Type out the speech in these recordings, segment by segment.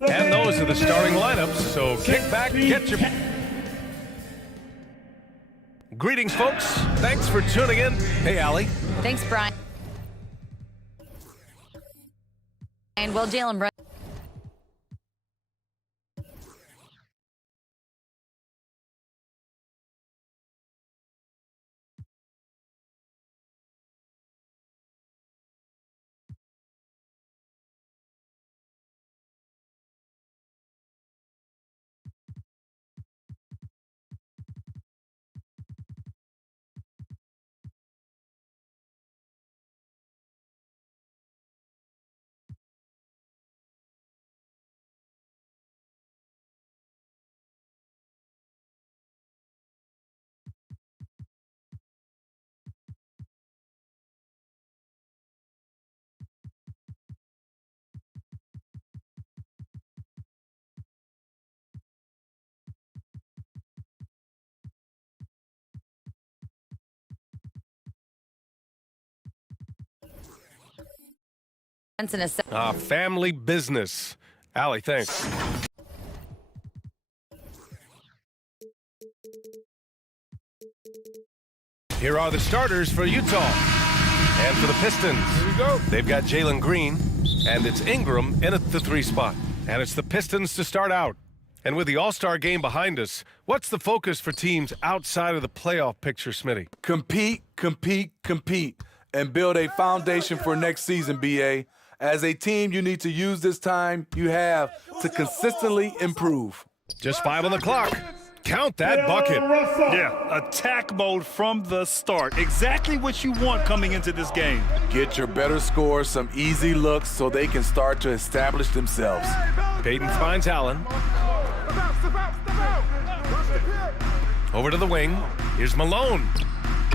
And those are the starting lineups, so kick back, get your... Greetings, folks. Thanks for tuning in. Hey, Allie. Thanks, Brian. And well, Jalen Brunson. Family business. Allie, thanks. Here are the starters for Utah. And for the Pistons. Here we go. They've got Jalen Green, and it's Ingram in at the 3 spot. And it's the Pistons to start out. And with the All-Star game behind us, what's the focus for teams outside of the playoff picture, Smitty? Compete, compete, compete, and build a foundation for next season, B.A. As a team, you need to use this time you have to consistently improve. Just 5 on the clock. Count that bucket. Yeah, attack mode from the start. Exactly what you want coming into this game. Get your better scores some easy looks so they can start to establish themselves. Peyton finds Allen. Over to the wing. Here's Malone.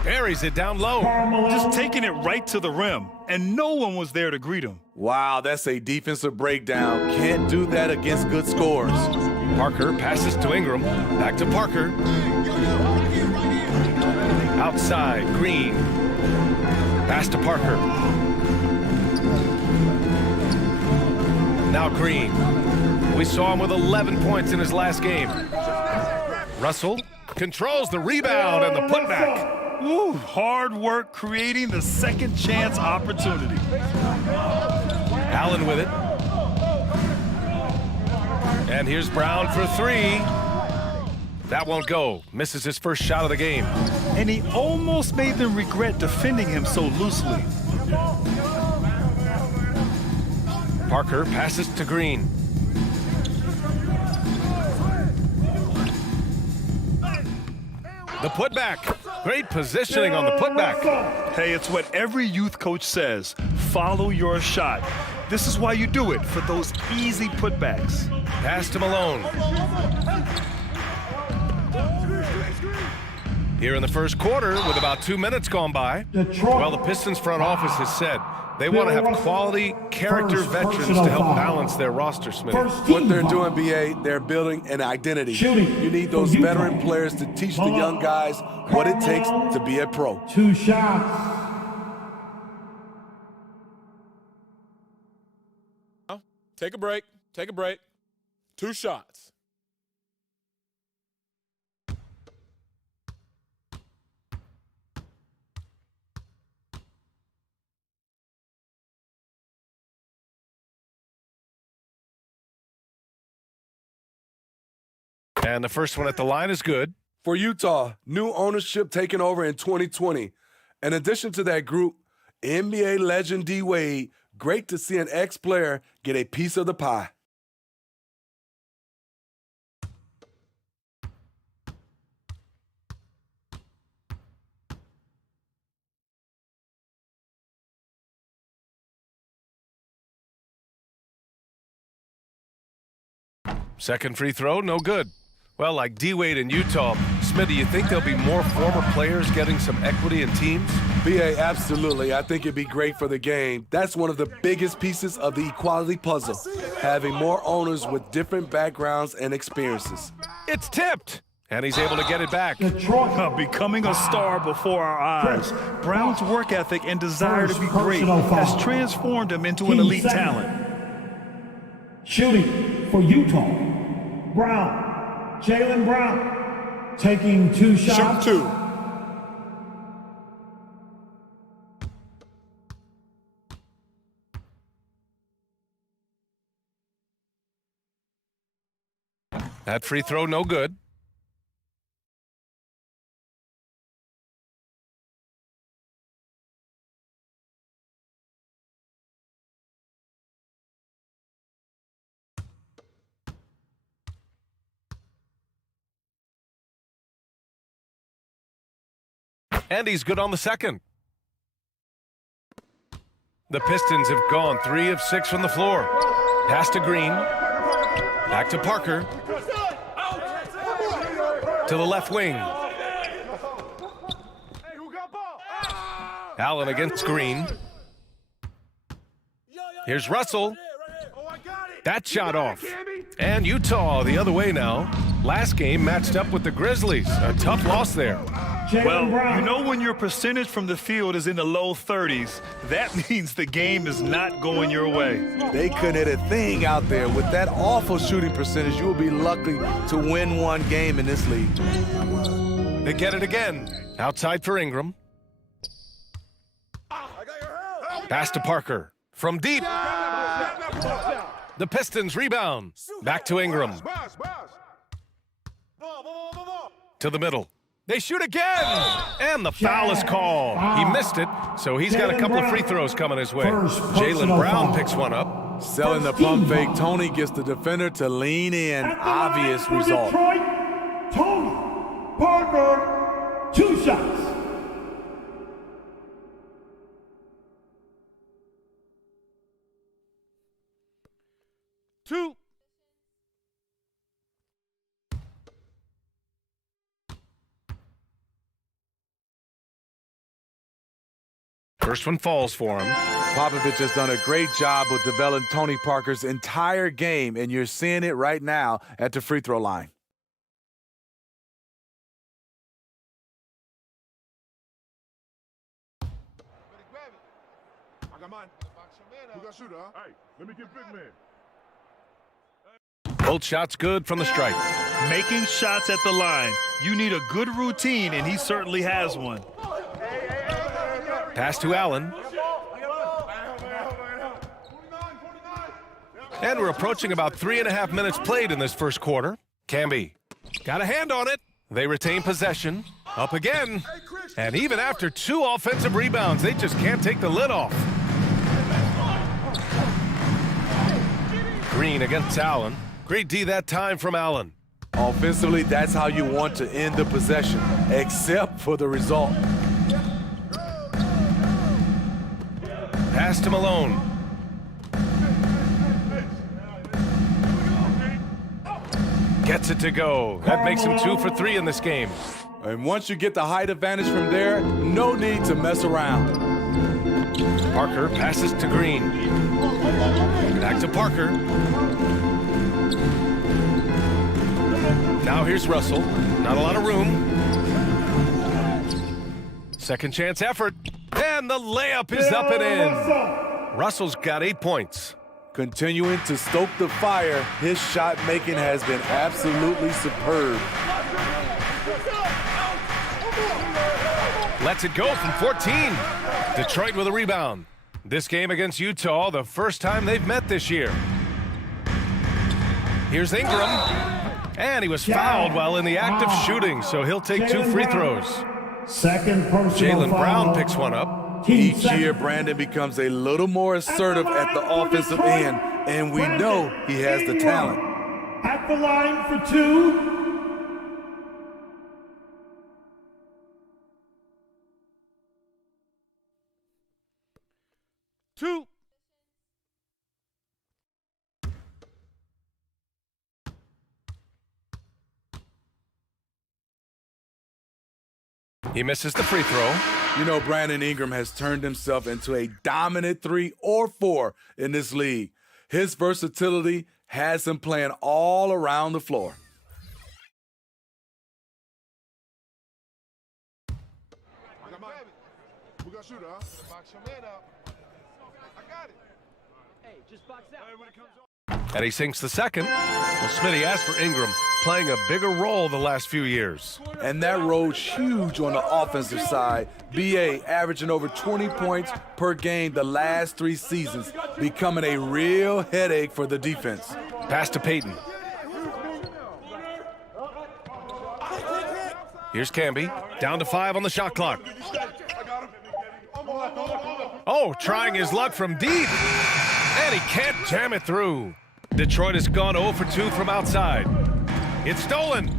Buries it down low. Just taking it right to the rim, and no one was there to greet him. Wow, that's a defensive breakdown. Can't do that against good scores. Parker passes to Ingram. Back to Parker. Outside, Green. Pass to Parker. Now Green. We saw him with 11 points in his last game. Russell controls the rebound and the putback. Woo, hard work creating the second chance opportunity. Allen with it. And here's Brown for 3. That won't go. Misses his first shot of the game. And he almost made them regret defending him so loosely. Parker passes to Green. The putback. Great positioning on the putback. Hey, it's what every youth coach says. Follow your shot. This is why you do it, for those easy putbacks. Pass to Malone. Here in the first quarter, with about 2 minutes gone by, well, the Pistons front office has said they want to have quality character veterans to help balance their roster, Smith. What they're doing, B.A., they're building an identity. You need those veteran players to teach the young guys what it takes to be a pro. 2 shots. Take a break. Take a break. 2 shots. And the first one at the line is good. For Utah, new ownership taking over in 2020. In addition to that group, NBA legend D-Wade, great to see an ex-player get a piece of the pie. Second free throw, no good. Well, like D-Wade in Utah, Smitty, you think there'll be more former players getting some equity in teams? B.A., absolutely. I think it'd be great for the game. That's one of the biggest pieces of the equality puzzle, having more owners with different backgrounds and experiences. It's tipped, and he's able to get it back. Becoming a star before our eyes. Brown's work ethic and desire to be great has transformed him into an elite talent. Shooting. for Utah. Brown, Jaylen Brown, taking 2 shots. Shoot 2. That free throw, no good. And he's good on the second. The Pistons have gone 3 of 6 from the floor. Pass to Green. Back to Parker. To the left wing. Allen against Green. Here's Russell. That shot off. And Utah the other way now. Last game matched up with the Grizzlies. A tough loss there. Well, you know when your percentage from the field is in the low 30s, that means the game is not going your way. They couldn't hit a thing out there. With that awful shooting percentage, you will be lucky to win one game in this league. They get it again. Outside for Ingram. Pass to Parker. From deep. The Pistons rebound. Back to Ingram. To the middle. They shoot again! And the foul is called. He missed it, so he's got a couple of free throws coming his way. Jaylen Brown picks one up. Selling the pump fake, Tony gets the defender to lean in. Obvious result. Detroit, Tony Parker, 2 shots. Two. First one falls for him. Popovich has done a great job with developing Tony Parker's entire game, and you're seeing it right now at the free throw line. Both shots good from the stripe. Making shots at the line. You need a good routine, and he certainly has one. Pass to Allen. And we're approaching about 3.5 minutes played in this first quarter. Camby got a hand on it. They retain possession. Up again. And even after 2 offensive rebounds, they just can't take the lid off. Green against Allen. Great D that time from Allen. Offensively, that's how you want to end the possession, except for the result. Pass to Malone. Gets it to go. That makes him 2 for 3 in this game. And once you get the height advantage from there, no need to mess around. Parker passes to Green. Back to Parker. Now here's Russell. Not a lot of room. Second chance effort. And the layup is up and in. Russell's got 8 points. Continuing to stoke the fire, his shot making has been absolutely superb. Lets it go from 14. Detroit with a rebound. This game against Utah, the first time they've met this year. Here's Ingram. And he was fouled while in the act of shooting, so he'll take 2 free throws. Second personal Jaylen Brown picks one up. Each year, Brandon becomes a little more assertive at the offensive end, and we know he has the talent. At the line for 2. He misses the free throw. You know, Brandon Ingram has turned himself into a dominant 3 or 4 in this league. His versatility has him playing all around the floor. And he sinks the second. Well, Smitty asked for Ingram, playing a bigger role the last few years. And that role's huge on the offensive side. B.A. averaging over 20 points per game the last 3 seasons, becoming a real headache for the defense. Pass to Peyton. Here's Camby, down to 5 on the shot clock. Oh, trying his luck from deep. And he can't jam it through. Detroit has gone 0 for 2 from outside. It's stolen.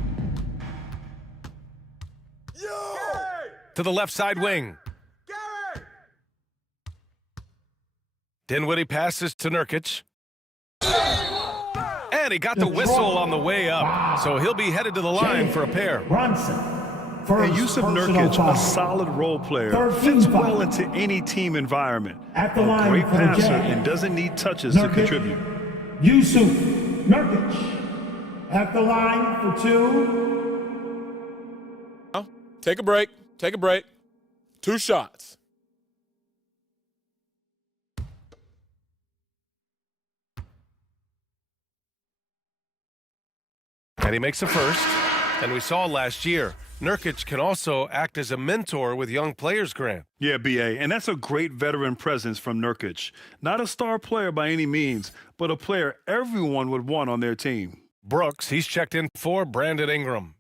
To the left side wing. Dinwiddie passes to Nurkic. And he got the whistle on the way up. So he'll be headed to the line for a pair. Brunson. And Yusuf Nurkic, a solid role player, fits well into any team environment. At the A line great for the passer Jazz. and doesn't need touches to contribute. Yusuf Nurkic. At the line for 2. Take a break. Take a break. 2 shots. And he makes a first. And we saw last year, Nurkic can also act as a mentor with young players, Grant. Yeah, B.A., and that's a great veteran presence from Nurkic. Not a star player by any means, but a player everyone would want on their team. Brooks, he's checked in for Brandon Ingram.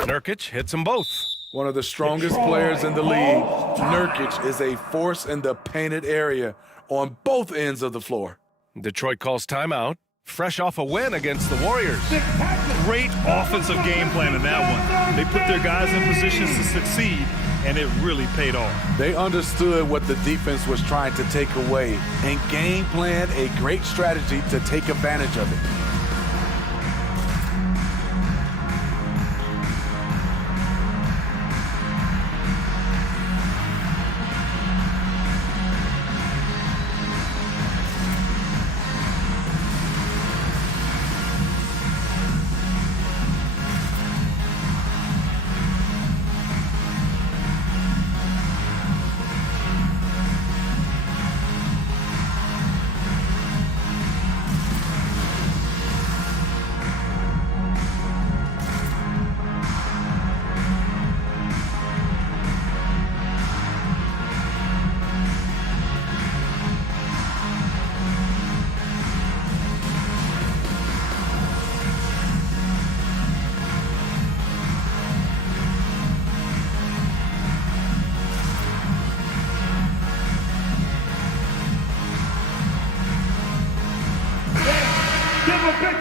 Nurkic hits them both. One of the strongest players in the league, Nurkic is a force in the painted area on both ends of the floor. Detroit calls timeout, fresh off a win against the Warriors. Great offensive game plan in that one. They put their guys in positions to succeed, and it really paid off. They understood what the defense was trying to take away and game planned a great strategy to take advantage of it.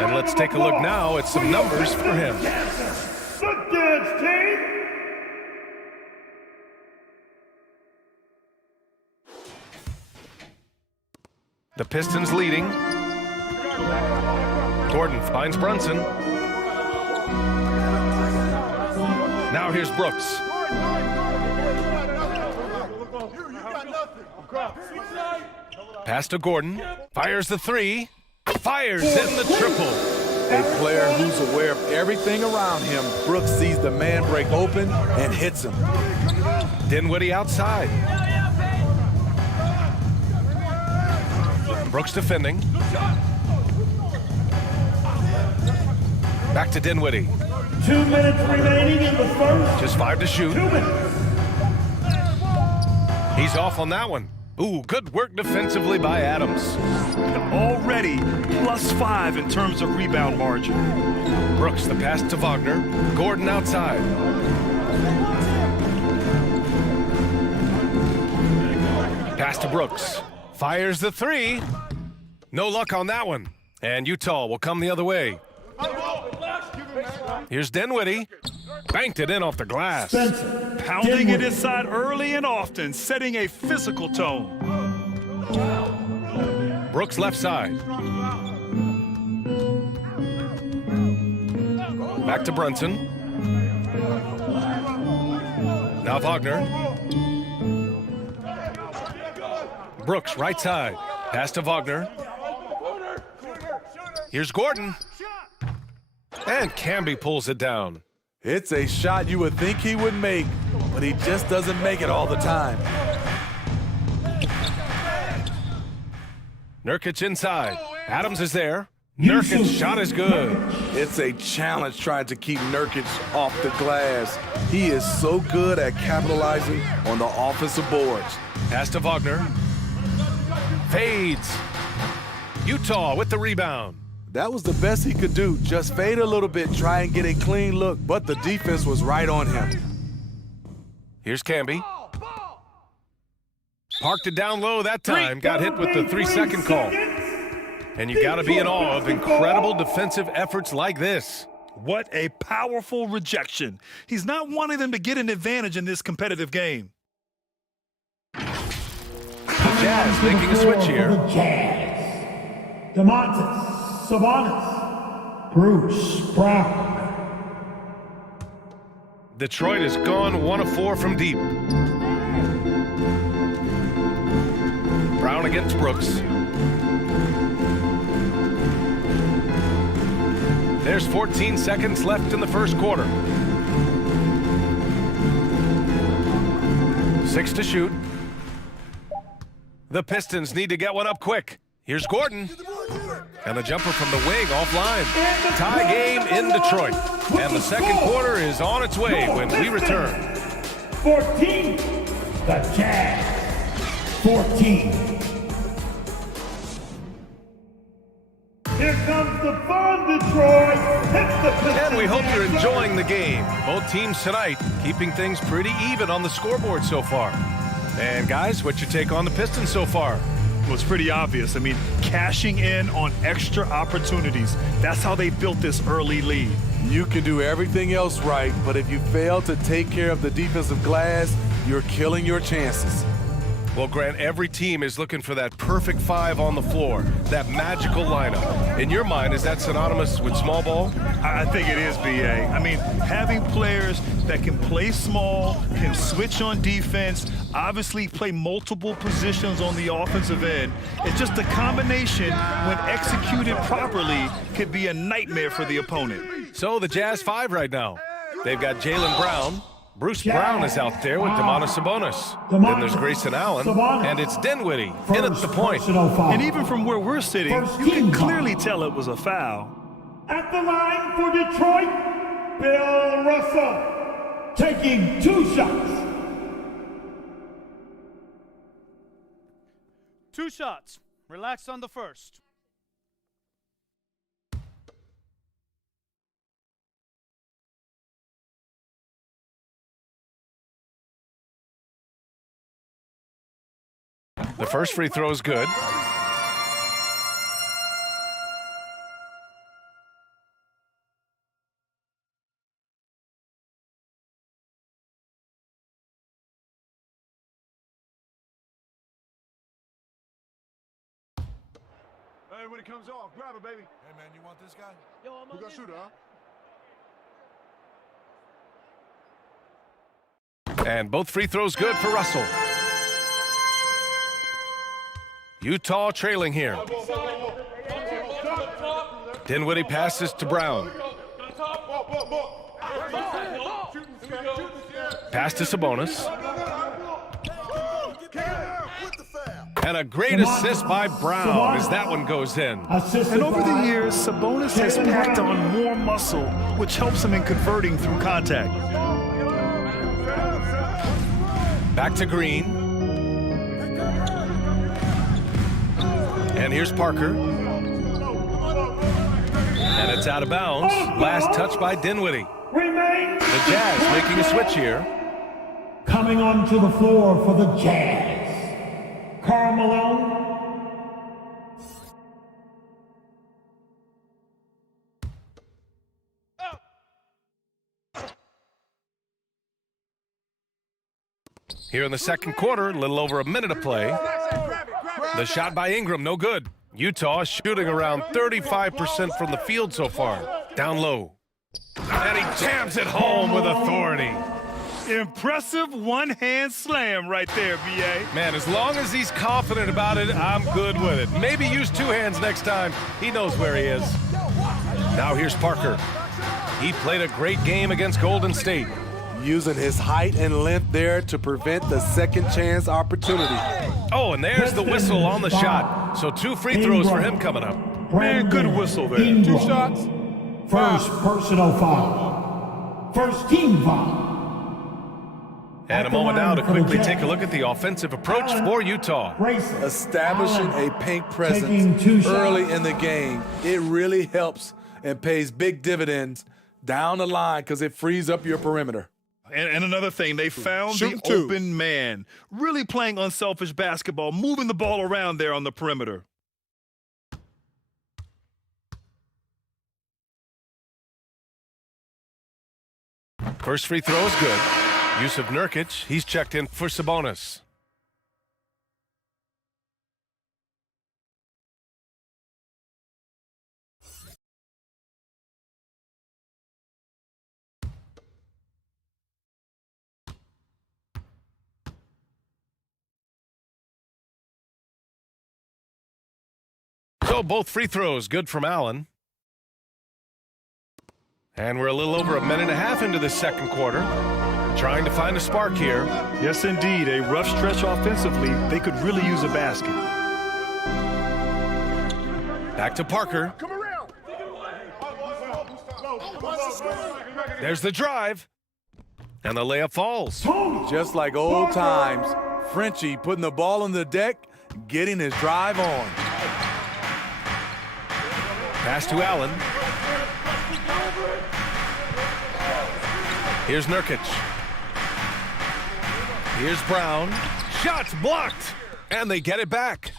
And let's take a look now at some numbers for him. The dance team. The Pistons leading. Gordon finds Brunson. Now here's Brooks. Pass to Gordon. Fires the 3. Fires in the triple. A player who's aware of everything around him. Brooks sees the man break open and hits him. Dinwiddie outside. Brooks defending. Back to Dinwiddie. 2 minutes remaining in the first. Just 5 to shoot. 2 minutes. He's off on that one. Ooh, good work defensively by Adams. Already +5 in terms of rebound margin. Brooks, the pass to Wagner. Gordon outside. Pass to Brooks. Fires the 3. No luck on that one. And Utah will come the other way. Here's Dinwiddie. Banked it in off the glass. Spencer. Pounding it inside early and often, setting a physical tone. Brooks left side. Back to Brunson. Now Wagner. Brooks right side. Pass to Wagner. Here's Gordon. And Camby pulls it down. It's a shot you would think he would make, but he just doesn't make it all the time. Nurkic inside. Adams is there. Nurkic's shot is good. It's a challenge trying to keep Nurkic off the glass. He is so good at capitalizing on the offensive boards. Pass to Wagner. Fades. Utah with the rebound. That was the best he could do. Just fade a little bit, try and get a clean look, but the defense was right on him. Here's Camby. Parked it down low that time. Got hit with the 3-second call. And you got to be in awe of incredible defensive efforts like this. What a powerful rejection. He's not wanting them to get an advantage in this competitive game. The Jazz making a switch here. Jazz. Domantas Sabonis. Bruce Brown. Detroit has gone 1 of 4 from deep. Brown against Brooks. There's 14 seconds left in the first quarter. 6 to shoot. The Pistons need to get one up quick. Here's Gordon. And the jumper from the wing offline. Tie game in Detroit. And the second quarter is on its way when we return. 14. The Jazz. 14. Here comes the fun, Detroit. Hit the Pistons. And we hope you're enjoying the game. Both teams tonight keeping things pretty even on the scoreboard so far. And guys, what's your take on the Pistons so far? Well, it's pretty obvious. I mean, cashing in on extra opportunities. That's how they built this early lead. You can do everything else right, but if you fail to take care of the defensive glass, you're killing your chances. Well, Grant, every team is looking for that perfect 5 on the floor, that magical lineup. In your mind, is that synonymous with small ball? I think it is, B.A. I mean, having players that can play small, can switch on defense, obviously play multiple positions on the offensive end. It's just a combination, when executed properly, could be a nightmare for the opponent. So the Jazz 5 right now. They've got Jaylen Brown. Bruce Brown is out there with Domantas Sabonis. Then there's Grayson Allen, and it's Dinwiddie in at the point. And even from where we're sitting, you can clearly tell it was a foul. At the line for Detroit, Bill Russell taking 2 shots. 2 shots. Relax on the first. The first free throw is good. Hey, when it comes off, grab it, baby. Hey, man, you want this guy? Yo, I'm Who gonna shoot, huh? And both free throws good for Russell. Utah trailing here. Dinwiddie passes to Brown. Pass to Sabonis. And a great assist by Brown as that one goes in. And over the years, Sabonis has packed on more muscle, which helps him in converting through contact. Back to Green. And here's Parker. And it's out of bounds. Last touch by Dinwiddie. The Jazz making a switch here. Coming onto the floor for the Jazz, Karl Malone. Here in the second quarter, a little over a minute of play. The shot by Ingram, no good. Utah shooting around 35% from the field so far. Down low. And he jams it home with authority. Impressive one-hand slam right there, B.A. Man, as long as he's confident about it, I'm good with it. Maybe use 2 hands next time. He knows where he is. Now here's Parker. He played a great game against Golden State. Using his height and length there to prevent the second chance opportunity. Oh, and there's the whistle on the shot. So 2 free throws for him coming up. Man, good whistle there. 2 shots. First personal foul. First team foul. And a moment now to quickly take a look at the offensive approach for Utah. Establishing a paint presence Taking 2 shots. early in the game, it really helps and pays big dividends down the line because it frees up your perimeter. And another thing, they found Shooting the 2. open man, really playing unselfish basketball, moving the ball around there on the perimeter. First free throw is good. Yusuf Nurkic, he's checked in for Sabonis. So both free throws good from Allen. And we're a little over a minute and a half into the second quarter. Trying to find a spark here. Yes, indeed. A rough stretch offensively. They could really use a basket. Back to Parker. Come around. There's the drive. And the layup falls. Just like old times, Frenchie putting the ball on the deck, getting his drive on. Pass to Allen. Here's Nurkic. Here's Brown. Shots blocked. And they get it back.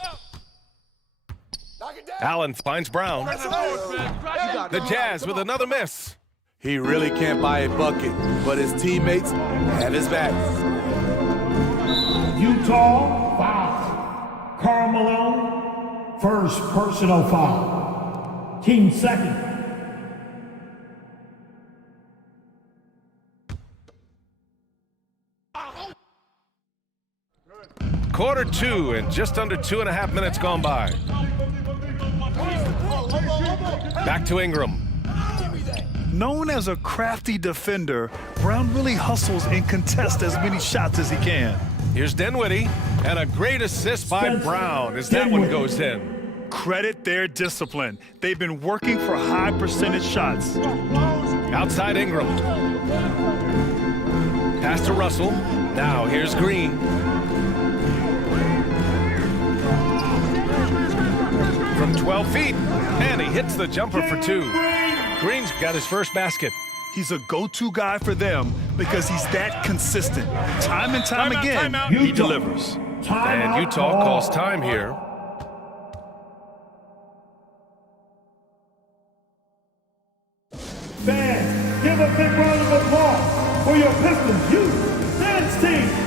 Allen finds Brown. The Jazz with another miss. He really can't buy a bucket, but his teammates have his back. Utah foul. Karl Malone, first personal foul. Team second. Quarter 2 and just under 2.5 minutes gone by. Back to Ingram. Known as a crafty defender, Brown really hustles and contests as many shots as he can. Here's Dinwiddie. And a great assist by Brown as that one goes in. Credit their discipline. They've been working for high percentage shots. Outside Ingram. Pass to Russell. Now here's Green. From 12 feet. And he hits the jumper for 2. Green's got his first basket. He's a go-to guy for them because he's that consistent. Time and time again, he delivers. And Utah calls time here. Fans, give a big round of applause for your Pistons Youth Dance Team.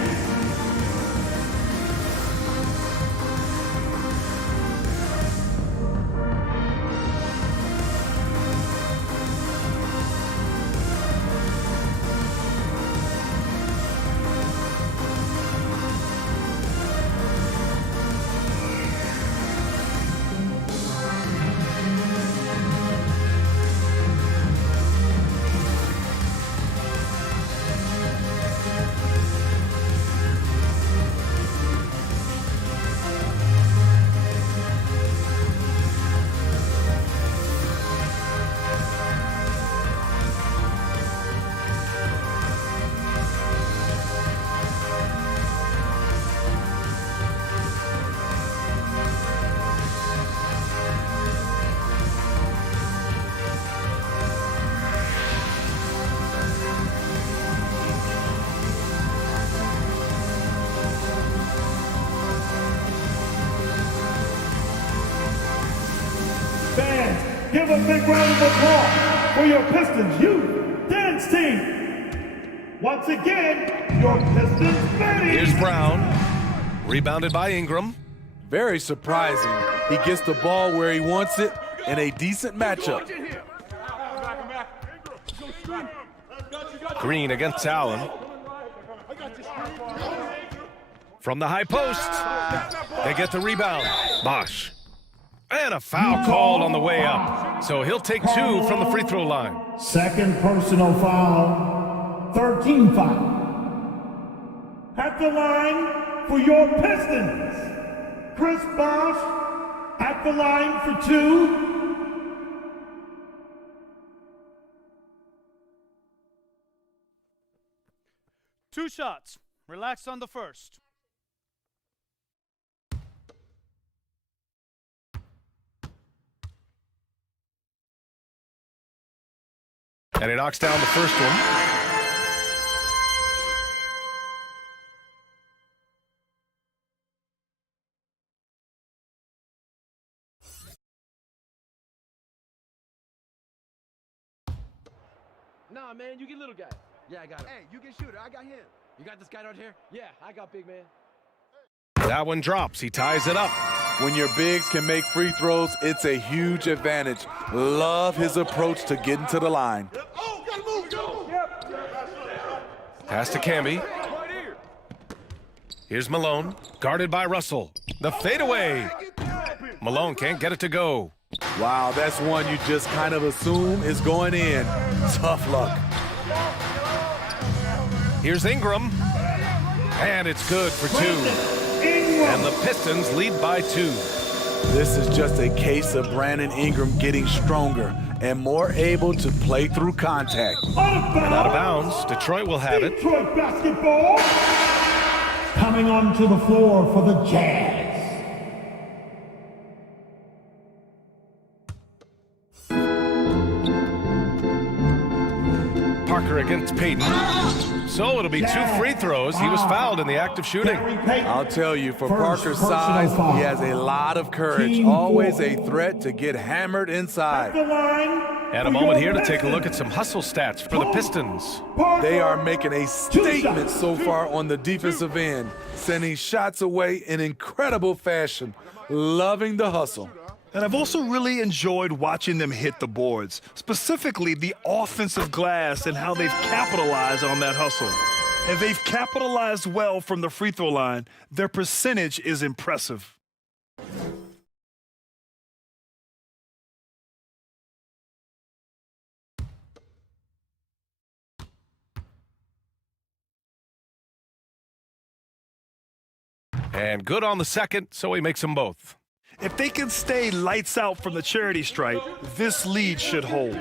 Fans, give a big round of applause for your Pistons Youth Dance Team. Once again, your Pistons Betty. Here's Brown. Rebounded by Ingram. Very surprising. He gets the ball where he wants it in a decent matchup. Green against Allen. From the high post. They get the rebound. Bosch. And a foul called on the way up. So he'll take 2 from the free throw line. Second personal foul. 13 foul. At the line for your Pistons, Chris Bosh at the line for 2. Two shots. Relax on the first. And he knocks down the first one. Nah, man, you get little guy. Yeah, I got him. Hey, you get shooter. I got him. You got this guy right here? Yeah, I got big man. That one drops. He ties it up. When your bigs can make free throws, it's a huge advantage. Love his approach to getting to the line. Oh, gotta move, Pass to Camby. Here's Malone, guarded by Russell. The fadeaway. Malone can't get it to go. Wow, that's one you just kind of assume is going in. Tough luck. Here's Ingram. And it's good for 2. And the Pistons lead by 2. This is just a case of Brandon Ingram getting stronger and more able to play through contact. And out of bounds, Detroit will have it. Detroit basketball coming onto the floor for the Jazz. Parker against Payton. So it'll be 2 free throws. He was fouled in the act of shooting. I'll tell you, for Parker's size, he has a lot of courage. Always a threat to get hammered inside. And a moment here to take a look at some hustle stats for the Pistons. They are making a statement so far on the defensive end, sending shots away in incredible fashion. Loving the hustle. And I've also really enjoyed watching them hit the boards, specifically the offensive glass and how they've capitalized on that hustle. And they've capitalized well from the free throw line. Their percentage is impressive. And good on the second, so he makes them both. If they can stay lights out from the charity stripe, this lead should hold.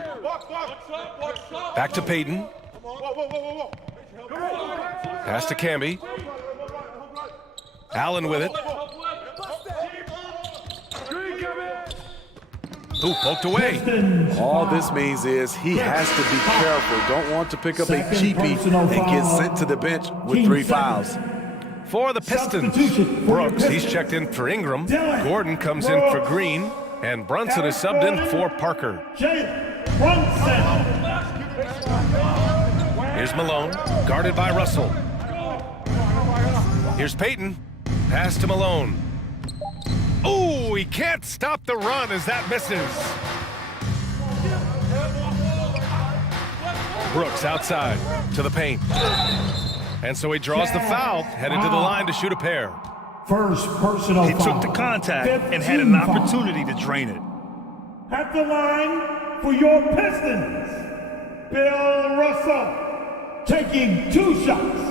Back to Payton. Pass to Camby. Allen with it. Ooh, poked away. All this means is he has to be careful. Don't want to pick up a cheapie and get sent to the bench with 3 fouls. For the Pistons, Brooks, he's checked in for Ingram. Gordon comes in for Green. And Brunson is subbed in for Parker. Here's Malone, guarded by Russell. Here's Payton. Pass to Malone. Oh, he can't stop the run as that misses. Brooks outside to the paint. And so he draws the foul, headed to the line to shoot a pair. First personal He foul. took the contact and had an opportunity to drain it. At the line for your Pistons, Bill Russell taking 2 shots.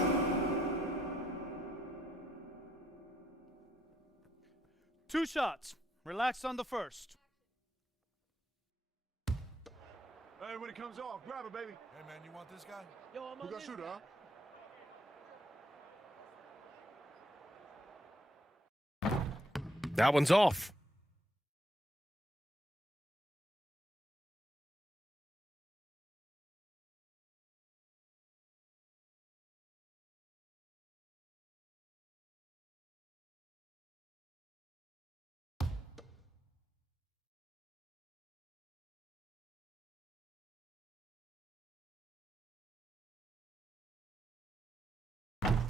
Two shots. Relax on the first. Hey, when it comes off, grab it, baby. Hey, man, you want this guy? Yo, I'm Who on got this shooter, guy. huh? That one's off.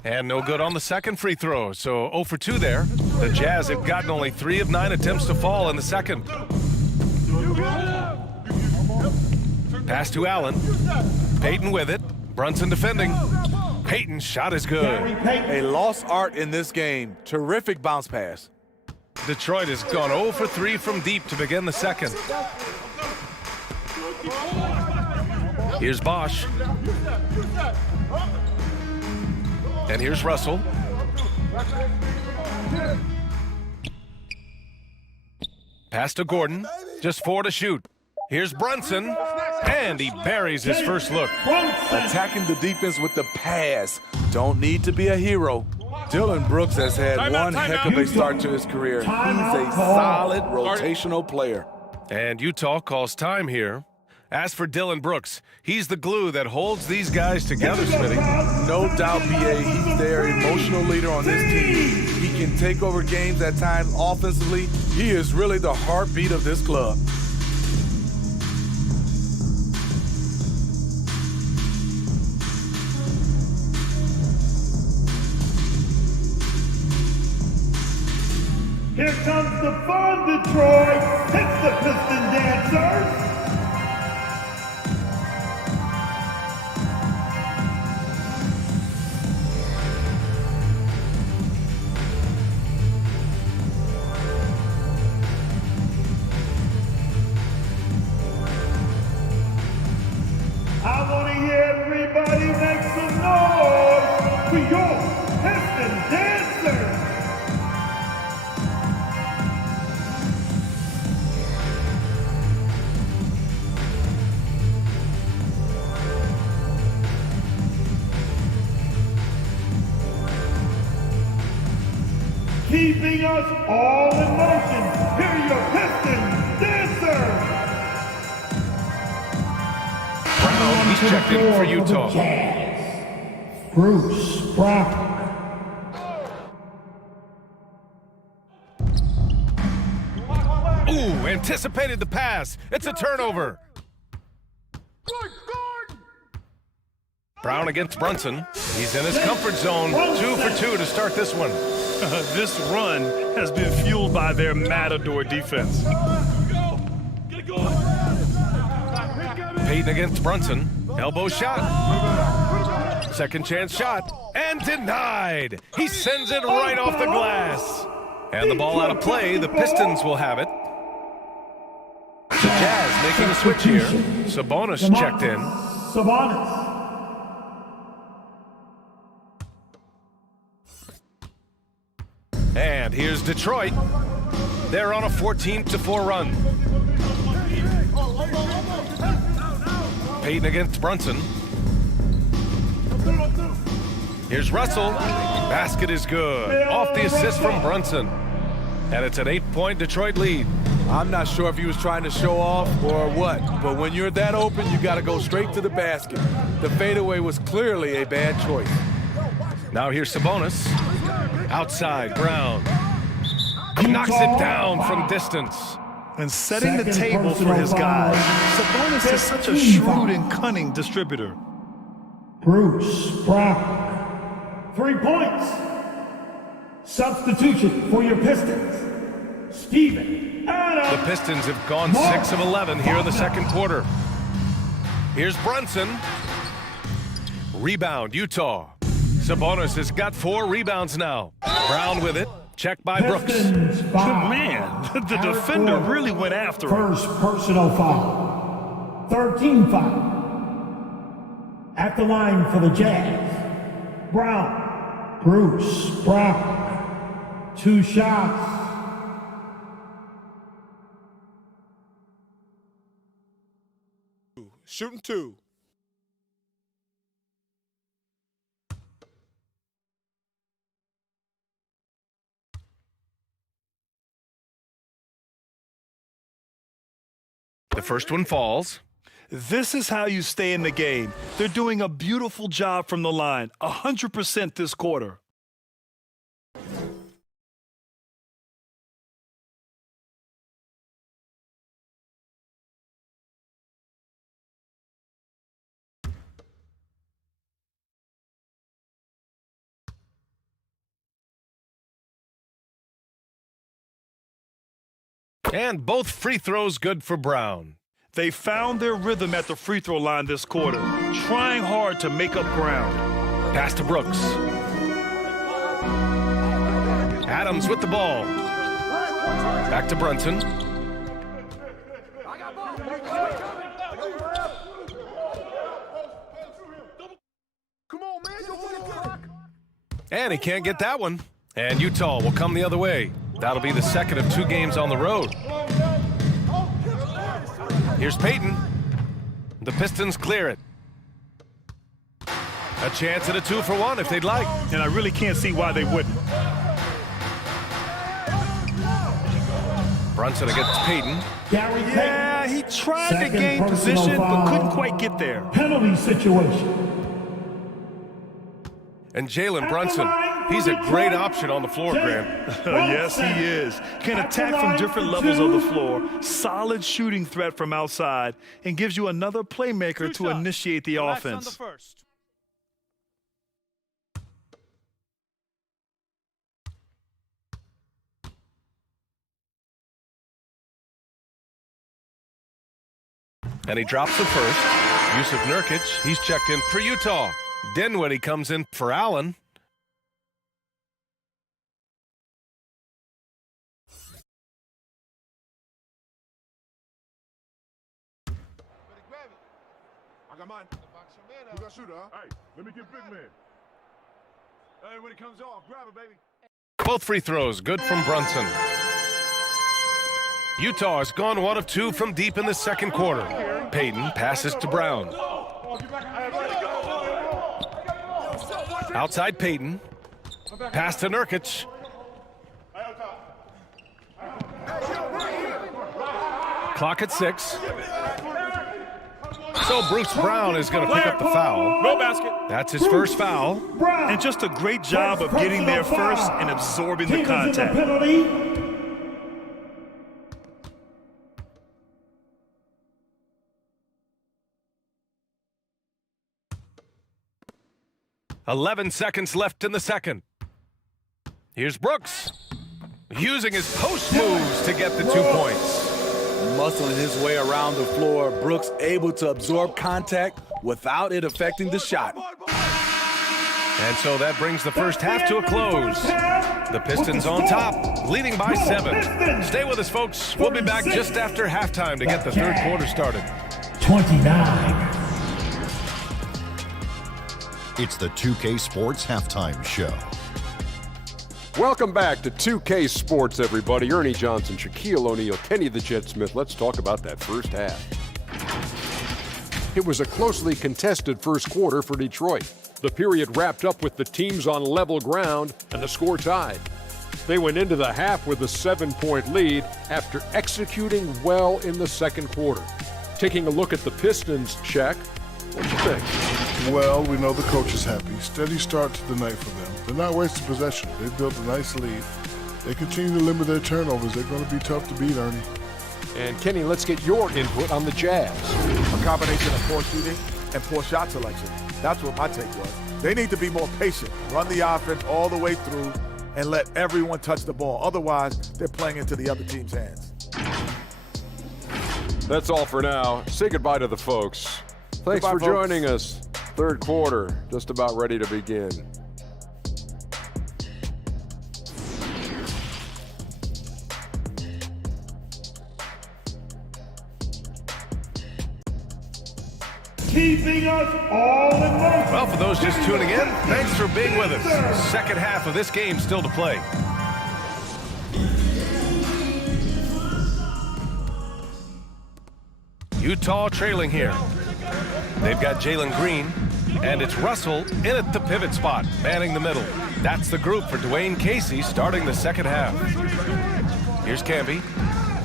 And no good on the second free throw, so 0 for 2 there. The Jazz have gotten only 3 of 9 attempts to fall in the second. Pass to Allen. Payton with it. Brunson defending. Payton's shot is good. A lost art in this game. Terrific bounce pass. Detroit has gone 0 for 3 from deep to begin the second. Here's Bosch. And here's Russell. Pass to Gordon. Just 4 to shoot. Here's Brunson. And he buries his first look. Attacking the defense with the pass. Don't need to be a hero. Dillon Brooks has had one heck of a start to his career. He's a solid rotational player. And Utah calls time here. As for Dillon Brooks, he's the glue that holds these guys together, Smitty. No doubt, BA, he's their emotional leader on this team. He can take over games at times offensively. He is really the heartbeat of this club. Here comes the fun, Detroit. It's the Piston Dancers. I want to hear everybody make some noise for your Piston Dancers. Keeping us all in motion. Here are your Piston Dancers. Brown, he's checked in for Utah. Bruce Brown. Ooh, anticipated the pass. It's a turnover. Brown against Brunson. He's in his comfort zone. 2 for 2 to start this one. This run has been fueled by their Matador defense. Payton against Brunson. Elbow shot. Second chance shot. And denied. He sends it right off the glass. And the ball out of play. The Pistons will have it. The Jazz making a switch here. Sabonis checked in. Sabonis. And here's Detroit. They're on a 14-4 run. Payton against Brunson. Here's Russell. Basket is good. Off the assist from Brunson. And it's an 8-point Detroit lead. I'm not sure if he was trying to show off or what, but when you're that open, you got to go straight to the basket. The fadeaway was clearly a bad choice. Now here's Sabonis. Outside, Brown. Knocks it down from distance. And setting the table for his guys. Sabonis is such a shrewd and cunning distributor. Bruce Brown. 3 points. Substitution for your Pistons. Steven Adams. The Pistons have gone 6 of 11 here in the second quarter. Here's Brunson. Rebound, Utah. Sabonis has got 4 rebounds now. Brown with it. Checked by Brooks. Man, the defender really went after him. First personal foul. 13 foul. At the line for the Jazz. Brown. Bruce Brown. 2 shots. Shooting 2. The first one falls. This is how you stay in the game. They're doing a beautiful job from the line. 100% this quarter. And both free throws good for Brown. They found their rhythm at the free throw line this quarter, trying hard to make up ground. Pass to Brooks. Adams with the ball. Back to Brunson. Come on, man. Don't forget the clock. And he can't get that one. And Utah will come the other way. That'll be the second of 2 games on the road. Here's Payton. The Pistons clear it. A chance at a 2-for-1 if they'd like. And I really can't see why they wouldn't. Brunson against Payton. Gary Payton. Yeah, he tried to Second gain personal position, but foul. couldn't quite get there. Penalty situation. And Jalen Brunson. He's a great option on the floor, Graham. Yes, he is. Can attack from different levels of the floor. Solid shooting threat from outside, and gives you another playmaker to initiate the Relax offense. on the first. And he drops the first. Yusuf Nurkic, he's checked in for Utah. Dinwiddie comes in for Allen. I got mine. Who got shooter, huh? Hey, let me get big man. Hey, when it comes off, grab it, baby. Both free throws good from Brunson. Utah has gone 1 of 2 from deep in the second quarter. Payton passes to Brown. Outside Payton. Pass to Nurkic. Clock at 6. So Bruce Brown is going to pick up the foul. No basket. That's his first foul. And just a great job of getting there first and absorbing the contact. Penalty. 11 seconds left in the second. Here's Brooks. Using his post moves to get the 2 points. Muscling his way around the floor, Brooks able to absorb contact without it affecting the shot. And so that brings the first half to a close. The Pistons on top, leading by 7. Stay with us, folks. We'll be back just after halftime to get the third quarter started. 29. It's the 2K Sports Halftime Show. Welcome back to 2K Sports, everybody. Ernie Johnson, Shaquille O'Neal, Kenny the Jet Smith. Let's talk about that first half. It was a closely contested first quarter for Detroit. The period wrapped up with the teams on level ground and the score tied. They went into the half with a 7-point lead after executing well in the second quarter. Taking a look at the Pistons, Shaq, what you think? Well, we know the coach is happy. Steady start to the night for them. They're not wasting possession. They built a nice lead. They continue to limit their turnovers. They're going to be tough to beat, Ernie. And Kenny, let's get your input on the Jazz. A combination of poor shooting and poor shot selection. That's what my take was. They need to be more patient, run the offense all the way through, and let everyone touch the ball. Otherwise, they're playing into the other team's hands. That's all for now. Say goodbye to the folks. Thanks Goodbye, for folks. joining us. Third quarter, just about ready to begin. Keeping us all in motion. Well, for those just tuning in, thanks for being with us. Second half of this game still to play. Utah trailing here. They've got Jalen Green, and it's Russell in at the pivot spot, manning the middle. That's the group for Dwayne Casey starting the second half. Here's Camby.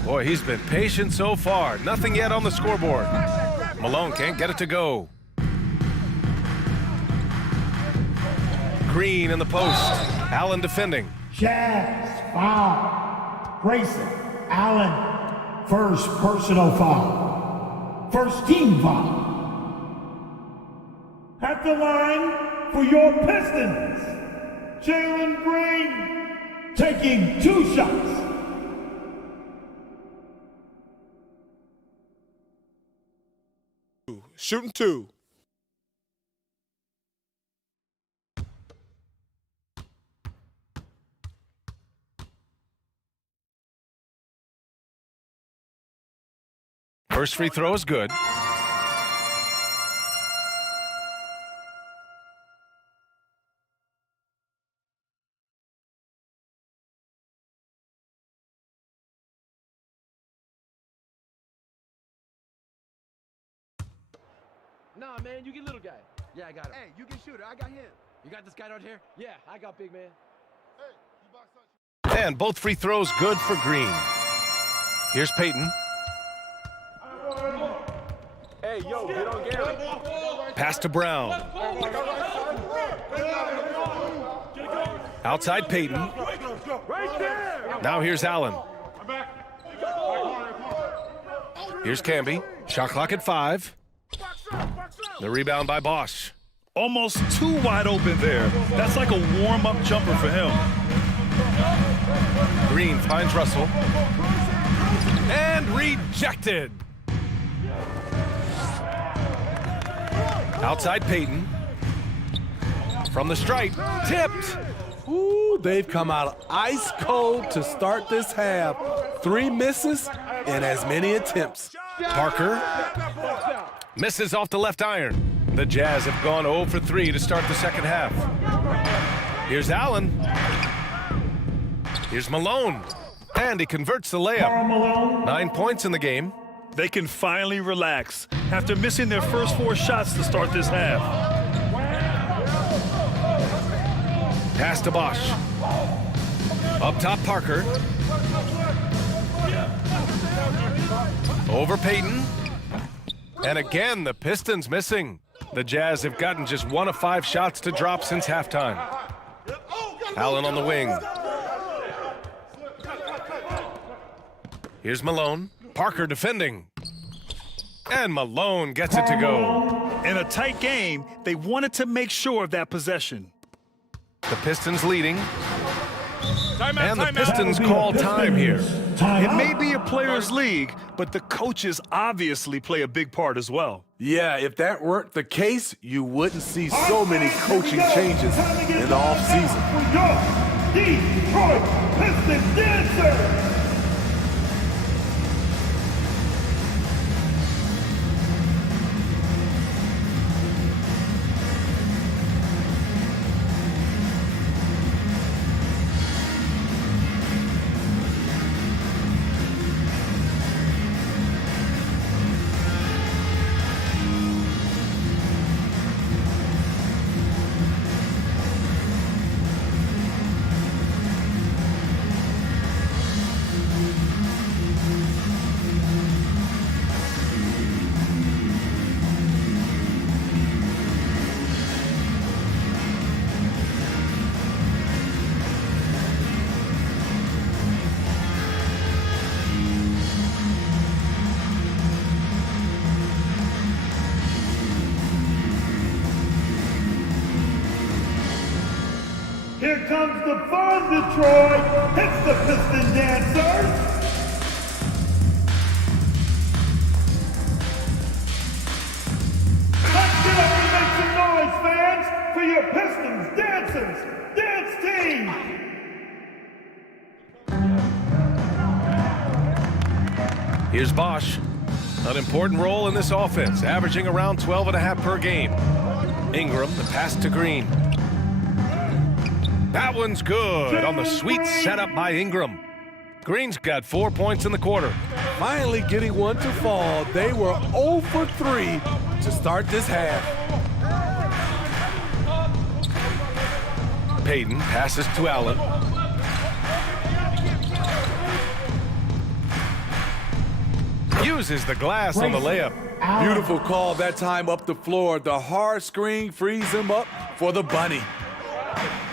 Boy, he's been patient so far. Nothing yet on the scoreboard. Malone can't get it to go. Green in the post. Allen defending. Jazz foul. Grayson Allen, first personal foul. First team foul. At the line for your Pistons, Jalen Green taking 2 shots. Shooting 2. First free throw is good. Nah, man, you get little guy. Yeah, I got him. Hey, you get shooter. I got him. You got this guy right here? Yeah, I got big man. And both free throws good for Green. Here's Payton. Hey, yo, get on Gary. Pass to Brown. Outside Payton. Now here's Allen. Here's Camby. Shot clock at 5. The rebound by Bosch. Almost too wide open there. That's like a warm-up jumper for him. Green finds Russell. And rejected. Outside Payton. From the stripe. Tipped. Ooh, they've come out ice cold to start this half. 3 misses and as many attempts. Parker misses off the left iron. The Jazz have gone 0 for 3 to start the second half. Here's Allen. Here's Malone. And he converts the layup. 9 points in the game. They can finally relax after missing their first 4 shots to start this half. Pass to Bosch. Up top, Parker. Over Payton. And again, the Pistons missing. The Jazz have gotten just 1 of 5 shots to drop since halftime. Allen on the wing. Here's Malone. Parker defending. And Malone gets it to go. In a tight game, they wanted to make sure of that possession. The Pistons leading. And the Pistons call time here. It may be a players' league, but the coaches obviously play a big part as well. Yeah, if that weren't the case, you wouldn't see so many coaching changes in the offseason. Detroit Pistons Dancers! Here comes the fun, Detroit. It's the Piston Dancers. Let's get up and make some noise, fans, for your Pistons Dancers dance team. Here's Bosch. An important role in this offense, averaging around 12.5 per game. Ingram, the pass to Green. That one's good on the sweet setup by Ingram. Green's got 4 points in the quarter. Finally getting one to fall. They were 0 for 3 to start this half. Payton passes to Allen. Uses the glass on the layup. Beautiful call that time up the floor. The hard screen frees him up for the bunny.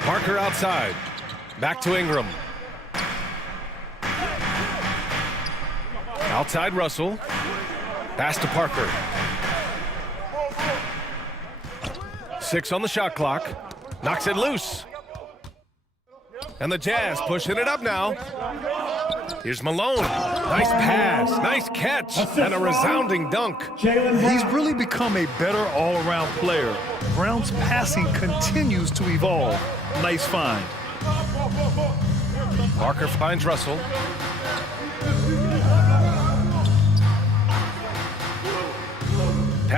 Parker outside. Back to Ingram. Outside Russell. Pass to Parker. 6 on the shot clock. Knocks it loose. And the Jazz pushing it up now. Here's Malone. Nice pass, nice catch, and a resounding dunk. He's really become a better all-around player. Brown's passing continues to evolve. Nice find. Parker finds Russell.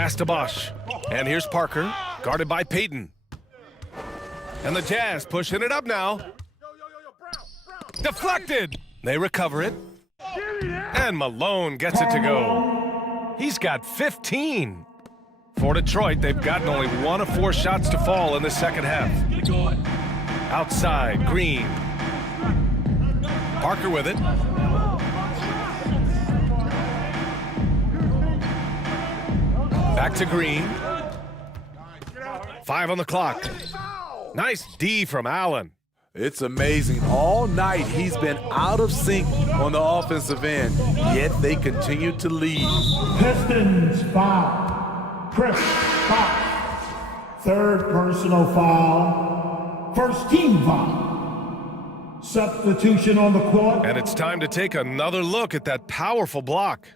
pass to Bosch. And here's Parker, guarded by Payton. And the Jazz pushing it up now. Deflected. They recover it. And Malone gets it to go. He's got 15. For Detroit, they've gotten only 1 of 4 shots to fall in the second half. Outside, Green. Parker with it. Back to Green. 5 on the clock. Nice D from Allen. It's amazing. All night he's been out of sync on the offensive end, yet they continue to lead. Pistons foul. Chris Bosh. Third personal foul. First team foul. Substitution on the court. And it's time to take another look at that powerful block.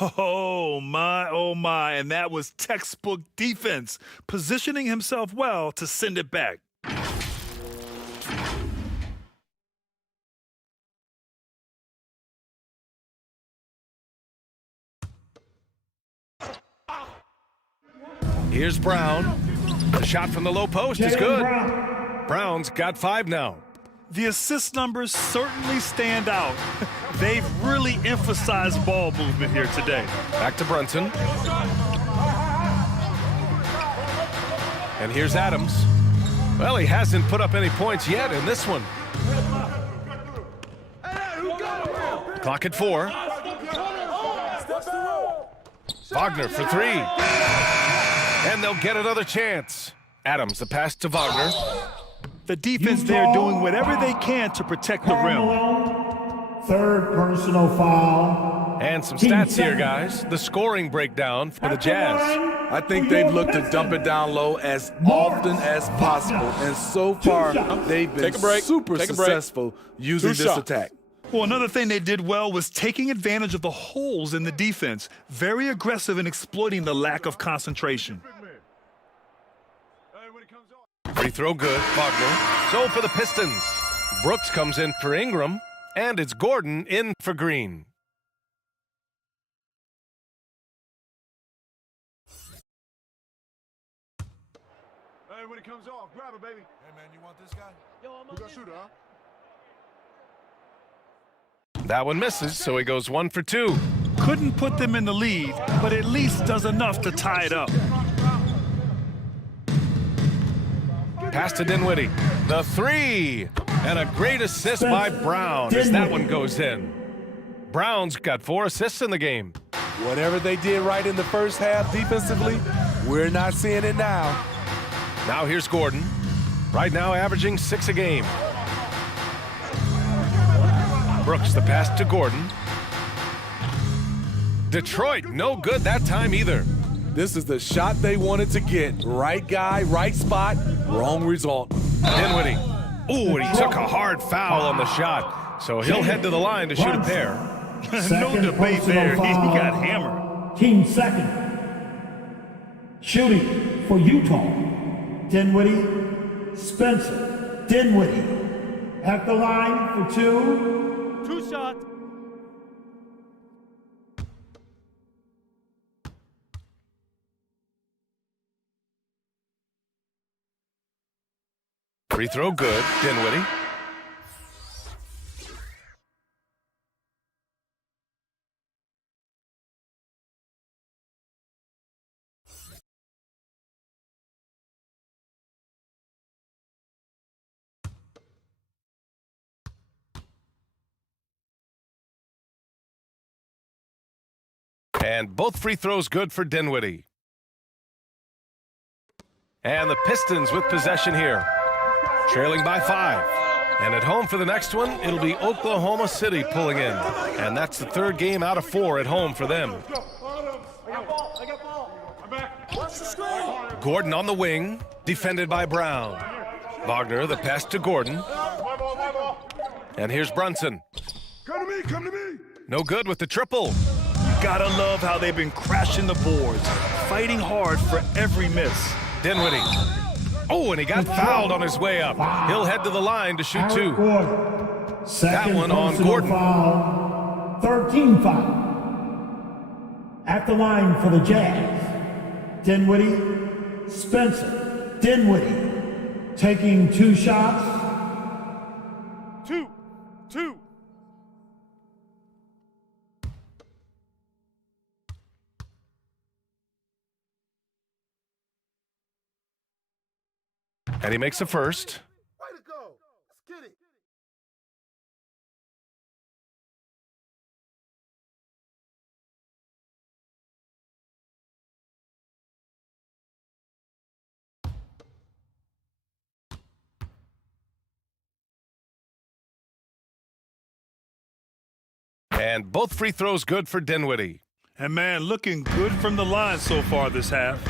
Oh my, and that was textbook defense, positioning himself well to send it back. Here's Brown. The shot from the low post is good. Brown's got 5 now. The assist numbers certainly stand out. They've really emphasized ball movement here today. Back to Brunson. And here's Adams. Well, he hasn't put up any points yet in this one. Clock at 4. Wagner for 3. And they'll get another chance. Adams, the pass to Wagner. The defense there doing whatever they can to protect the rim. Third personal foul. And some stats here, guys. The scoring breakdown for the Jazz. I think they've looked to dump it down low as often as possible. And so far, they've been super successful using this attack. Well, another thing they did well was taking advantage of the holes in the defense. Very aggressive in exploiting the lack of concentration. Free throw good, Wagner. So for the Pistons, Brooks comes in for Ingram, and it's Gordon in for Green. Hey, when it comes off, grab it, baby. Hey, man, you want this guy? Yo, I'm a shooter, huh? That one misses, so he goes 1 for 2. Couldn't put them in the lead, but at least does enough to tie it up. Pass to Dinwiddie. The 3. And a great assist by Brown as that one goes in. Brown's got 4 assists in the game. Whatever they did right in the first half defensively, we're not seeing it now. Now here's Gordon. Right now averaging 6 a game. Brooks, the pass to Gordon. Detroit, no good that time either. This is the shot they wanted to get. Right guy, right spot, wrong result. Dinwiddie. Ooh, and he took a hard foul on the shot. So he'll head to the line to shoot a pair. No debate there. He got hammered. Team second. Shooting for Utah. Dinwiddie, Spencer. Dinwiddie at the line for 2. 2 shots. Free throw good, Dinwiddie. And both free throws good for Dinwiddie. And the Pistons with possession here. Trailing by 5. And at home for the next one, it'll be Oklahoma City pulling in. And that's the 3rd game out of 4 at home for them. Gordon on the wing, defended by Brown. Wagner, the pass to Gordon. And here's Brunson. Come to me, come to me. No good with the triple. You gotta love how they've been crashing the boards, fighting hard for every miss. Dinwiddie. Oh, and he got fouled on his way up. He'll head to the line to shoot 2. That one on Gordon. Foul. 13 foul. At the line for the Jazz. Dinwiddie, Spencer Dinwiddie, taking 2 shots. 2. And he makes the first. Way to go. Let's get it. And both free throws good for Dinwiddie. And, man, looking good from the line so far this half.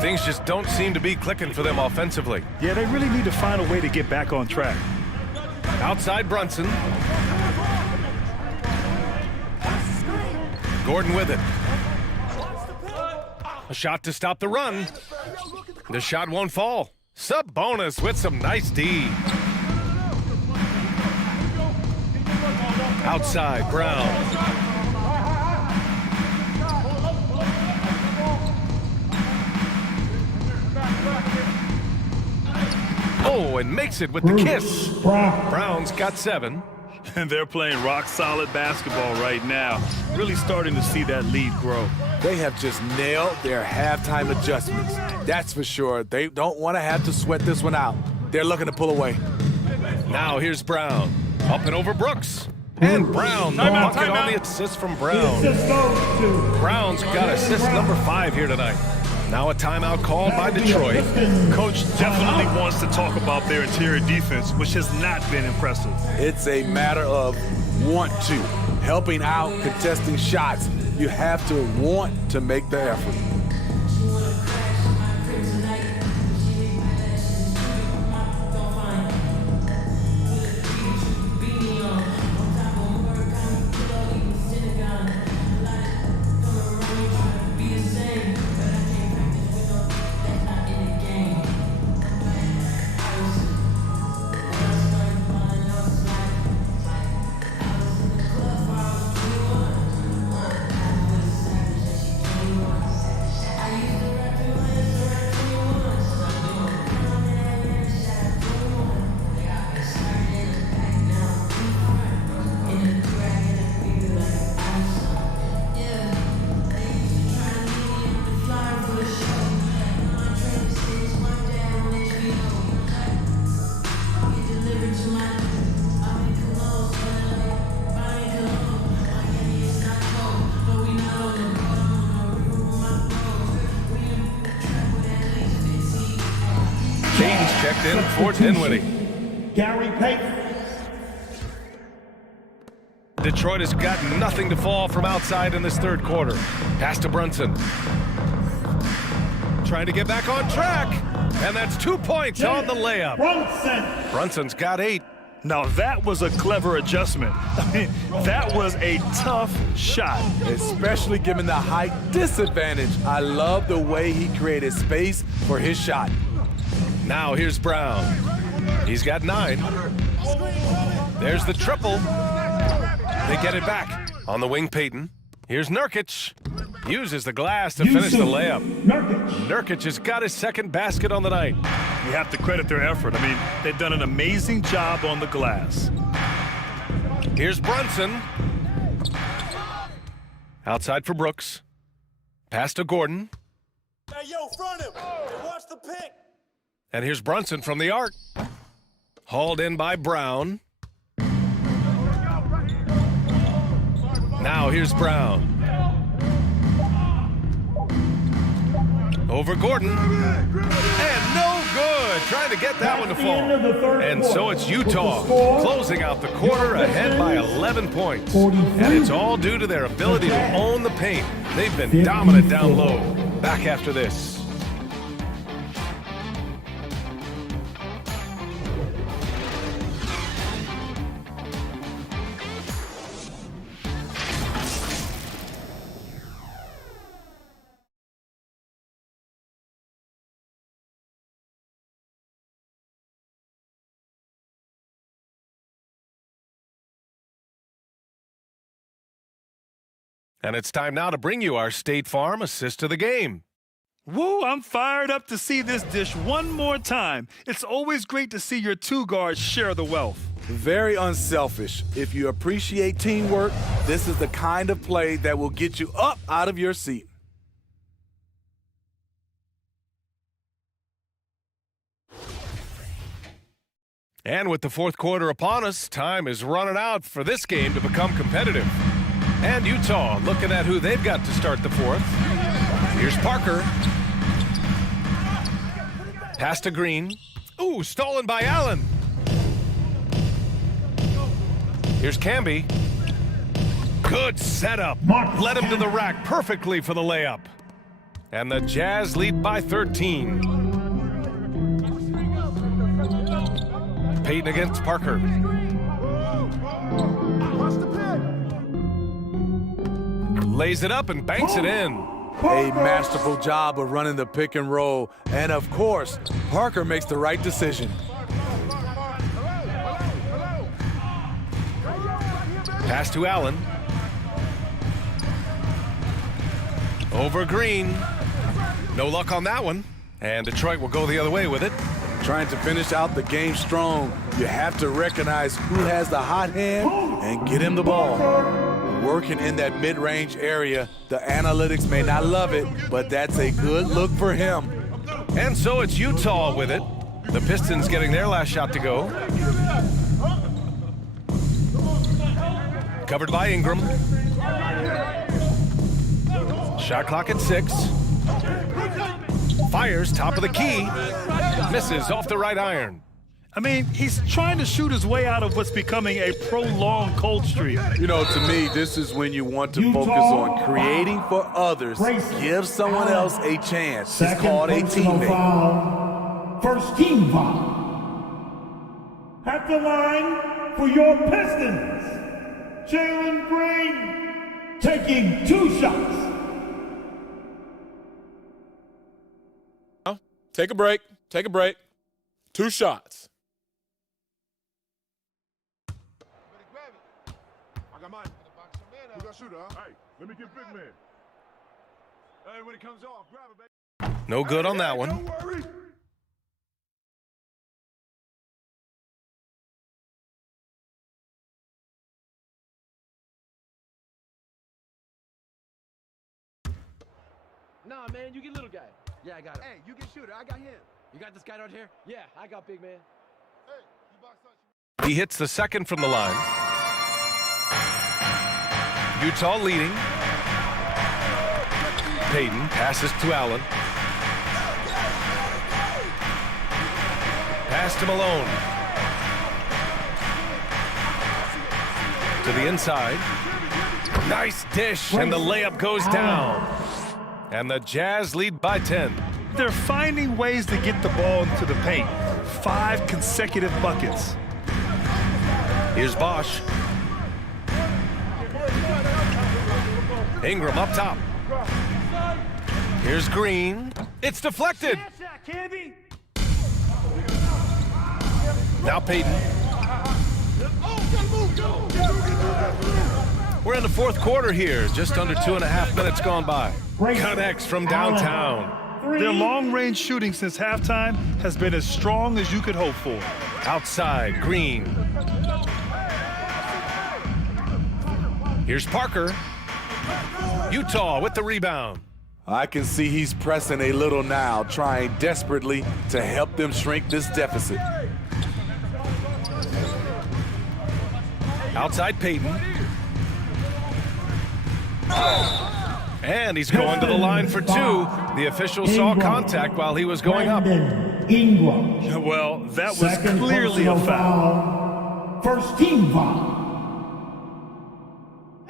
Things just don't seem to be clicking for them offensively. Yeah, they really need to find a way to get back on track. Outside Brunson. Gordon with it. A shot to stop the run. The shot won't fall. Sabonis with some nice D. Outside Brown. Oh, and makes it with the kiss. Brown's got 7. And they're playing rock-solid basketball right now. Really starting to see that lead grow. They have just nailed their halftime adjustments. That's for sure. They don't want to have to sweat this one out. They're looking to pull away. Now here's Brown. Up and over Brooks. And Brown, the bucket on the assist from Brown. Brown's got assist number 5 here tonight. Now a timeout called by Detroit. Coach definitely wants to talk about their interior defense, which has not been impressive. It's a matter of want to. Helping out, contesting shots. You have to want to make the effort. Checked in for Dinwiddie. Gary Payton. Detroit has got nothing to fall from outside in this third quarter. Pass to Brunson. Trying to get back on track. And that's 2 points on the layup. Brunson's got 8. Now that was a clever adjustment. I mean, that was a tough shot. Especially given the height disadvantage. I love the way he created space for his shot. Now here's Brown. He's got 9. There's the triple. They get it back. On the wing, Payton. Here's Nurkic. Uses the glass to finish the layup. Nurkic has got his second basket on the night. You have to credit their effort. I mean, they've done an amazing job on the glass. Here's Brunson. Outside for Brooks. Pass to Gordon. Hey, yo, front him. Hey, watch the pick. And here's Brunson from the arc. Hauled in by Brown. Now here's Brown. Over Gordon. And no good. Trying to get that one to fall. And so it's Utah closing out the quarter ahead by 11 points. And it's all due to their ability to own the paint. They've been dominant down low. Back after this. And it's time now to bring you our State Farm assist of the game. Woo, I'm fired up to see this dish one more time. It's always great to see your two guards share the wealth. Very unselfish. If you appreciate teamwork, this is the kind of play that will get you up out of your seat. And with the fourth quarter upon us, time is running out for this game to become competitive. And Utah looking at who they've got to start the fourth. Here's Parker. Pass to Green. Ooh, stolen by Allen. Here's Camby. Good setup. Led him to the rack perfectly for the layup. And the Jazz lead by 13. Payton against Parker. Lays it up and banks it in. A masterful job of running the pick and roll. And of course, Parker makes the right decision. Pass to Allen. Over Green. No luck on that one. And Detroit will go the other way with it. Trying to finish out the game strong, you have to recognize who has the hot hand and get him the ball. Working in that mid-range area, the analytics may not love it, but that's a good look for him. And so it's Utah with it. The Pistons getting their last shot to go. Covered by Ingram. Shot clock at 6. Fires top of the key. Misses off the right iron. I mean, he's trying to shoot his way out of what's becoming a prolonged cold streak. You know, to me, this is when you want to focus on creating for others. Give someone else a chance. It's called a teammate. Foul. First team foul. At the line for your Pistons, Jalen Green taking 2 shots. Take a break. Take a break. 2 shots. I got mine. You got shooter, huh? Hey, let me get big man. Hey, when it comes off, grab it, baby. No good on that one. Don't worry. Nah, man, you get little guy. Yeah, I got him. Hey, you get shooter. I got him. You got this guy out here? Yeah, I got big man. Hey, you box out. He hits the second from the line. Utah leading. Payton passes to Allen. Pass to Malone. To the inside. Nice dish, and the layup goes down. And the Jazz lead by 10. They're finding ways to get the ball into the paint. 5 consecutive buckets. Here's Bosch. Ingram up top. Here's Green. It's deflected. Now Payton. We're in the fourth quarter here. Just under 2.5 minutes gone by. Connects from downtown. Their long-range shooting since halftime has been as strong as you could hope for. Outside, Green. Here's Parker. Utah with the rebound. I can see he's pressing a little now, trying desperately to help them shrink this deficit. Outside Payton. And he's going to the line for 2. The official saw contact while he was going up. Ingram. Well, that was clearly a foul. First team foul.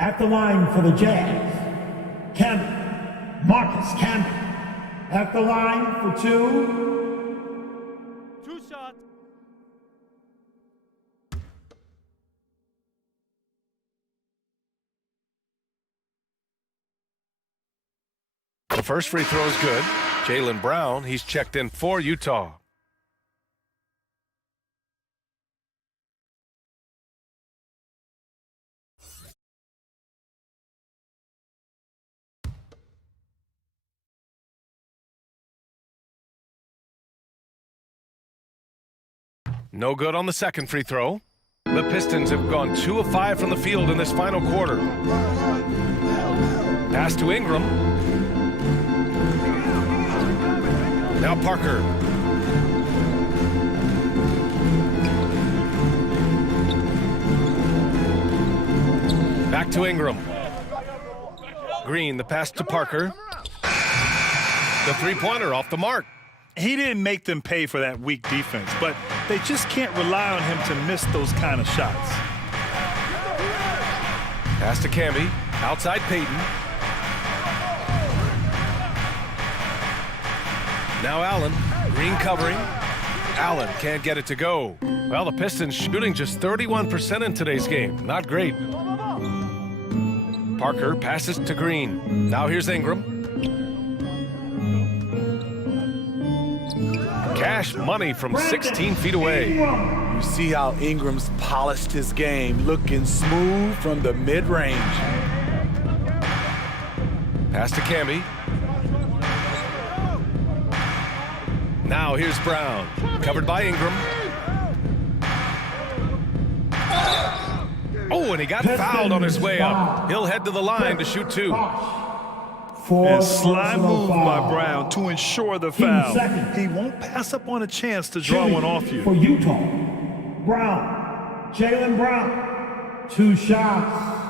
At the line for the Jazz, Camby. Marcus Camby. At the line for 2. 2 shots. The first free throw is good. Jaylen Brown, he's checked in for Utah. No good on the second free throw. The Pistons have gone 2 of 5 from the field in this final quarter. Pass to Ingram. Now Parker. Back to Ingram. Green, the pass to Parker. The three-pointer off the mark. He didn't make them pay for that weak defense, but they just can't rely on him to miss those kind of shots. Pass to Camby. Outside Payton. Now Allen. Green covering. Allen can't get it to go. Well, the Pistons shooting just 31% in today's game. Not great. Parker passes to Green. Now here's Ingram. Cash money from 16 feet away. You see how Ingram's polished his game, looking smooth from the mid-range. Pass to Camby. Now here's Brown, covered by Ingram. Oh, and he got fouled on his way up. He'll head to the line to shoot 2. And sly move by Brown to ensure the foul. He won't pass up on a chance to draw one off you. For Utah, Brown, Jaylen Brown, 2 shots.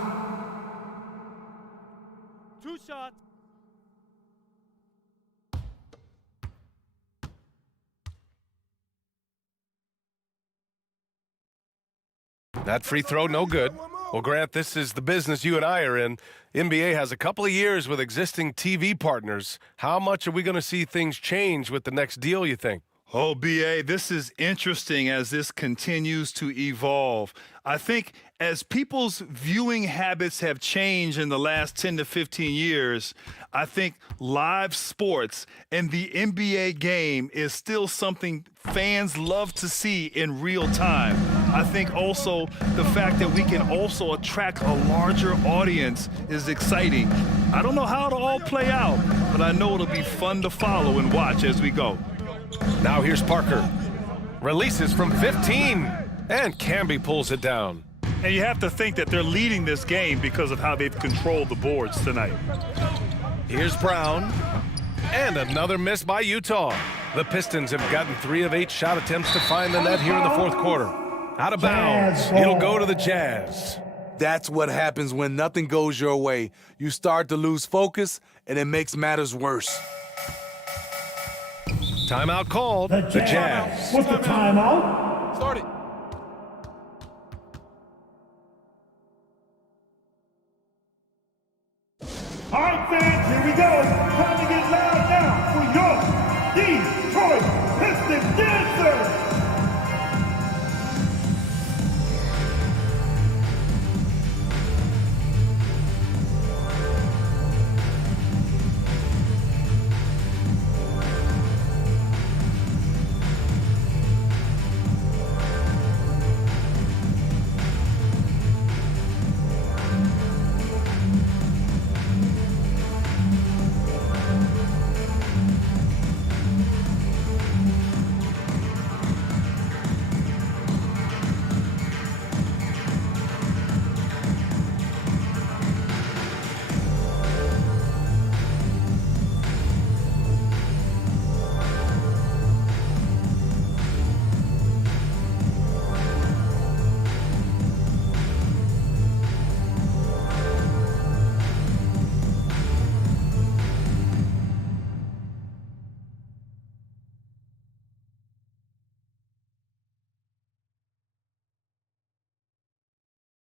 2 shots. That free throw, no good. Well, Grant, this is the business you and I are in. NBA has a couple of years with existing TV partners. How much are we going to see things change with the next deal, you think? Oh, B.A., this is interesting as this continues to evolve. I think as people's viewing habits have changed in the last 10 to 15 years, I think live sports and the NBA game is still something fans love to see in real time. I think also the fact that we can also attract a larger audience is exciting. I don't know how it'll all play out, but I know it'll be fun to follow and watch as we go. Now here's Parker. Releases from 15, and Camby pulls it down. And you have to think that they're leading this game because of how they've controlled the boards tonight. Here's Brown, and another miss by Utah. The Pistons have gotten 3 of 8 shot attempts to find the net here in the fourth quarter. Out of bounds, it'll go to the Jazz. That's what happens when nothing goes your way. You start to lose focus, and it makes matters worse. Timeout called. The Jazz. What's the timeout? Start it. All right, fans, here we go. Time to get loud now for your Detroit Pistons dancers.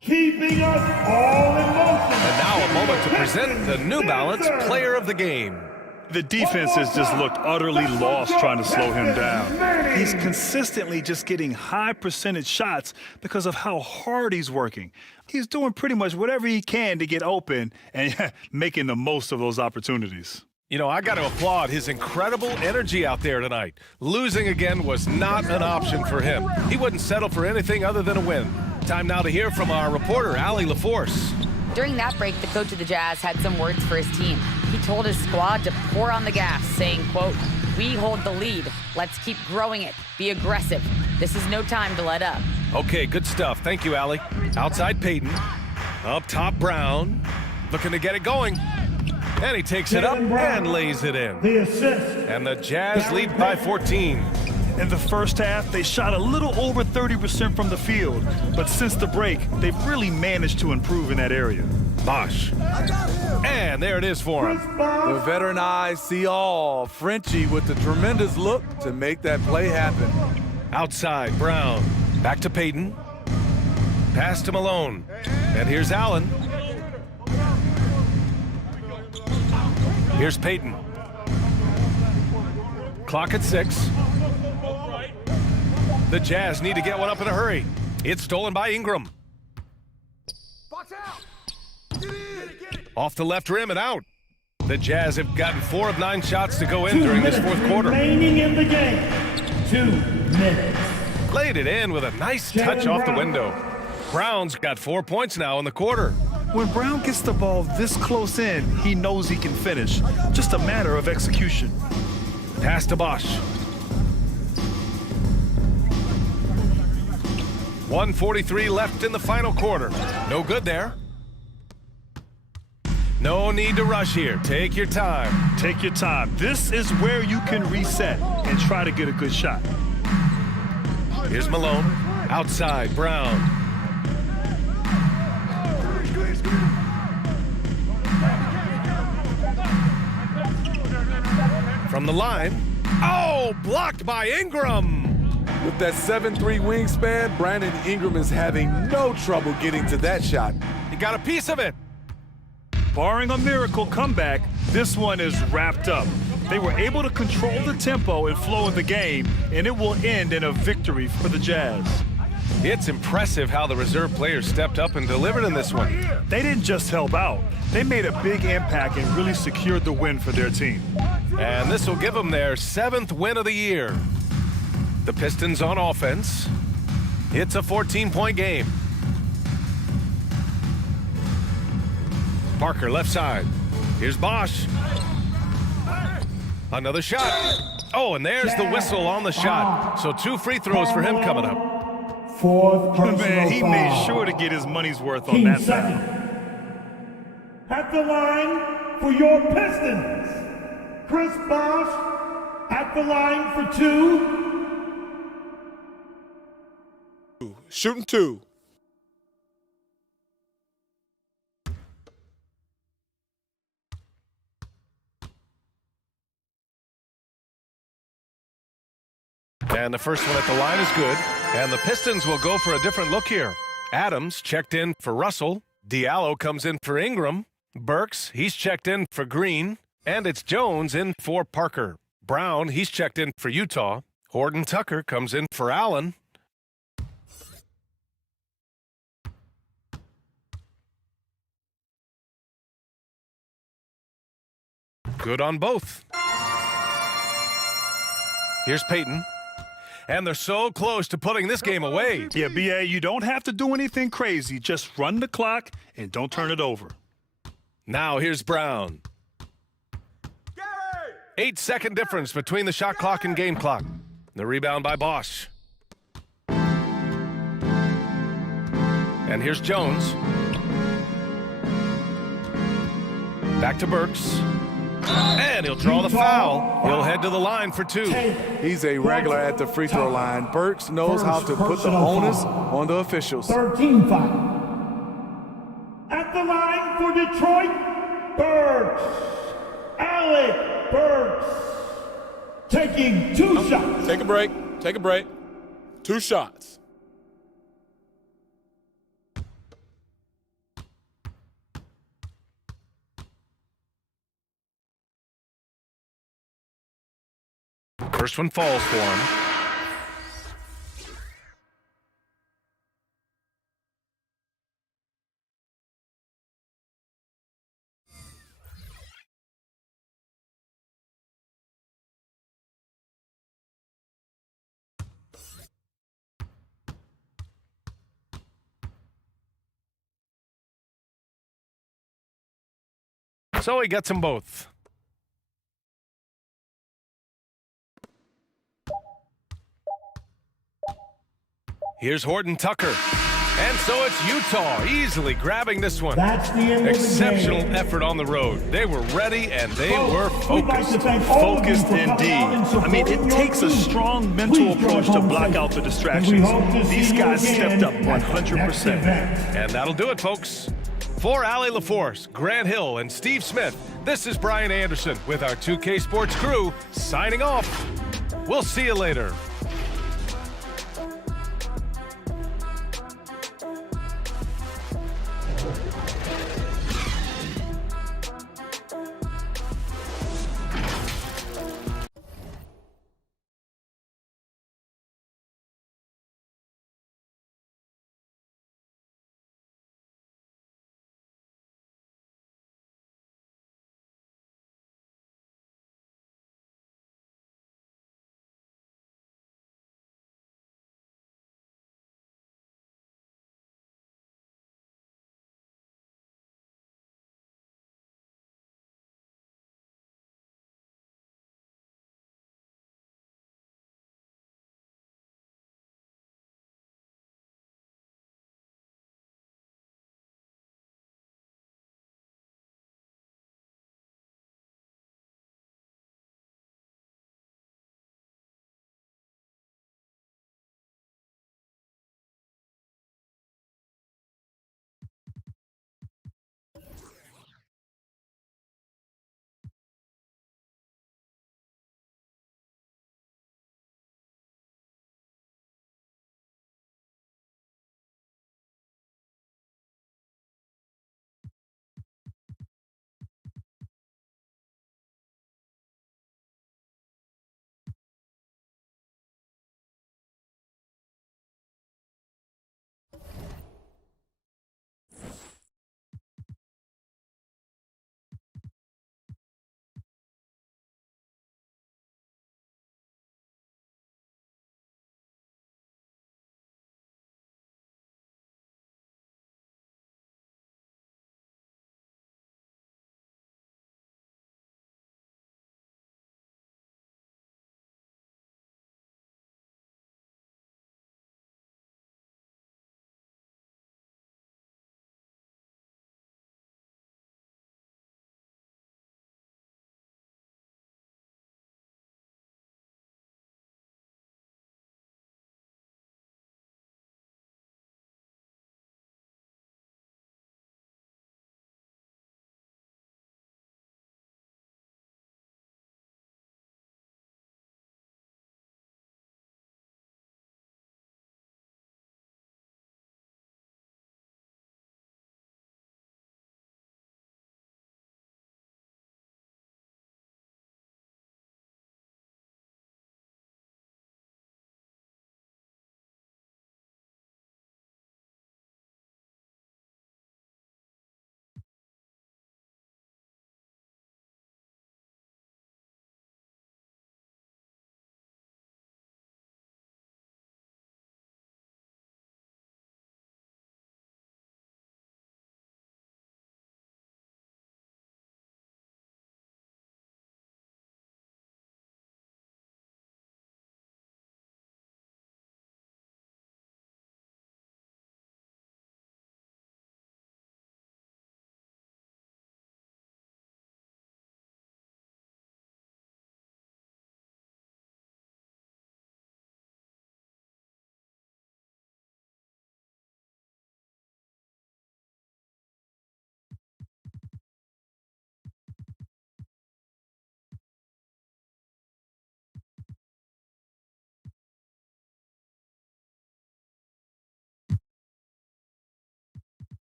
Keeping us all in motion. And now a moment to present the New Balance Player of the Game. The defense has just looked utterly lost trying to slow him down. He's consistently just getting high percentage shots because of how hard he's working. He's doing pretty much whatever he can to get open and making the most of those opportunities. You know, I got to applaud his incredible energy out there tonight. Losing again was not an option for him. He wouldn't settle for anything other than a win. Time now to hear from our reporter, Allie LaForce. During that break, the coach of the Jazz had some words for his team. He told his squad to pour on the gas, saying, quote, "We hold the lead. Let's keep growing it. Be aggressive. This is no time to let up. Okay, good stuff. Thank you, Allie. Outside Peyton. Up top, Brown. Looking to get it going. And he takes it up and lays it in. The assist. And the Jazz lead by 14. In the first half, they shot a little over 30% from the field, but since the break, they've really managed to improve in that area. Bosh. And there it is for him. The veteran eyes see all. Frenchie with the tremendous look to make that play happen. Outside, Brown. Back to Peyton. Pass to Malone. And here's Allen. Here's Peyton. Clock at 6. The Jazz need to get one up in a hurry. It's stolen by Ingram. Off the left rim and out. The Jazz have gotten 4 of 9 shots to go in during this fourth quarter. Remaining in the game. 2 minutes. Laid it in with a nice touch off the window. Brown's got 4 points now in the quarter. When Brown gets the ball this close in, he knows he can finish. Just a matter of execution. Pass to Bosh. 1:43 left in the final quarter. No good there. No need to rush here. Take your time. Take your time. This is where you can reset and try to get a good shot. Here's Malone. Outside, Brown. From the line. Oh, blocked by Ingram. With that 7'3" wingspan, Brandon Ingram is having no trouble getting to that shot. He got a piece of it. Barring a miracle comeback, this one is wrapped up. They were able to control the tempo and flow of the game, and it will end in a victory for the Jazz. It's impressive how the reserve players stepped up and delivered in this one. They didn't just help out. They made a big impact and really secured the win for their team. And this will give them their 7th win of the year. The Pistons on offense. It's a 14-point game. Parker left side. Here's Bosh. Another shot. Oh, and there's the whistle on the shot. So 2 free throws for him coming up. 4th personal Man, he foul. made sure to get his money's worth on Team that second. foul. At the line for your Pistons, Chris Bosh. At the line for 2. Shooting 2. And the first one at the line is good. And the Pistons will go for a different look here. Adams checked in for Russell. Diallo comes in for Ingram. Burks, he's checked in for Green. And it's Jones in for Parker. Brown, he's checked in for Utah. Horton Tucker comes in for Allen. Good on both. Here's Peyton. And they're so close to putting this game away. Yeah, B.A., you don't have to do anything crazy. Just run the clock and don't turn it over. Now here's Brown. 8-second difference between the shot clock and game clock. The rebound by Bosh. And here's Jones. Back to Burks. And he'll draw the foul. He'll head to the line for 2. He's a regular at the free throw line. Burks knows how to put the onus on the officials. 13 foul. At the line for Detroit, Burks. Alec Burks. Taking 2 shots. Take a break. Take a break. 2 shots. First one falls for him. So he gets them both. Here's Horton Tucker. And so it's Utah easily grabbing this one. That's the end of the Exceptional game. effort on the road. They were ready and they were We'd like to focused. thank all of you Focused for coming indeed. out and I mean, it supporting takes your a team. strong mental Please drive approach to home block safe. out the And we distractions. hope to see These you guys again stepped up at the next 100%. event. And that'll do it, folks. For Allie LaForce, Grant Hill, and Steve Smith, this is Brian Anderson with our 2K Sports crew signing off. We'll see you later.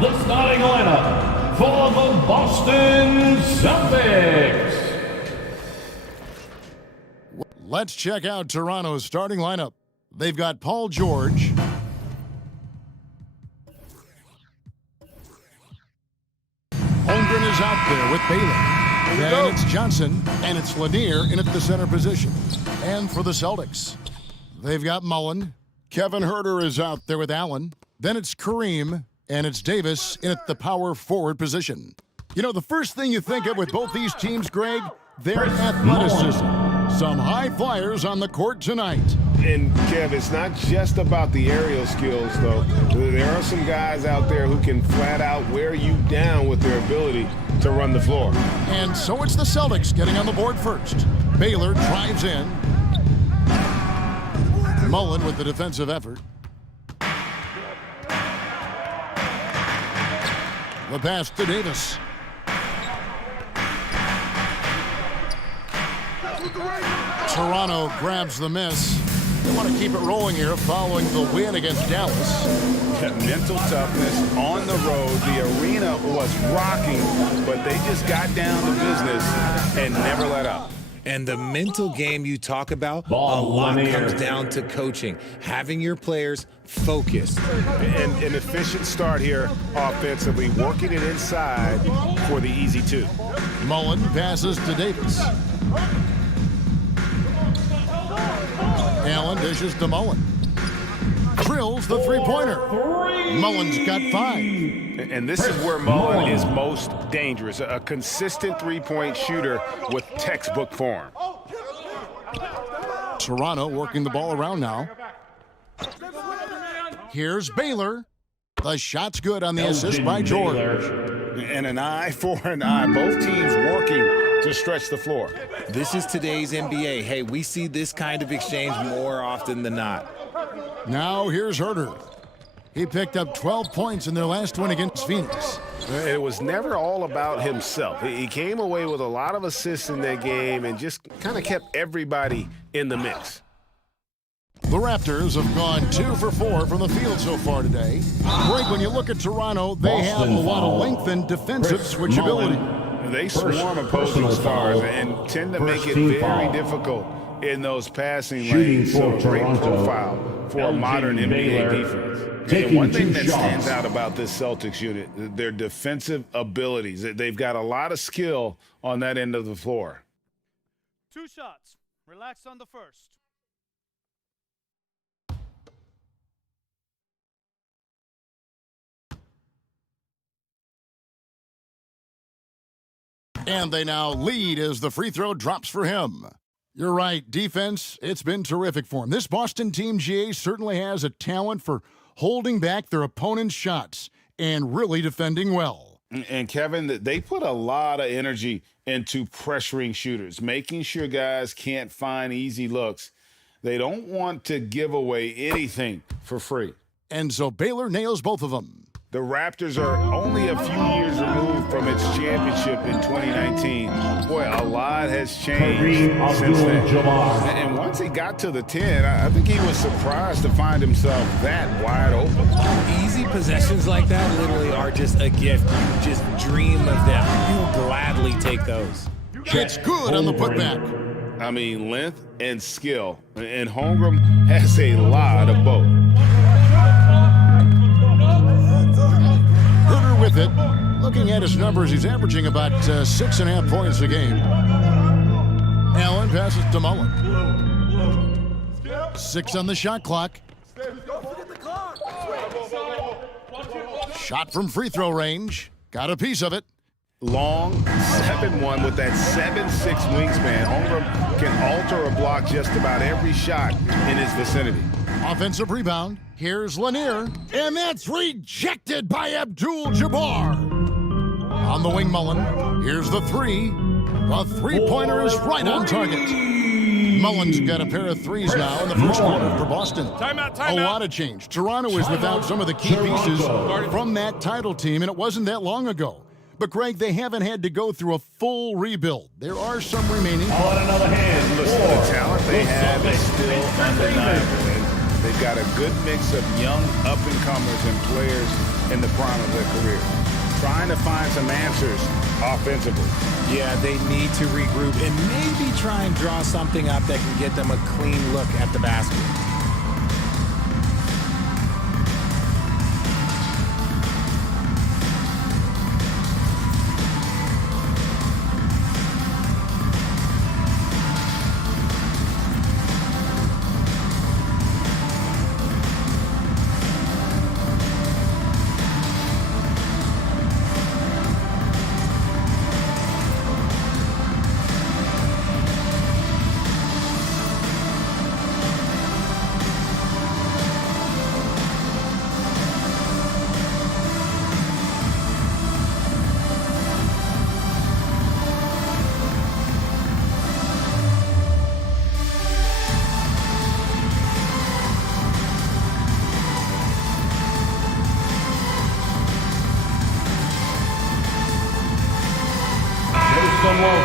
the starting lineup for the Boston Celtics. Let's check out Toronto's starting lineup. They've got Paul George, Holmgren is out there with Baylor. Then it's Johnson, and it's Lanier in at the center position. And for the Celtics, they've got Mullen. Kevin Huerter is out there with Allen. Then it's Kareem, and it's Davis in at the power forward position. You know, the first thing you think of with both these teams, Greg, their athleticism. Some high flyers on the court tonight. And, Kev, it's not just about the aerial skills, though. There are some guys out there who can flat out wear you down with their ability to run the floor. And so it's the Celtics getting on the board first. Baylor drives in. Mullen with the defensive effort. The pass to Davis. Toronto grabs the miss. They want to keep it rolling here following the win against Dallas. Mental toughness on the road. The arena was rocking, but they just got down to business and never let up. And the mental game you talk about, a lot comes down to coaching, having your players focused. And an efficient start here offensively, working it inside for the easy two. Mullen passes to Davis. Allen dishes to Mullen. Drills the three-pointer. Mullen's got 5. And this is where Mullen is most dangerous. A consistent three-point shooter with textbook form. Toronto working the ball around now. Here's Baylor. The shot's good on the assist by George. And an eye for an eye. Both teams working to stretch the floor. This is today's NBA. Hey, we see this kind of exchange more often than not. Now here's Huerter. He picked up 12 points in their last win against Phoenix. It was never all about himself. He came away with a lot of assists in that game and just kind of kept everybody in the mix. The Raptors have gone 2 for 4 from the field so far today. Greg, when you look at Toronto, they have a lot of length and defensive switchability. They swarm opposing stars and tend to make it very difficult in those passing lanes. So great profile for a modern NBA defense. And one thing that stands out about this Celtics unit, their defensive abilities. They've got a lot of skill on that end of the floor. 2 shots. Relax on the first. And they now lead as the free throw drops for him. You're right, defense, it's been terrific for him. This Boston team, GA, certainly has a talent for holding back their opponent's shots and really defending well. And, Kevin, they put a lot of energy into pressuring shooters, making sure guys can't find easy looks. They don't want to give away anything for free. And so Baylor nails both of them. The Raptors are only a few years removed from its championship in 2019. Boy, a lot has changed since then. And once he got to the 10, I think he was surprised to find himself that wide open. Easy possessions like that literally are just a gift. You just dream of them. You'll gladly take those. It's good on the putback. I mean, length and skill. And Holmgren has a lot of both. Huerter with it. Looking at his numbers, he's averaging about 6.5 points a game. Allen passes to Mullen. 6 on the shot clock. Shot from free throw range. Got a piece of it. Long 7-1 with that 7'6" wingspan. Holmgren can alter a block just about every shot in his vicinity. Offensive rebound. Here's Lanier. And that's rejected by Abdul-Jabbar. On the wing, Mullen. Here's the 3. The three-pointer is right on target. Mullen's got a pair of threes now in the first quarter for Boston. Timeout. A lot of change. Toronto is without some of the key pieces from that title team, and it wasn't that long ago. But, Greg, they haven't had to go through a full rebuild. There are some remaining. On another hand, listen, the talent they have is still undeniable. They've got a good mix of young up-and-comers and players in the prime of their career. Trying to find some answers offensively. Yeah, they need to regroup and maybe try and draw something up that can get them a clean look at the basket.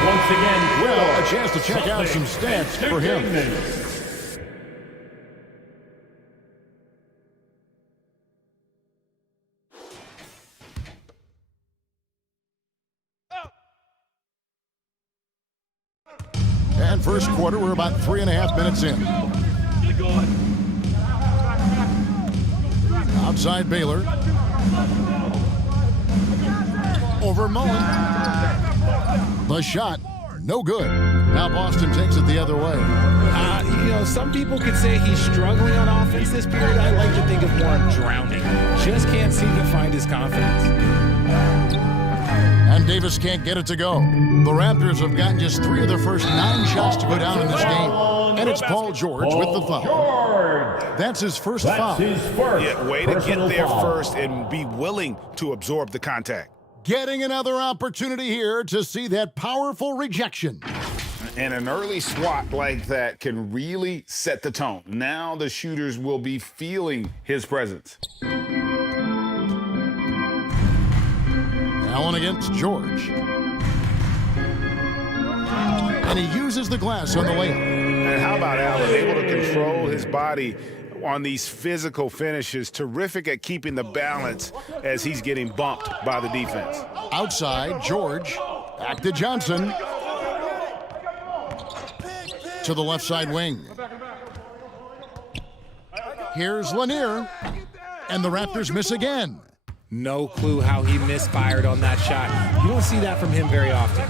Once again, well, a chance to check out some stats for him. And first quarter, we're about 3.5 minutes in. Outside Baylor. Over Mullen. The shot, no good. Now Boston takes it the other way. Some people could say he's struggling on offense this period. I like to think of more drowning. Just can't seem to find his confidence. And Davis can't get it to go. The Raptors have gotten just 3 of their first 9 shots to go down in this game. And it's Paul George with the foul. That's his first foul. Yeah, way to get there first and be willing to absorb the contact. Getting another opportunity here to see that powerful rejection. And an early swat like that can really set the tone. Now the shooters will be feeling his presence. Allen against George. And he uses the glass on the layup. And how about Allen, able to control his body on these physical finishes, terrific at keeping the balance as he's getting bumped by the defense. Outside, George, back to Johnson. To the left side wing. Here's Lanier, and the Raptors miss again. No clue how he misfired on that shot. You don't see that from him very often.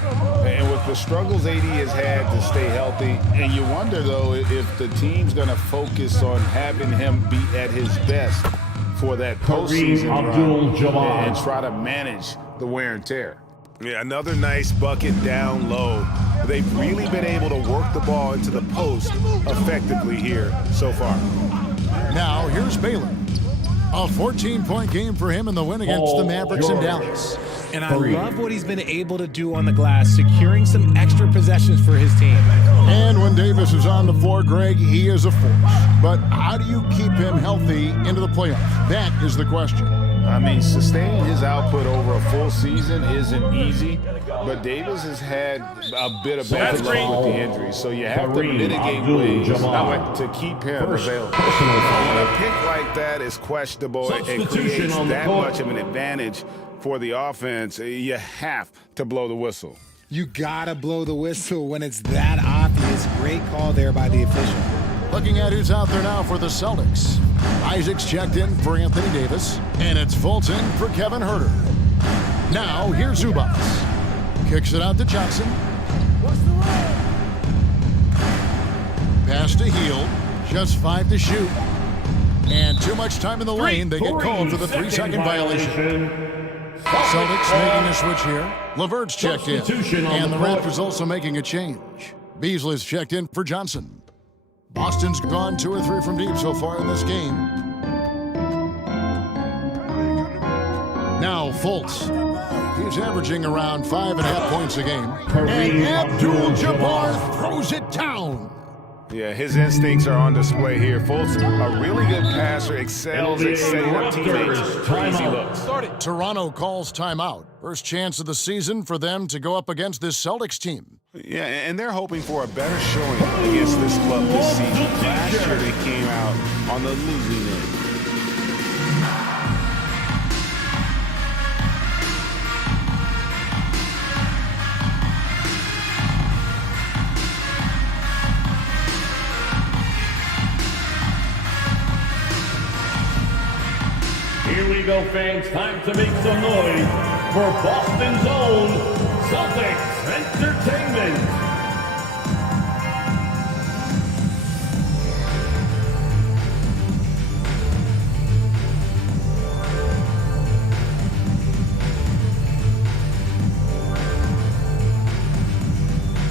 And with the struggles AD has had to stay healthy, and you wonder, though, if the team's going to focus on having him be at his best for that postseason run and try to manage the wear and tear. Yeah, another nice bucket down low. They've really been able to work the ball into the post effectively here so far. Now, here's Baylor. A 14-point game for him in the win against the Mavericks in Dallas. And I love what he's been able to do on the glass, securing some extra possessions for his team. And when Davis is on the floor, Greg, he is a force. But how do you keep him healthy into the playoffs? That is the question. I mean, sustaining his output over a full season isn't easy, but Davis has had a bit of bad luck with the injuries, so you have to mitigate ways to keep him available. When a pick like that is questionable and creates that much of an advantage for the offense, you have to blow the whistle. You gotta blow the whistle when it's that obvious. Great call there by the official. Looking at who's out there now for the Celtics. Isaac's checked in for Anthony Davis, and it's Fulton for Kevin Huerter. Now, here's Zubac. Kicks it out to Johnson. Pass to Hield. Just 5 to shoot. And too much time in the lane. They get called for the 3-second violation. Celtics making a switch here. LeVert's checked in. And the Raptors also making a change. Beasley's checked in for Johnson. Boston's gone 2 or 3 from deep so far in this game. Now Fultz. He's averaging around 5.5 points a game. And Abdul-Jabbar throws it down. Yeah, his instincts are on display here. Fultz, a really good passer, excels at setting up teammates for easy looks. Toronto calls timeout. First chance of the season for them to go up against this Celtics team. Yeah, and they're hoping for a better showing against this club this season. Last year they came out on the losing end. Here we go, fans. Time to make some noise for Boston's own Celtics Entertainment.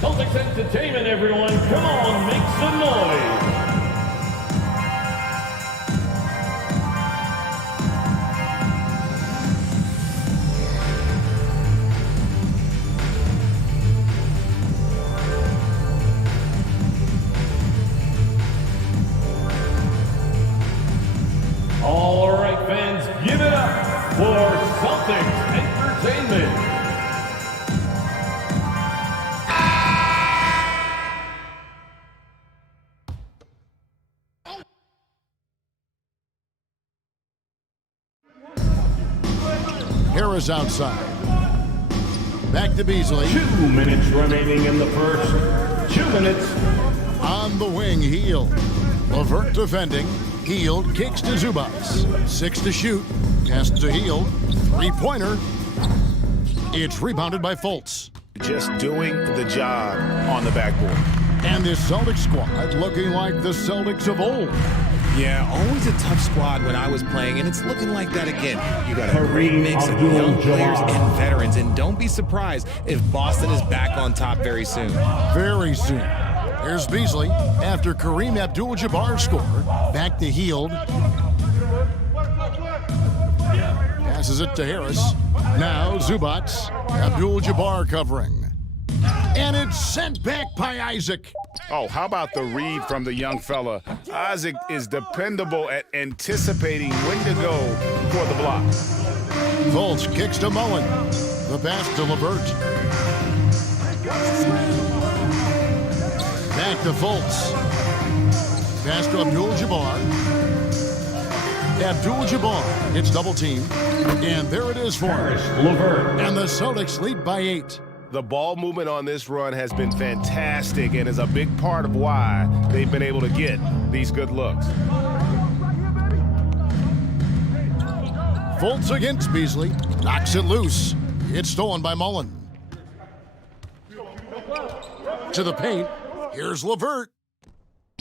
Celtics Entertainment, everyone. Come on, make some noise. All right, fans, give it up for Celtics Entertainment. Harris outside. Back to Beasley. 2 minutes remaining in the first. 2 minutes. On the wing, Hield. LeVert defending. Hield kicks to Zubac. 6 to shoot. Pass to Hield. Three-pointer. It's rebounded by Fultz. Just doing the job on the backboard. And this Celtics squad looking like the Celtics of old. Yeah, always a tough squad when I was playing, and it's looking like that again. You got a great mix of young players and veterans, and don't be surprised if Boston is back on top very soon. Very soon. Here's Beasley after Kareem Abdul-Jabbar scored. Back to Hield. Passes it to Harris. Now Zubac. Abdul-Jabbar covering. And it's sent back by Isaac. Oh, how about the read from the young fella? Isaac is dependable at anticipating when to go for the block. Fultz kicks to Mullen. The pass to LeVert. Back to Fultz. Pass to Abdul-Jabbar. Abdul-Jabbar gets double teamed. And there it is for LeVert. And the Celtics lead by 8. The ball movement on this run has been fantastic and is a big part of why they've been able to get these good looks. Fultz against Beasley. Knocks it loose. It's stolen by Mullen. To the paint. Here's LeVert.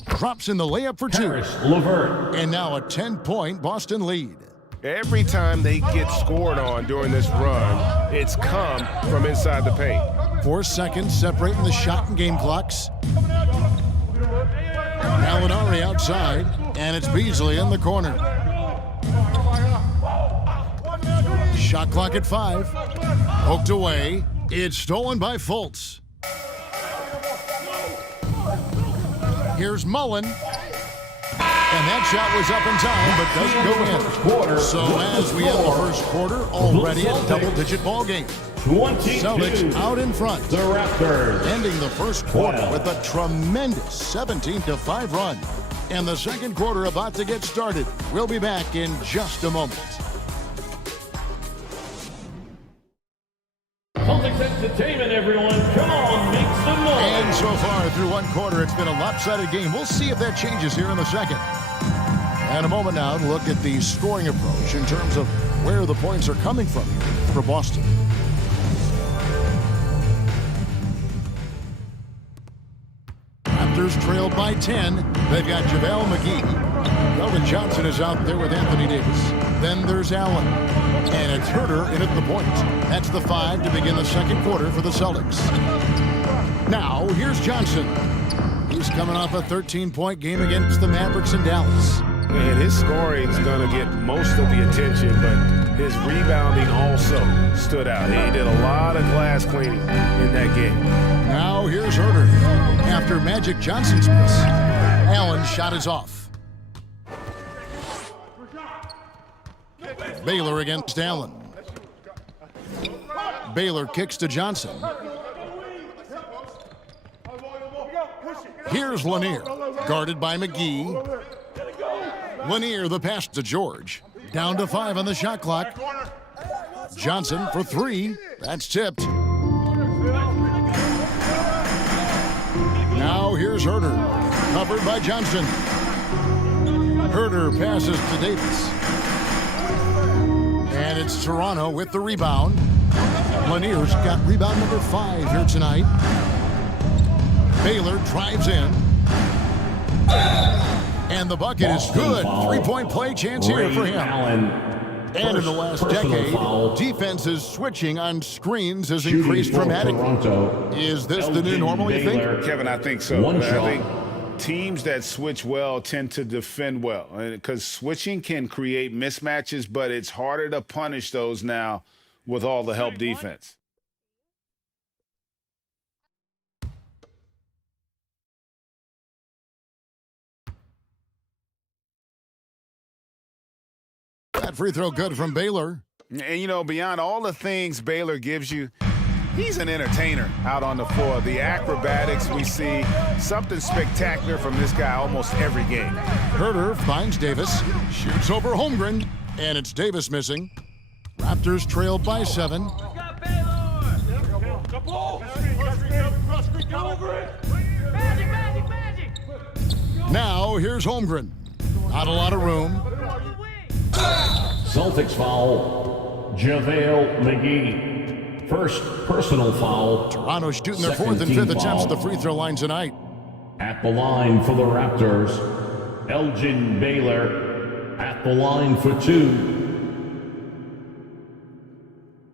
Drops in the layup for 2. LeVert. And now a 10-point Boston lead. Every time they get scored on during this run, it's come from inside the paint. 4 seconds separating the shot and game clocks. Gallinari outside, and it's Beasley in the corner. Shot clock at 5. Poked away. It's stolen by Fultz. Here's Mullen. And that shot was up in time, but doesn't go in. So as we end the first quarter, already a double-digit ball game. 22. Celtics out in front. The Raptors. Ending the first quarter with a tremendous 17-5 run. And the second quarter about to get started. We'll be back in just a moment. Celtics Entertainment, everyone. Come on, make some noise. And so far through one quarter, it's been a lopsided game. We'll see if that changes here in the second. And a moment now to look at the scoring approach in terms of where the points are coming from here for Boston. Raptors trailed by 10. They've got JaVale McGee. Kelvin Johnson is out there with Anthony Davis. Then there's Allen. And it's Herter in at the point. That's the 5 to begin the second quarter for the Celtics. Now, here's Johnson. He's coming off a 13-point game against the Mavericks in Dallas. And his scoring is going to get most of the attention, but his rebounding also stood out. He did a lot of glass cleaning in that game. Now here's Herder. After Magic Johnson's miss, Allen's shot is off. Baylor against Allen. Baylor kicks to Johnson. Here's Lanier, guarded by McGee. Lanier, the pass to George. Down to 5 on the shot clock. Johnson for 3. That's tipped. Now here's Herder, covered by Johnson. Herder passes to Davis. And it's Toronto with the rebound. Lanier's got rebound number 5 here tonight. Baylor drives in. And the bucket is good. 3-point play chance here for him. And in the last decade, defenses switching on screens has increased dramatically. Is this the new normal, you think? Kevin, I think so. I think teams that switch well tend to defend well, because switching can create mismatches, but it's harder to punish those now with all the help defense. That free throw good from Baylor. And, you know, beyond all the things Baylor gives you, he's an entertainer out on the floor. The acrobatics we see, something spectacular from this guy almost every game. Herder finds Davis, shoots over Holmgren, and it's Davis missing. Raptors trailed by 7. Now here's Holmgren. Not a lot of room. Celtics foul, JaVale McGee. First personal foul. Toronto shooting their 4th and 5th attempts at the free throw line tonight. At the line for the Raptors, Elgin Baylor at the line for 2.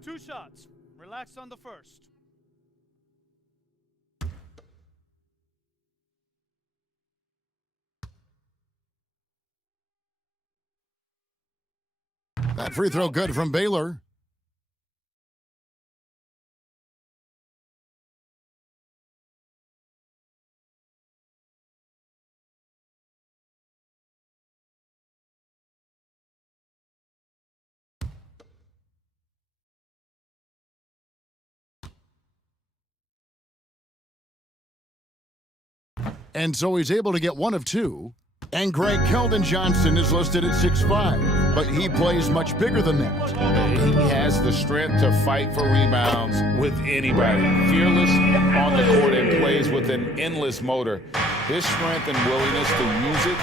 2 shots. Relax on the first. That free throw good from Baylor. And so he's able to get 1 of 2. And Greg Keldon Johnson is listed at 6'5", but he plays much bigger than that. He has the strength to fight for rebounds with anybody. Fearless on the court and plays with an endless motor. His strength and willingness to use it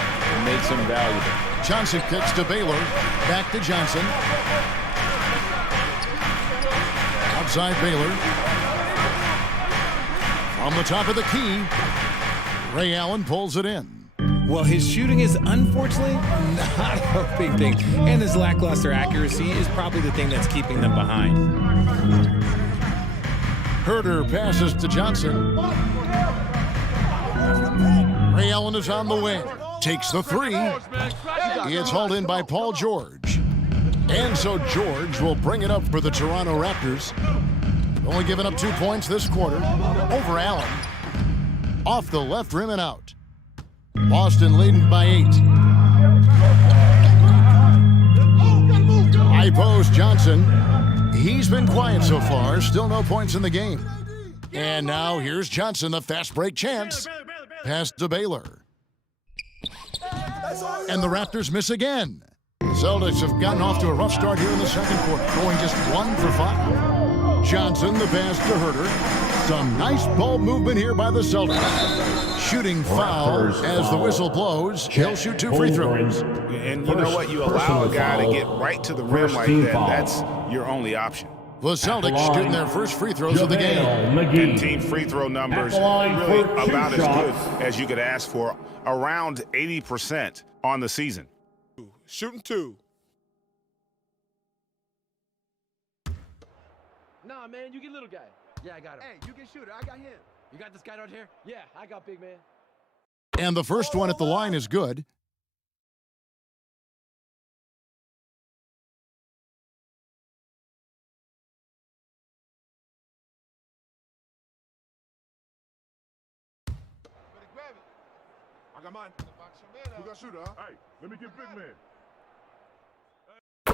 makes him valuable. Johnson kicks to Baylor. Back to Johnson. Outside Baylor. From the top of the key, Ray Allen pulls it in. Well, his shooting is unfortunately not a big thing, and his lackluster accuracy is probably the thing that's keeping them behind. Herder passes to Johnson. Ray Allen is on the wing. Takes the 3. It's hauled in by Paul George. And so George will bring it up for the Toronto Raptors. Only giving up 2 points this quarter over Allen. Off the left rim and out. Boston leading by 8. High post Johnson. He's been quiet so far. Still no points in the game. And now here's Johnson, the fast break chance. Pass to Baylor. And the Raptors miss again. The Celtics have gotten off to a rough start here in the second quarter, going just 1 for 5. Johnson, the pass to Herder. Some nice ball movement here by the Celtics. Shooting foul as the whistle blows. He'll shoot 2 free throws. And you know what? You allow a guy to get right to the rim like that. That's your only option. The Celtics shooting their first free throws of the game. And team free throw numbers really about as good as you could ask for. Around 80% on the season. Shooting 2. Nah, man, you get little guy. Yeah, I got him. Hey, you get shooter. I got him. You got this guy out here? Yeah, I got big man. And the first one at the line is good.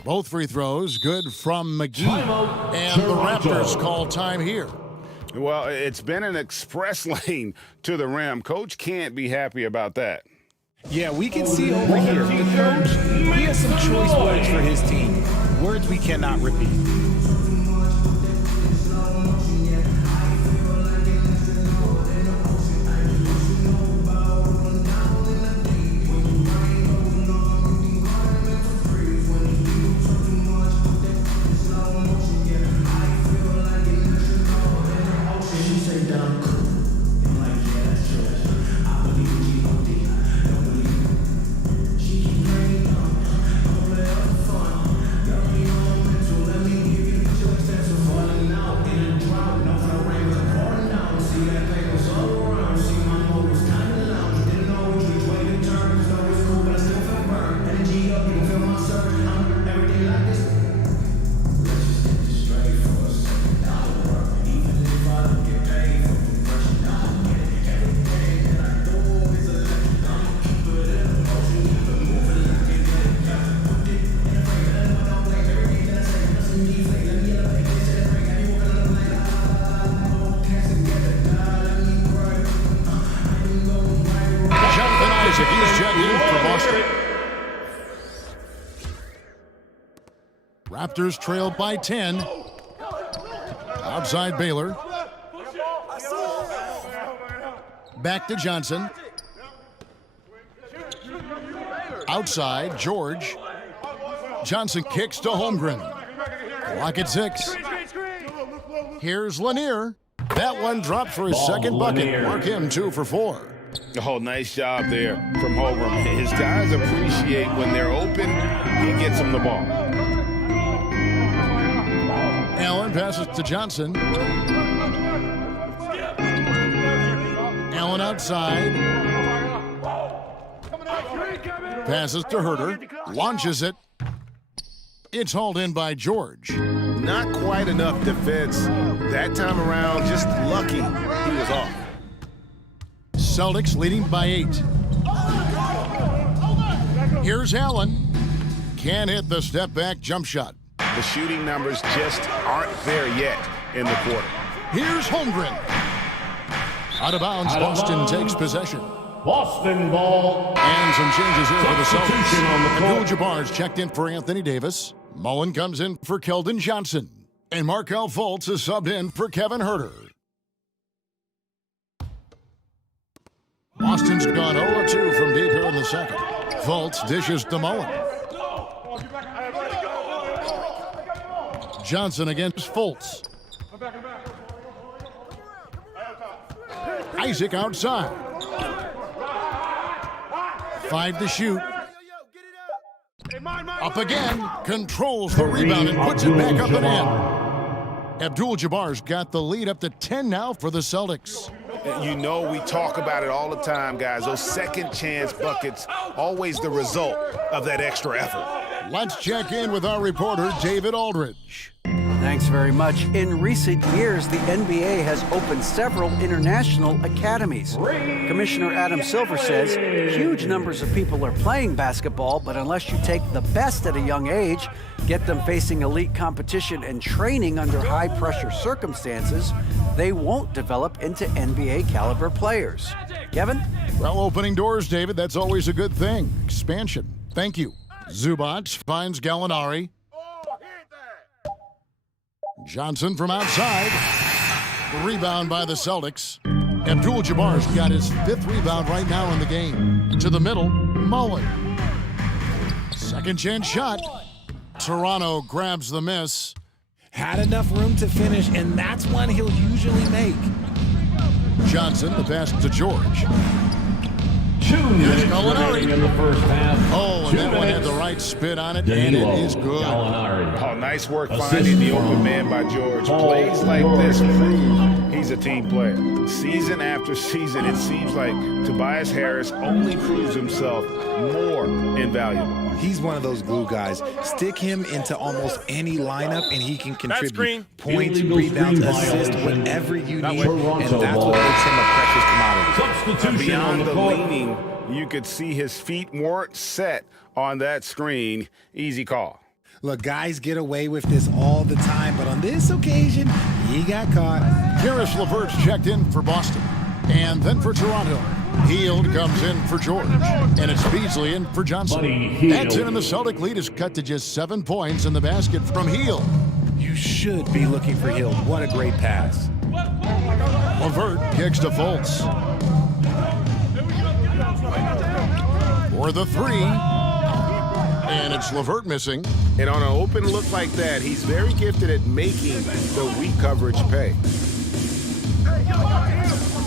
Both free throws good from McGee. And the Raptors call time here. Well, it's been an express lane to the rim. Coach can't be happy about that. Yeah, we can see over here. The coach, he has some choice words for his team. Words we cannot repeat. Raptors trailed by 10. Outside Baylor. Back to Johnson. Outside George. Johnson kicks to Holmgren. Clock at 6. Here's Lanier. That one dropped for his second bucket. Mark him 2 for 4. Oh, nice job there from Holmgren. His guys appreciate when they're open, he gets them the ball. Allen passes to Johnson. Allen outside. Passes to Herter. Launches it. It's hauled in by George. Not quite enough defense. That time around, just lucky he was off. Celtics leading by 8. Here's Allen. Can't hit the step-back jump shot. The shooting numbers just aren't there yet in the quarter. Here's Holmgren. Out of bounds, Boston takes possession. Boston ball. And some changes here for the Celtics. Abdul-Jabbar's checked in for Anthony Davis. Mullen comes in for Keldon Johnson. And Markelle Fultz is subbed in for Kevin Herter. Boston's gone 0-2 from deep here in the second. Fultz dishes to Mullen. Johnson against Fultz. Isaac outside. 5 to shoot. Up again. Controls the rebound and puts it back up and in. Abdul-Jabbar's got the lead up to 10 now for the Celtics. You know we talk about it all the time, guys. Those second chance buckets, always the result of that extra effort. Let's check in with our reporter, David Aldridge. Thanks very much. In recent years, the NBA has opened several international academies. Commissioner Adam Silver says huge numbers of people are playing basketball, but unless you take the best at a young age, get them facing elite competition and training under high-pressure circumstances, they won't develop into NBA-caliber players. Kevin? Well, opening doors, David, that's always a good thing. Expansion. Thank you. Zubac finds Gallinari. Johnson from outside. Rebound by the Celtics. Abdul-Jabbar's got his 5th rebound right now in the game. To the middle, Mullen. Second chance shot. Toronto grabs the miss. Had enough room to finish, and that's one he'll usually make. Johnson, the pass to George. 2 minutes remaining in the first half. Oh, and that one had the right spin on it, and it is good. Oh, nice work finding the open man by George. Plays like this prove he's a team player. Season after season, it seems like Tobias Harris only proves himself more invaluable. He's one of those glue guys. Stick him into almost any lineup, and he can contribute points, rebounds, assists, whatever you need, and that's what makes him a precious commodity. beyond the leaning, you could see his feet weren't set on that screen. Easy call. Look, guys get away with this all the time, but on this occasion, he got caught. Karis LeVert's checked in for Boston. And then for Toronto, Hield comes in for George. And it's Beasley in for Johnson. That's in, and the Celtic lead is cut to just 7 points in the basket from Hield. You should be looking for Hield. What a great pass. LeVert kicks to Fultz. For the three. And it's LeVert missing. And on an open look like that, he's very gifted at making the weak coverage pay.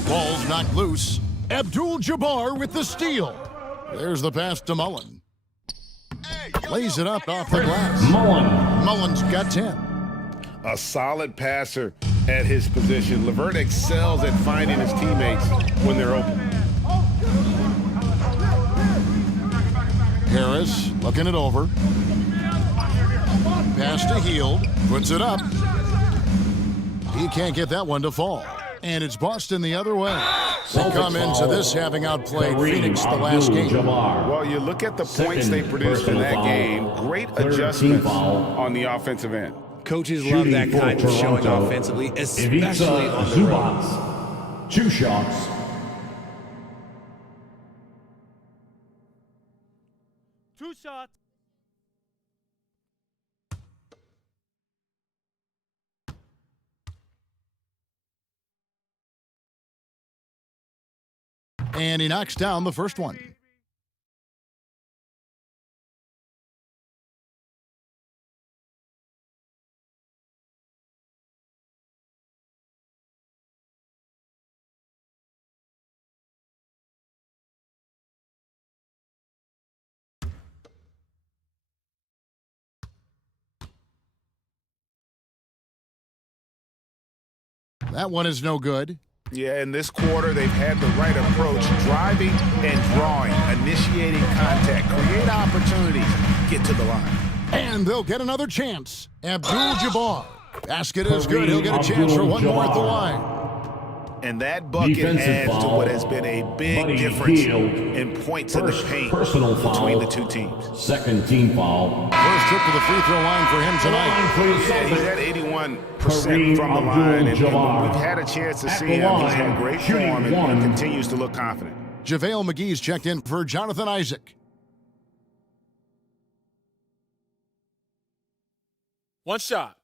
Ball's knocked loose. Abdul-Jabbar with the steal. There's the pass to Mullen. Lays it up off the glass. Mullen's got 10. A solid passer at his position. LeVert excels at finding his teammates when they're open. Harris looking it over. Pass to Hield. Puts it up. He can't get that one to fall. And it's Boston the other way. They come into this having outplayed Phoenix the last game. Well, you look at the points they produced in that game. Great adjustments on the offensive end. Coaches love that kind of showing offensively, especially on the road. 2 shots. And he knocks down the first one. That one is no good. Yeah, in this quarter, they've had the right approach, driving and drawing, initiating contact, create opportunities, get to the line. And they'll get another chance. Abdul-Jabbar. Basket is good. He'll get a chance for one more at the line. And that bucket adds to what has been a big difference in points in the paint between the two teams. Second team foul. First trip to the free throw line for him tonight. Yeah, he's at 81% from the line, and when we've had a chance to see him, he's in great form and continues to look confident. JaVale McGee's checked in for Jonathan Isaac. One shot.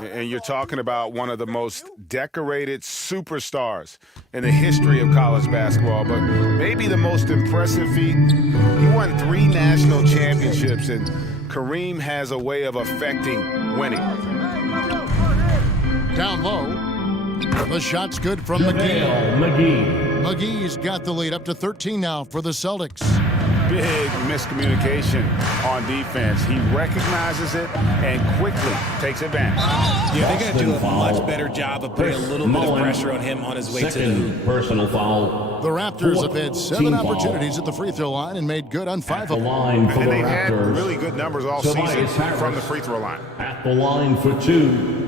And you're talking about one of the most decorated superstars in the history of college basketball, but maybe the most impressive feat. He won 3 national championships, and Kareem has a way of affecting winning. Down low. The shot's good from McGee. McGee's got the lead up to 13 now for the Celtics. Big miscommunication on defense. He recognizes it and quickly takes advantage. Yeah, they got to do a much better job of putting a little bit of pressure on him on his way to the hoop. Personal foul. The Raptors have had 7 opportunities at the free throw line and made good on 5 of them. And they've had really good numbers all season from the free throw line. At the line for 2.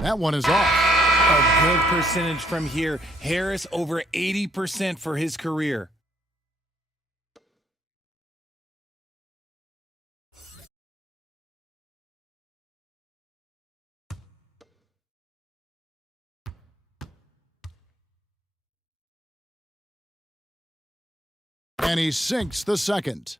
That one is off. A good percentage from here. Harris over 80% for his career. And he sinks the second.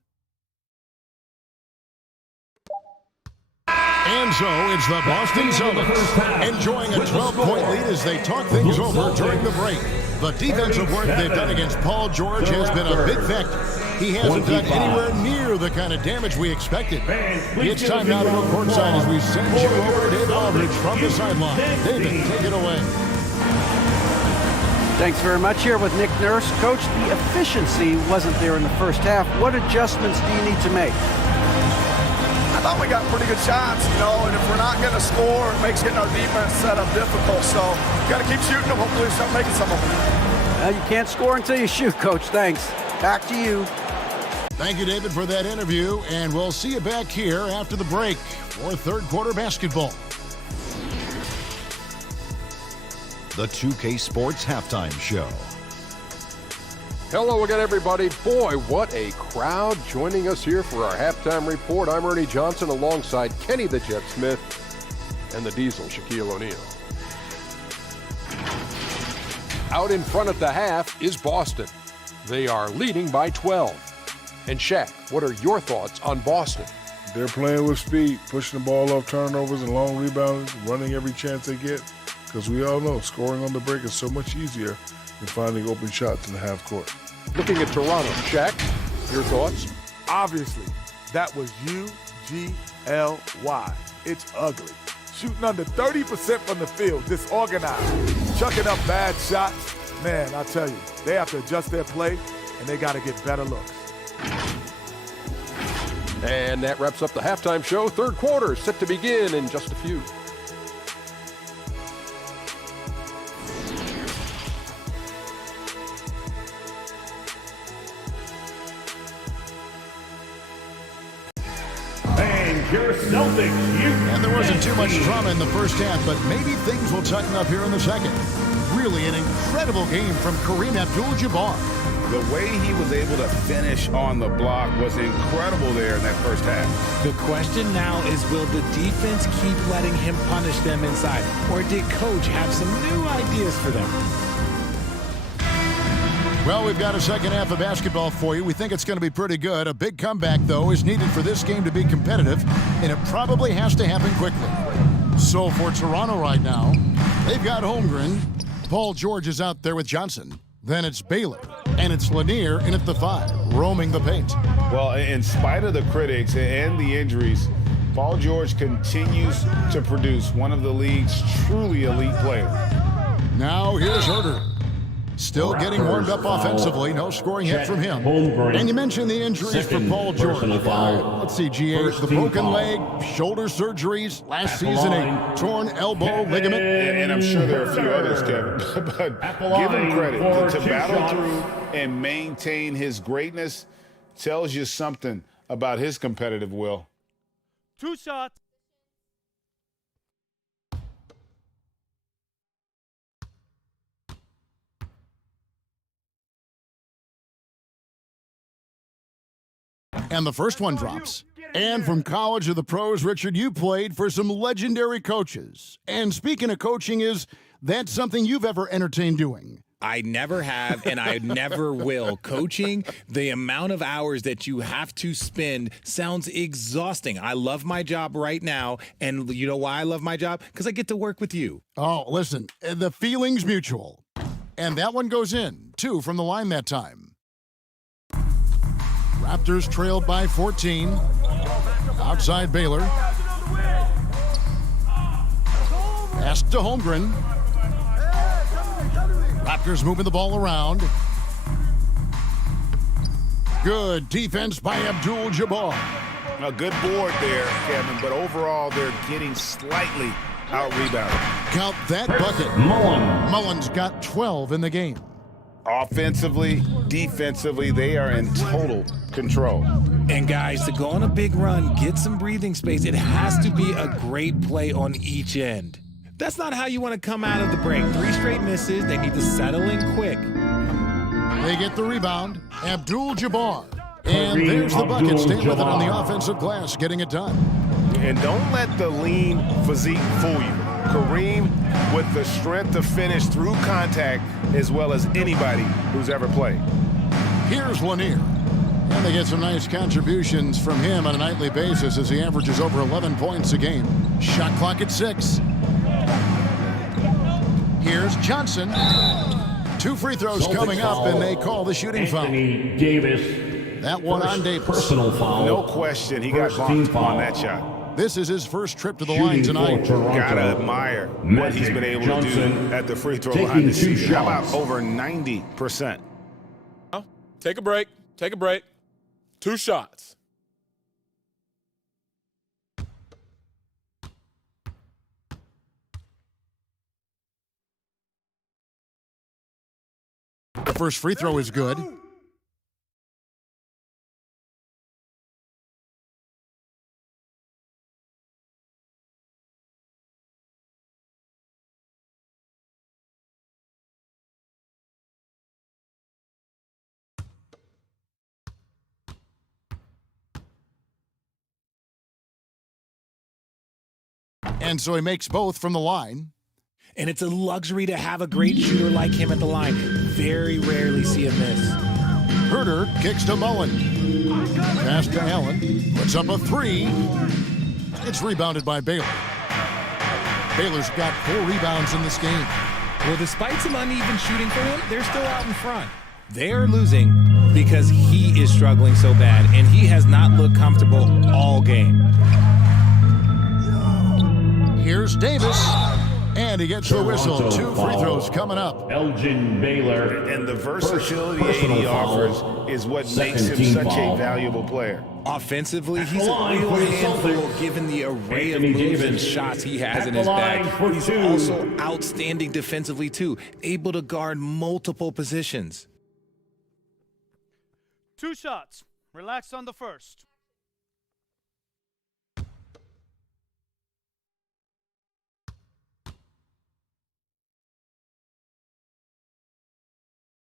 And so it's the Boston Celtics enjoying a 12-point lead as they talk things over during the break. The defensive work they've done against Paul George has been a big factor. He hasn't done anywhere near the kind of damage we expected. It's time now to go courtside as we send you over to David Aldridge from the sideline. David, take it away. Thanks very much. Here with Nick Nurse. Coach, the efficiency wasn't there in the first half. What adjustments do you need to make? I thought we got pretty good shots, and if we're not going to score, it makes getting our defense set up difficult. So got to keep shooting them. Hopefully we start making some of them. Well, you can't score until you shoot, Coach. Thanks. Back to you. Thank you, David, for that interview, and we'll see you back here after the break for third quarter basketball. The 2K Sports Halftime Show. Hello again, everybody. Boy, what a crowd joining us here for our halftime report. I'm Ernie Johnson alongside Kenny the Jet Smith and the Diesel, Shaquille O'Neal. Out in front at the half is Boston. They are leading by 12. And Shaq, what are your thoughts on Boston? They're playing with speed, pushing the ball off turnovers and long rebounds, running every chance they get. Because we all know scoring on the break is so much easier than finding open shots in the half court. Looking at Toronto, Shaq, your thoughts? Obviously, that was UGLY. It's ugly. Shooting under 30% from the field, disorganized, chucking up bad shots. Man, I tell you, they have to adjust their play, and they got to get better looks. And that wraps up the halftime show. Third quarter set to begin in just a few. Your Celtics, And there wasn't too much drama in the first half, but maybe things will tighten up here in the second. Really an incredible game from Kareem Abdul-Jabbar. The way he was able to finish on the block was incredible there in that first half. The question now is, will the defense keep letting him punish them inside? Or did Coach have some new ideas for them? Well, we've got a second half of basketball for you. We think it's going to be pretty good. A big comeback, though, is needed for this game to be competitive, and it probably has to happen quickly. So for Toronto right now, they've got Holmgren. Paul George is out there with Johnson. Then it's Baylor, and it's Lanier in at the 5, roaming the paint. Well, in spite of the critics and the injuries, Paul George continues to produce one of the league's truly elite players. Now here's Herder. Still getting warmed up offensively. No scoring hit from him. And you mentioned the injuries for Paul George. Let's see, GA, the broken leg, shoulder surgeries, last season a torn elbow ligament. And I'm sure there are a few others, Kevin. But give him credit. To battle through and maintain his greatness tells you something about his competitive will. 2 shots. And the first one drops. And from college to the pros, Richard, you played for some legendary coaches. And speaking of coaching, is that something you've ever entertained doing? I never have, and I never will. Coaching, the amount of hours that you have to spend sounds exhausting. I love my job right now, and you know why I love my job? Because I get to work with you. Oh, listen, the feeling's mutual. And that one goes in, 2 from the line that time. Raptors trailed by 14. Outside Baylor. Pass to Holmgren. Raptors moving the ball around. Good defense by Abdul-Jabbar. A good board there, Kevin, but overall they're getting slightly out-rebounded. Count that bucket. Mullen's got 12 in the game. Offensively, defensively, they are in total control. And guys, to go on a big run, get some breathing space, it has to be a great play on each end. That's not how you want to come out of the break. 3 straight misses. They need to settle in quick. They get the rebound. Abdul-Jabbar. And there's the bucket. Stay with it on the offensive glass, getting it done. And don't let the lean physique fool you. Kareem with the strength to finish through contact as well as anybody who's ever played. Here's Lanier. And they get some nice contributions from him on a nightly basis as he averages over 11 points a game. Shot clock at 6. Here's Johnson. 2 free throws coming up, and they call the shooting foul. Davis. That one on Davis. Personal foul. No question, he got bumped on that shot. This is his first trip to the line tonight. Gotta admire what he's been able to do at the free throw line this season. How about over 90%? Take a break. Take a break. 2 shots. The first free throw is good. And so he makes both from the line. And it's a luxury to have a great shooter like him at the line. Very rarely see him miss. Herder kicks to Mullen. Pass to Allen. Puts up a 3. It's rebounded by Baylor. Baylor's got 4 rebounds in this game. Well, despite some uneven shooting for him, they're still out in front. They're losing because he is struggling so bad, and he has not looked comfortable all game. Here's Davis. And he gets the whistle. 2 free throws coming up. Elgin Baylor. And the versatility he offers is what makes him such a valuable player. Offensively, he's a real handful given the array of moves and shots he has in his bag. He's also outstanding defensively, too, able to guard multiple positions. 2 shots. Relax on the first.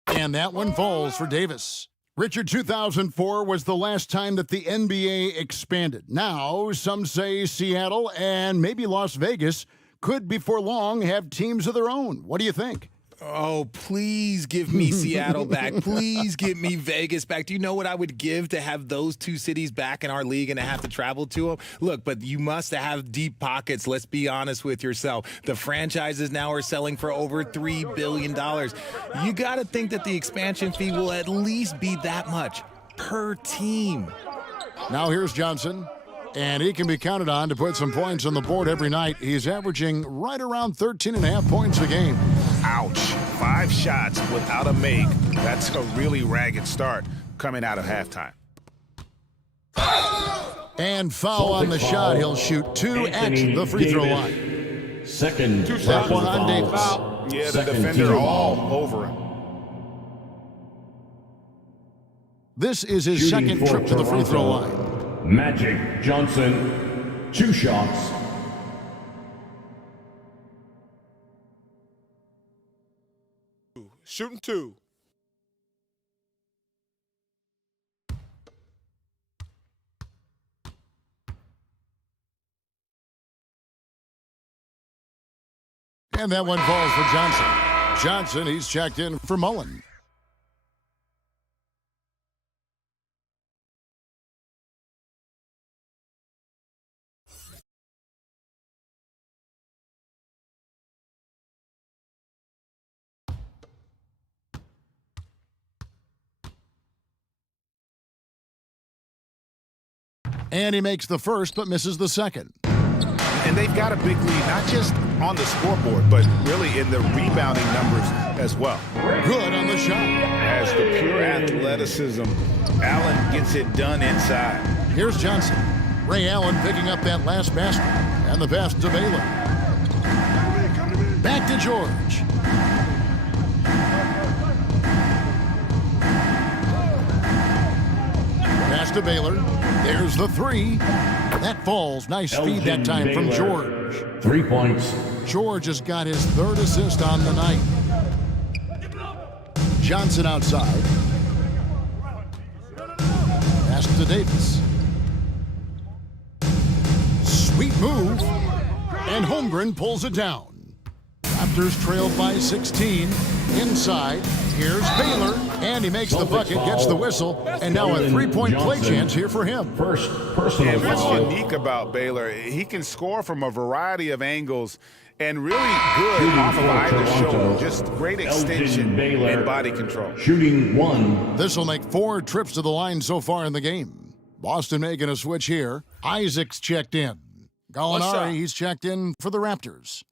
And that one falls for Davis. Richard, 2004 was the last time that the NBA expanded. Now, some say Seattle and maybe Las Vegas could before long have teams of their own. What do you think? Oh, please give me Seattle back. Please give me Vegas back. Do you know what I would give to have those 2 cities back in our league and to have to travel to them? Look, but you must have deep pockets. Let's be honest with yourself. The franchises now are selling for over $3 billion. You got to think that the expansion fee will at least be that much per team. Now here's Johnson. And he can be counted on to put some points on the board every night. He's averaging right around 13.5 points a game. Ouch. 5 shots without a make. That's a really ragged start coming out of halftime. And foul on the shot. He'll shoot 2 at the free throw line. Second. That one on Davis. Yeah, the defender all over him. This is his second trip to the free throw line. Magic Johnson, 2 shots. Shooting 2. And that one falls for Johnson. Johnson, he's checked in for Mullen. And he makes the first, but misses the second. And they've got a big lead, not just on the scoreboard, but really in the rebounding numbers as well. Good on the shot. As the pure athleticism, Allen gets it done inside. Here's Johnson. Ray Allen picking up that last basket. And the pass to Baylor. Back to George. Pass to Baylor. There's the 3. That falls. Nice feed that time from George. 3 points. George has got his 3rd assist on the night. Johnson outside. Pass to Davis. Sweet move. And Holmgren pulls it down. Raptors trailed by 16. Inside. Here's Baylor. And he makes the bucket, gets the whistle, and now a 3-point play chance here for him. First personal And what's foul. unique about Baylor, he can score from a variety of angles and really good off of either shoulder. Just great extension and body control. Shooting 1. This will make 4 trips to the line so far in the game. Boston making a switch here. Isaac's checked in. Gallinari, he's checked in for the Raptors.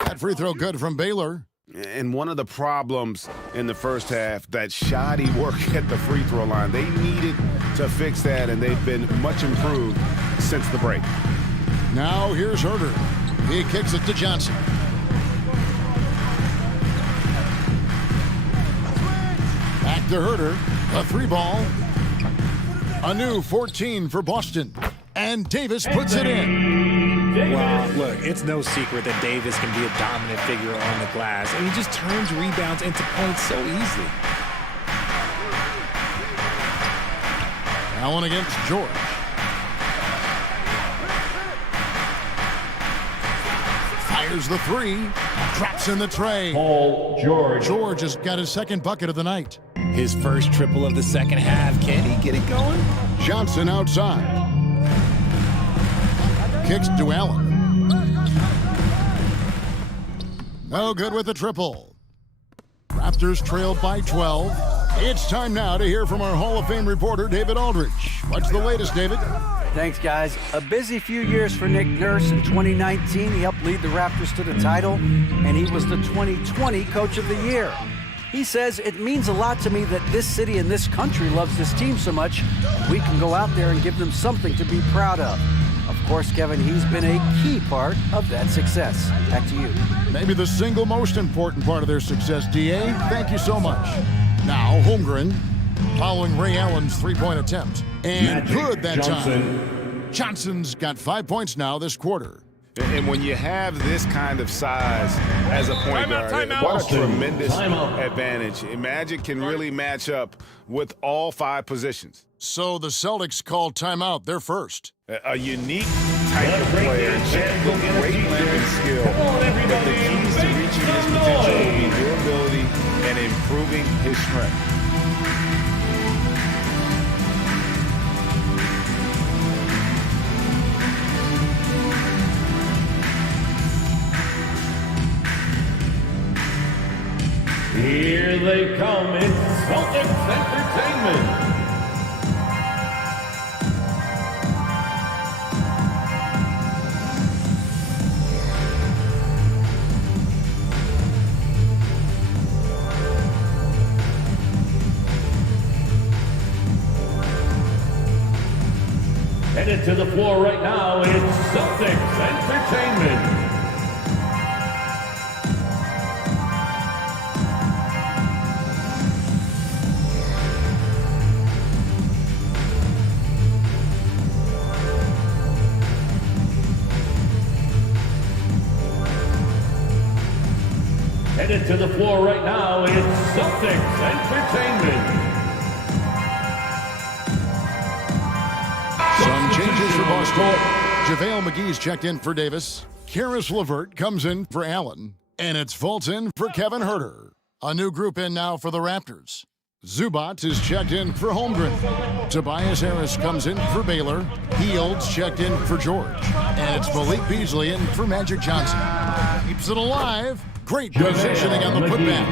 That free throw good from Baylor. And one of the problems in the first half, that shoddy work at the free throw line. They needed to fix that, and they've been much improved since the break. Now here's Herder. He kicks it to Johnson. Back to Herder. A 3-ball. A new 14 for Boston. And Davis puts it in. Well, look, it's no secret that Davis can be a dominant figure on the glass, and he just turns rebounds into points so easily. Allen against George. Fires the 3. Drops in the tray. Paul George. George has got his second bucket of the night. His first triple of the second half. Can he get it going? Johnson outside. Kicks to Allen. No good with the triple. Raptors trail by 12. It's time now to hear from our Hall of Fame reporter, David Aldridge. What's the latest, David? Thanks, guys. A busy few years for Nick Nurse. In 2019, he helped lead the Raptors to the title, and he was the 2020 Coach of the Year. He says, it means a lot to me that this city and this country loves this team so much. We can go out there and give them something to be proud of. Of course, Kevin, he's been a key part of that success. Back to you. Maybe the single most important part of their success, D.A. Thank you so much. Now, Holmgren, following Ray Allen's three-point attempt. And good that time. Johnson's got 5 points now this quarter. And when you have this kind of size as a point guard, what a tremendous advantage. Magic can really match up with all 5 positions. So the Celtics call timeout. They're first. A unique type of player, with great length and skill. But the keys to reaching his potential will be durability and improving his strength. Here they come, it's Celtics Entertainment. Headed to the floor right now, it's Celtics Entertainment. Headed to the floor right now, it's Celtics Entertainment. Some changes for Boston. JaVale McGee's checked in for Davis. Karis LeVert comes in for Allen. And it's Fultz in for Kevin Herder. A new group in now for the Raptors. Zubac is checked in for Holmgren. Tobias Harris comes in for Baylor. Fields checked in for George. And it's Malik Beasley in for Magic Johnson. Keeps it alive. Great positioning on the putback.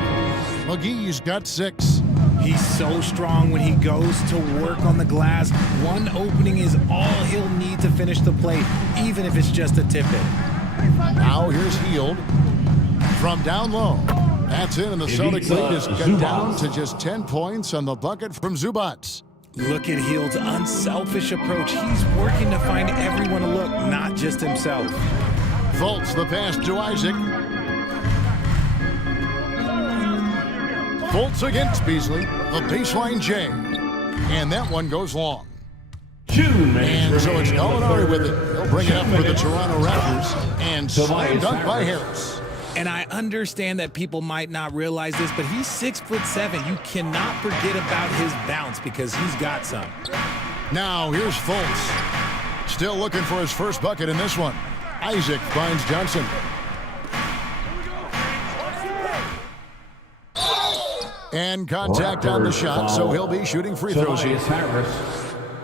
McGee's got 6. He's so strong when he goes to work on the glass. One opening is all he'll need to finish the play, even if it's just a tip-in. Now here's Hield from down low. That's in, and the Celtic lead is cut down to just 10 points on the bucket from Zubac. Look at Hield's unselfish approach. He's working to find everyone to look, not just himself. Fultz the pass to Isaac. Fultz against Beasley, the baseline J. And that one goes long. And so it's Gallinari with it. He'll bring it up for the Toronto Raptors. And slam dunk by Harris. And I understand that people might not realize this, but he's 6'7". You cannot forget about his bounce because he's got some. Now here's Fultz. Still looking for his first bucket in this one. Isaac finds Johnson. And contact on the shot, so he'll be shooting free throws here.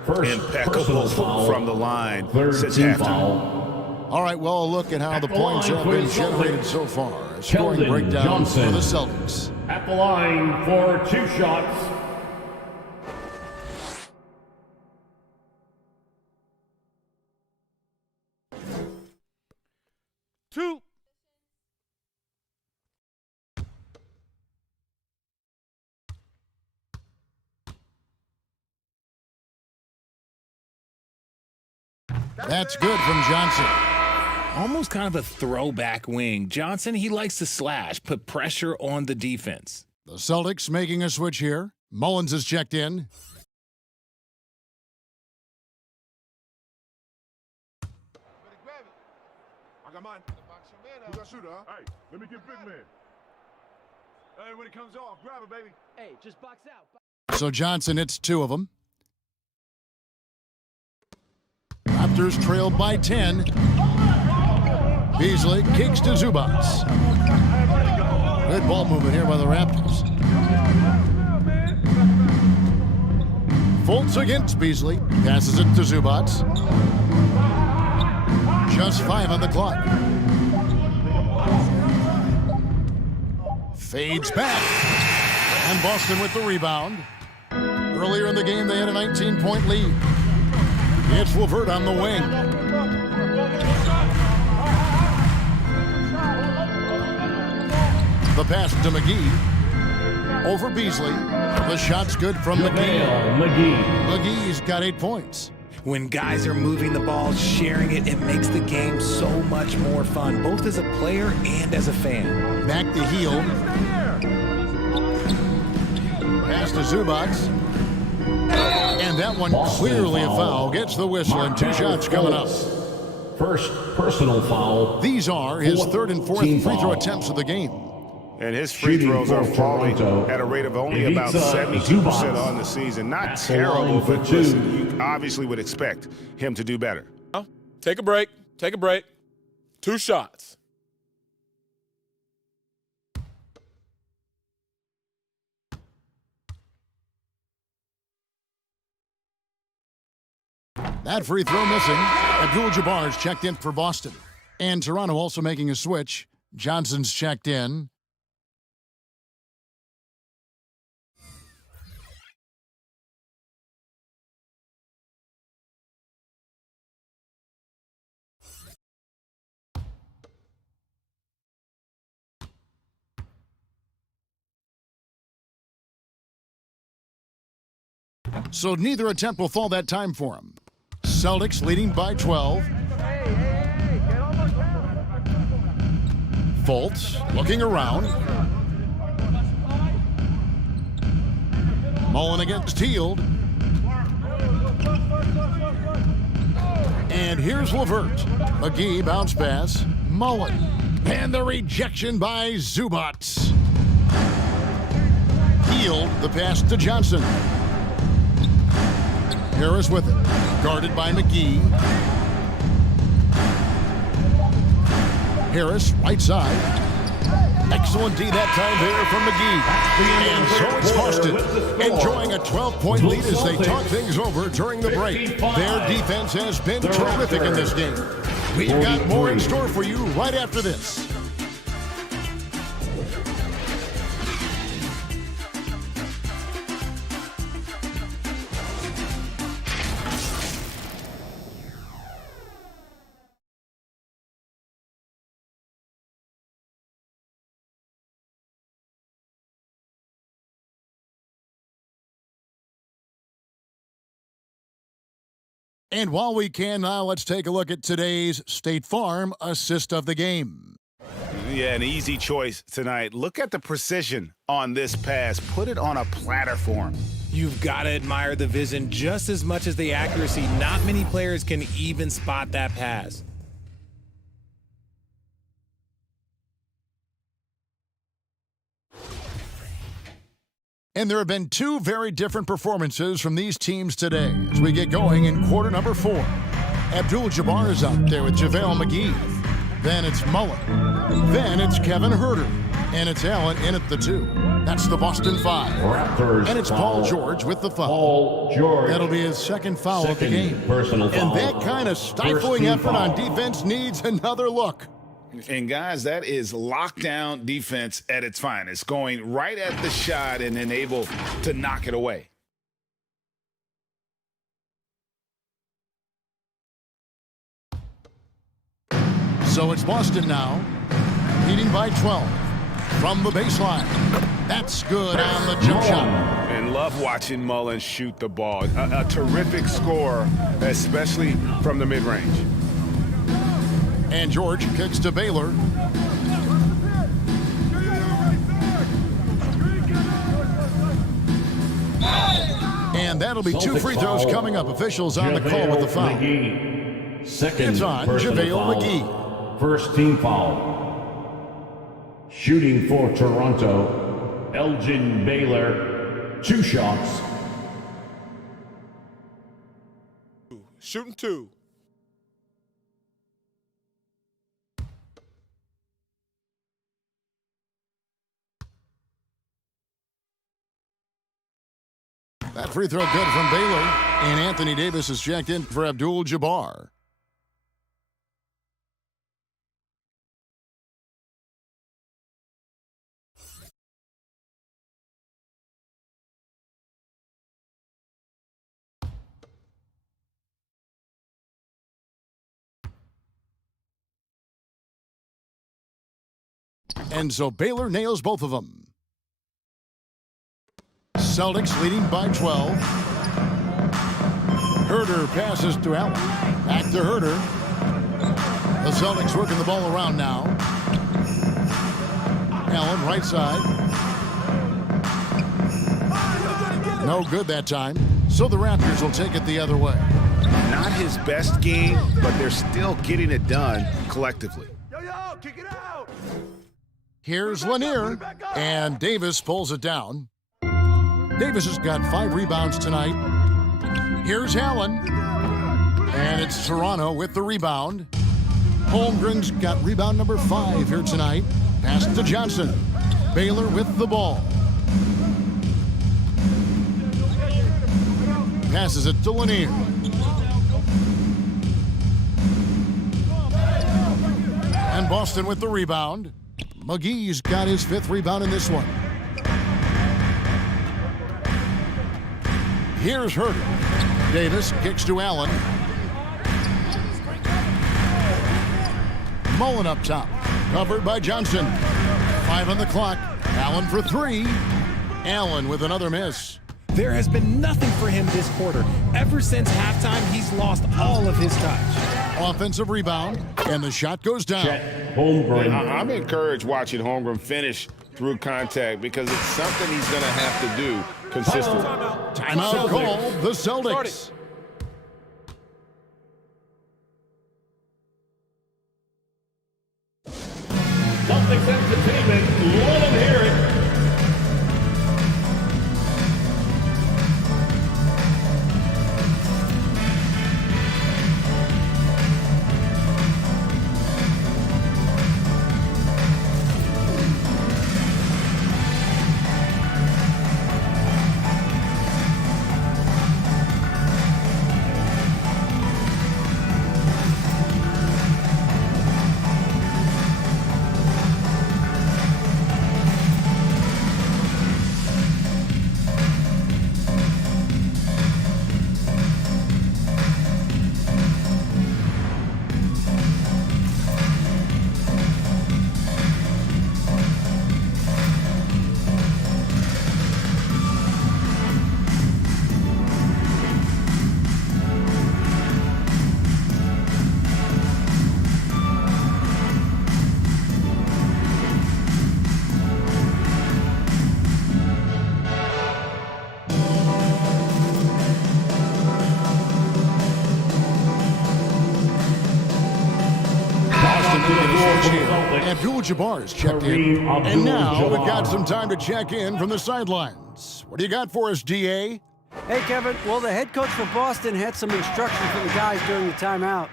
Impeccable from the line since halftime. All right, well, a look at how the points have been generated so far. A scoring breakdown for the Celtics. At the line for 2 shots. Two. That's good from Johnson. Almost kind of a throwback wing. Johnson, he likes to slash, put pressure on the defense. The Celtics making a switch here. Mullins is checked in. I got mine. Who's that shooter, huh? Hey, let me get big man. Hey, when it comes off, grab it, baby. Hey, just box out. So Johnson hits 2 of them. Raptors trailed by 10. Beasley kicks to Zubats. Good ball movement here by the Raptors. Fultz against Beasley. Passes it to Zubats. Just 5 on the clock. Fades back. And Boston with the rebound. Earlier in the game, they had a 19-point lead. It's LeVert on the wing. The pass to McGee. Over Beasley. The shot's good from McGee. McGee's got 8 points. When guys are moving the ball, sharing it, it makes the game so much more fun, both as a player and as a fan. Back to Heel. Pass to Zubats. And that one clearly a foul. Gets the whistle and 2 shots coming up. First personal foul. These are his 3rd and 4th free throw attempts of the game. And his free throws are falling at a rate of only about 72% on the season. Not terrible, but listen, you obviously would expect him to do better. Take a break. Take a break. 2 shots. That free throw missing. Abdul-Jabbar's checked in for Boston. And Toronto also making a switch. Johnson's checked in. So neither attempt will fall that time for him. Celtics leading by 12. Fultz looking around. Mullen against Hield. And here's LeVert. McGee bounce pass. Mullen. And the rejection by Zubats. Hield the pass to Johnson. Harris with it. Guarded by McGee. Harris, right side. Excellent D that time there from McGee. And so it's Boston enjoying a 12-point lead as they talk things over during the break. Their defense has been terrific in this game. We've got more in store for you right after this. And while we can now, let's take a look at today's State Farm assist of the game. Yeah, an easy choice tonight. Look at the precision on this pass. Put it on a platter for him. You've got to admire the vision just as much as the accuracy. Not many players can even spot that pass. And there have been 2 very different performances from these teams today as we get going in quarter number 4. Abdul-Jabbar is out there with JaVale McGee. Then it's Mullen. Then it's Kevin Huerter. And it's Allen in at the 2. That's the Boston 5. Raptors and it's Paul George with the foul. Paul George. That'll be his second foul of the game. Personal foul. And that kind of stifling effort on defense needs another look. And guys, that is lockdown defense at its finest, going right at the shot and then able to knock it away. So it's Boston now, leading by 12 from the baseline. That's good on the jump shot. And love watching Mullen shoot the ball. A terrific score, especially from the mid-range. And George kicks to Baylor. And that'll be 2 free throws coming up. Officials on the call with the foul. Second it's on JaVale McGee. First team foul. Shooting for Toronto, Elgin Baylor. 2 shots. Shooting 2. That free throw good from Baylor. And Anthony Davis is checked in for Abdul-Jabbar. And so Baylor nails both of them. Celtics leading by 12. Herder passes to Allen. Back to Herder. The Celtics working the ball around now. Allen right side. No good that time. So the Raptors will take it the other way. Not his best game, but they're still getting it done collectively. Here's Lanier, and Davis pulls it down. Davis has got 5 rebounds tonight. Here's Allen, and it's Toronto with the rebound. Holmgren's got rebound number 5 here tonight. Pass to Johnson. Baylor with the ball. Passes it to Lanier. And Boston with the rebound. McGee's got his 5th rebound in this one. Here's Herder. Davis kicks to Allen. Mullen up top. Covered by Johnson. 5 on the clock. Allen for 3. Allen with another miss. There has been nothing for him this quarter. Ever since halftime, he's lost all of his touch. Offensive rebound, and the shot goes down. I'm encouraged watching Holmgren finish through contact because it's something he's going to have to do consistently. Timeout call, the Celtics. Celtics Entertainment, let them hear it. Abdul-Jabbar is checked in. And now we've got some time to check in from the sidelines. What do you got for us, DA? Hey, Kevin. Well, the head coach for Boston had some instruction from the guys during the timeout.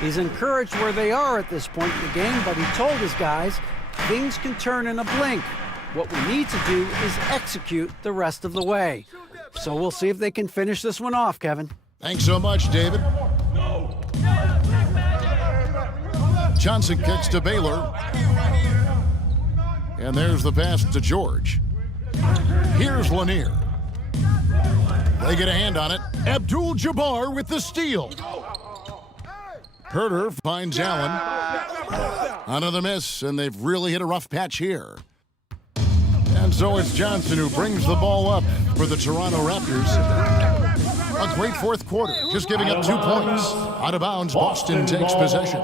He's encouraged where they are at this point in the game, but he told his guys things can turn in a blink. What we need to do is execute the rest of the way. So we'll see if they can finish this one off, Kevin. Thanks so much, David. Johnson kicks to Baylor. And there's the pass to George. Here's Lanier. They get a hand on it. Abdul-Jabbar with the steal. Herder finds Allen. Another miss, and they've really hit a rough patch here. And so it's Johnson who brings the ball up for the Toronto Raptors. A great fourth quarter, just giving up 2 points. Out of bounds, Boston takes possession.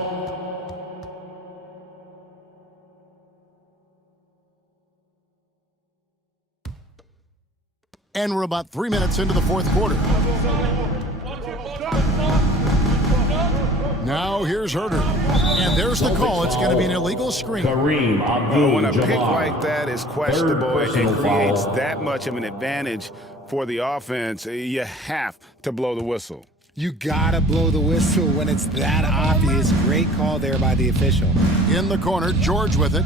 And we're about 3 minutes into the fourth quarter. Now here's Herder. And there's the call. It's going to be an illegal screen. When a pick like that is questionable and creates that much of an advantage for the offense, you have to blow the whistle. You gotta blow the whistle when it's that obvious. Great call there by the official. In the corner, George with it.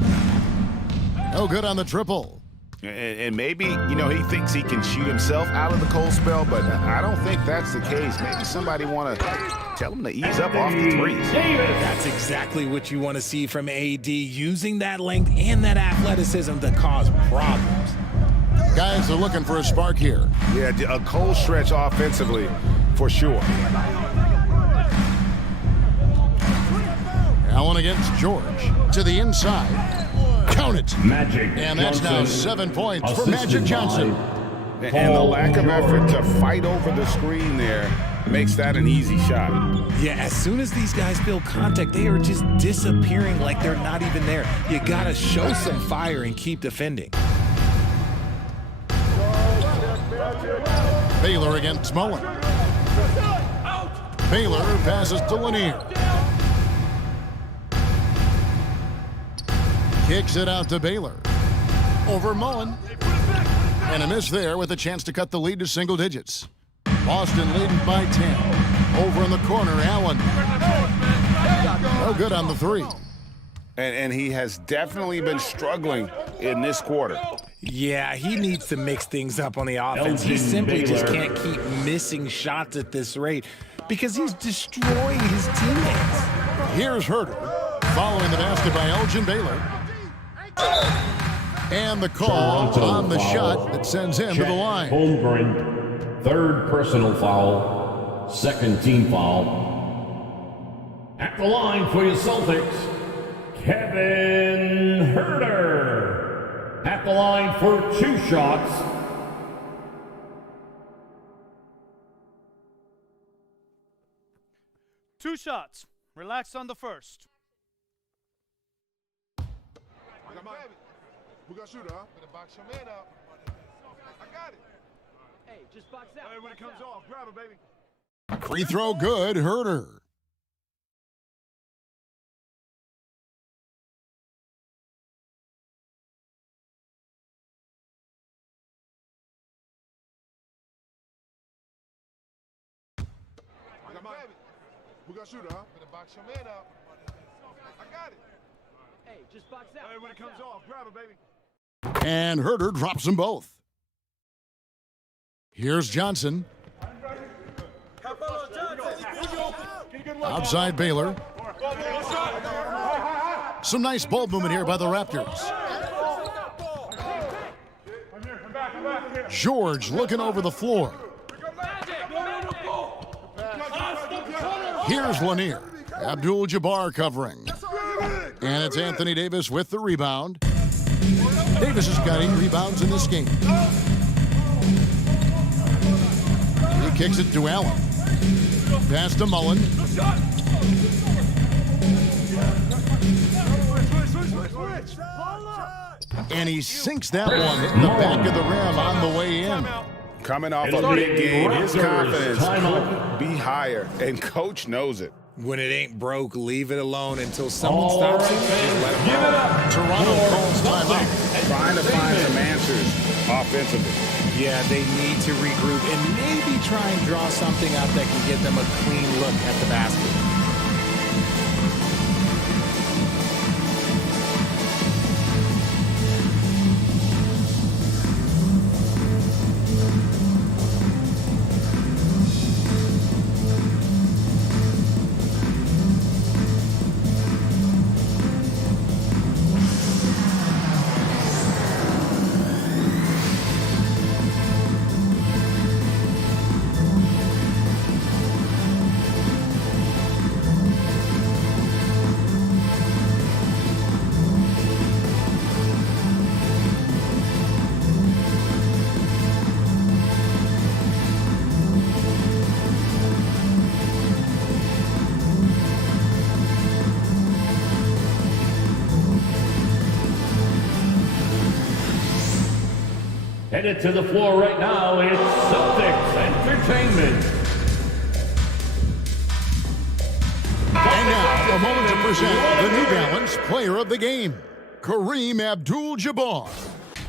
No good on the triple. And maybe, he thinks he can shoot himself out of the cold spell, but I don't think that's the case. Maybe somebody want to tell him to ease up off the threes. That's exactly what you want to see from AD, using that length and that athleticism to cause problems. Guys are looking for a spark here. Yeah, a cold stretch offensively, for sure. Allen against George. To the inside. Count it. Magic and that's now 7 points for Magic Johnson. And the lack of effort to fight over the screen there makes that an easy shot. Yeah, as soon as these guys feel contact, they are just disappearing like they're not even there. You got to show some fire and keep defending. Baylor against Mullen. Baylor passes to Lanier. Kicks it out to Baylor. Over Mullen. And a miss there with a chance to cut the lead to single digits. Boston leading by 10. Over in the corner, Allen. No good on the three. And he has definitely been struggling in this quarter. Yeah, he needs to mix things up on the offense. He simply just can't keep missing shots at this rate because he's destroying his teammates. Here's Herder. Following the basket by Elgin Baylor. And the call on the shot that sends him to the line. Holmgren, third personal foul, second team foul. At the line for your Celtics, Kevin Herder. At the line for 2 shots. Two shots. Relax on the first. We got shooter, huh? Better box your man up. I got it. Hey, just box out. Hey, when it comes off, grab it, baby. Free throw good, Herder. We got shooter, huh? Better box your man up. I got it. Hey, just box out. Hey, when it comes off, grab it, baby. And Herder drops them both. Here's Johnson. Outside Baylor. Some nice ball movement here by the Raptors. George looking over the floor. Here's Lanier. Abdul-Jabbar covering. And it's Anthony Davis with the rebound. Davis has got 8 rebounds in this game. He kicks it to Allen. Pass to Mullen. And he sinks that one, hitting the back of the rim on the way in. Coming off a big game, his confidence could be higher, and coach knows it. When it ain't broke, leave it alone until someone stops it. Just let him go. Toronto calls timeout. Trying to find some answers offensively. Yeah, they need to regroup and maybe try and draw something up that can get them a clean look at the basket. Headed to the floor right now, it's Celtics Entertainment. And now, a moment to present the New Balance Player of the Game, Kareem Abdul-Jabbar.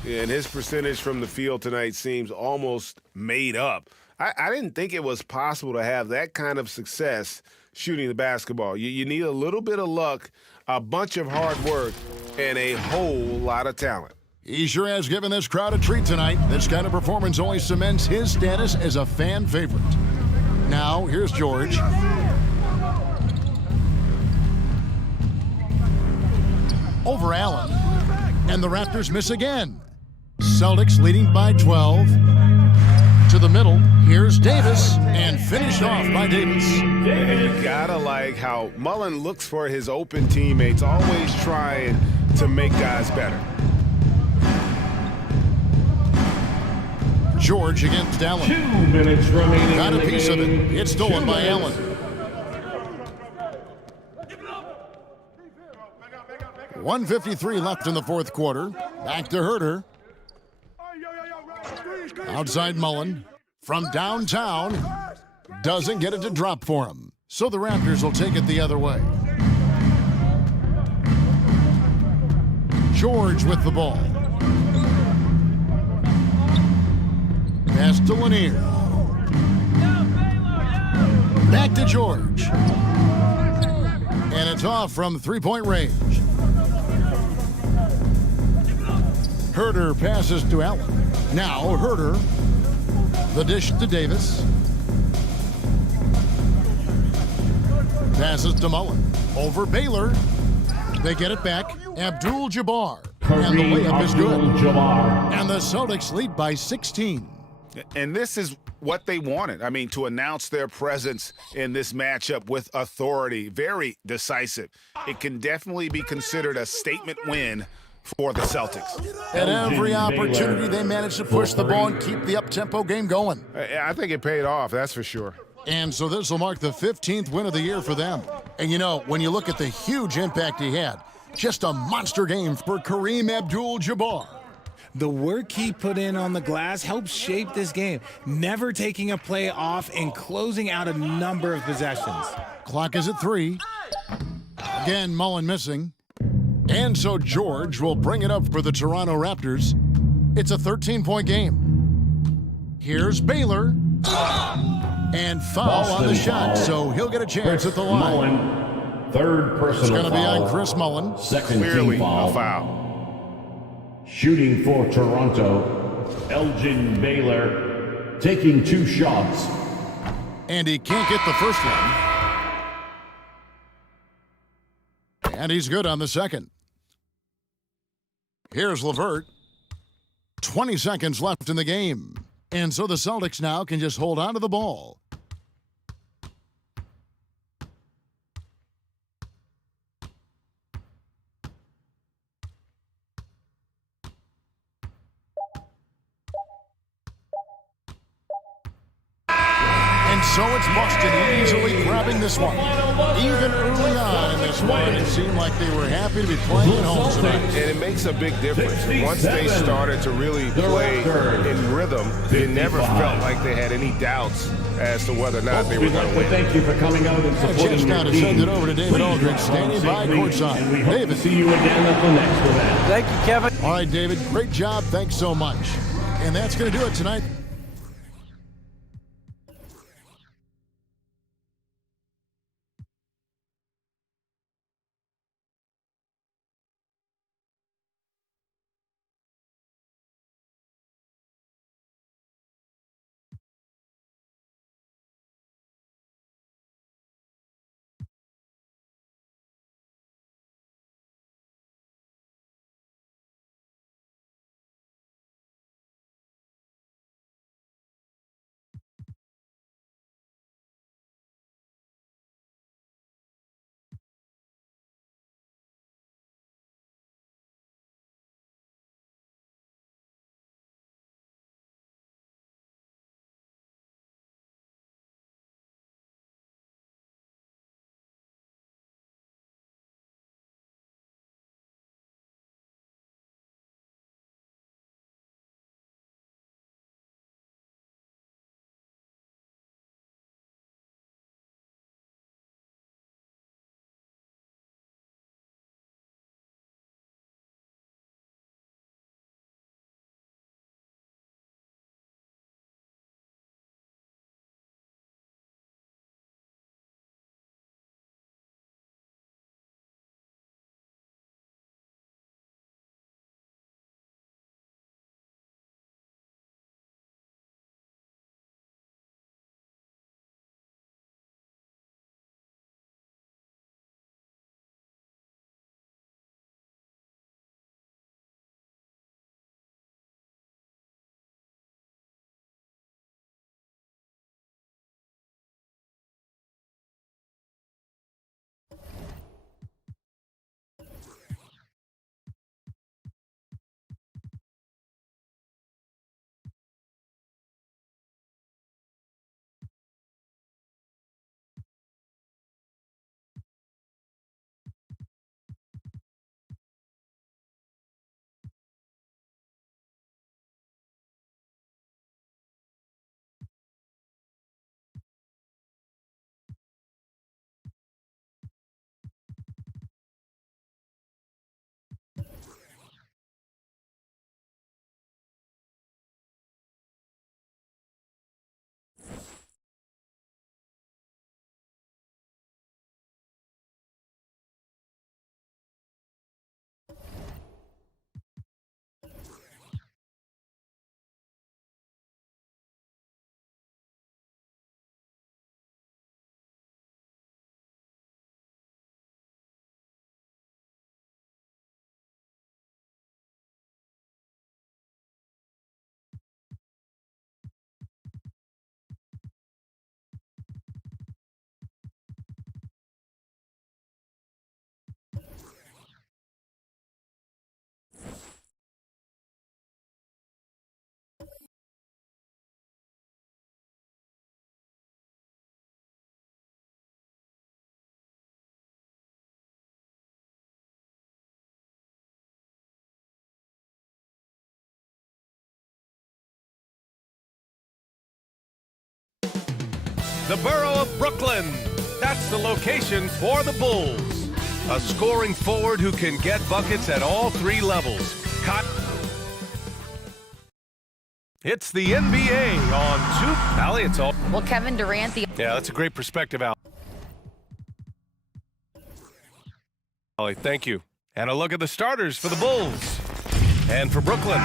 And his percentage from the field tonight seems almost made up. I didn't think it was possible to have that kind of success shooting the basketball. You need a little bit of luck, a bunch of hard work, and a whole lot of talent. He sure has given this crowd a treat tonight. This kind of performance only cements his status as a fan favorite. Now, here's George. Over Allen. And the Raptors miss again. Celtics leading by 12. To the middle, here's Davis, and finished off by Davis. And you gotta like how Mullen looks for his open teammates, always trying to make guys better. George against Allen. 2 minutes remaining. Got a piece of it. It's stolen by Allen. 1:53 left in the fourth quarter. Back to Herter. Outside Mullen. From downtown. Doesn't get it to drop for him. So the Raptors will take it the other way. George with the ball. Pass to Lanier. Back to George. And it's off from three-point range. Herter passes to Allen. Now Herter. The dish to Davis. Passes to Mullen. Over Baylor. They get it back. Abdul-Jabbar. And the layup is good. And the Celtics lead by 16. And this is what they wanted. I mean, to announce their presence in this matchup with authority. Very decisive. It can definitely be considered a statement win for the Celtics. At every opportunity, they managed to push the ball and keep the up-tempo game going. I think it paid off, that's for sure. And so this will mark the 15th win of the year for them. And you know, when you look at the huge impact he had, just a monster game for Kareem Abdul-Jabbar. The work he put in on the glass helped shape this game, never taking a play off and closing out a number of possessions. Clock is at 3. Again, Mullen missing. And so George will bring it up for the Toronto Raptors. It's a 13-point game. Here's Baylor. And foul on the shot, so he'll get a chance at the line. Mullen, third personal It's going to be foul. on Chris Mullen. Second Clearly team foul. a foul. Shooting for Toronto, Elgin Baylor, taking 2 shots. And he can't get the first one. And he's good on the second. Here's LeVert. 20 seconds left in the game. And so the Celtics now can just hold on to the ball. And so it's Boston easily grabbing this one. Even early on in this one, it seemed like they were happy to be playing at home tonight. And it makes a big difference. Once they started to really play in rhythm, they never felt like they had any doubts as to whether or not they were going to win. Thank you for coming out and supporting Chance now your to team. send it over to David Aldridge, standing by courtside. And we hope David. to see you again at the next event. Thank you, Kevin. All right, David, great job. Thanks so much. And that's going to do it tonight. the borough of Brooklyn. That's the location for the Bulls. A scoring forward who can get buckets at all three levels. It's the NBA on two. Allie, it's all. Well, Kevin Durant, Yeah, that's a great perspective, Al. Allie, thank you. And a look at the starters for the Bulls and for Brooklyn.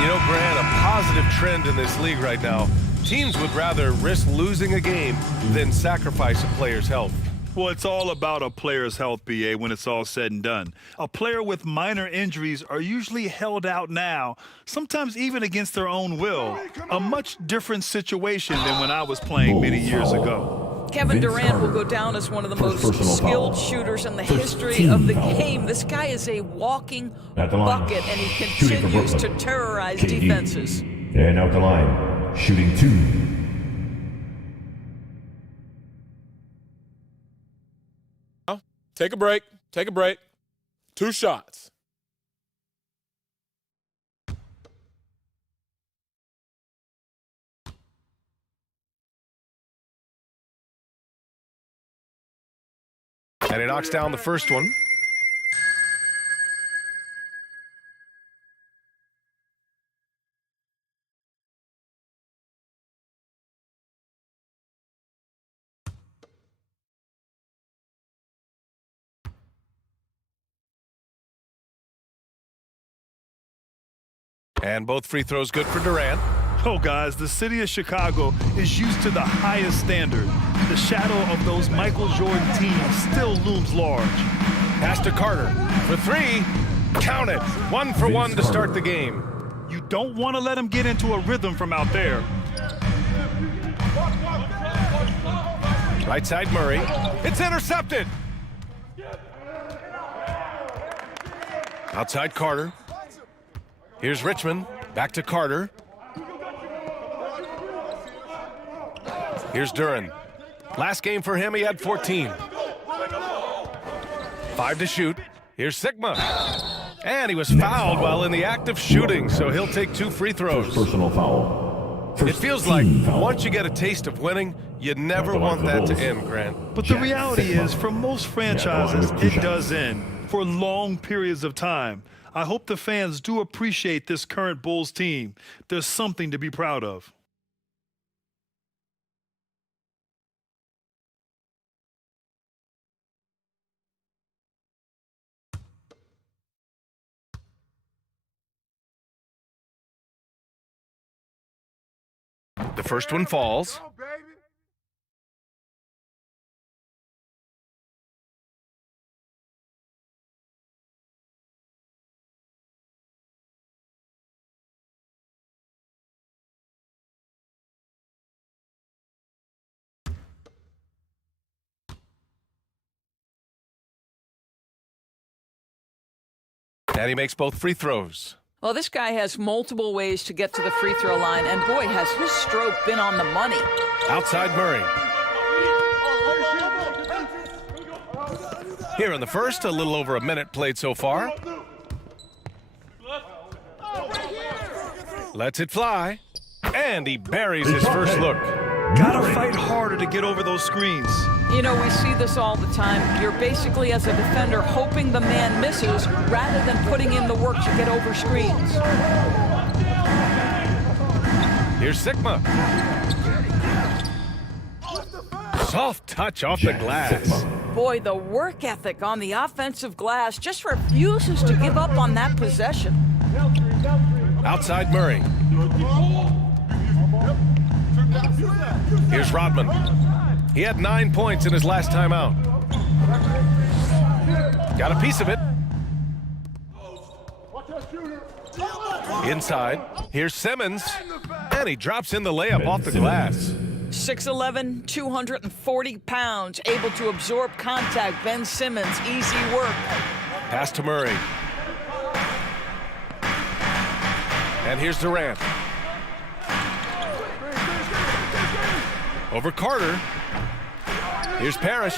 You know, Grant, a positive trend in this league right now. Teams would rather risk losing a game than sacrifice a player's health. Well, it's all about a player's health, BA, when it's all said and done. A player with minor injuries are usually held out now, sometimes even against their own will. A much different situation than when I was playing many years ago. Kevin Durant will go down as one of the most skilled shooters in the history of the game. This guy is a walking bucket, and he continues to terrorize defenses. And out the line, shooting 2. Take a break. Take a break. 2 shots. And he knocks down the first one. And both free throws good for Durant. Oh, guys, the city of Chicago is used to the highest standard. The shadow of those Michael Jordan teams still looms large. Pass to Carter for 3. Count it. 1 for 1 to start the game. You don't want to let him get into a rhythm from out there. Right side Murray. It's intercepted. Outside Carter. Here's Richmond. Back to Carter. Here's Duren. Last game for him, he had 14. 5 to shoot. Here's Sigma. And he was fouled while in the act of shooting, so he'll take 2 free throws. Personal foul. It feels like once you get a taste of winning, you never want that to end, Grant. But the reality is, for most franchises, it does end for long periods of time. I hope the fans do appreciate this current Bulls team. There's something to be proud of. The first one falls. And he makes both free throws. Well, this guy has multiple ways to get to the free throw line, and boy, has his stroke been on the money. Outside Murray. Here in the first, a little over a minute played so far. Lets it fly. And he buries his first look. Gotta fight harder to get over those screens. You know, we see this all the time. You're basically, as a defender, hoping the man misses rather than putting in the work to get over screens. Here's Sigma. Soft touch off the glass. Boy, the work ethic on the offensive glass just refuses to give up on that possession. Outside Murray. Here's Rodman. He had 9 points in his last time out. Got a piece of it. Inside. Here's Simmons. And he drops in the layup off the glass. 6'11", 240 pounds, able to absorb contact. Ben Simmons, easy work. Pass to Murray. And here's Durant. Over Carter. Here's Parrish.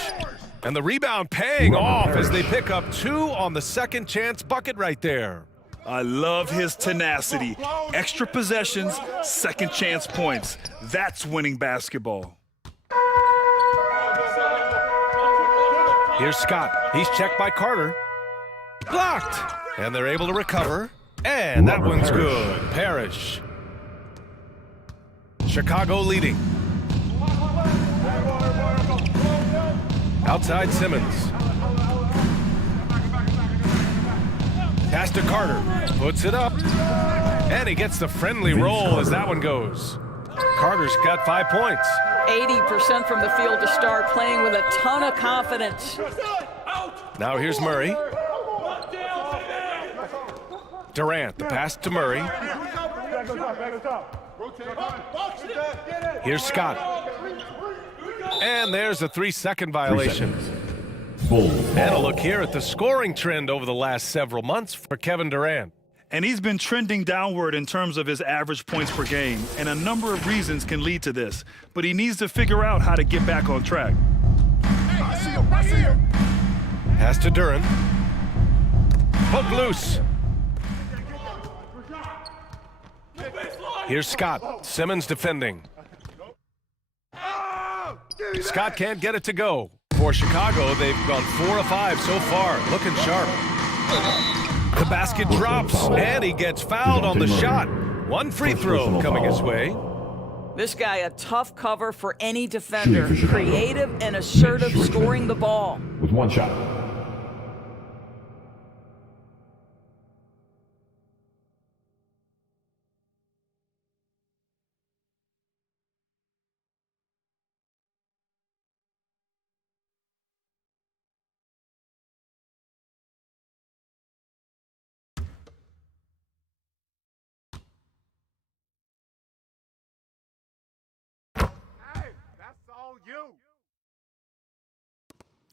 And the rebound paying off as they pick up 2 on the second chance bucket right there. I love his tenacity. Extra possessions, second chance points. That's winning basketball. Here's Scott. He's checked by Carter. Blocked. And they're able to recover. And that one's good. Parrish. Chicago leading. Outside Simmons. Pass to Carter. Puts it up. And he gets the friendly roll as that one goes. Carter's got 5 points. 80% from the field to start, playing with a ton of confidence. Now here's Murray. Durant, the pass to Murray. Here's Scott. And there's a 3-second violation. And a look here at the scoring trend over the last several months for Kevin Durant. And he's been trending downward in terms of his average points per game, and a number of reasons can lead to this. But he needs to figure out how to get back on track. Pass to Duran. Hook loose. Here's Scott. Simmons defending. Scott can't get it to go. For Chicago, they've gone 4 of 5 so far. Looking sharp. The basket drops, and he gets fouled on the shot. 1 free throw coming his way. This guy, a tough cover for any defender. Creative and assertive, scoring the ball. With 1 shot.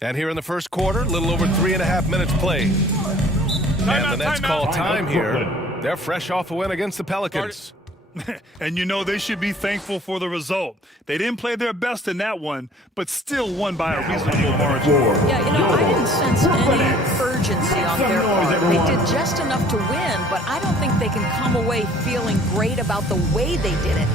And here in the first quarter, a little over 3.5 minutes played. And the Nets call time here. They're fresh off a win against the Pelicans. And you know they should be thankful for the result. They didn't play their best in that one, but still won by a reasonable margin. Yeah, you know, I didn't sense any urgency on their part. They did just enough to win, but I don't think they can come away feeling great about the way they did it.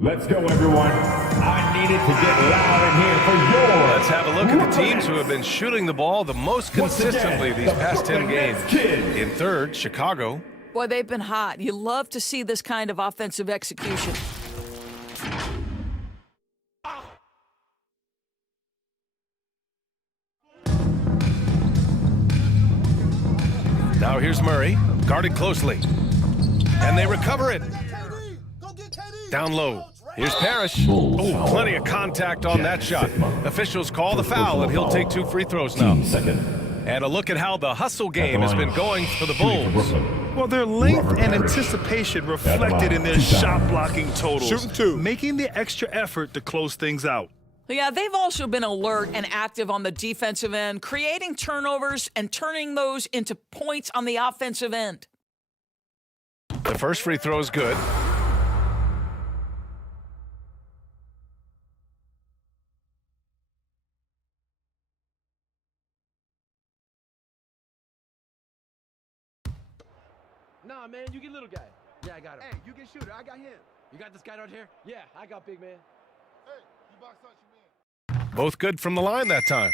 Let's go, everyone. I need it to get loud in here for yours. Let's have a look at the teams who have been shooting the ball the most consistently these past 10 games. In third, Chicago. Boy, they've been hot. You love to see this kind of offensive execution. Now here's Murray, guarded closely. And they recover it. Down low. Here's Parrish. Oh, plenty of contact on that shot. Officials call the foul, and he'll take 2 free throws now. And a look at how the hustle game has been going for the Bulls. Well, their length and anticipation reflected in their shot blocking totals, Shooting 2. making the extra effort to close things out. Yeah, they've also been alert and active on the defensive end, creating turnovers and turning those into points on the offensive end. The first free throw is good. Nah, man, you get little guy. Yeah, I got him. Hey, you get shooter. I got him. You got this guy right here? Yeah, I got big man. Hey, you box out your man. Both good from the line that time.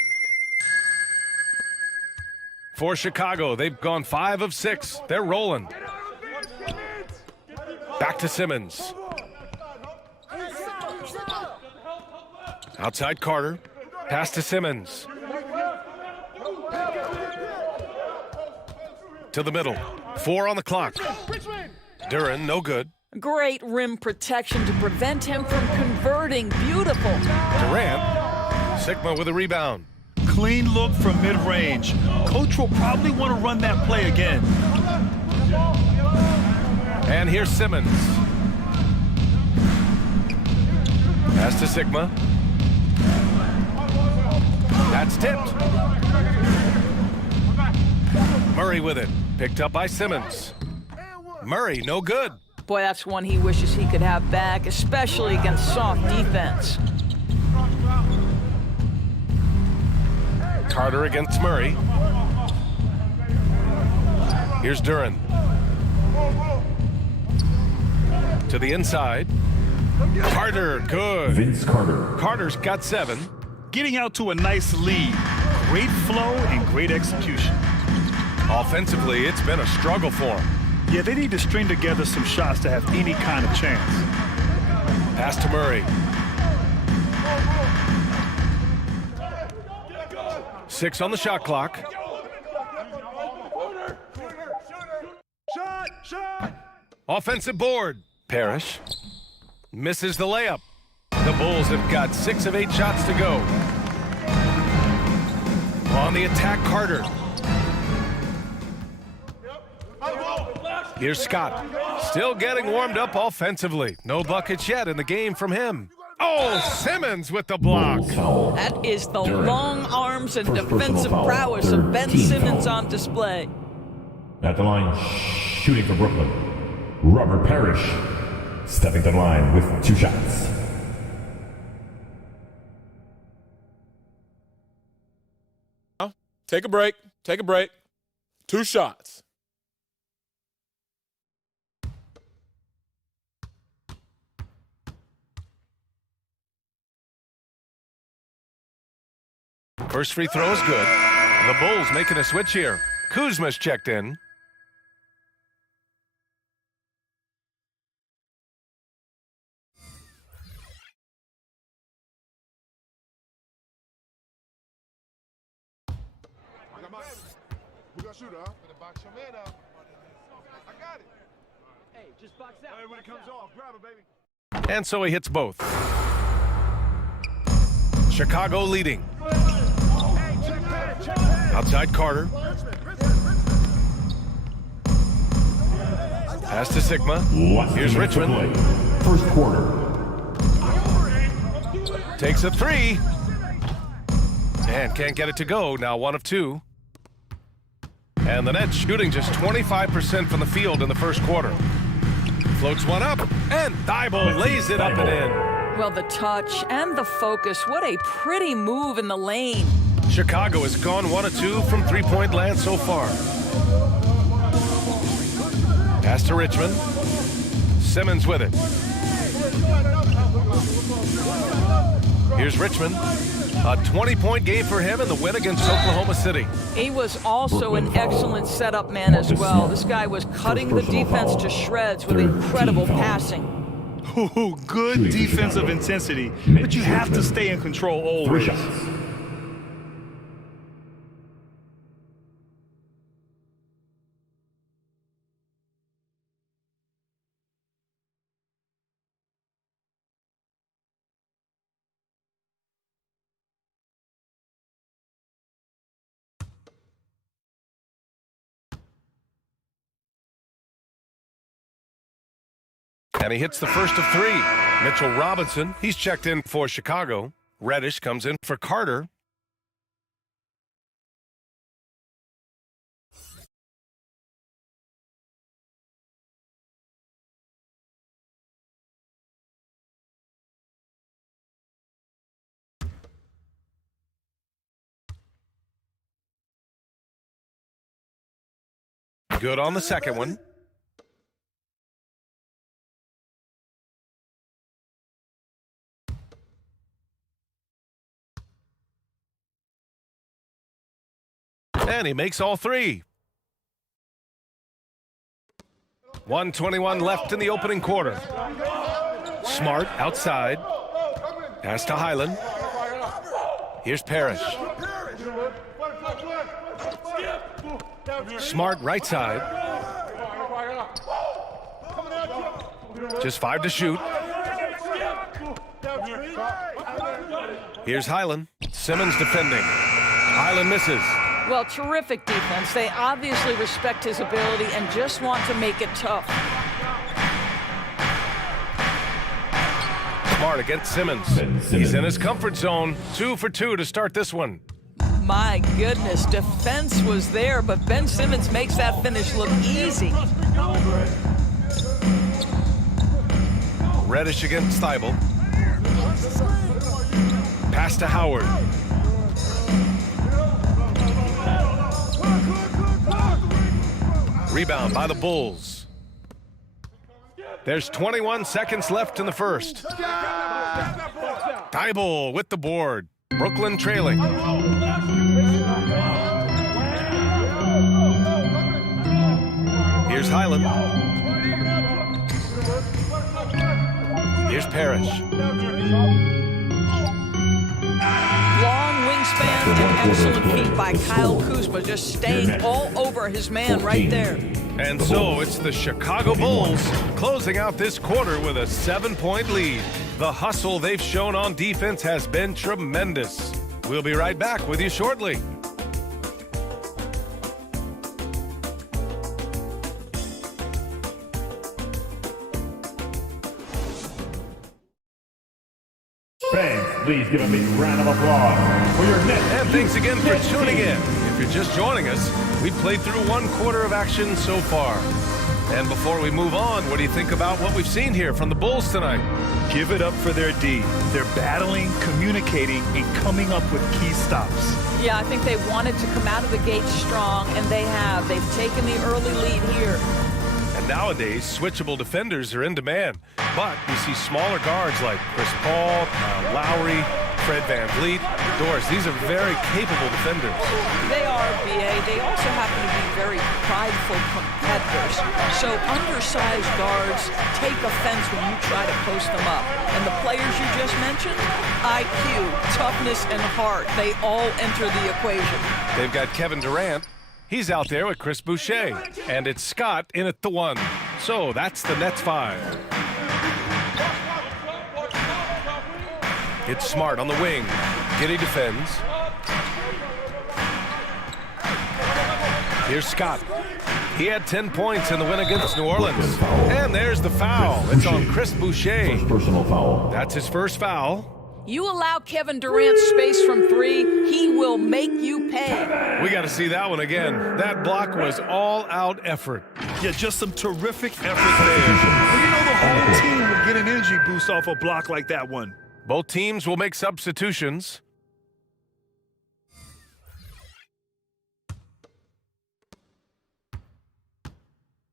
For Chicago, they've gone 5 of 6. They're rolling. Back to Simmons. Outside Carter. Pass to Simmons. To the middle. 4 on the clock. Duren, no good. Great rim protection to prevent him from converting. Beautiful. Durant. Sigma with a rebound. Clean look from mid-range. Coach will probably want to run that play again. And here's Simmons. Pass to Sigma. That's tipped. Murray with it. Picked up by Simmons. Murray, no good. Boy, that's one he wishes he could have back, especially against soft defense. Carter against Murray. Here's Duren. To the inside. Carter, good. Vince Carter. Carter's got 7. Getting out to a nice lead. Great flow and great execution. Offensively, it's been a struggle for him. Yeah, they need to string together some shots to have any kind of chance. Pass to Murray. 6 on the shot clock. Offensive board. Parrish misses the layup. The Bulls have got 6 of 8 shots to go. On the attack, Carter. Here's Scott. Still getting warmed up offensively. No buckets yet in the game from him. Oh, Simmons with the block. That is the long arms and defensive prowess of Ben Simmons on display. At the line, shooting for Brooklyn, Robert Parrish, stepping to the line with 2 shots. Take a break. Take a break. 2 shots. First free throw is good. The Bulls making a switch here. Kuzma's checked in. We got shooter, huh? Gonna box your man up. I got it. Hey, just box out. Hey, when it comes off, grab it, baby. And so he hits both. Chicago leading. Outside Carter. Pass to Sigma. Here's Richmond. First quarter. Takes a 3. And can't get it to go. Now 1 of 2. And the Nets shooting just 25% from the field in the first quarter. Floats one up, and Thibault lays it up and in. Well, the touch and the focus. What a pretty move in the lane. Chicago has gone 1 of 2 from three-point land so far. Pass to Richmond. Simmons with it. Here's Richmond. A 20-point game for him in the win against Oklahoma City. He was also an excellent setup man as well. This guy was cutting the defense to shreds with incredible passing. Ooh, good defensive intensity, but you have to stay in control always. And he hits the first of 3. Mitchell Robinson, he's checked in for Chicago. Reddish comes in for Carter. Good on the second one. And he makes all 3. 1:21 left in the opening quarter. Smart outside. Pass to Highland. Here's Parrish. Smart right side. Just 5 to shoot. Here's Highland. Simmons defending. Highland misses. Well, terrific defense. They obviously respect his ability and just want to make it tough. Smart against Simmons. He's in his comfort zone. 2 for 2 to start this one. My goodness, defense was there, but Ben Simmons makes that finish look easy. Reddish against Thibault. Pass to Howard. Rebound by the Bulls. There's 21 seconds left in the first. Thibault with the board. Brooklyn trailing. Here's Highland. Here's Parrish. Long wingspan and excellent feet by Kyle Kuzma, just staying all over his man right there. And so it's the Chicago Bulls closing out this quarter with a 7-point lead. The hustle they've shown on defense has been tremendous. We'll be right back with you shortly. Fans, please give a big round of applause for your next. And thanks again for tuning in. If you're just joining us, we've played through 1 quarter of action so far. And before we move on, what do you think about what we've seen here from the Bulls tonight? Give it up for their D. They're battling, communicating, and coming up with key stops. Yeah, I think they wanted to come out of the gate strong, and they have. They've taken the early lead here. And nowadays, switchable defenders are in demand. But you see smaller guards like Chris Paul, Lowry, Fred VanVleet, Doris. These are very capable defenders. They are, B.A. They also happen to be very prideful competitors. So undersized guards take offense when you try to post them up. And the players you just mentioned, IQ, toughness, and heart, they all enter the equation. They've got Kevin Durant. He's out there with Chris Boucher. And it's Scott in at the 1. So that's the Nets 5. It's Smart on the wing. Giddey defends. Here's Scott. He had 10 points in the win against New Orleans. And there's the foul. It's on Chris Boucher. First personal foul. That's his first foul. You allow Kevin Durant space from 3, he will make you pay. We got to see that one again. That block was all-out effort. Yeah, just some terrific effort there. You know the whole team will get an energy boost off a block like that one. Both teams will make substitutions.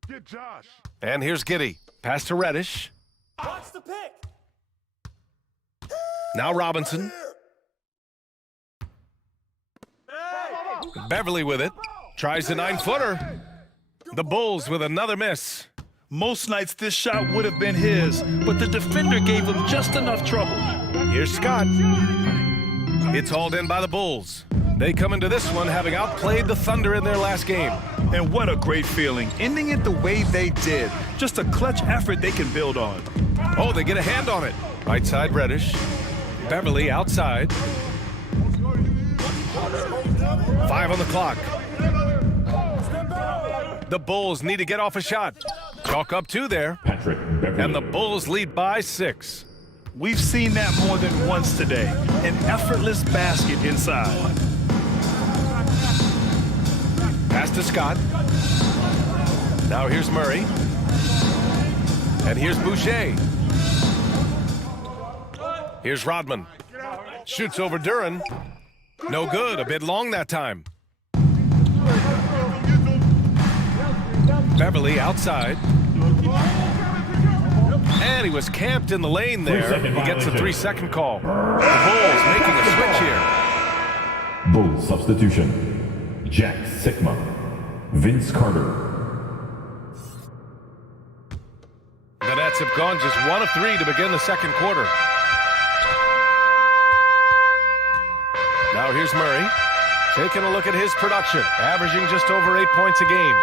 Get Josh. And here's Giddey. Pass to Reddish. Watch the pick. Now Robinson. Beverly with it. Tries the 9-footer. The Bulls with another miss. Most nights this shot would have been his, but the defender gave him just enough trouble. Here's Scott. It's hauled in by the Bulls. They come into this one having outplayed the Thunder in their last game. And what a great feeling, ending it the way they did. Just a clutch effort they can build on. Oh, they get a hand on it. Right side Reddish. Beverly outside. 5 on the clock. The Bulls need to get off a shot. Chalk up 2 there. And the Bulls lead by 6. We've seen that more than once today. An effortless basket inside. Pass to Scott. Now here's Murray. And here's Boucher. Here's Rodman. Shoots over Duren. No good. A bit long that time. Beverly outside. And he was camped in the lane there. He gets a 3-second call. The Bulls making a switch here. Bulls substitution. Jack Sikma. Vince Carter. The Nets have gone just 1 of 3 to begin the second quarter. Now here's Murray. Taking a look at his production, averaging just over 8 points a game.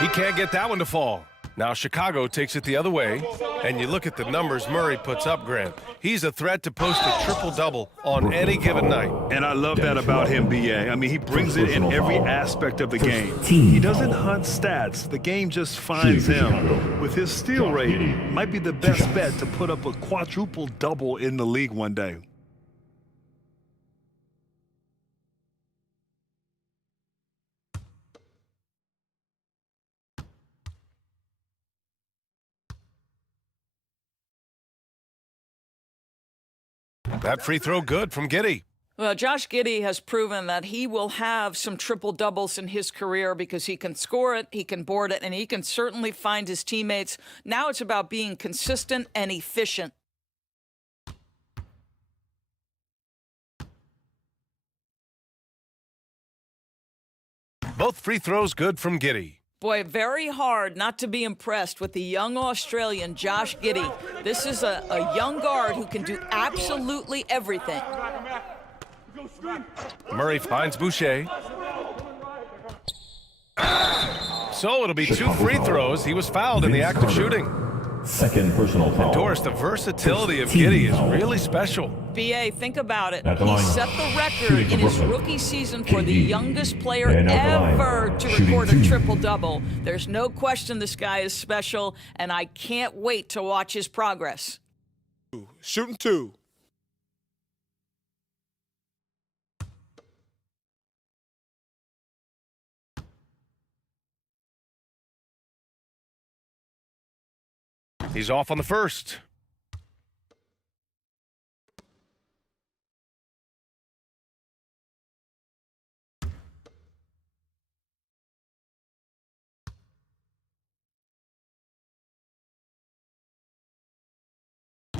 He can't get that one to fall. Now Chicago takes it the other way, and you look at the numbers Murray puts up, Grant. He's a threat to post a triple-double on any given night. And I love that about him, B.A. I mean, he brings it in every aspect of the game. He doesn't hunt stats. The game just finds him. With his steal rate, might be the best bet to put up a quadruple-double in the league one day. That free throw good from Giddey. Well, Josh Giddey has proven that he will have some triple-doubles in his career because he can score it, he can board it, and he can certainly find his teammates. Now it's about being consistent and efficient. Both free throws good from Giddey. Boy, very hard not to be impressed with the young Australian Josh Giddey. This is a young guard who can do absolutely everything. Murray finds Boucher. So it'll be 2 free throws. He was fouled in the act of shooting. Second personal foul. And Doris, the versatility of Giddey is really special. B.A., think about it. At the He line. set the record Shooting in for his Brooklyn. rookie season for the KD. youngest player And at the line. ever to Shooting record 2. a triple-double. There's no question this guy is special, and I can't wait to watch his progress. Shooting 2. He's off on the first.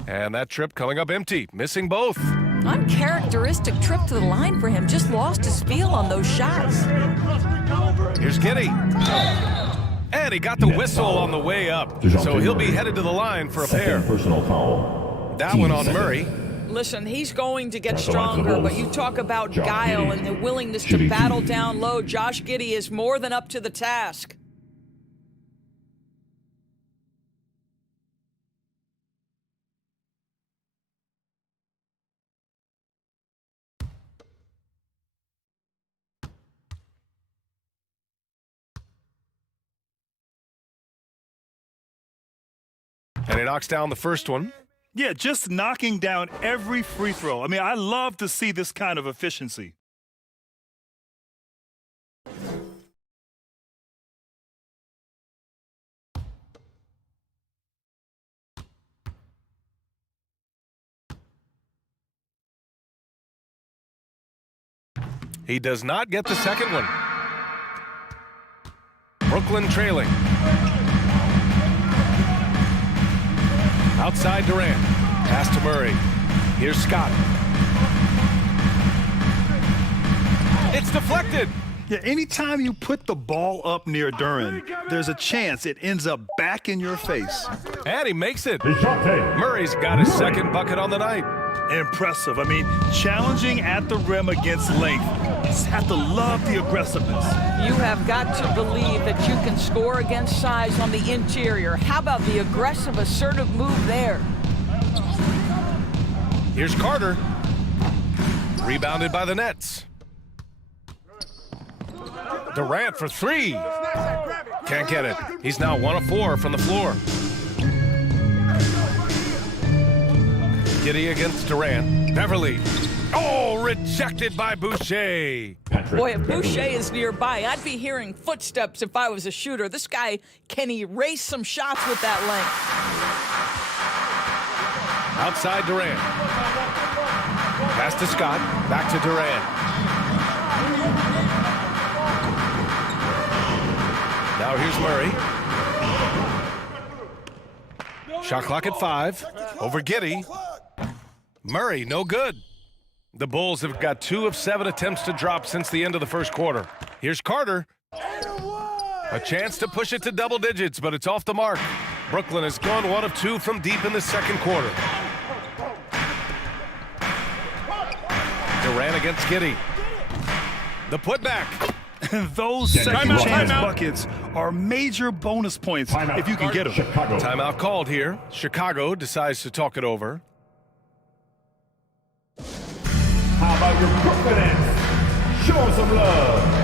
And that trip coming up empty, missing both. Uncharacteristic trip to the line for him. Just lost his feel on those shots. Here's Giddey. And he got the whistle on the way up. So he'll be headed to the line for a pair. Personal foul. That one on Murray. Listen, he's going to get That's the line for the stronger, but Bulls. you talk about Josh guile Giddey. and the willingness to Shooting battle 2. down low. Josh Giddey is more than up to the task. And he knocks down the first one. Yeah, just knocking down every free throw. I mean, I love to see this kind of efficiency. He does not get the second one. Brooklyn trailing. Outside Durant. Pass to Murray. Here's Scott. It's deflected. Yeah, anytime you put the ball up near Duren, there's a chance it ends up back in your face. And he makes it. Murray's got his second bucket on the night. Impressive. I mean, challenging at the rim against length. You just have to love the aggressiveness. You have got to believe that you can score against size on the interior. How about the aggressive, assertive move there? Here's Carter. Rebounded by the Nets. Durant for 3. Can't get it. He's now 1 of 4 from the floor. Giddey against Durant. Beverly. Oh, rejected by Boucher. Boy, if Boucher is nearby, I'd be hearing footsteps if I was a shooter. This guy can erase some shots with that length. Outside Durant. Pass to Scott. Back to Durant. Now here's Murray. Shot clock at 5. Over Giddey. Murray, no good. The Bulls have got 2 of 7 attempts to drop since the end of the first quarter. Here's Carter. A chance to push it to double digits, but it's off the mark. Brooklyn has gone 1 of 2 from deep in the second quarter. against Giddey. The putback. Those second chance buckets are major bonus points if you can get them. Chicago. Timeout called here. Chicago decides to talk it over. How about your confidence? Show some love.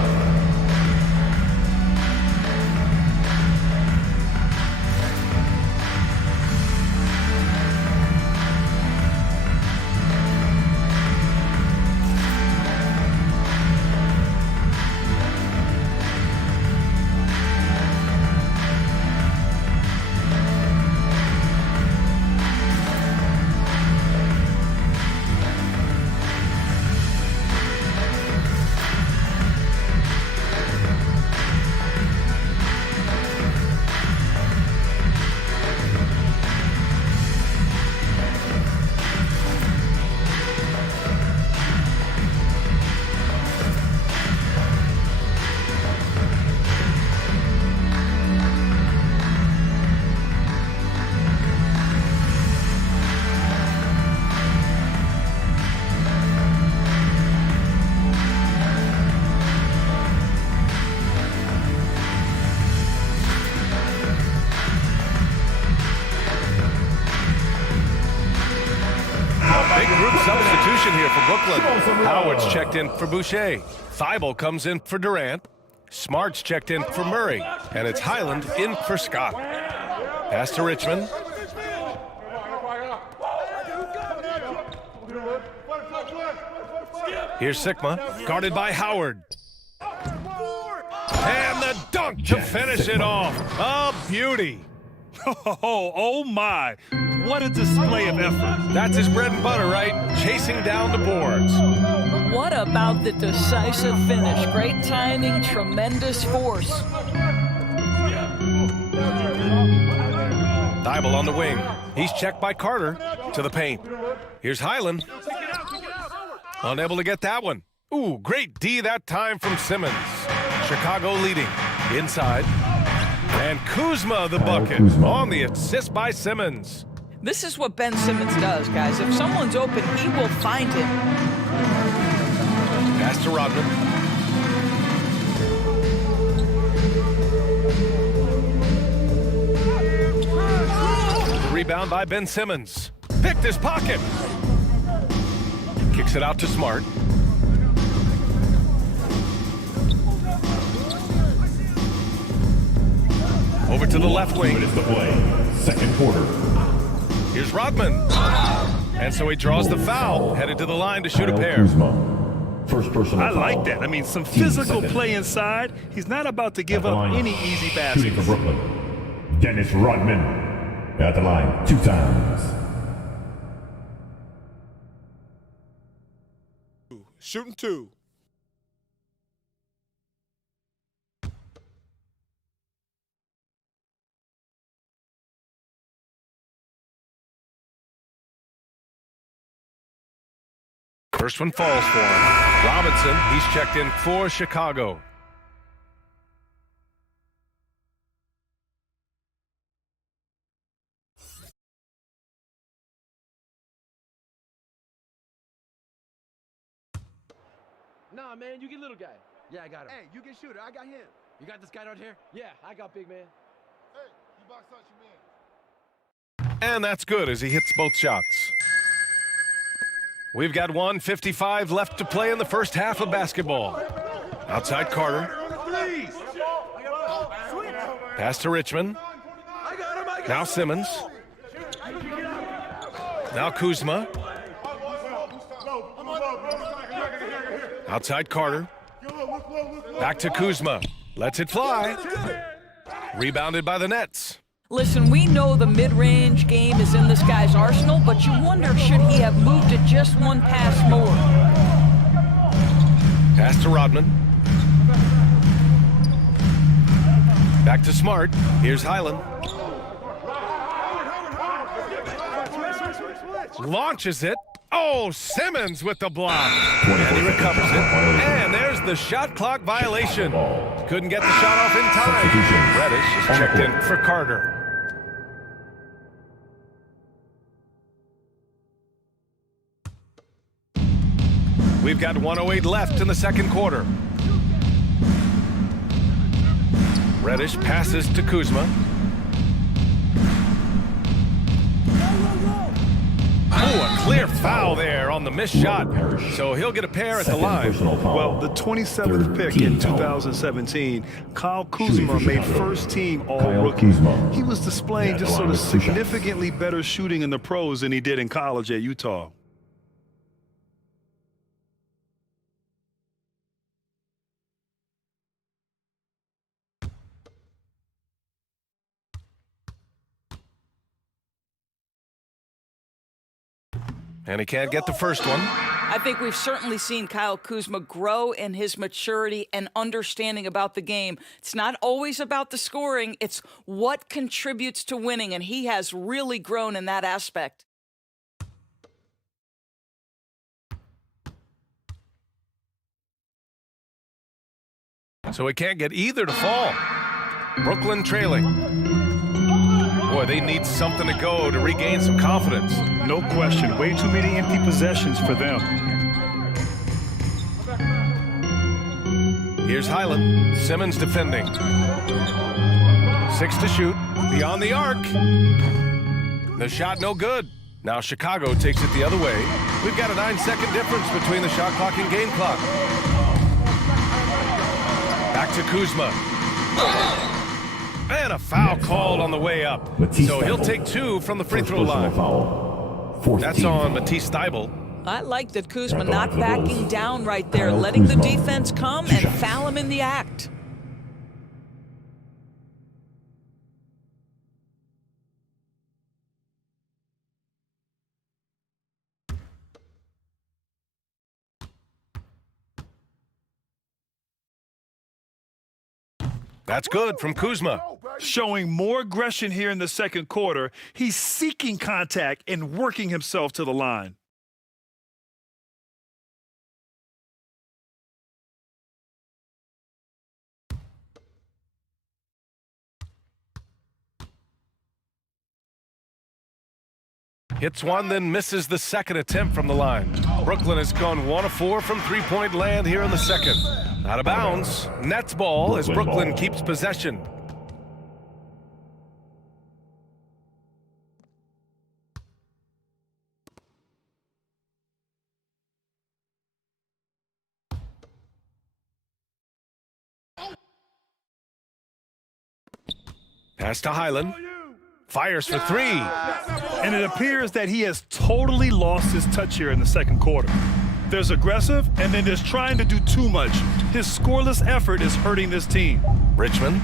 Substitution here for Brooklyn. Howard's checked in for Boucher. Thibault comes in for Durant. Smart's checked in for Murray. And it's Highland in for Scott. Pass to Richmond. Here's Sikma, guarded by Howard. And the dunk to finish it off. A beauty. Oh my. What a display of effort. That's his bread and butter, right? Chasing down the boards. What about the decisive finish? Great timing, tremendous force. Thibault on the wing. He's checked by Carter to the paint. Here's Highland. Unable to get that one. Ooh, great D that time from Simmons. Chicago leading. Inside. And Kuzma the bucket on the assist by Simmons. This is what Ben Simmons does, guys. If someone's open, he will find him. Pass to Rodman. The rebound by Ben Simmons. Picked his pocket. Kicks it out to Smart. Over to the left wing. 2 minutes to play. Second quarter. Here's Rodman. And so he draws the foul, headed to the line to shoot a pair. First personal I like that. I mean, some physical play inside. He's not about to give up any easy baskets. Shooting for Brooklyn. Dennis Rodman at the line 2 times. Shooting 2. First one falls for him. Robinson, he's checked in for Chicago. Nah, man, you get little guy. Yeah, I got him. Hey, you get shooter. I got him. You got this guy out here? Yeah, I got big man. Hey, you box out your man. And that's good as he hits both shots. We've got 1:55 left to play in the first half of basketball. Outside Carter. Pass to Richmond. Now Simmons. Now Kuzma. Outside Carter. Back to Kuzma. Lets it fly. Rebounded by the Nets. Listen, we know the mid-range game is in this guy's arsenal, but you wonder, should he have moved it just one pass more? Pass to Rodman. Back to Smart. Here's Highland. Launches it. Oh, Simmons with the block. And he recovers it. And there's the shot clock violation. Couldn't get the shot off in time. Reddish is checked in for Carter. We've got 1:08 left in the second quarter. Reddish passes to Kuzma. Oh, a clear foul there on the missed shot. So he'll get a pair at the line. Well, the 27th pick in 2017, Kyle Kuzma made first-team All-Rookie. He was displaying just sort of significantly better shooting in the pros than he did in college at Utah. And he can't get the first one. I think we've certainly seen Kyle Kuzma grow in his maturity and understanding about the game. It's not always about the scoring. It's what contributes to winning, and he has really grown in that aspect. So he can't get either to fall. Brooklyn trailing. Boy, they need something to go to regain some confidence. No question. Way too many empty possessions for them. Here's Highland. Simmons defending. 6 to shoot. Beyond the arc. The shot no good. Now Chicago takes it the other way. We've got a 9-second difference between the shot clock and game clock. Back to Kuzma. And a foul called on the way up. So he'll take 2 from the free throw line. That's on Matisse Thybulle. I like that Kuzma not backing down right there, letting the defense come and foul him in the act. That's good from Kuzma. Showing more aggression here in the second quarter. He's seeking contact and working himself to the line. Hits one, then misses the second attempt from the line. Brooklyn has gone 1 of 4 from three-point land here in the second. Out of bounds. Nets ball as Brooklyn keeps possession. Pass to Highland. Fires for 3. And it appears that he has totally lost his touch here in the second quarter. There's aggressive, and then there's trying to do too much. His scoreless effort is hurting this team. Richmond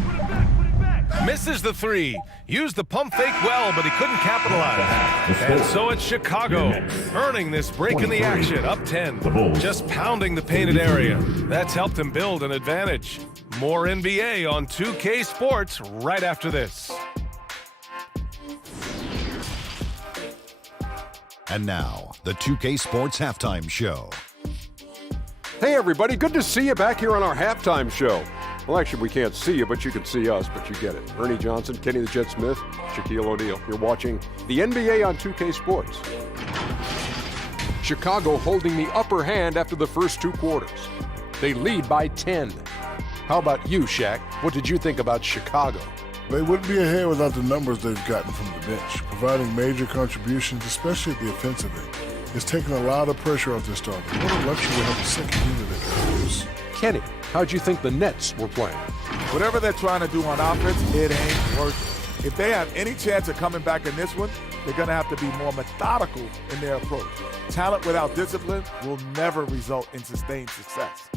misses the 3. Used the pump fake well, but he couldn't capitalize. And so it's Chicago earning this break in the action, up 10. Just pounding the painted area. That's helped him build an advantage. More NBA on 2K Sports right after this. And now, the 2K Sports Halftime Show. Hey, everybody. Good to see you back here on our halftime show. Well, actually, we can't see you, but you can see us, but you get it. Ernie Johnson, Kenny the Jet Smith, Shaquille O'Neal. You're watching the NBA on 2K Sports. Chicago holding the upper hand after the first 2 quarters. They lead by 10. How about you, Shaq? What did you think about Chicago? They wouldn't be ahead without the numbers they've gotten from the bench, providing major contributions, especially at the offensive end. It's taken a lot of pressure off their starters. What a luxury to have a second unit that can use. Kenny, how'd you think the Nets were playing? Whatever they're trying to do on offense, it ain't working. If they have any chance of coming back in this one, they're going to have to be more methodical in their approach. Talent without discipline will never result in sustained success.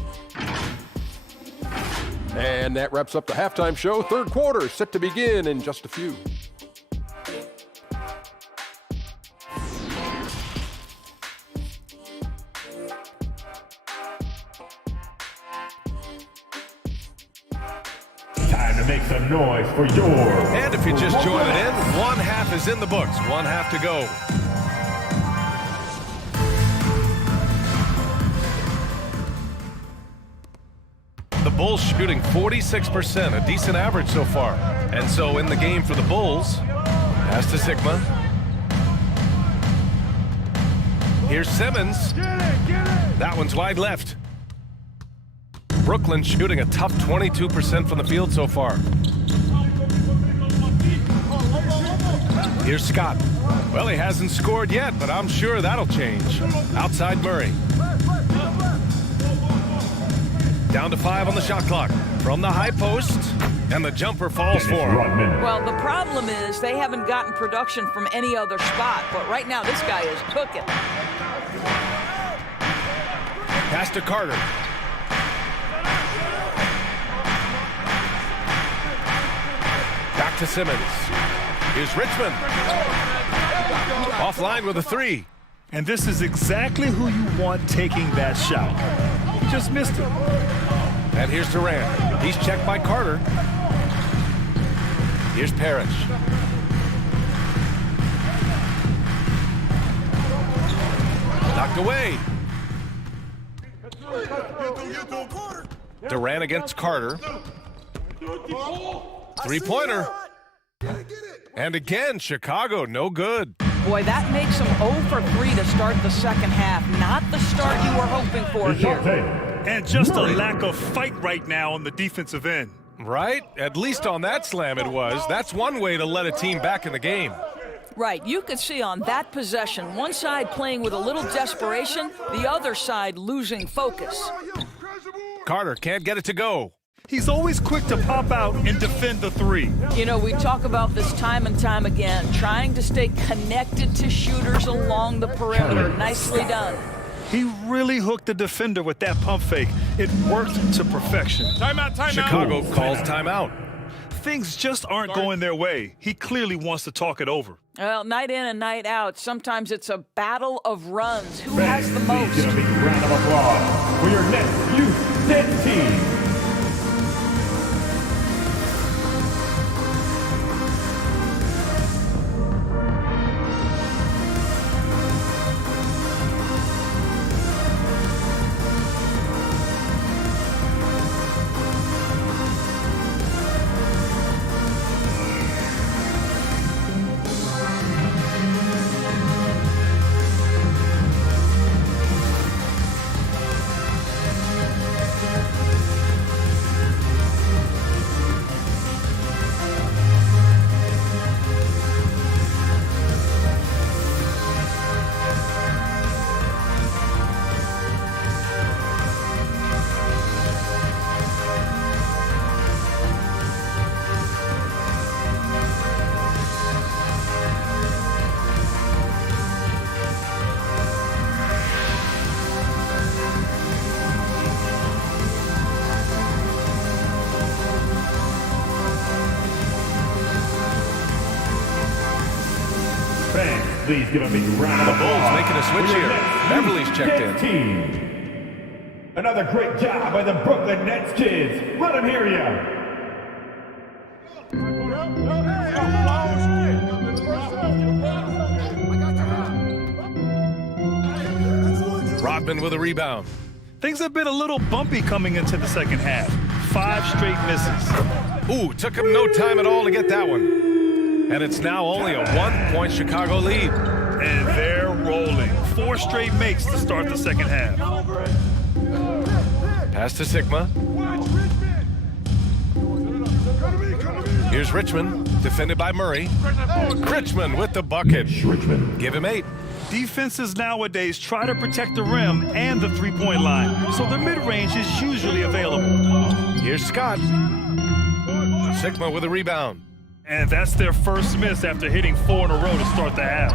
And that wraps up the halftime show. Third quarter set to begin in just a few. Time to make some noise for your... And if you just joined in, 1 half is in the books. 1 half to go. The Bulls shooting 46%, a decent average so far. And so in the game for the Bulls, pass to Sigma. Here's Simmons. That one's wide left. Brooklyn shooting a tough 22% from the field so far. Here's Scott. Well, he hasn't scored yet, but I'm sure that'll change. Outside Murray. Down to 5 on the shot clock. From the high post, and the jumper falls for him. Well, the problem is they haven't gotten production from any other spot, but right now this guy is cooking. Pass to Carter. Back to Simmons. Here's Richmond. Offline with a 3. And this is exactly who you want taking that shot. Just missed it. And here's Durant. He's checked by Carter. Here's Parrish. Knocked away. Durant against Carter. Three-pointer. And again, Chicago, no good. Boy, that makes them 0 for 3 to start the second half. Not the start you were hoping for here. And just a lack of fight right now on the defensive end. Right? At least on that slam it was. That's one way to let a team back in the game. Right, you could see on that possession, one side playing with a little desperation, the other side losing focus. Carter can't get it to go. He's always quick to pop out and defend the 3. You know, we talk about this time and time again, trying to stay connected to shooters along the perimeter. Nicely done. He really hooked the defender with that pump fake. It worked to perfection. Timeout. Chicago calls timeout. Things just aren't going their way. He clearly wants to talk it over. Well, night in and night out, sometimes it's a battle of runs. Who has the most? Give a big round of applause for your next Youth 10 team. Please give a big round of applause. The Bulls making a switch here. Beverly's checked in. Team. Another great job by the Brooklyn Nets kids. Let them hear ya. Rodman with a rebound. Things have been a little bumpy coming into the second half. 5 straight misses. Ooh, took him no time at all to get that one. And it's now only a 1-point Chicago lead. And they're rolling. 4 straight makes to start the second half. Pass to Sigma. Here's Richmond, defended by Murray. Richmond with the bucket. Richmond. Give him 8. Defenses nowadays try to protect the rim and the 3-point line, so the mid-range is usually available. Here's Scott. Sigma with a rebound. And that's their first miss after hitting 4 in a row to start the half.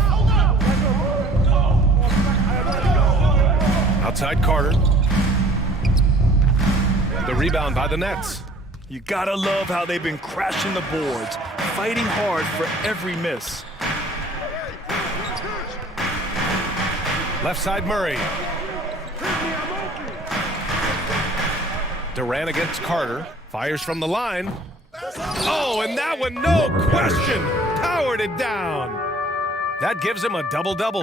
Outside Carter. The rebound by the Nets. You gotta love how they've been crashing the boards, fighting hard for every miss. Left side Murray. Durant against Carter. Fires from the line. Oh, and that one, no question, powered it down. That gives him a double-double.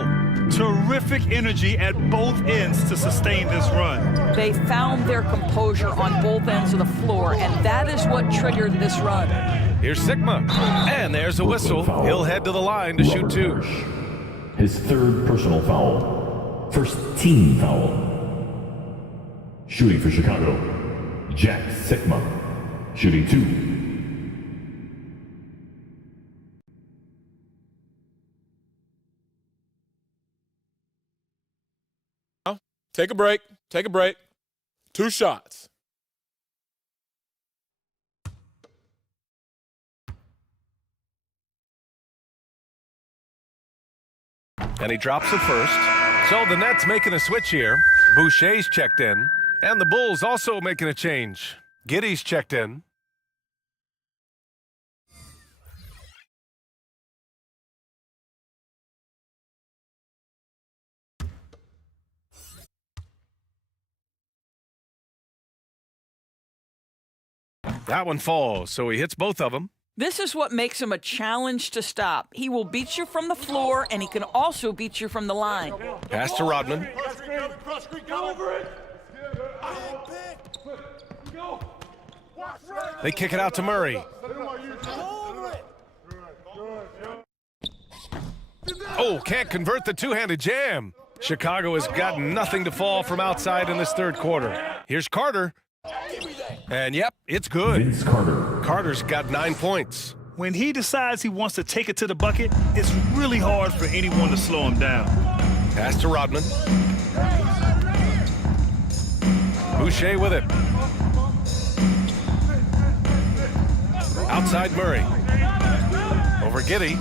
Terrific energy at both ends to sustain this run. They found their composure on both ends of the floor, and that is what triggered this run. Here's Sigma, and there's a whistle. He'll head to the line to shoot 2. His 3rd personal foul. First team foul. Shooting for Chicago, Jack Sikma. Shooting 2. Take a break. Take a break. 2 shots. And he drops it first. So the Nets making a switch here. Boucher's checked in. And the Bulls also making a change. Giddey's checked in. That one falls, so he hits both of them. This is what makes him a challenge to stop. He will beat you from the floor, and he can also beat you from the line. Pass to Rodman. They kick it out to Murray. Oh, can't convert the two-handed jam. Chicago has got nothing to fall from outside in this third quarter. Here's Carter. And yep, it's good. Vince Carter. Carter's got 9 points. When he decides he wants to take it to the bucket, it's really hard for anyone to slow him down. Pass to Rodman. Boucher with it. Outside Murray. Over Giddey.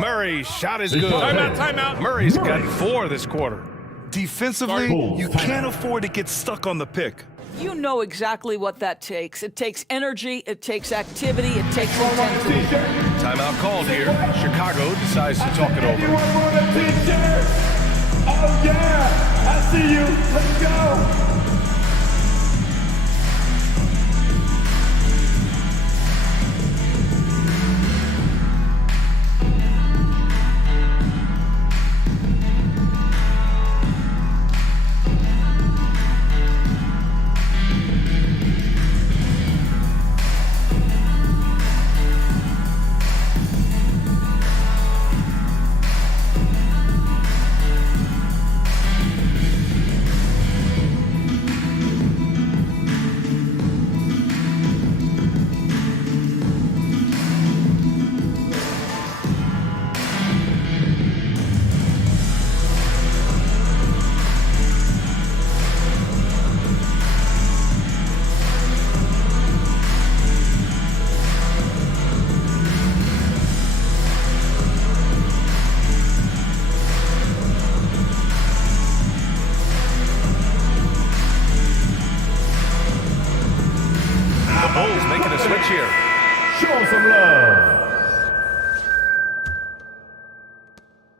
Murray's shot is good. Timeout. Murray's got 4 this quarter. Defensively, you can't afford to get stuck on the pick. You know exactly what that takes. It takes energy, it takes activity, it takes intensity. Timeout called here. Chicago decides to talk it over. Oh yeah, I see you. Let's go.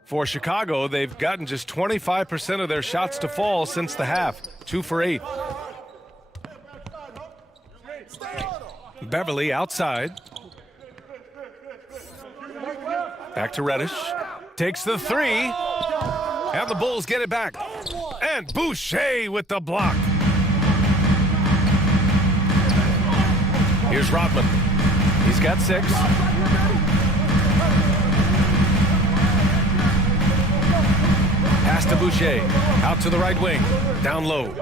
For Chicago, they've gotten just 25% of their shots to fall since the half. 2 for 8. Beverly outside. Back to Reddish. Takes the 3. And the Bulls get it back. And Boucher with the block. Here's Rodman. He's got 6. Pass to Boucher. Out to the right wing. Down low.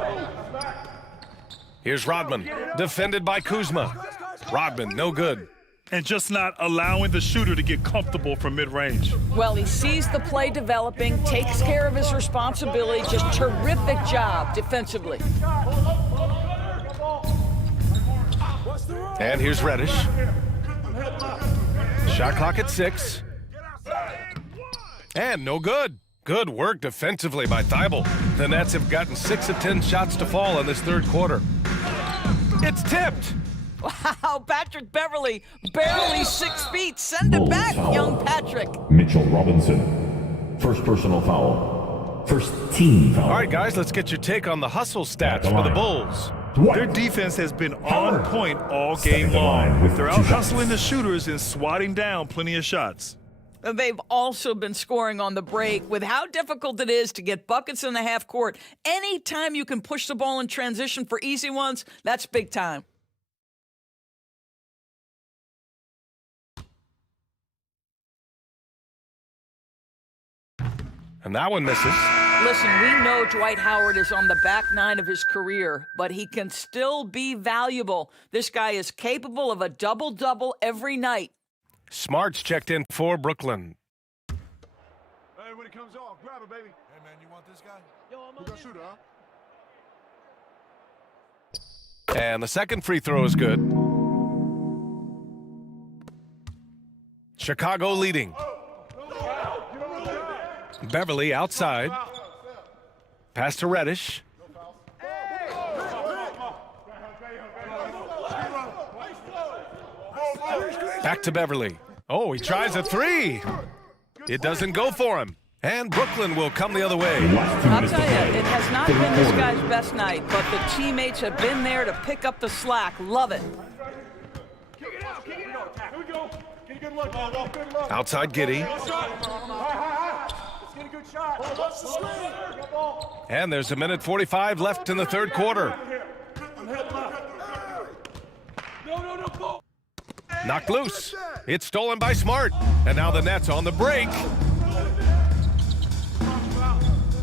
Here's Rodman. Defended by Kuzma. Rodman, no good. And just not allowing the shooter to get comfortable from mid-range. Well, he sees the play developing, takes care of his responsibility. Just terrific job defensively. And here's Reddish. Shot clock at 6. And no good. Good work defensively by Thibault. The Nets have gotten 6 of 10 shots to fall in this third quarter. It's tipped. Wow, Patrick Beverly, barely 6 feet. Send it back, young Patrick. Mitchell Robinson. First personal foul. First team foul. All right, guys, let's get your take on the hustle stats for the Bulls. Their defense has been on point all game long. They're out hustling the shooters and swatting down plenty of shots. They've also been scoring on the break. With how difficult it is to get buckets in the half court, anytime you can push the ball in transition for easy ones, that's big time. And that one misses. Listen, we know Dwight Howard is on the back nine of his career, but he can still be valuable. This guy is capable of a double-double every night. Smart's checked in for Brooklyn. Hey, when it comes off, grab it, baby. Hey, man, you want this guy? Yo, I'm gonna shoot her, huh? And the second free throw is good. Chicago leading. Beverly outside. Pass to Reddish. Back to Beverly. Oh, he tries a three. It doesn't go for him. And Brooklyn will come the other way. I'll tell you, it has not been this guy's best night, but the teammates have been there to pick up the slack. Love it. Outside Giddey. And there's 1:45 left in the third quarter. Knocked loose. It's stolen by Smart. And now the Nets on the break.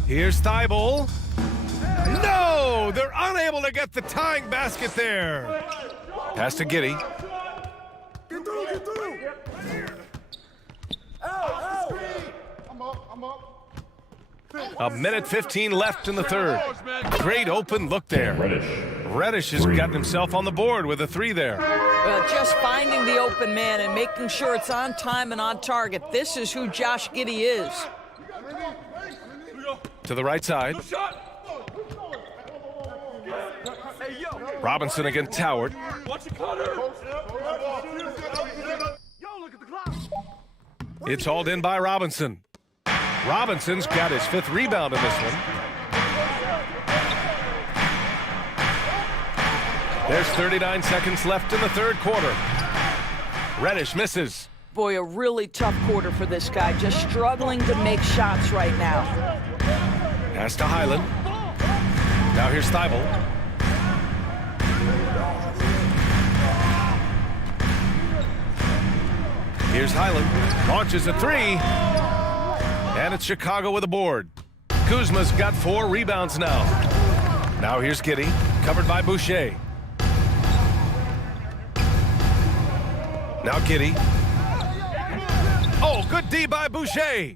Here's Thibault. No! They're unable to get the tying basket there. Pass to Giddey. A minute 15 left in the third. Great open look there. Reddish has gotten himself on the board with a three there. Well, just finding the open man and making sure it's on time and on target. This is who Josh Giddey is. To the right side. Robinson against Howard. It's hauled in by Robinson. Robinson's got his fifth rebound in this one. There's 39 seconds left in the third quarter. Reddish misses. Boy, a really tough quarter for this guy. Just struggling to make shots right now. Pass to Highland. Now here's Thibault. Here's Highland. Launches a three. And it's Chicago with a board. Kuzma's got 4 rebounds now. Now here's Giddey, covered by Boucher. Now Giddey. Oh, good D by Boucher.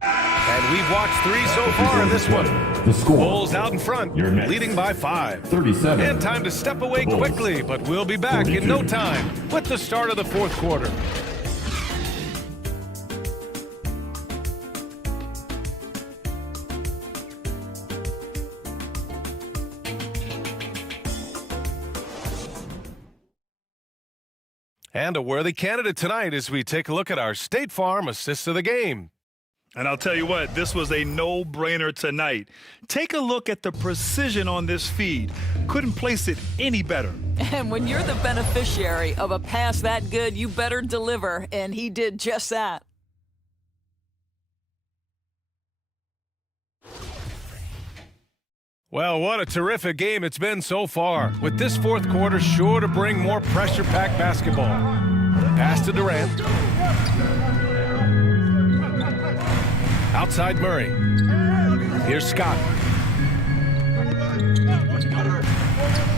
And we've watched 3 so far in this one. The score. Bulls out in front, leading by 5. 37. And time to step away quickly, but we'll be back 42. In no time with the start of the fourth quarter. And a worthy candidate tonight as we take a look at our State Farm Assist of the Game. And I'll tell you what, this was a no-brainer tonight. Take a look at the precision on this feed. Couldn't place it any better. And when you're the beneficiary of a pass that good, you better deliver, and he did just that. Well, what a terrific game it's been so far, with this fourth quarter sure to bring more pressure-packed basketball. Pass to Durant. Outside Murray. Here's Scott.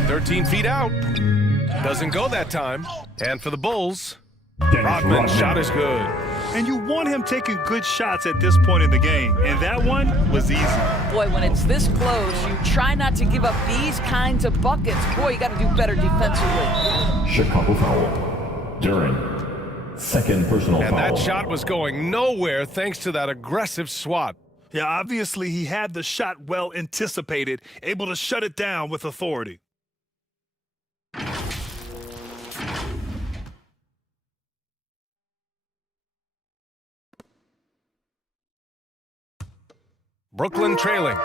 13 feet out. Doesn't go that time. And for the Bulls, Rodman's shot is good. And you want him taking good shots at this point in the game. And that one was easy. Boy, when it's this close, you try not to give up these kinds of buckets. Boy, you got to do better defensively. Chicago foul. During second personal foul. And that shot was going nowhere thanks to that aggressive swat. Yeah, obviously he had the shot well anticipated, able to shut it down with authority. Brooklyn trailing.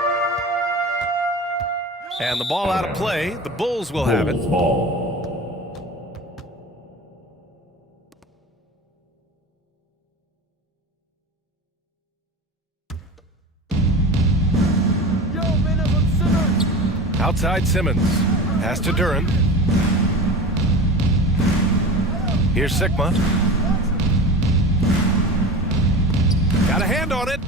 And the ball out of play. The Bulls will have it. Outside Simmons. Pass to Duren. Here's Sigma. Got a hand on it.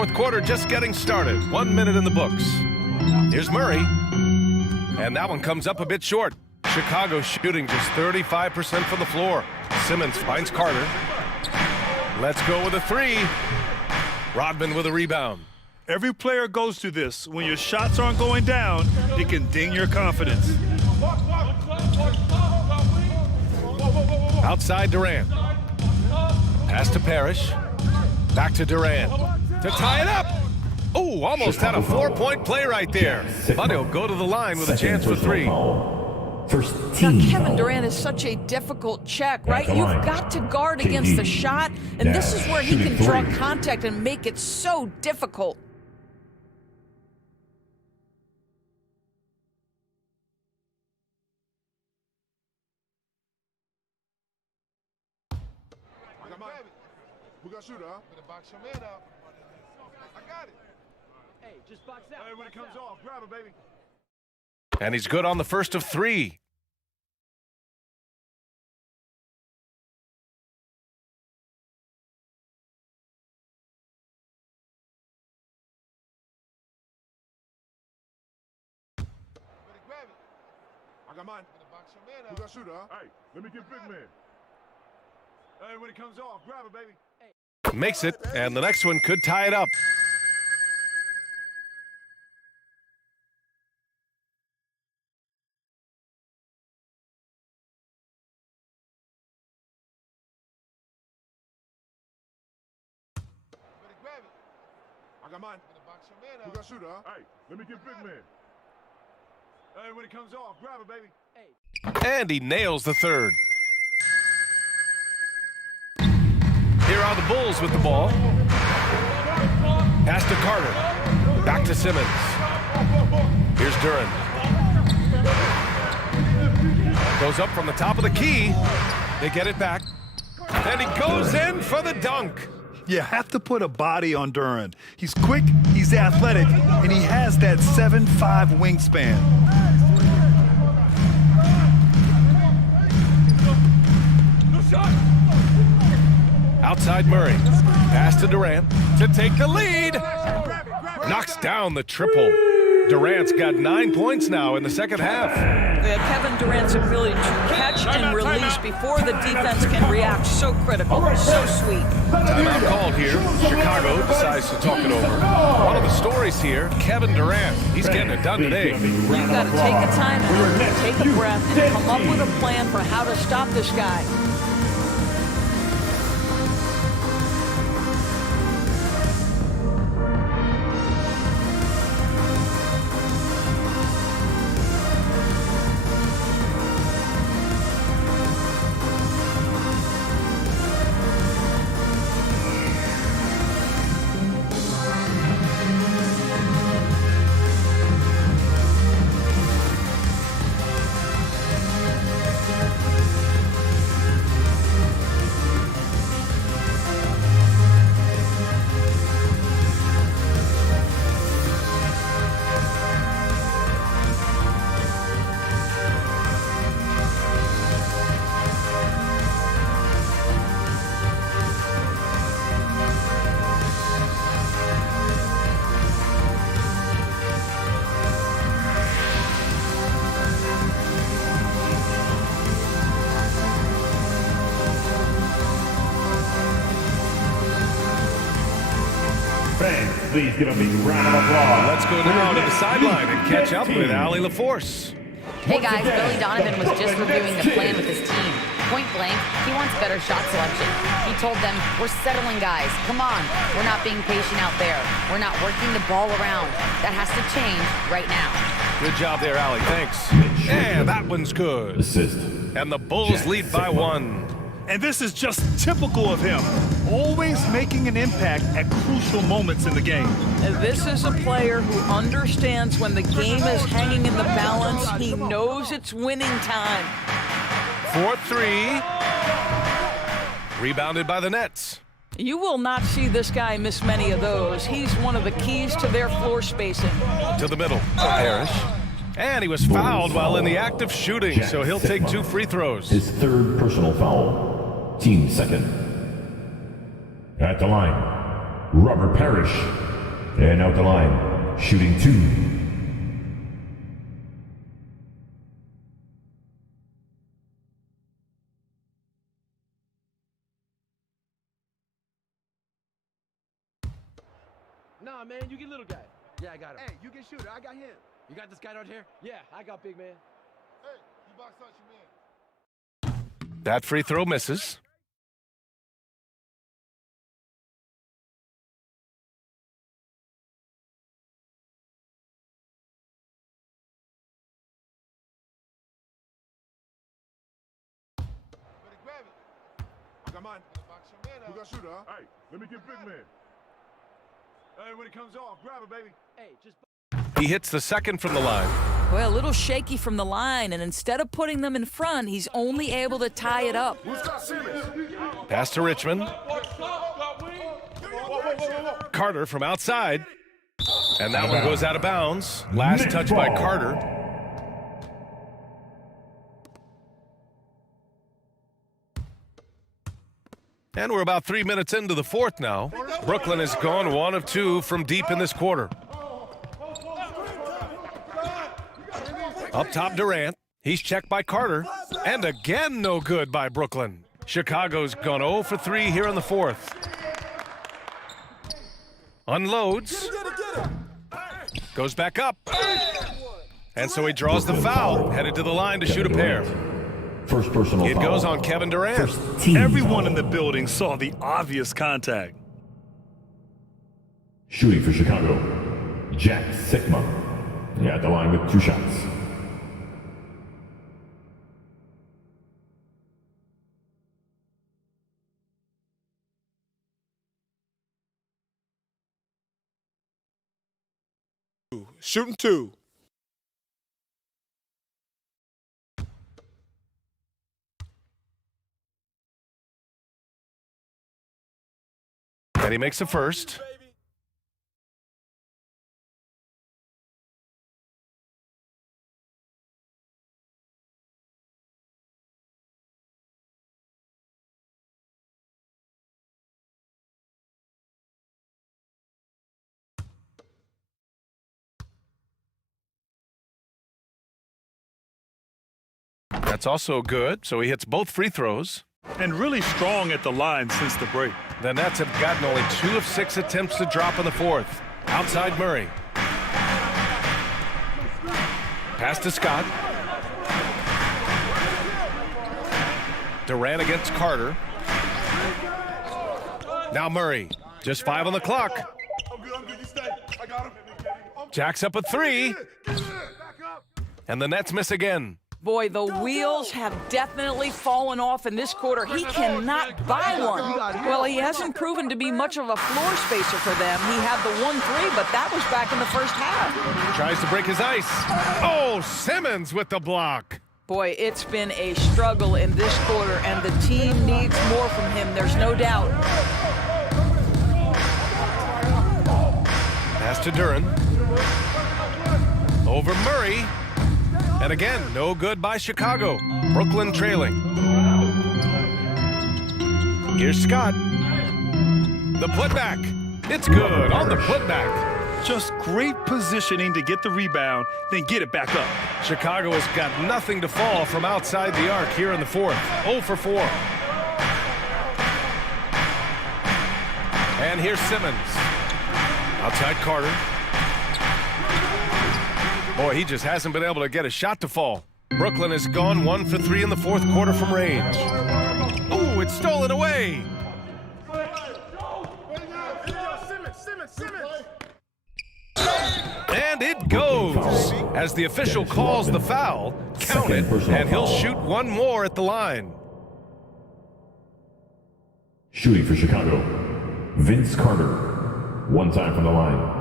Fourth quarter just getting started. 1 minute in the books. Here's Murray. And that one comes up a bit short. Chicago shooting just 35% from the floor. Simmons finds Carter. Let's go with a three. Rodman with a rebound. Every player goes through this. When your shots aren't going down, it can ding your confidence. Outside Durant. Pass to Parrish. Back to Durant. To tie it up. Oh, almost had a 4-point play right there. But he'll go to the line with a chance for three. First Now, team Kevin foul. Durant is such a difficult check, right? the line. You've got to guard against the shot, and Now, this is where he shooting can draw three. contact and make it so difficult. We got shooter, huh? Gonna box your man out. I got it. Hey, just box out. Hey, when it comes off, grab it, baby. And he's good on the first of three. Grab it. I got mine. Gonna box your man out. We got shooter, huh? Hey, let me get big man. Hey, when it comes off, grab it, baby. Makes it, and the next one could tie it up. Grab it. I got mine. Gonna box your man We out. got shooter, huh? Hey, let me get big man. Hey, when it comes off, grab it, baby. And he nails the third. Here are the Bulls with the ball. Pass to Carter. Back to Simmons. Here's Durant. Goes up from the top of the key. They get it back. And he goes in for the dunk. You have to put a body on Durant. He's quick, he's athletic, and he has that 7'5" wingspan. Outside Murray. Pass to Durant to take the lead. Knocks down the triple. Durant's got 9 points now in the second half. Kevin Durant's ability to catch and release before the defense can react, so critical, so sweet. Timeout called here. Chicago decides to talk it over. One of the stories here, Kevin Durant. He's getting it done today. You've got to take a timeout, take a breath, and come up with a plan for how to stop this guy. Please give a big round of applause. Let's go now to the sideline and catch up with Allie LaForce. Hey guys, Billy Donovan was just reviewing the plan with his team. Point blank, he wants better shot selection. He told them, we're settling guys. Come on, we're not being patient out there. We're not working the ball around. That has to change right now. Good job there, Allie. Thanks. And that one's good. Assist. And the Bulls lead by 1. And this is just typical of him, always making an impact at crucial moments in the game. And this is a player who understands when the game is hanging in the balance. He knows it's winning time. 4-3. Rebounded by the Nets. You will not see this guy miss many of those. He's one of the keys to their floor spacing. To the middle. Parrish. And he was fouled while in the act of shooting, so he'll take 2 free throws. His third personal foul. Team second. At the line, Robert Parrish. And out the line, shooting 2. Nah, man, you get little guy. Yeah, I got him. Hey, you get shooter. I got him. You got this guy out here? Yeah, I got big man. Hey, you box out your man. That free throw misses. I got mine. Who got shooter, huh? Hey, let me get big man. Hey, when it comes off, grab it, baby. Hey, just... He hits the second from the line. Well, a little shaky from the line, and instead of putting them in front, he's only able to tie it up. Pass to Richmond. Carter from outside. And that one goes out of bounds. Last touch by Carter. And we're about 3 minutes into the fourth now. Brooklyn has gone 1 of 2 from deep in this quarter. Up top, Durant. He's checked by Carter. And again, no good by Brooklyn. Chicago's gone 0 for 3 here in the fourth. Unloads. Goes back up. And so he draws the foul. Headed to the line to shoot a pair. First personal It foul. goes on Kevin Durant. Everyone in the building saw the obvious contact. Shooting for Chicago, Jack Sikma. Yeah, at the line with 2 shots. Shooting 2. And he makes a first. That's also good, so he hits both free throws. And really strong at the line since the break. The Nets have gotten only 2 of 6 attempts to drop in the fourth. Outside Murray. Pass to Scott. Durant against Carter. Now Murray. Just 5 on the clock. Jacks up a 3. And the Nets miss again. Boy, the wheels have definitely fallen off in this quarter. He cannot buy one. Well, he hasn't proven to be much of a floor spacer for them. He had the 1-3, but that was back in the first half. Tries to break his ice. Oh, Simmons with the block. Boy, it's been a struggle in this quarter, and the team needs more from him. There's no doubt. Pass to Duren. Over Murray. And again, no good by Chicago. Brooklyn trailing. Here's Scott. The putback. It's good on the putback. Just great positioning to get the rebound, then get it back up. Chicago has got nothing to fall from outside the arc here in the fourth. 0 for 4. And here's Simmons. Outside Carter. Boy, he just hasn't been able to get a shot to fall. Brooklyn has gone 1 for 3 in the fourth quarter from range. Ooh, it's stolen away. And it goes. As the official calls the foul, count it, and he'll shoot 1 more at the line. Shooting for Chicago, Vince Carter. 1 time from the line.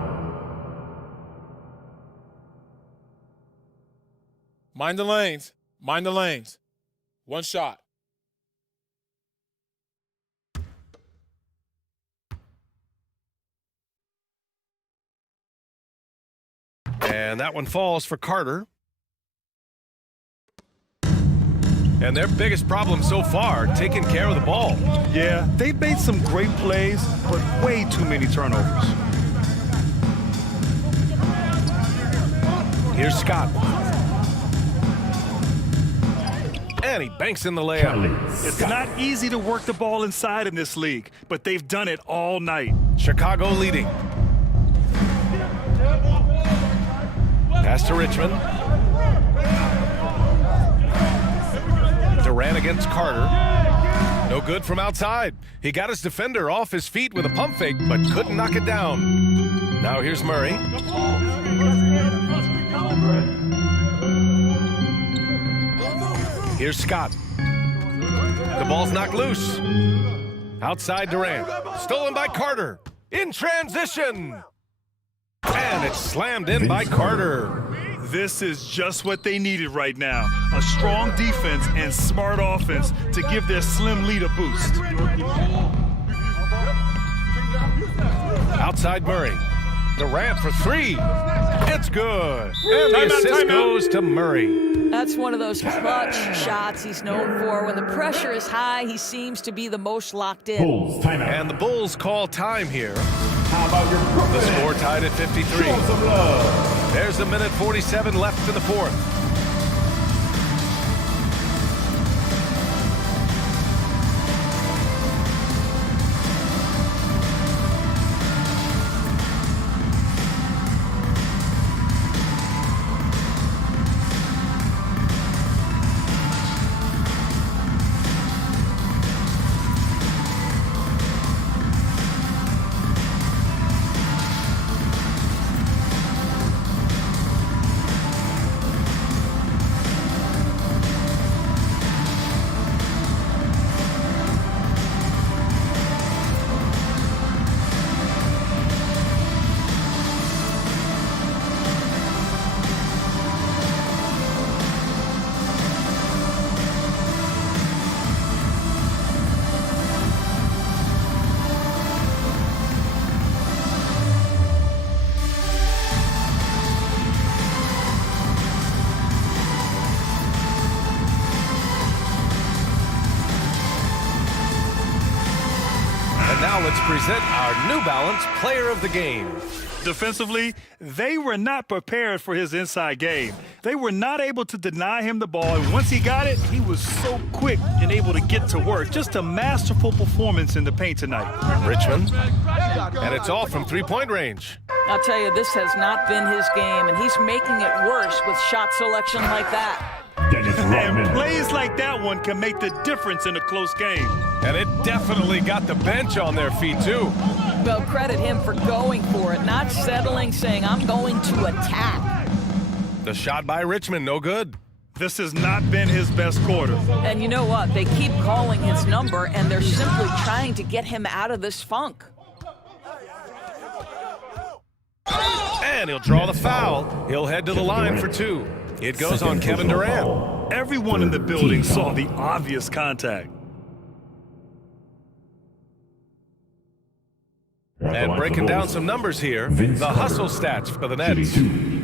Mind the lanes. Mind the lanes. 1 shot. And that one falls for Carter. And their biggest problem so far, taking care of the ball. Yeah, they've made some great plays, but way too many turnovers. Here's Scott. And he banks in the layup. It's not easy to work the ball inside in this league, but they've done it all night. Chicago leading. Pass to Richmond. Durant against Carter. No good from outside. He got his defender off his feet with a pump fake, but couldn't knock it down. Now here's Murray. Here's Scott. The ball's knocked loose. Outside Durant. Stolen by Carter. In transition. And it's slammed in by Carter. This is just what they needed right now. A strong defense and smart offense to give their slim lead a boost. Outside Murray. Durant for three. It's good. And the assist goes to Murray. That's one of those clutch shots he's known for. When the pressure is high, he seems to be the most locked in. Bulls, and the Bulls call time here. How about your the score tied at 53. There's a minute 47 left in the fourth. Now let's present our New Balance Player of the Game. Defensively, they were not prepared for his inside game. They were not able to deny him the ball, and once he got it, he was so quick and able to get to work. Just a masterful performance in the paint tonight. Richmond, and it's all from three-point range. I'll tell you, this has not been his game, and he's making it worse with shot selection like that. And plays like that one can make the difference in a close game. And it definitely got the bench on their feet, too. Well, credit him for going for it, not settling, saying, I'm going to attack. The shot by Richmond, no good. This has not been his best quarter. And you know what? They keep calling his number, and they're simply trying to get him out of this funk. And he'll draw the foul. He'll head to the line for two. It goes on Kevin Durant. Everyone in the building saw the obvious contact. And breaking down some numbers here, the hustle stats for the Nets.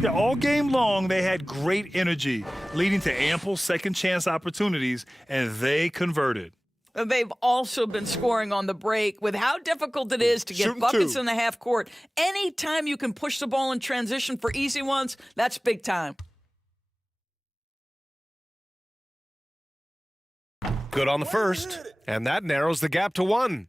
Yeah, all game long, they had great energy, leading to ample second chance opportunities, and they converted. They've also been scoring on the break with how difficult it is to get buckets in the half court. Anytime you can push the ball in transition for easy ones, that's big time. Good on the first, and that narrows the gap to one.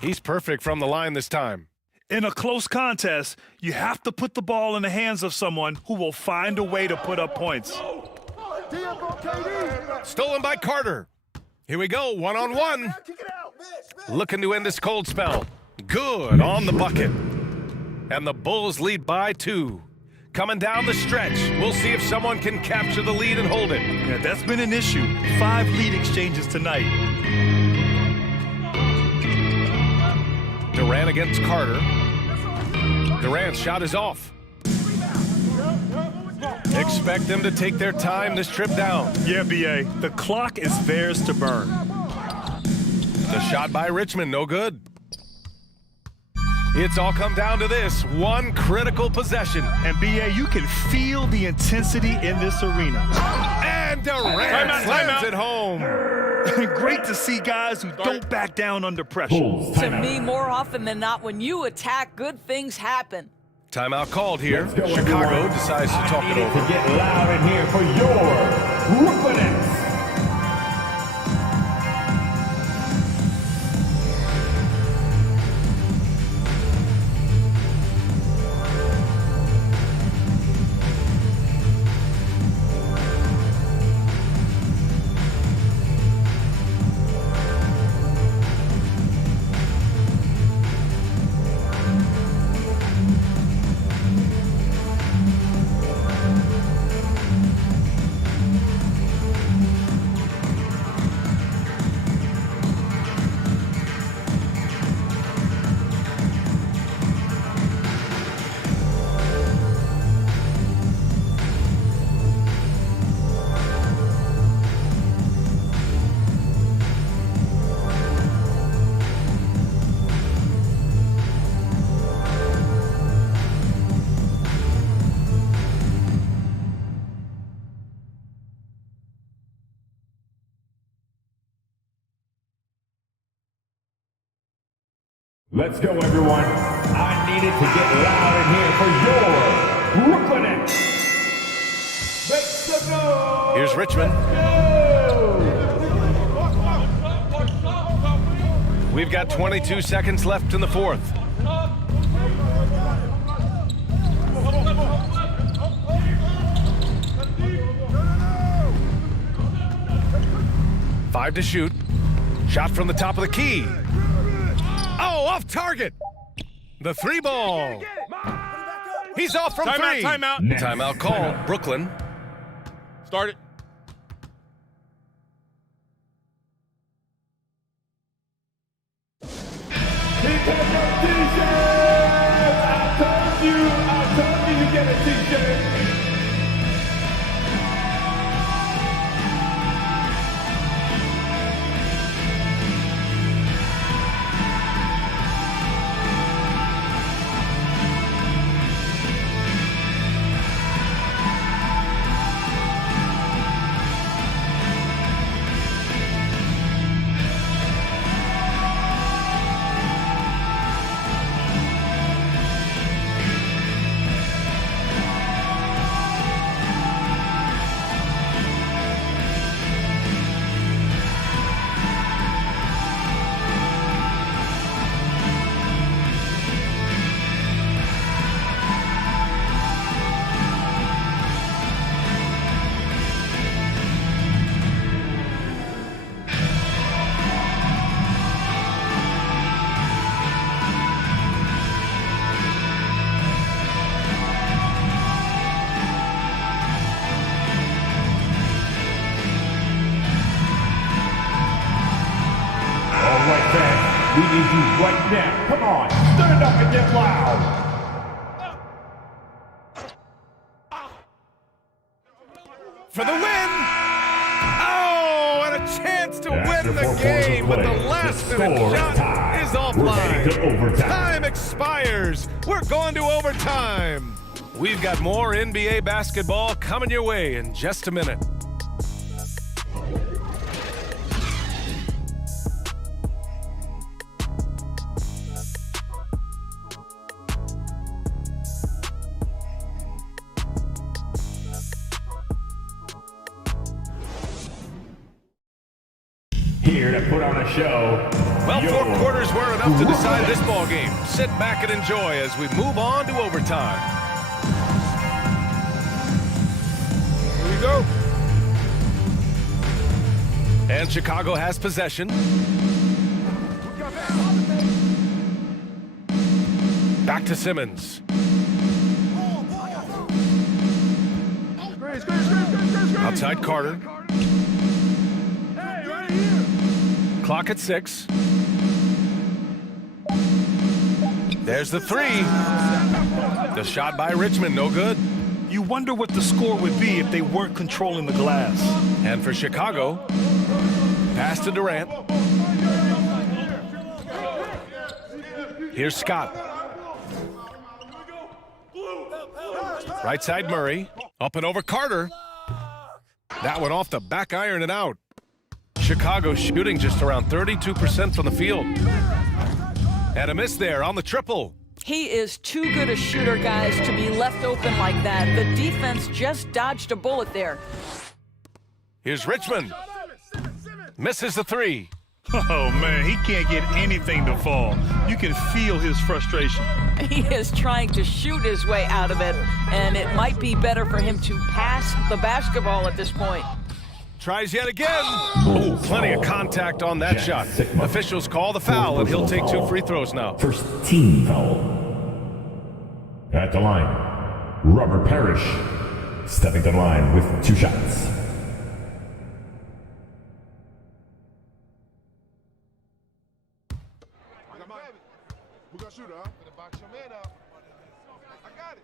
He's perfect from the line this time. In a close contest, you have to put the ball in the hands of someone who will find a way to put up points. Stolen by Carter. Here we go, one-on-one. Looking to end this cold spell. Good on the bucket. And the Bulls lead by 2. Coming down the stretch. We'll see if someone can capture the lead and hold it. Yeah, that's been an issue. 5 lead exchanges tonight. Durant against Carter. Durant's shot is off. Expect them to take their time this trip down. Yeah, B.A., the clock is theirs to burn. The shot by Richmond, no good. It's all come down to this one critical possession. And B.A., you can feel the intensity in this arena. And Durant slams it home. Great to see guys who don't back down under pressure. To me, more often than not, when you attack, good things happen. Timeout called here. Chicago decides to talk it over. To get loud in here for your Brooklyn Nets. Let's go, everyone. I need it to get loud in here for your Brooklyn Nets. Let's go. Here's Richmond. We've got 22 seconds left in the fourth. Five to shoot. Shot from the top of the key. Oh, off target. The three ball. He's off from three. Timeout. Timeout called. Brooklyn. Start it. I told you get a t-shirt. We need you right now. Come on, stand up and get loud. For the win! Oh, and a chance to win the game, but the last-minute shot is offline. Time expires. We're going to overtime. We've got more NBA basketball coming your way in just a minute. Here to put on a show. Well, 4 quarters were enough to decide this ball game. Sit back and enjoy as we move on to overtime. Here we go. And Chicago has possession. Back to Simmons. Outside Carter. Clock at 6. There's the three. The shot by Richmond, no good. You wonder what the score would be if they weren't controlling the glass. And for Chicago, pass to Durant. Here's Scott. Right side Murray. Up and over Carter. That one off the back iron and out. Chicago shooting just around 32% from the field. And a miss there on the triple. He is too good a shooter, guys, to be left open like that. The defense just dodged a bullet there. Here's Richmond. Misses the three. Oh, man, he can't get anything to fall. You can feel his frustration. He is trying to shoot his way out of it, and it might be better for him to pass the basketball at this point. Tries yet again. Oh, plenty of contact on that shot. Officials call the foul, and he'll take 2 free throws now. First team foul. At the line, Robert Parrish stepping to the line with 2 shots. We got shooter, huh? Gonna box your man up. I got it.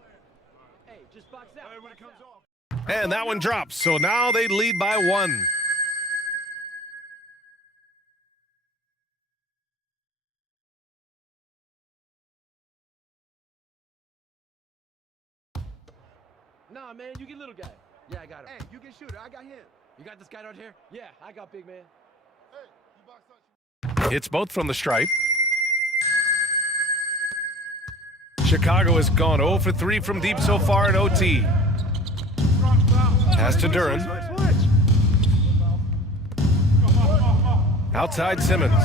Hey, just box out. Hey, when it comes off. And that one drops, so now they lead by 1. Nah, man, you get little guy. Yeah, I got him. Hey, you get shooter. I got him. You got this guy out here? Yeah, I got big man. Hey, you box out. It's both from the stripe. Chicago has gone 0 for 3 from deep so far in OT. Pass to Duran. Outside Simmons.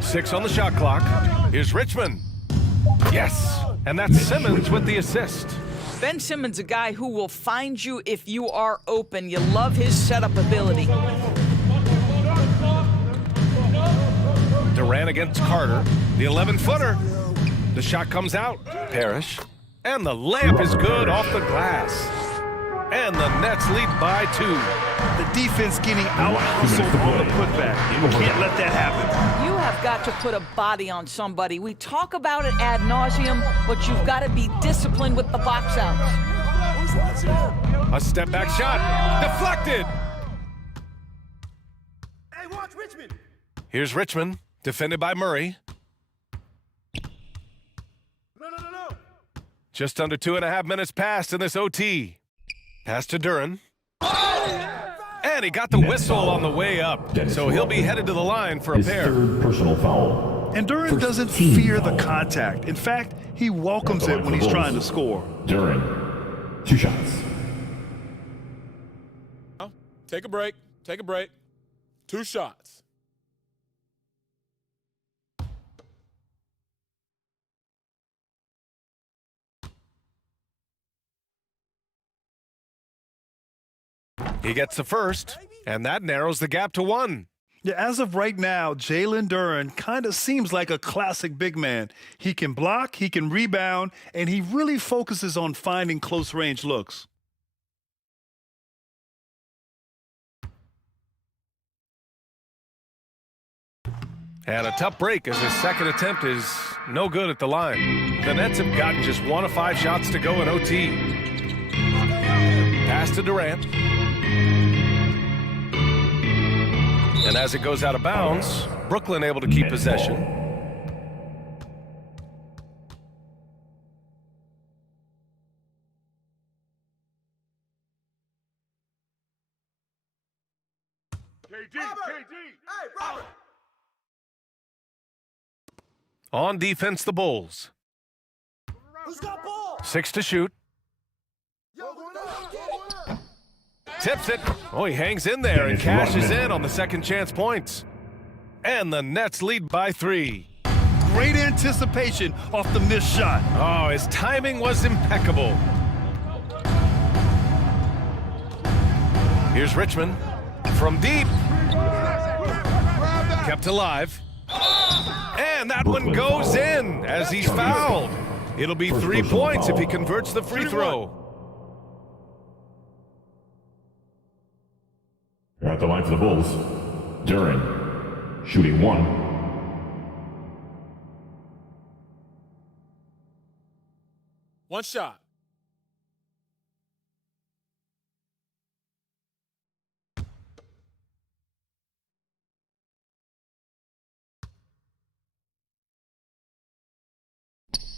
Six on the shot clock. Here's Richmond. Yes, and that's Simmons with the assist. Ben Simmons, a guy who will find you if you are open. You love his setup ability. Durant against Carter. The 11-footer. The shot comes out. Parrish. And the layup is good off the glass. And the Nets lead by 2. The defense getting out-hustled on the putback. You can't let that happen. You have got to put a body on somebody. We talk about it ad nauseum, but you've got to be disciplined with the box outs. A step-back shot. Deflected. Hey, watch Richmond. Here's Richmond, defended by Murray. No. Just under 2.5 minutes passed in this OT. Pass to Duran. And he got the whistle on the way up. So he'll be headed to the line for a pair. Third personal foul. And Duran doesn't fear the contact. In fact, he welcomes it when he's trying to score. Duran, 2 shots. Take a break. Take a break. 2 shots. He gets the first, and that narrows the gap to 1. Yeah, as of right now, Jalen Duran kind of seems like a classic big man. He can block, he can rebound, and he really focuses on finding close-range looks. And a tough break as his second attempt is no good at the line. The Nets have gotten just 1 of 5 shots to go in OT. Pass to Durant. And as it goes out of bounds, Brooklyn able to keep possession. KD. Hey, Robert. On defense, the Bulls. Who's got ball? 6 to shoot. Tips it. Oh, he hangs in there and cashes in on the second chance points. And the Nets lead by 3. Great anticipation off the missed shot. Oh, his timing was impeccable. Here's Richmond from deep. Kept alive. And that one goes in as he's fouled. It'll be 3 points if he converts the free throw. At the line for the Bulls, Duran, shooting 1. 1 shot.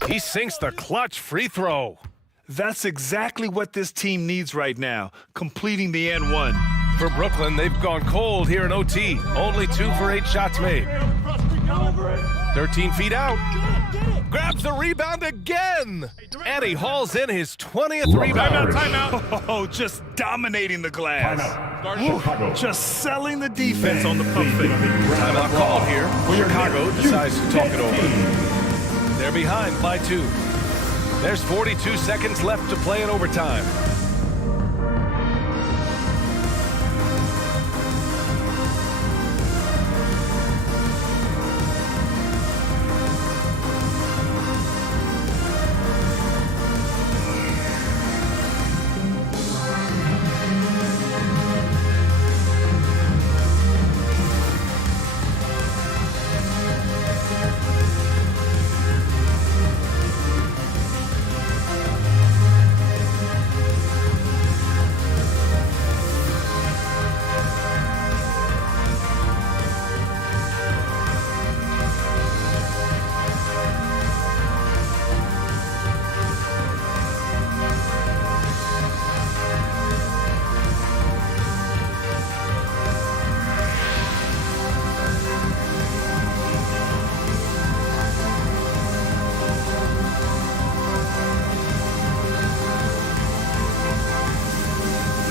He sinks the clutch free throw. That's exactly what this team needs right now, completing the N1. For Brooklyn, they've gone cold here in OT. Only 2 for 8 shots made. 13 feet out. Grabs the rebound again. And he hauls in his 20th rebound. Timeout. Oh, just dominating the glass. Just selling the defense on the pump fake. Timeout called here. Chicago decides to talk it over. They're behind by 2. There's 42 seconds left to play in overtime.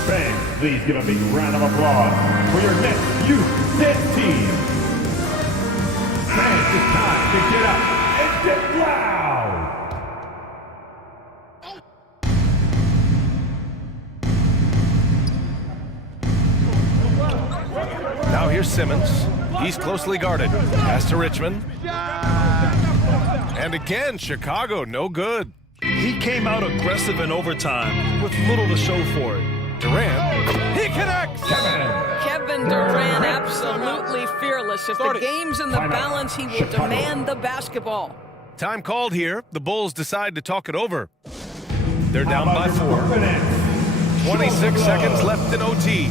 Fans, please give a big round of applause for your next U10 team. Fans, it's time to get up and get loud. Now here's Simmons. He's closely guarded. Pass to Richmond. And again, Chicago, no good. He came out aggressive in overtime with little to show for it. Durant, he connects. Kevin Durant, absolutely fearless. If the game's in the balance, he will demand the basketball. Time called here. The Bulls decide to talk it over. They're down by 4. 26 seconds left in OT.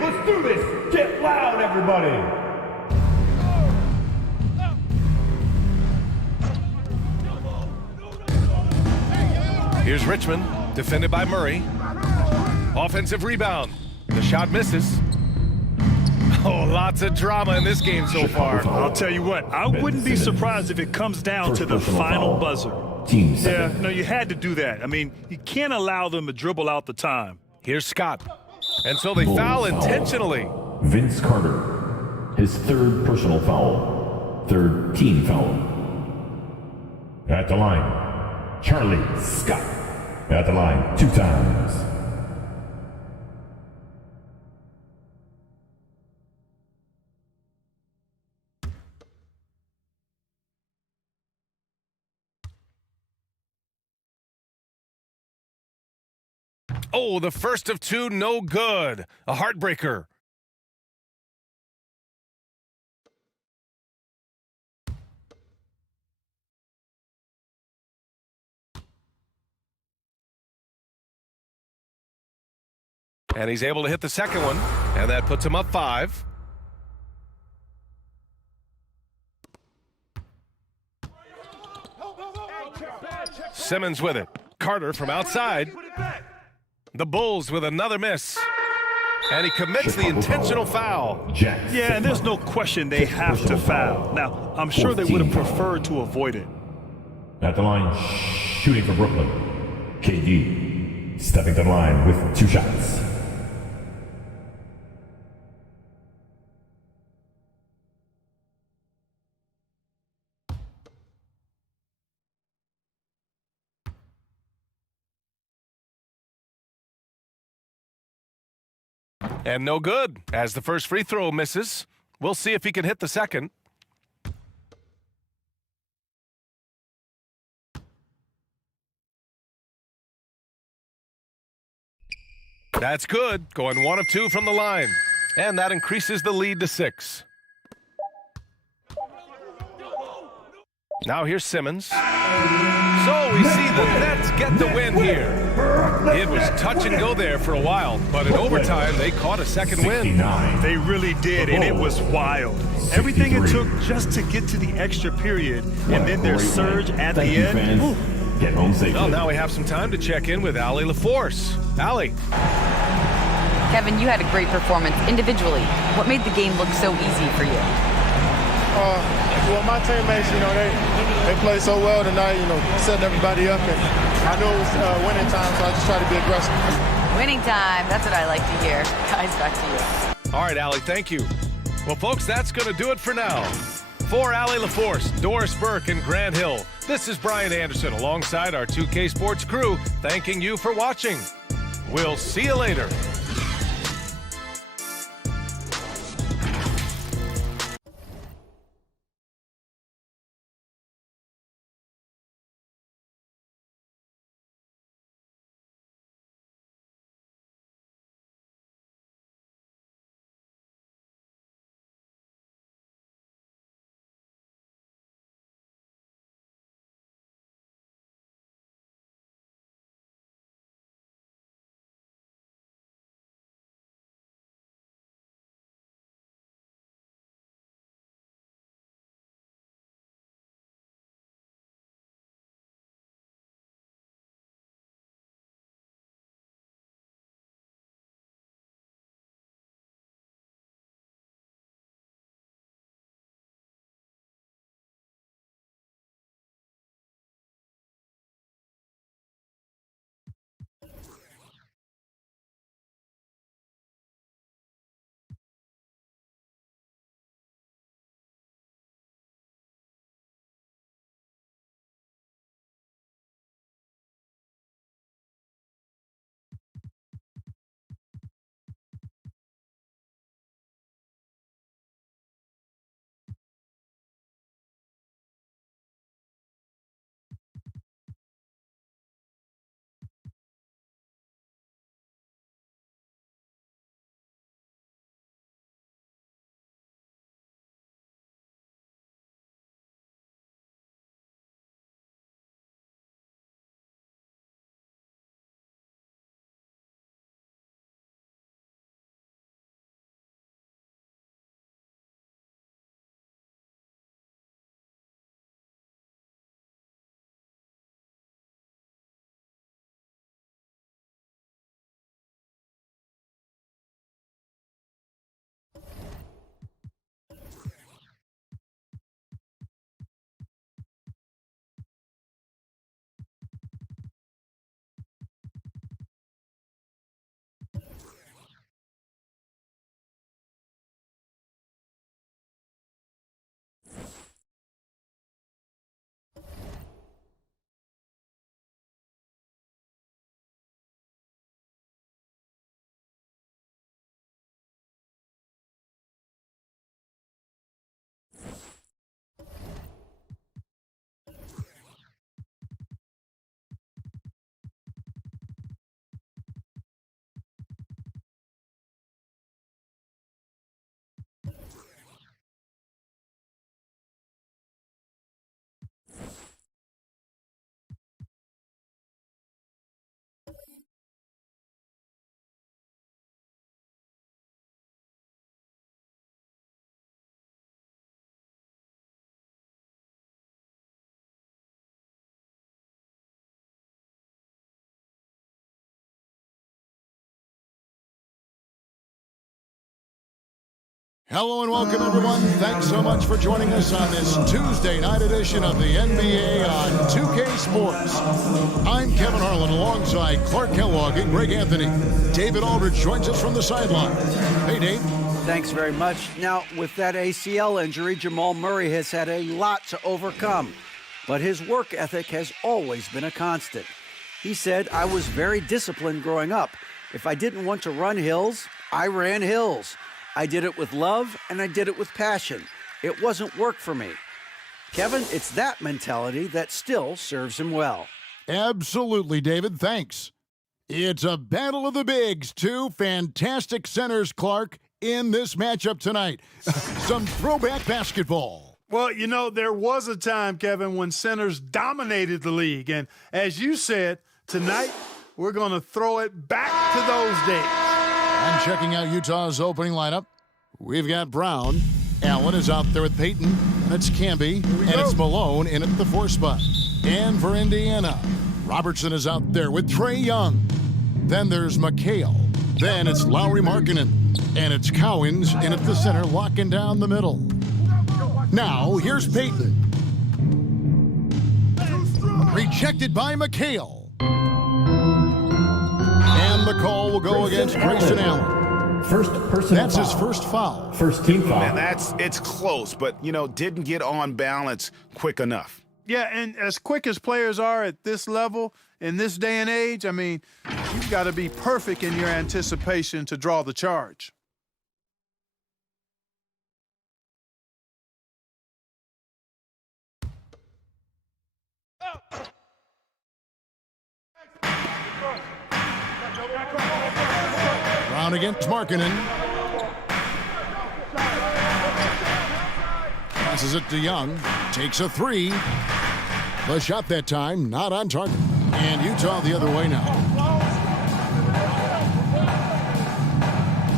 Let's do this! Get loud, everybody! Here's Richmond, defended by Murray. Offensive rebound. The shot misses. Oh, lots of drama in this game so far. I'll tell you what, I wouldn't be surprised if it comes down to the final buzzer. Yeah, no, you had to do that. I mean, you can't allow them to dribble out the time. Here's Scott. And so they foul intentionally. Vince Carter, his 3rd personal foul, 3rd team foul. At the line, Charlie Scott. At the line 2 times. Oh, the first of 2, no good. A heartbreaker. And he's able to hit the second one, and that puts him up 5. Simmons with it. Carter from outside. The Bulls with another miss. And he commits the intentional foul. Yeah, and there's no question they have to foul. Now, I'm sure they would have preferred to avoid it. At the line, shooting for Brooklyn. KD stepping to the line with 2 shots. And no good, as the first free throw misses. We'll see if he can hit the second. That's good, going 1 of 2 from the line. And that increases the lead to 6. Now here's Simmons. So we see the Nets get the win here. It was touch and go there for a while, but in overtime, they caught a second win. They really did, and it was wild. Everything it took just to get to the extra period, and then their surge at the end. Get home safely. Well, now we have some time to check in with Allie LaForce. Allie. Kevin, you had a great performance individually. What made the game look so easy for you? Well, my teammates, they played so well tonight, setting everybody up. And I knew it was winning time, so I just tried to be aggressive. Winning time. That's what I like to hear. Guys, back to you. All right, Allie, thank you. Well, folks, that's going to do it for now. For Allie LaForce, Doris Burke, and Grant Hill, this is Brian Anderson alongside our 2K Sports crew, thanking you for watching. We'll see you later. Hello and welcome, everyone. Thanks so much for joining us on this Tuesday night edition of the NBA on 2K Sports. I'm Kevin Harlan alongside Clark Kellogg and Greg Anthony. David Aldridge joins us from the sideline. Hey, Dave. Thanks very much. Now, with that ACL injury, Jamal Murray has had a lot to overcome, but his work ethic has always been a constant. He said, "I was very disciplined growing up. If I didn't want to run hills, I ran hills. I did it with love, and I did it with passion. It wasn't work for me." Kevin, it's that mentality that still serves him well. Absolutely, David. Thanks. It's a battle of the bigs. Two fantastic centers, Clark, in this matchup tonight. Some throwback basketball. Well, you know, there was a time, Kevin, when centers dominated the league. And as you said, tonight we're going to throw it back to those days. And checking out Utah's opening lineup, we've got Brown. Allen is out there with Payton. That's Camby. And it's Malone in at the 4 spot. And for Indiana, Robertson is out there with Trae Young. Then there's McHale. Then it's Lauri Markkanen. And it's Cowens in at the center, locking down the middle. Now, here's Payton. Rejected by McHale. And the call will go against Grayson Allen. First personal That's his first foul. First team foul. And it's close, but, didn't get on balance quick enough. Yeah, and as quick as players are at this level, in this day and age, I mean, you've got to be perfect in your anticipation to draw the charge. Brown against Markkanen. Passes it to Young. Takes a 3. The shot that time, not on target. And Utah the other way now.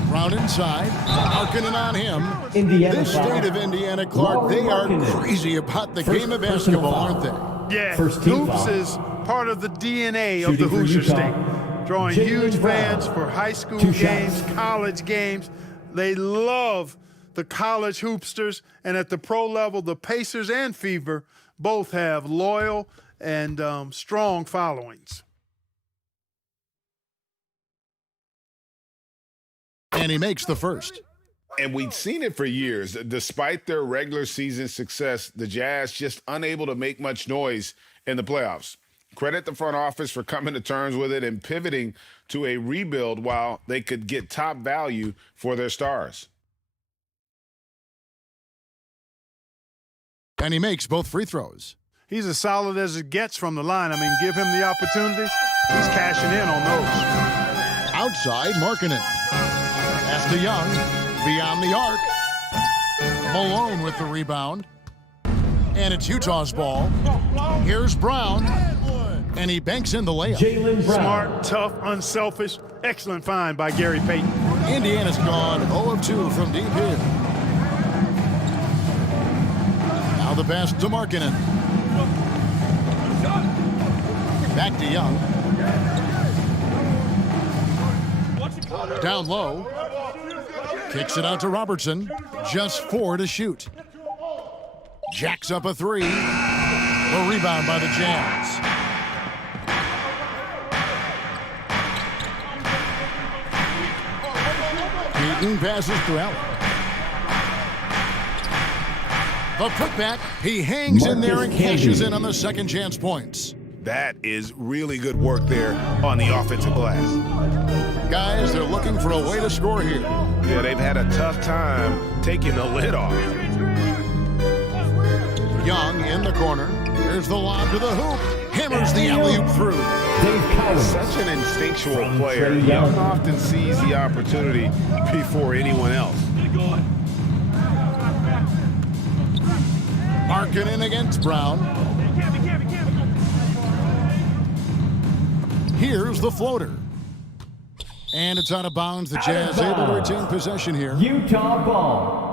Brown inside. Markkanen on him. Indiana This foul. state of Indiana, Clark, they are crazy about the game of basketball, aren't they? Yeah, First team hoops foul. is part of the DNA of Shooting the for Hoosier Utah, State. Drawing Jaylen huge Brown. fans for high school 2 games, shots. college games. They love the college hoopsters. And at the pro level, the Pacers and Fever both have loyal and strong followings. And he makes the first. And we'd seen it for years. Despite their regular season success, the Jazz just unable to make much noise in the playoffs. Credit the front office for coming to terms with it and pivoting to a rebuild while they could get top value for their stars. And he makes both free throws. He's as solid as it gets from the line. I mean, give him the opportunity. He's cashing in on those. Outside, Markkanen. Pass to Young. Beyond the arc. Malone with the rebound. And it's Utah's ball. Here's Brown. And he banks in the layup. Jaylen Brown. Smart, tough, unselfish. Excellent find by Gary Payton. Indiana's gone 0 of 2 from deep here. Now the pass to Markkanen. Back to Young. Down low. Kicks it out to Robertson. Just 4 to shoot. Jacks up a 3. The rebound by the Jazz. Payton passes to Allen. The putback. He hangs in there and cashes in on the second chance points. That is really good work there on the offensive glass. Guys, they're looking for a way to score here. Yeah, they've had a tough time taking the lid off. Young in the corner. There's the lob to the hoop. Hammers the alley-oop through. Such an instinctual player. Young often sees the opportunity before anyone else. Markkanen against Brown. Here's the floater. And it's out of bounds. The Jazz able to retain possession here. Utah ball.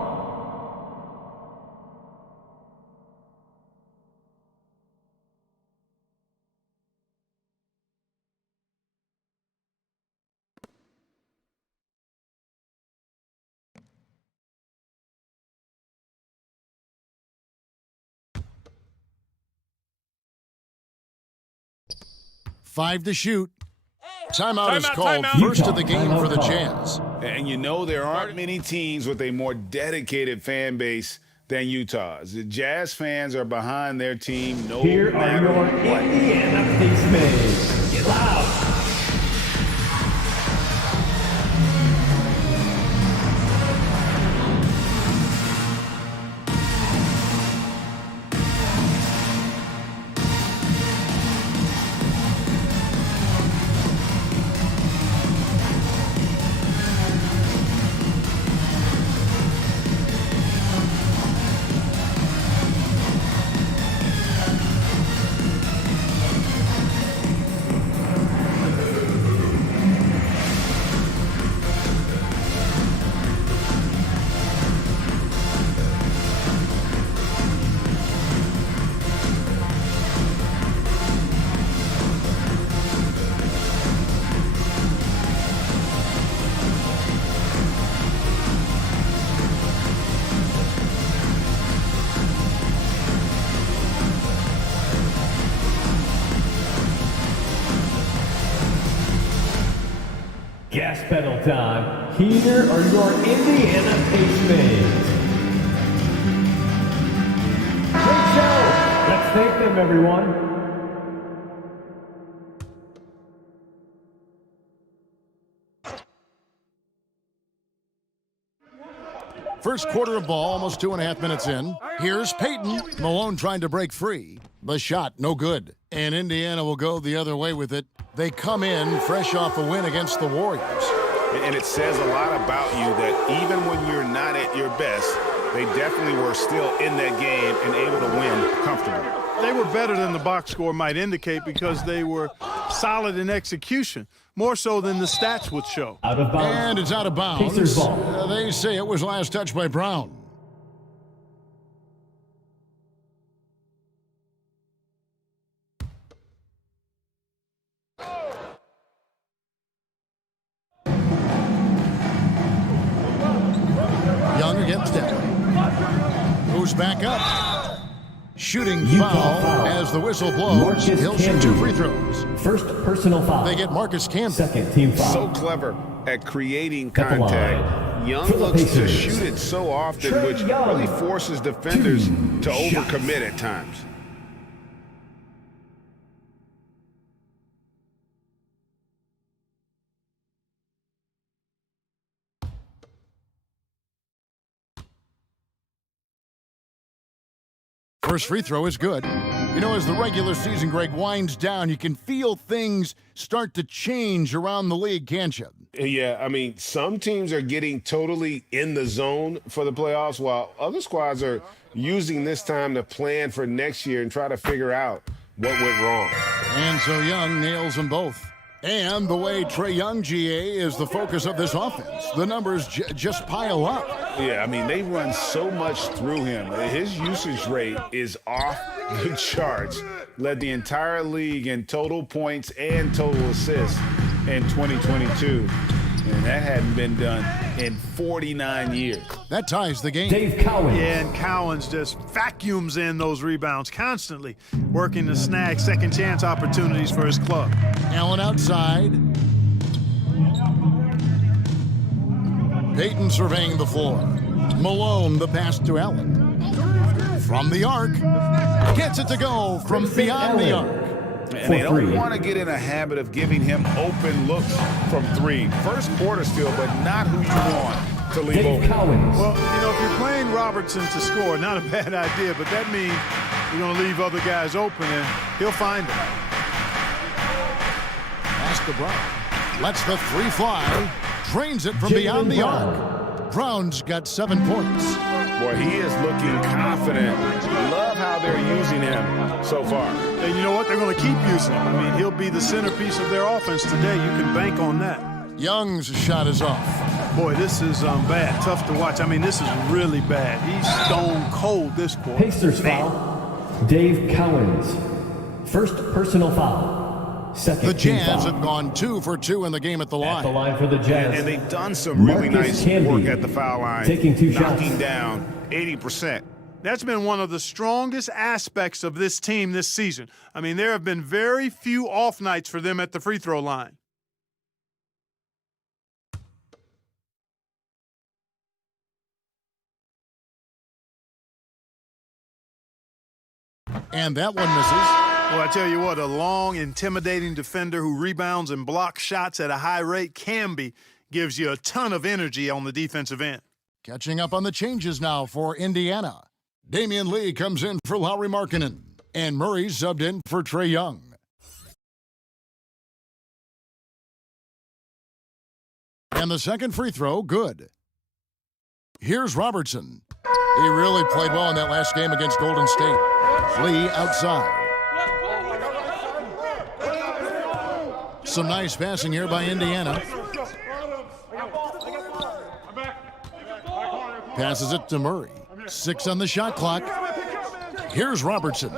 5 to shoot. Timeout is called. First of the game for the Jazz. And you know there aren't many teams with a more dedicated fan base than Utah's. The Jazz fans are behind their team no Here matter are your what. Indiana Pacemates. Get loud. Gas pedal time. Here are your Indiana Pacemates. Great show. Let's thank them, everyone. First quarter of ball, almost 2.5 minutes in. Here's Payton. Malone trying to break free. The shot, no good. And Indiana will go the other way with it. They come in fresh off a win against the Warriors. And it says a lot about you that even when you're not at your best, they definitely were still in that game and able to win comfortably. They were better than the box score might indicate because they were solid in execution, more so than the stats would show. Out of bounds. And it's out of bounds. Pacers ball. They say it was last touched by Brown. Young against Denver. Goes back up. Shooting foul as the whistle blows. He'll shoot 2 free throws. First personal foul. They get Marcus Camby. Second team foul. So clever at creating At the contact. line. Young For the looks to Pacers. shoot it so often, Trae which Young. really forces defenders 2 to shots. overcommit at times. First free throw is good. You know, as the regular season, Greg, winds down, you can feel things start to change around the league, can't you? Yeah, I mean, some teams are getting totally in the zone for the playoffs, while other squads are using this time to plan for next year and try to figure out what went wrong. And so Young nails them both. And the way Trae Young, GA, is the focus of this offense. The numbers just pile up. Yeah, I mean, they run so much through him. His usage rate is off the charts. Led the entire league in total points and total assists in 2022. And that hadn't been done in 49 years. That ties the game. Dave Cowens. Yeah, and Cowens just vacuums in those rebounds constantly, working to snag second chance opportunities for his club. Allen outside. Payton surveying the floor. Malone, the pass to Allen. From the arc. Gets it to go from beyond the arc. And they don't want to get in a habit of giving him open looks from 3. First quarter still, but not who you want to leave open. Well, you know, if you're playing Robertson to score, not a bad idea, but that means you're going to leave other guys open, and he'll find them. Pass to Brown. Lets the 3 fly. Drains it from beyond the arc. Brown's got 7 points. Boy, he is looking confident. Love how they're using him so far. And you know what? They're going to keep using him. I mean, he'll be the centerpiece of their offense today. You can bank on that. Young's shot is off. Boy, this is bad. Tough to watch. I mean, this is really bad. He's stone cold this quarter. Pacers foul. Dave Cowens. First personal foul. Second The team Jazz foul. have gone 2 for 2 in the game at the line. At the line for the Jazz. And they've done some really Marcus nice Camby work at the foul line. taking 2 knocking shots. down 80% That's been one of the strongest aspects of this team this season. I mean, there have been very few off nights for them at the free throw line. And that one misses. Well, I tell you what, a long, intimidating defender who rebounds and blocks shots at a high rate, Camby, gives you a ton of energy on the defensive end. Catching up on the changes now for Indiana. Damian Lee comes in for Lauri Markkanen, and Murray subbed in for Trae Young. And the second free throw, good. Here's Robertson. He really played well in that last game against Golden State. Lee outside. Some nice passing here by Indiana. Passes it to Murray. 6 on the shot clock. Here's Robertson.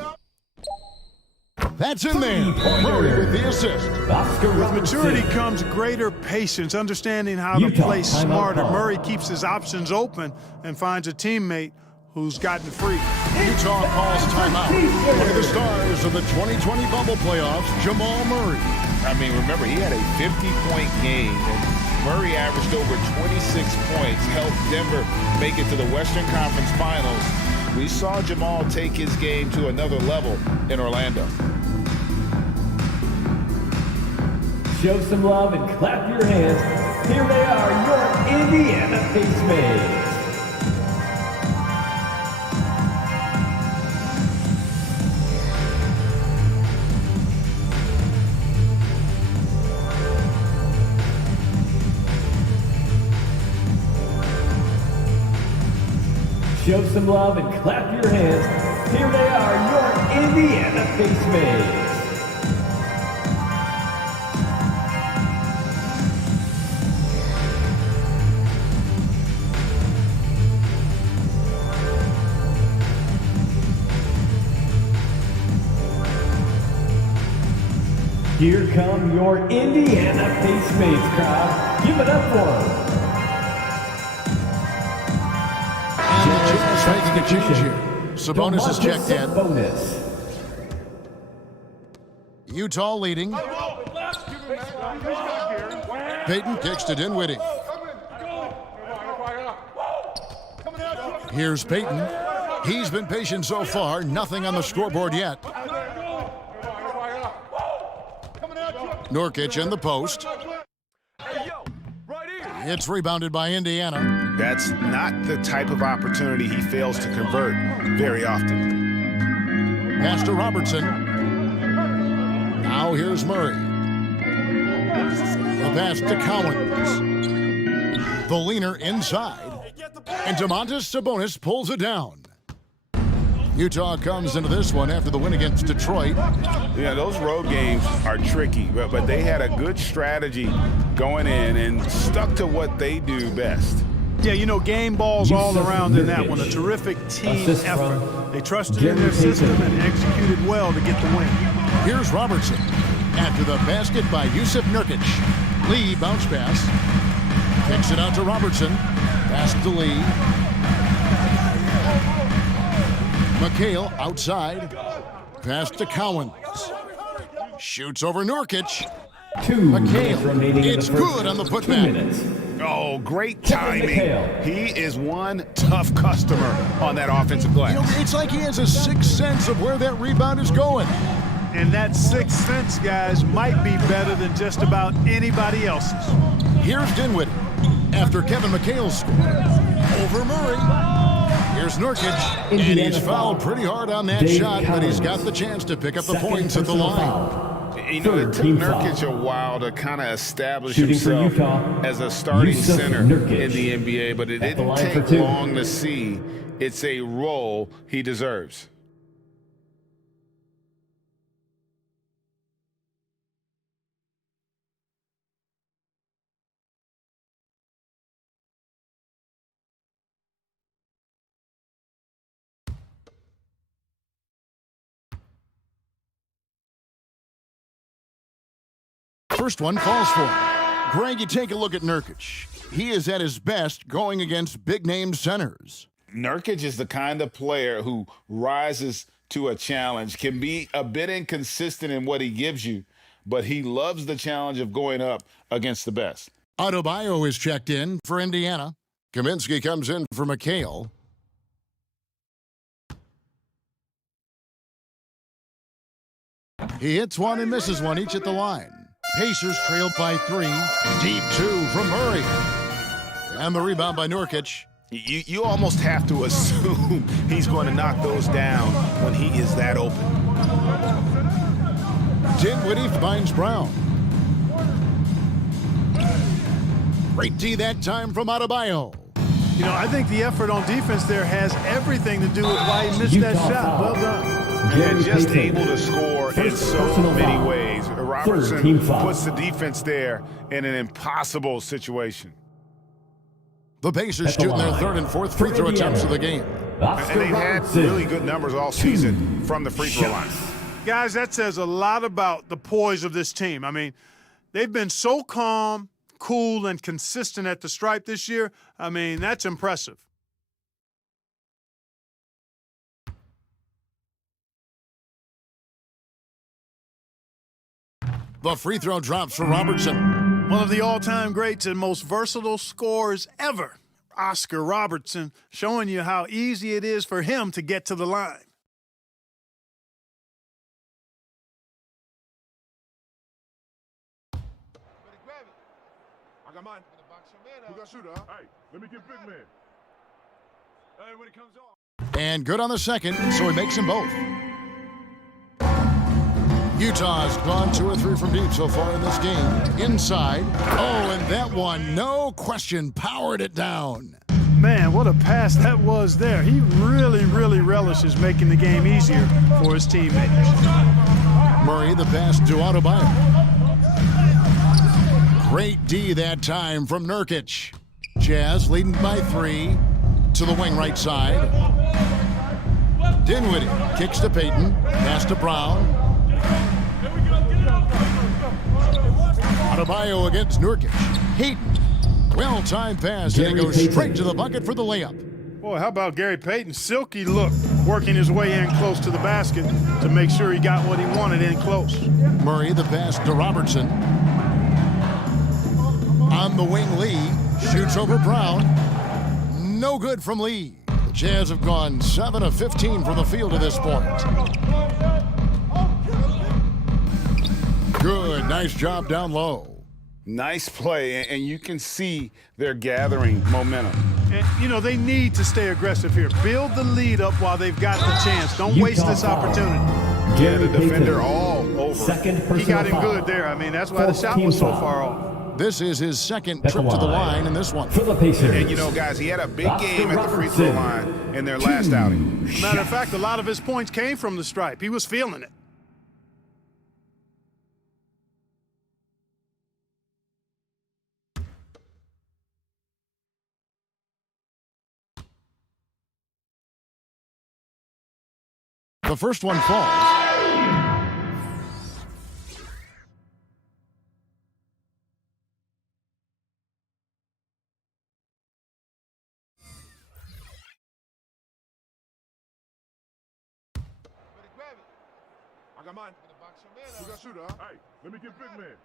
That's in there. Murray with the assist. With maturity comes greater patience, understanding how to play smarter. Murray keeps his options open and finds a teammate who's gotten free. Utah calls timeout. One of the stars of the 2020 bubble playoffs, Jamal Murray. I mean, remember, he had a 50-point game, and Murray averaged over 26 points, helped Denver make it to the Western Conference Finals. We saw Jamal take his game to another level in Orlando. Show some love and clap your hands. Here they are, your Indiana Pacemates. Show some love and clap your hands. Here they are, your Indiana Pacemates. Here come your Indiana Pacemates crowd. Give it up for them. Making a change here. Sabonis is checked in. Utah leading. Payton kicks to Dinwiddie. Here's Payton. He's been patient so far. Nothing on the scoreboard yet. Nurkic in the post. It's rebounded by Indiana. That's not the type of opportunity he fails to convert very often. Pass to Robertson. Now here's Murray. The pass to Cowens. The leaner inside. And Domantas Sabonis pulls it down. Utah comes into this one after the win against Detroit. Yeah, those road games are tricky, but they had a good strategy going in and stuck to what they do best. Yeah, you know, game balls all around in that one. A terrific team effort. They trusted in their system and executed well to get the win. Here's Robertson. After the basket by Yusuf Nurkic. Lee bounce pass. Kicks it out to Robertson. Pass to Lee. McHale outside. Pass to Cowens. Shoots over Nurkic. McHale. It's good on the putback. Oh, great timing. He is one tough customer on that offensive glass. You know, it's like he has a sixth sense of where that rebound is going. And that sixth sense, guys, might be better than just about anybody else's. Here's Dinwiddie. After Kevin McHale scored. Over Murray. Here's Nurkic, and he's fouled pretty hard on that shot, but he's got the chance to pick up the points at the line. You know, it took Nurkic a while to kind of establish himself as a starting center in the NBA, but it didn't take long to see it's a role he deserves. First one falls for him. Greg, you take a look at Nurkic. He is at his best going against big-name centers. Nurkic is the kind of player who rises to a challenge, can be a bit inconsistent in what he gives you, but he loves the challenge of going up against the best. Adebayo is checked in for Indiana. Kaminsky comes in for McHale. He hits one and misses one each at the line. Pacers trailed by 3. Deep 2 from Murray. And the rebound by Nurkic. You almost have to assume he's going to knock those down when he is that open. Dinwiddie finds Brown. Great D that time from Adebayo. You know, I think the effort on defense there has everything to do with why he missed that shot. Well done. And just able to score in so many ways. Robertson puts the defense there in an impossible situation. The Pacers shooting their third and fourth free throw attempts of the game. And they've had really good numbers all season from the free throw line. Guys, that says a lot about the poise of this team. I mean, they've been so calm, cool, and consistent at the stripe this year. I mean, that's impressive. The free throw drops for Robertson. One of the all-time greats and most versatile scorers ever, Oscar Robertson, showing you how easy it is for him to get to the line. I got mine. Who got shooter? Hey, let me get big man. Hey, when it comes off. And good on the second, so he makes them both. Utah's gone 2 or 3 from deep so far in this game. Inside. Oh, and that one, no question, powered it down. Man, what a pass that was there. He really, really relishes making the game easier for his teammates. Murray, the pass to Adebayo. Great D that time from Nurkic. Jazz leading by 3 to the wing right side. Dinwiddie kicks to Payton. Pass to Brown. Adebayo against Nurkic. Hayton. Well-timed pass, and it goes straight to the bucket for the layup. Boy, how about Gary Payton? Silky look, working his way in close to the basket to make sure he got what he wanted in close. Murray, the pass to Robertson. On the wing, Lee shoots over Brown. No good from Lee. The Jazz have gone 7 of 15 from the field to this point. Good, nice job down low. Nice play, and you can see they're gathering momentum. And, you know, they need to stay aggressive here. Build the lead up while they've got the chance. Don't waste this opportunity. Yeah, the defender all over. He got him good there. I mean, that's why the shot was so far off. This is his second trip to the line in this one. And, you know, guys, he had a big game at the free throw line in their last outing. Matter of fact, a lot of his points came from the stripe. He was feeling it. The first one falls. I got mine. Who got shooter? Hey, let me get big man.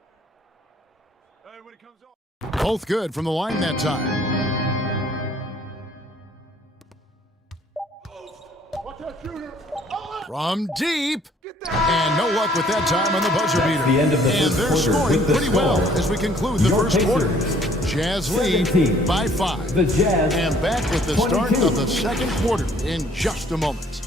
Hey, when it comes off. Both good from the line that time. Watch that shooter. From deep. And no luck with that time on the buzzer beater. The end of the and they're scoring pretty well as we conclude the first quarter. Jazz lead by 5. The Jazz and back with the 22. start of the second quarter in just a moment.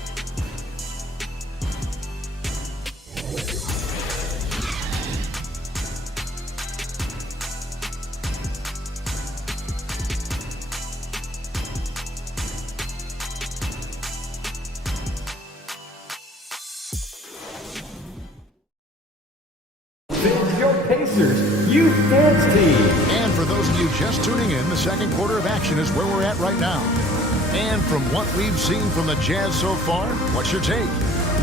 Youth Dance Team. And for those of you just tuning in, the second quarter of action is where we're at right now. And from what we've seen from the Jazz so far, what's your take?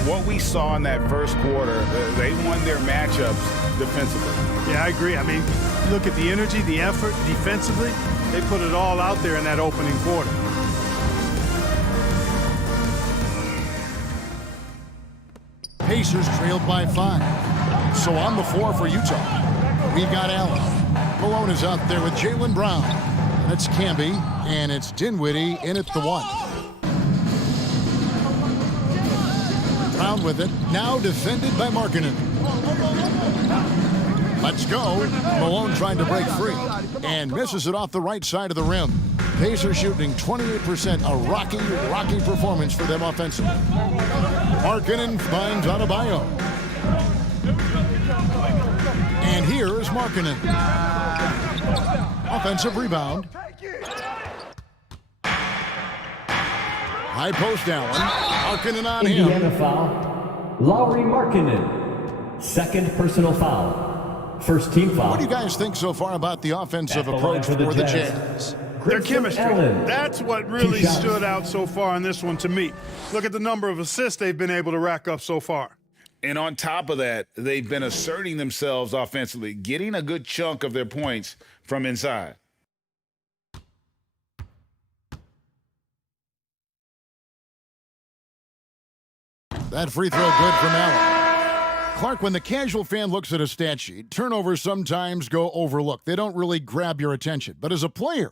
What we saw in that first quarter, they won their matchups defensively. Yeah, I agree. I mean, look at the energy, the effort defensively. They put it all out there in that opening quarter. Pacers trailed by 5. So on the floor for Utah, we've got Allen. Malone is out there with Jaylen Brown. And it's Camby, and it's Dinwiddie in at the 1. Brown with it, now defended by Markkanen. Let's go. Malone trying to break free and misses it off the right side of the rim. Pacers shooting 28%, a rocky performance for them offensively. Markkanen finds Adebayo. And here is Markkanen. Offensive rebound. High post Allen. Markkanen on him. Indiana foul. Lauri Markkanen. Second personal foul. First team foul. What do you guys think so far about the offensive approach for the Jazz? Their chemistry. That's what really stood out so far in this one to me. Look at the number of assists they've been able to rack up so far. And on top of that, they've been asserting themselves offensively, getting a good chunk of their points from inside. That free throw good from Allen. Clark, when the casual fan looks at a stat sheet, turnovers sometimes go overlooked. They don't really grab your attention. But as a player,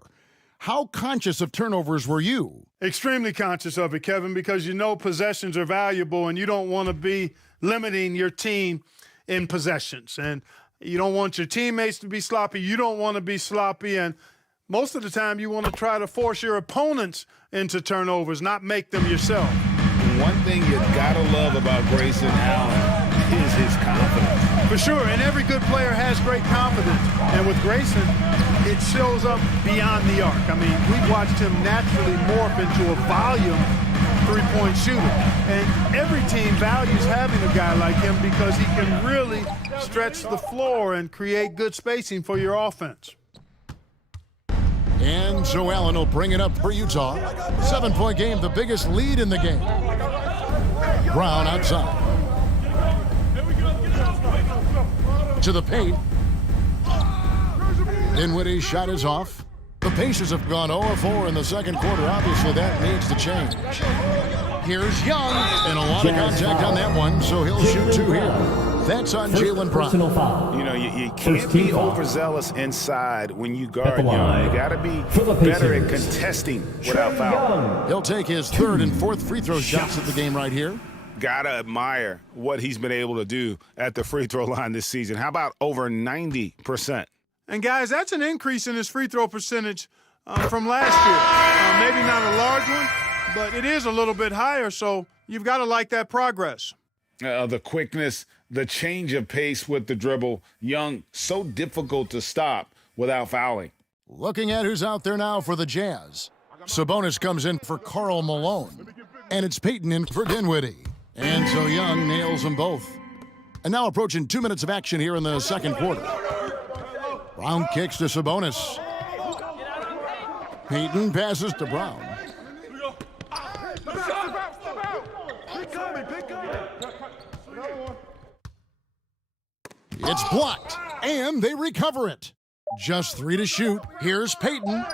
how conscious of turnovers were you? Extremely conscious of it, Kevin, because you know possessions are valuable and you don't want to be limiting your team in possessions. And you don't want your teammates to be sloppy. You don't want to be sloppy. And most of the time you want to try to force your opponents into turnovers, not make them yourself. One thing you gotta love about Grayson Allen is his confidence. For sure, and every good player has great confidence. And with Grayson, it shows up beyond the arc. I mean, we've watched him naturally morph into a volume three-point shooter. And every team values having a guy like him because he can really stretch the floor and create good spacing for your offense. And so Allen will bring it up for Utah. 7-point game, the biggest lead in the game. Brown outside. To the paint. Dinwiddie's shot is off. The Pacers have gone 0-4 in the second quarter. Obviously, that needs to change. Here's Young, and a lot of contact on that one, so he'll shoot 2 here. That's on Jaylen Brown. You know, you can't be overzealous inside when you guard Young. You got to be better at contesting without fouling. He'll take his third and fourth free throw shots of the game right here. Got to admire what he's been able to do at the free throw line this season. How about over 90%? And, guys, that's an increase in his free throw percentage from last year. Maybe not a large one, but it is a little bit higher, so you've got to like that progress. The quickness, the change of pace with the dribble. Young, so difficult to stop without fouling. Looking at who's out there now for the Jazz. Sabonis comes in for Karl Malone. And it's Payton in for Dinwiddie. And so Young nails them both. And now approaching 2 minutes of action here in the second quarter. Brown kicks to Sabonis. Payton passes to Brown. It's blocked, and they recover it. Just 3 to shoot. Here's Payton.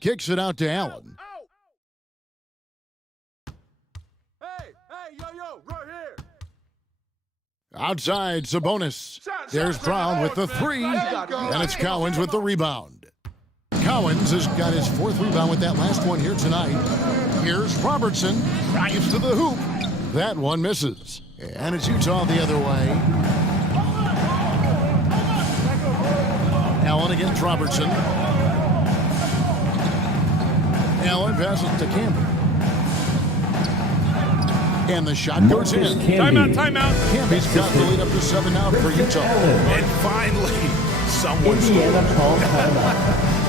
Kicks it out to Allen. Outside, Sabonis. There's Brown with the 3, and it's Cowens with the rebound. Cowens has got his 4th rebound with that last one here tonight. Here's Robertson. Drives to the hoop. That one misses. And it's Utah the other way. Allen against Robertson. Allen passes to Campbell. And the shot goes in. Timeout. Camby's got the lead up to 7 now for Utah. And finally, someone scored.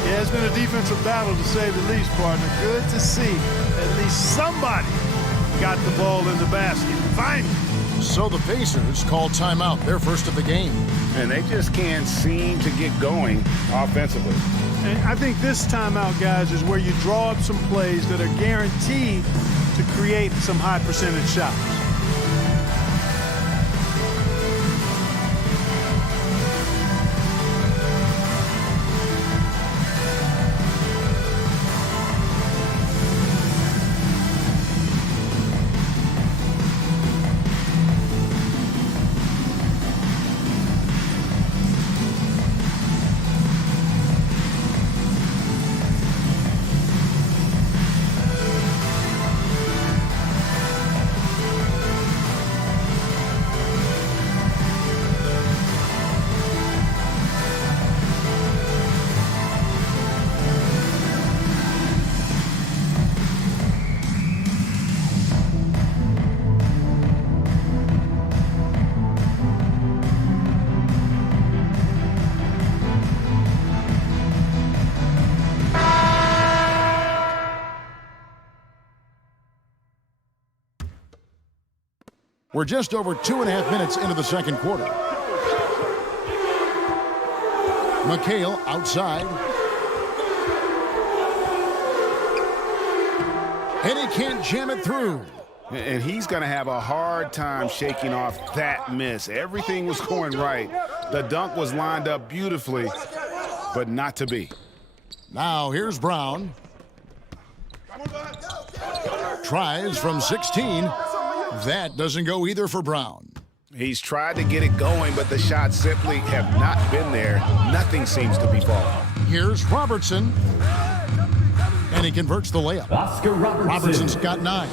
Yeah, it's been a defensive battle to say the least, partner. Good to see at least somebody got the ball in the basket. Finally. So the Pacers call timeout, their first of the game. And they just can't seem to get going offensively. And I think this timeout, guys, is where you draw up some plays that are guaranteed to create some high percentage shots. We're just over 2.5 minutes into the second quarter. McHale outside. And he can't jam it through. And he's going to have a hard time shaking off that miss. Everything was going right. The dunk was lined up beautifully, but not to be. Now here's Brown. Tries from 16. That doesn't go either for Brown. He's tried to get it going, but the shots simply have not been there. Nothing seems to be falling. Here's Robertson. And he converts the layup. Oscar Robertson. Robertson's got 9.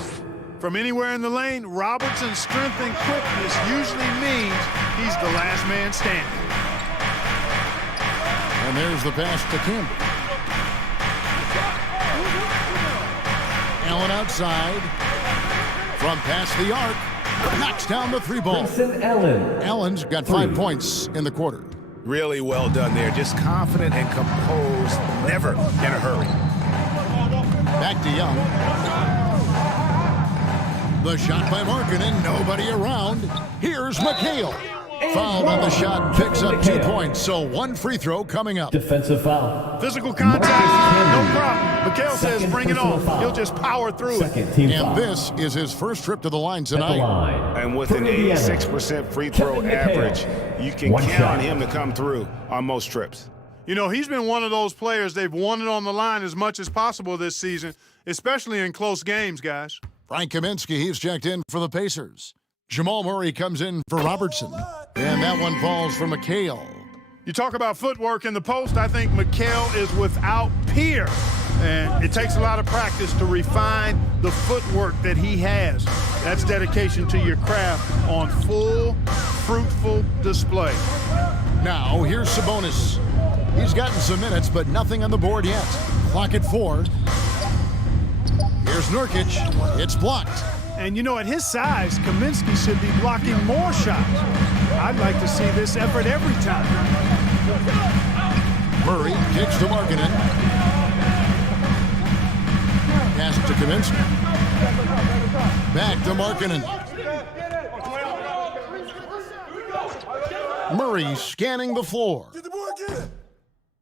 From anywhere in the lane, Robertson's strength and quickness usually means he's the last man standing. And there's the pass to Campbell. Allen outside. From past the arc. Knocks down the 3-ball. Grayson Allen. Allen's got 5 points in the quarter. Really well done there. Just confident and composed. Never in a hurry. Back to Young. The shot by Markkanen, nobody around. Here's McHale. Fouled on the shot, picks up 2 points, so 1 free throw coming up. Defensive foul. Physical contact, no problem. McHale says bring it on. He'll just power through it. And this is his first trip to the line tonight. And with an 86% free throw average, you can count on him to come through on most trips. You know, he's been one of those players they've wanted on the line as much as possible this season, especially in close games, guys. Frank Kaminsky, he's checked in for the Pacers. Jamal Murray comes in for Robertson. And that one falls for McHale. You talk about footwork in the post, I think McHale is without peer. And it takes a lot of practice to refine the footwork that he has. That's dedication to your craft on full, fruitful display. Now, here's Sabonis. He's gotten some minutes, but nothing on the board yet. Clock at 4. Here's Nurkic. It's blocked. And you know, at his size, Kaminsky should be blocking more shots. I'd like to see this effort every time. Murray kicks to Markkanen. Pass to Kaminsky. Back to Markkanen. Murray scanning the floor.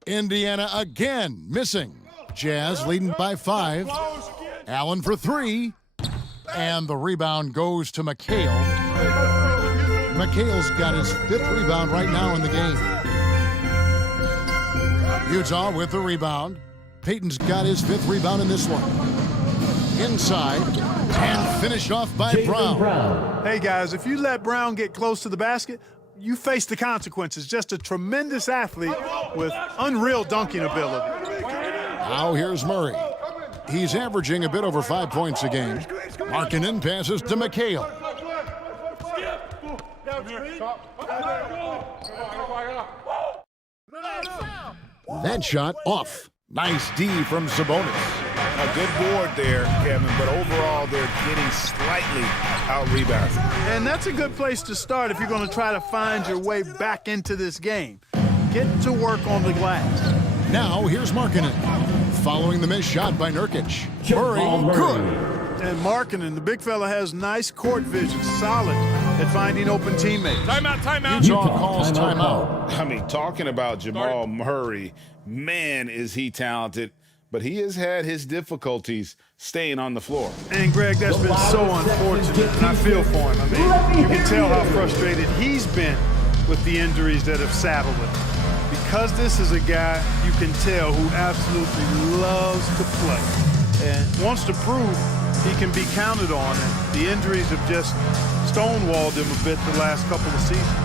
Indiana again missing. Jazz leading by 5. Allen for 3. And the rebound goes to McHale. McHale's got his 5th rebound right now in the game. Utah with the rebound. Payton's got his 5th rebound in this one. Inside and finished off by Brown. Hey guys, if you let Brown get close to the basket, you face the consequences. Just a tremendous athlete with unreal dunking ability. Now here's Murray. He's averaging a bit over 5 points a game. Markkanen passes to McHale. That shot off. Nice D from Sabonis. A good board there, Kevin, but overall they're getting slightly out-rebounded. And that's a good place to start if you're going to try to find your way back into this game. Get to work on the glass. Now here's Markkanen. Following the missed shot by Nurkic. Murray, good. And Markkanen, the big fella, has nice court vision, solid at finding open teammates. Timeout. Utah calls timeout. I mean, talking about Jamal Murray, man, is he talented, but he has had his difficulties staying on the floor. And, Greg, that's been so unfortunate, and I feel for him. I mean, you can tell how frustrated he's been with the injuries that have saddled him. Because this is a guy you can tell who absolutely loves to play and wants to prove he can be counted on. And the injuries have just stonewalled him a bit the last couple of seasons.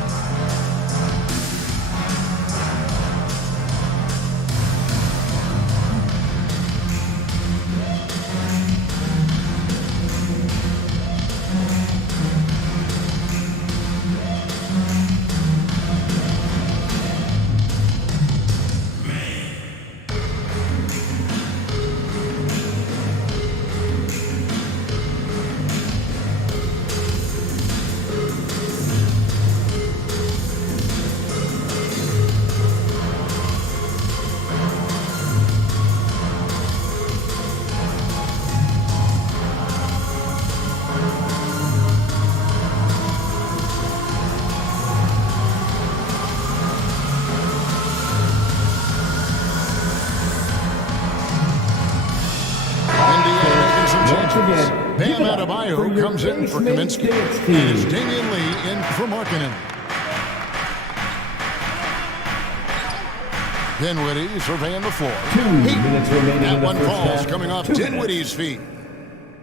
comes in for Kaminsky. And it's Damian Lee in for Markkanen. Dinwiddie surveying the floor. 2 minutes remaining. That in the one first falls half. coming off 2 minutes. Dinwiddie's feet.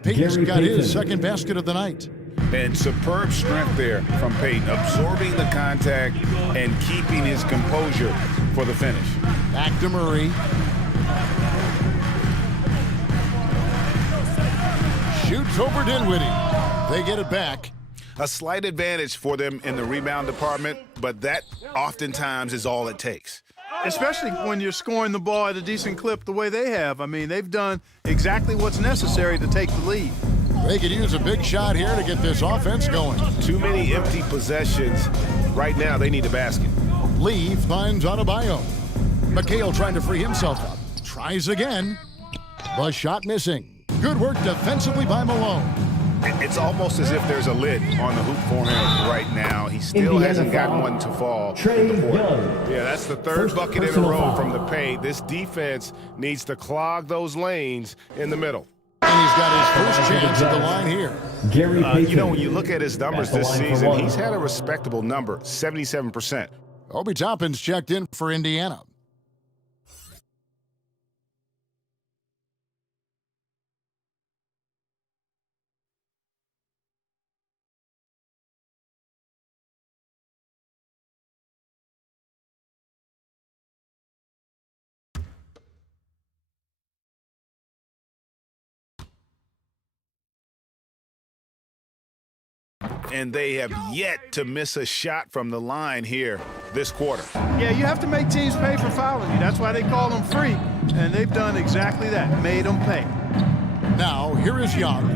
Payton's got his second basket of the night. And superb strength there from Payton, absorbing the contact and keeping his composure for the finish. Back to Murray. Shoots over Dinwiddie. They get it back. A slight advantage for them in the rebound department, but that oftentimes is all it takes. Especially when you're scoring the ball at a decent clip the way they have. I mean, they've done exactly what's necessary to take the lead. They could use a big shot here to get this offense going. Too many empty possessions. Right now, they need a basket. Lee finds Adebayo. McHale trying to free himself up. Tries again. The shot missing. Good work defensively by Malone. It's almost as if there's a lid on the hoop for him right now. He still hasn't gotten one to fall. Yeah, that's the third bucket in a row from the paint. This defense needs to clog those lanes in the middle. And he's got his first chance at the line here. Gary Payton. You know, when you look at his numbers this season, he's had a respectable number, 77%. Obi Toppin's checked in for Indiana. And they have yet to miss a shot from the line here this quarter. Yeah, you have to make teams pay for fouling you. That's why they call them free. And they've done exactly that, made them pay. Now, here is Young.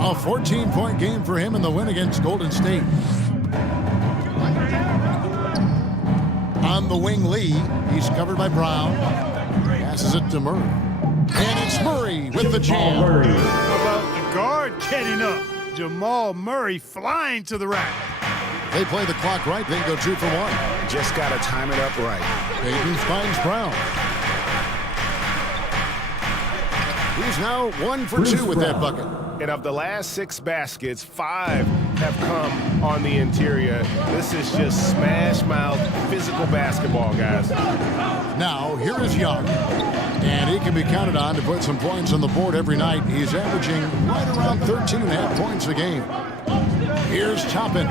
A 14-point game for him in the win against Golden State. On the wing, Lee. He's covered by Brown. Passes it to Murray. And it's Murray with the jam. How about the guard getting up? Jamal Murray flying to the rack. They play the clock right. They go 2 for 1. Just got to time it up right. Payton finds Brown. He's now 1 for 2 with that bucket. And of the last 6 baskets, 5 have come on the interior. This is just smash mouth physical basketball, guys. Now, here is Young. And he can be counted on to put some points on the board every night. He's averaging right around 13.5 points a game. Here's Toppin.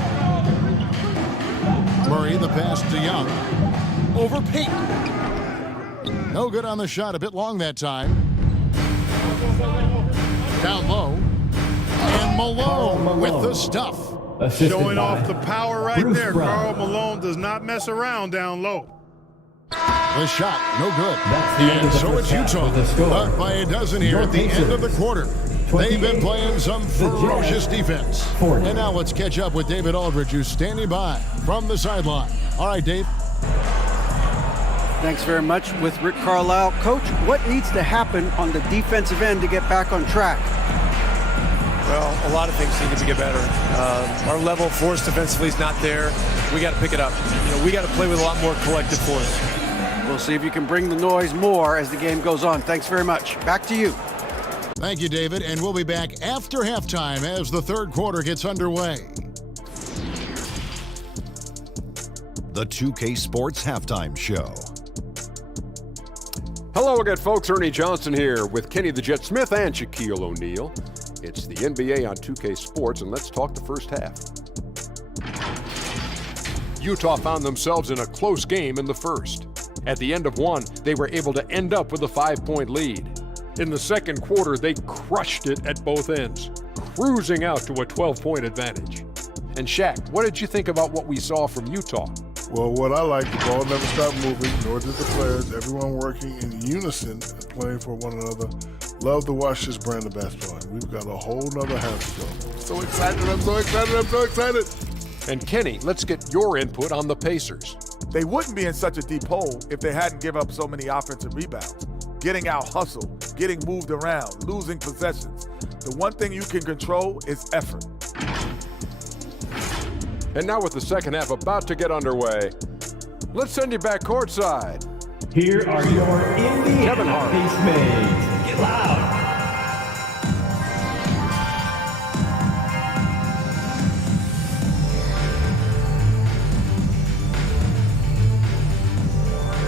Murray, the pass to Young. Over Payton. No good on the shot. A bit long that time. Down low. And Malone with the stuff. Showing off the power right there. Karl Malone does not mess around down low. The shot, no good. And so it's Utah, but by a dozen here at the end of the quarter. They've been playing some ferocious defense. And now let's catch up with David Aldridge, who's standing by from the sideline. All right, Dave. Thanks very much with Rick Carlisle. Coach, what needs to happen on the defensive end to get back on track? Well, a lot of things need to get better. Our level for us defensively is not there. We got to pick it up. You know, we got to play with a lot more collective force. We'll see if you can bring the noise more as the game goes on. Thanks very much. Back to you. Thank you, David. And we'll be back after halftime as the third quarter gets underway. The 2K Sports Halftime Show. Hello again, folks. Ernie Johnson here with Kenny the Jet Smith and Shaquille O'Neal. It's the NBA on 2K Sports, and let's talk the first half. Utah found themselves in a close game in the first. At the end of one, they were able to end up with a 5-point lead. In the second quarter, they crushed it at both ends, cruising out to a 12-point advantage. And Shaq, what did you think about what we saw from Utah? Well, what I like, the ball never stopped moving, nor did the players. Everyone working in unison and playing for one another. Love to watch this brand of basketball. We've got a whole nother half to go. So excited, I'm so excited, I'm so excited. And Kenny, let's get your input on the Pacers. They wouldn't be in such a deep hole if they hadn't given up so many offensive rebounds. Getting out hustled, getting moved around, losing possessions. The one thing you can control is effort. And now with the second half about to get underway, let's send you back courtside. Here are your Kevin Indiana Hart. Pacemates. Get loud.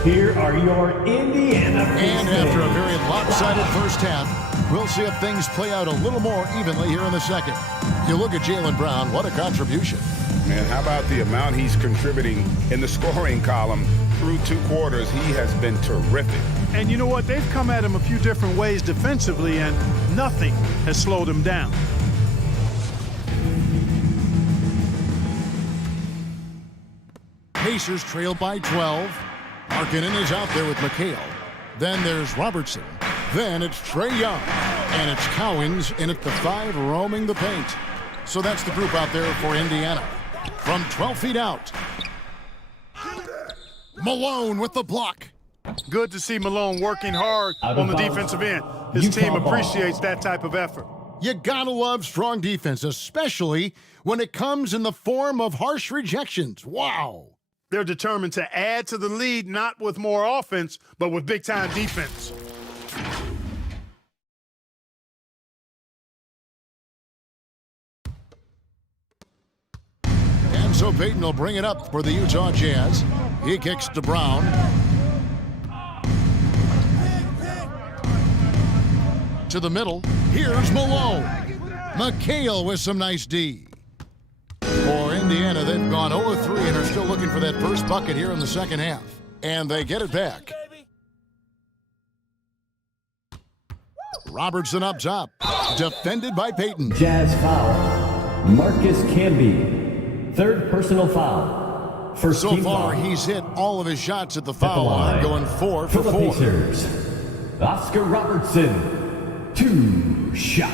here are your Indiana Pistons. And after a very lopsided first half, we'll see if things play out a little more evenly here in the second. You look at Jaylen Brown, what a contribution. Man, how about the amount he's contributing in the scoring column through 2 quarters? He has been terrific. And you know what? They've come at him a few different ways defensively, and nothing has slowed him down. Pacers trail by 12. Markkanen is out there with McHale. Then there's Robertson. Then it's Trae Young. And it's Cowens in at the 5 roaming the paint. So that's the group out there for Indiana. From 12 feet out. Malone with the block. Good to see Malone working hard Out on of the bounds. defensive end. His Utah team ball. appreciates that type of effort. You gotta love strong defense, especially when it comes in the form of harsh rejections. Wow. They're determined to add to the lead, not with more offense, but with big-time defense. And so Payton will bring it up for the Utah Jazz. He kicks to Brown. To the middle. Here's Malone. McHale with some nice D. For Indiana, they've gone 0-3 and are still looking for that first bucket here in the second half. And they get it back. Robertson up top. Defended by Payton. Jazz foul. Marcus Camby. 3rd personal foul. First So team far, foul. he's hit all of his shots at the At the foul line, line. going 4 For for the 4. Pacers, Oscar Robertson. 2 shots.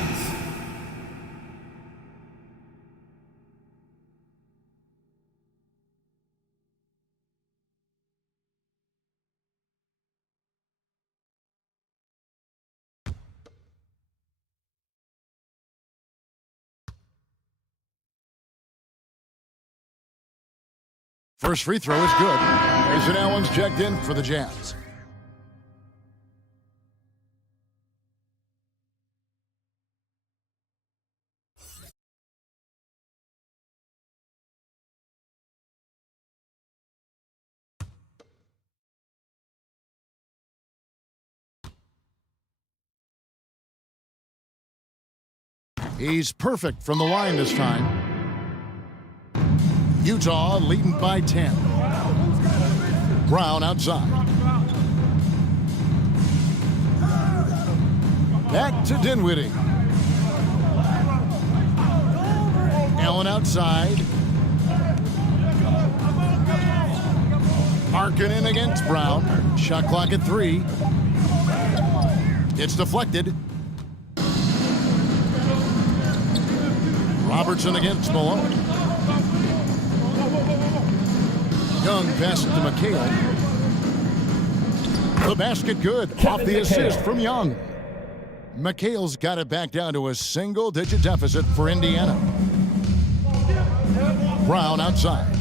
First free throw is good. Grayson Allen's checked in for the Jazz. He's perfect from the line this time. Utah leading by 10. Brown outside. Back to Dinwiddie. Allen outside. Markkanen against Brown. Shot clock at 3. It's deflected. Robertson against Malone. Young passes to McHale. The basket good. Off the assist from Young. McHale's got it back down to a single-digit deficit for Indiana. Brown outside.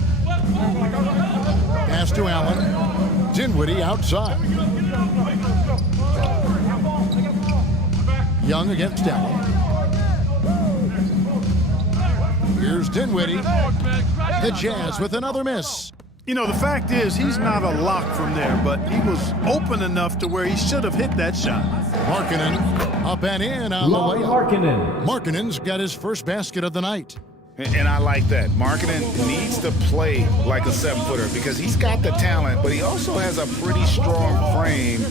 Pass to Allen. Dinwiddie outside. Young against Allen. Here's Dinwiddie. The Jazz with another miss. You know, the fact is, he's not a lock from there, but he was open enough to where he should have hit that shot. Markkanen up and in on the layup. Markkanen's got his first basket of the night. And I like that. Markkanen needs to play like a 7-footer because he's got the talent, but he also has a pretty strong frame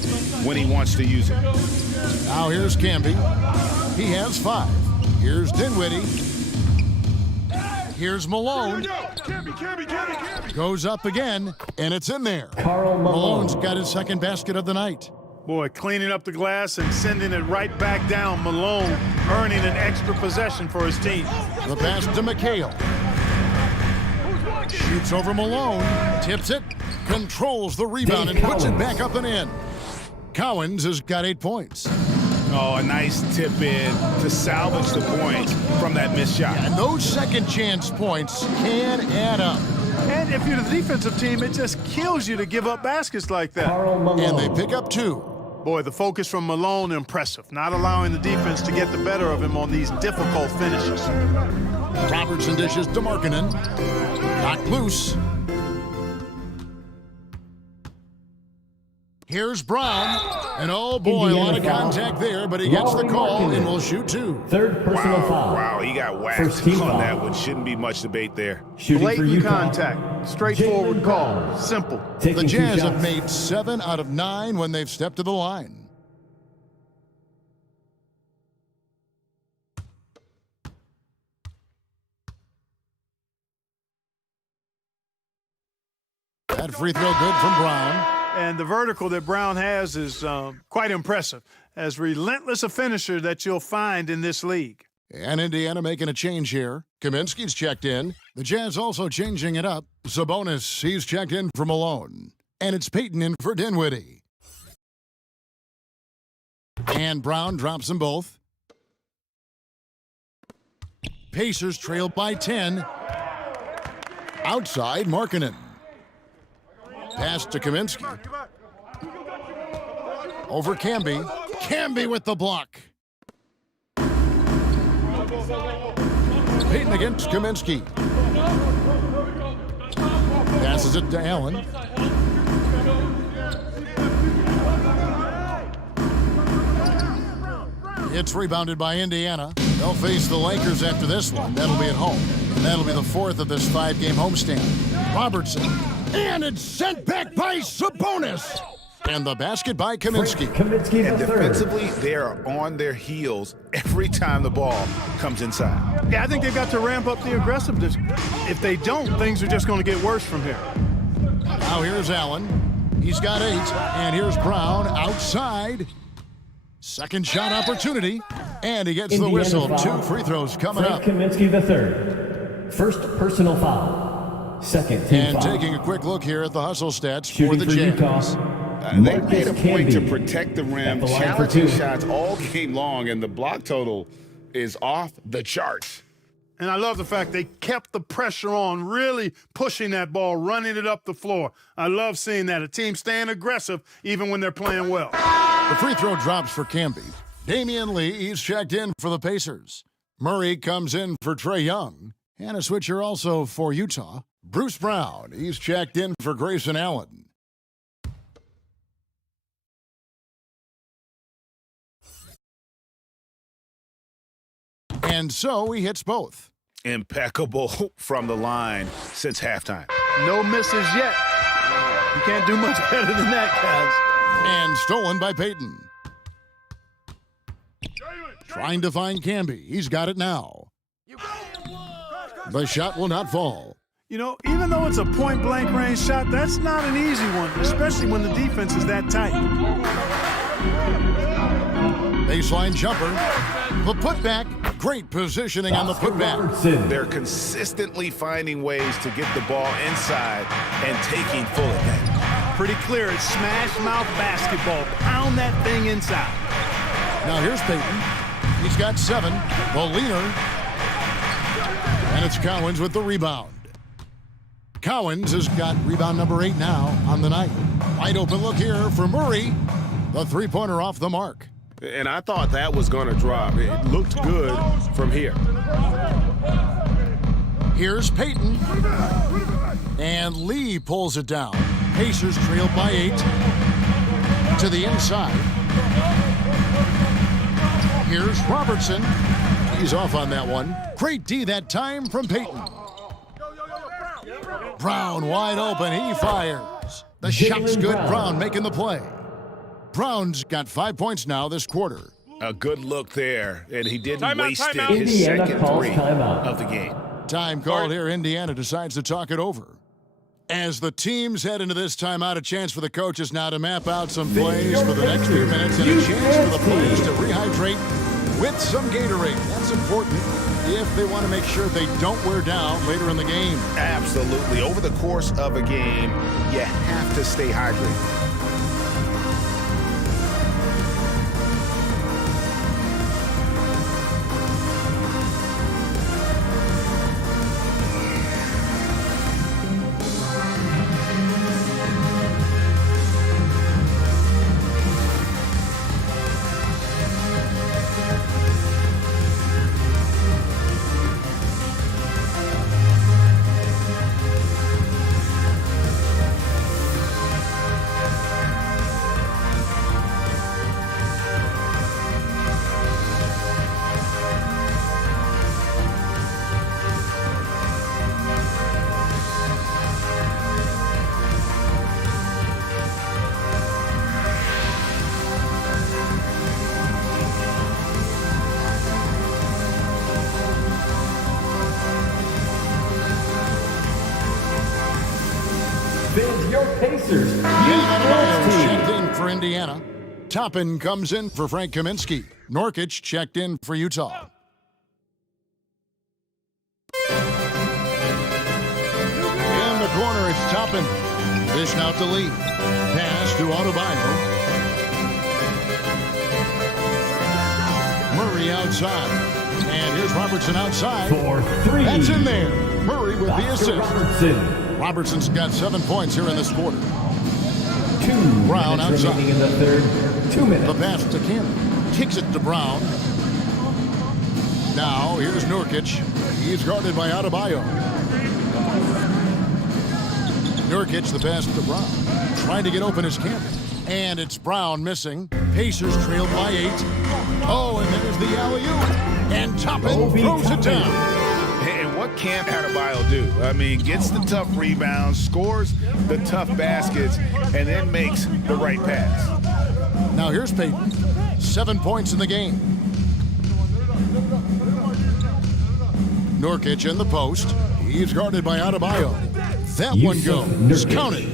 when he wants to use it. Now here's Camby. He has 5. Here's Dinwiddie. Here's Malone. Goes up again, and it's in there. Malone's got his second basket of the night. Boy, cleaning up the glass and sending it right back down. Malone earning an extra possession for his team. The pass to McHale. Shoots over Malone. Tips it. Controls the rebound and puts it back up and in. Cowens has got 8 points. Oh, a nice tip in to salvage the points from that missed shot. And those second chance points can add up. And if you're the defensive team, it just kills you to give up baskets like that. And they pick up 2. Boy, the focus from Malone, impressive. Not allowing the defense to get the better of him on these difficult finishes. Robertson dishes to Markkanen. Got loose. Here's Brown. And oh boy, a lot of contact there, but he gets the call and will shoot 2. Third personal foul. Wow, he got whacked First team on foul. that one. Shouldn't be much debate there. Blatant contact. Straightforward call. Simple. The Jazz have made 7 out of 9 when they've stepped to the line. That free throw good from Brown. And the vertical that Brown has is quite impressive. As relentless a finisher that you'll find in this league. And Indiana making a change here. Kaminsky's checked in. The Jazz also changing it up. Sabonis, he's checked in for Malone. And it's Payton in for Dinwiddie. And Brown drops them both. Pacers trail by 10. Outside, Markkanen. Pass to Kaminsky. Over Camby. Camby with the block. Payton against Kaminsky. Passes it to Allen. It's rebounded by Indiana. They'll face the Lakers after this one. That'll be at home. And that'll be the 4th of this 5-game homestand. Robertson. And it's sent back by Sabonis. And the basket by Kaminsky. And defensively, they are on their heels every time the ball comes inside. Yeah, I think they've got to ramp up the aggressiveness. If they don't, things are just going to get worse from here. Now here's Allen. He's got 8. And here's Brown outside. Second shot opportunity. And he gets Indiana the whistle. Foul. 2 free throws coming Frank up. Kaminsky III. First personal foul. Second team And foul. taking a quick look here at the hustle stats Shooting for the for Jazz. Utah. They made a Marcus point to Camby protect the rim, at the line for challenging 2. shots all game long, and the block total is off the charts. And I love the fact they kept the pressure on, really pushing that ball, running it up the floor. I love seeing that. A team staying aggressive even when they're playing well. The free throw drops for Camby. Damian Lee, he's checked in for the Pacers. Murray comes in for Trae Young. And a switcher also for Utah. Bruce Brown, he's checked in for Grayson Allen. And so he hits both. Impeccable from the line since halftime. No misses yet. You can't do much better than that, guys. And stolen by Payton. Trying to find Camby. He's got it now. The shot will not fall. You know, even though it's a point-blank range shot, that's not an easy one, especially when the defense is that tight. Baseline jumper. The putback. Great positioning on the putback. They're consistently finding ways to get the ball inside and taking full advantage. Pretty clear. It's smash mouth basketball. Pound that thing inside. Now here's Payton. He's got 7. The leader. And it's Cowens with the rebound. Cowens has got rebound number 8 now on the night. Wide open look here for Murray. The three-pointer off the mark. And I thought that was going to drop. It looked good from here. Here's Payton. And Lee pulls it down. Pacers trail by 8. To the inside. Here's Robertson. He's off on that one. Great D that time from Payton. Brown wide open. He fires. The shot's good. Brown making the play. Brown's got 5 points now this quarter. A good look there, and he didn't waste it. Indiana His second calls 3 timeout. of the game. Time called here. Indiana decides to talk it over. As the teams head into this timeout, a chance for the coaches now to map out some plays for the next few minutes and a chance for the players to rehydrate with some Gatorade. That's important if they want to make sure they don't wear down later in the game. Absolutely. Over the course of a game, you have to stay hydrated. your Pacers. Checked in for Indiana. Toppin comes in for Frank Kaminsky. Nurkic checked in for Utah. In the corner, it's Toppin. Dish out to Lee. Pass to Adebayo. Murray outside. And here's Robertson outside. For 3. That's in there. Murray with the assist. Robertson. Robertson's got 7 points here in this quarter. 2 Brown minutes outside. remaining in the third. 2 minutes. The pass to Cannon. Kicks it to Brown. Now, here's Nurkic. He's guarded by Adebayo. Nurkic, the pass to Brown. Trying to get open is Cannon. And it's Brown missing. Pacers trailed by 8. Oh, and there's the alley-oop. And Toppin throws it down. And what can't Adebayo do? I mean, gets the tough rebounds, scores the tough baskets, and then makes the right pass. Now here's Payton. 7 points in the game. Nurkic in the post. He's guarded by Adebayo. That one goes. Counted.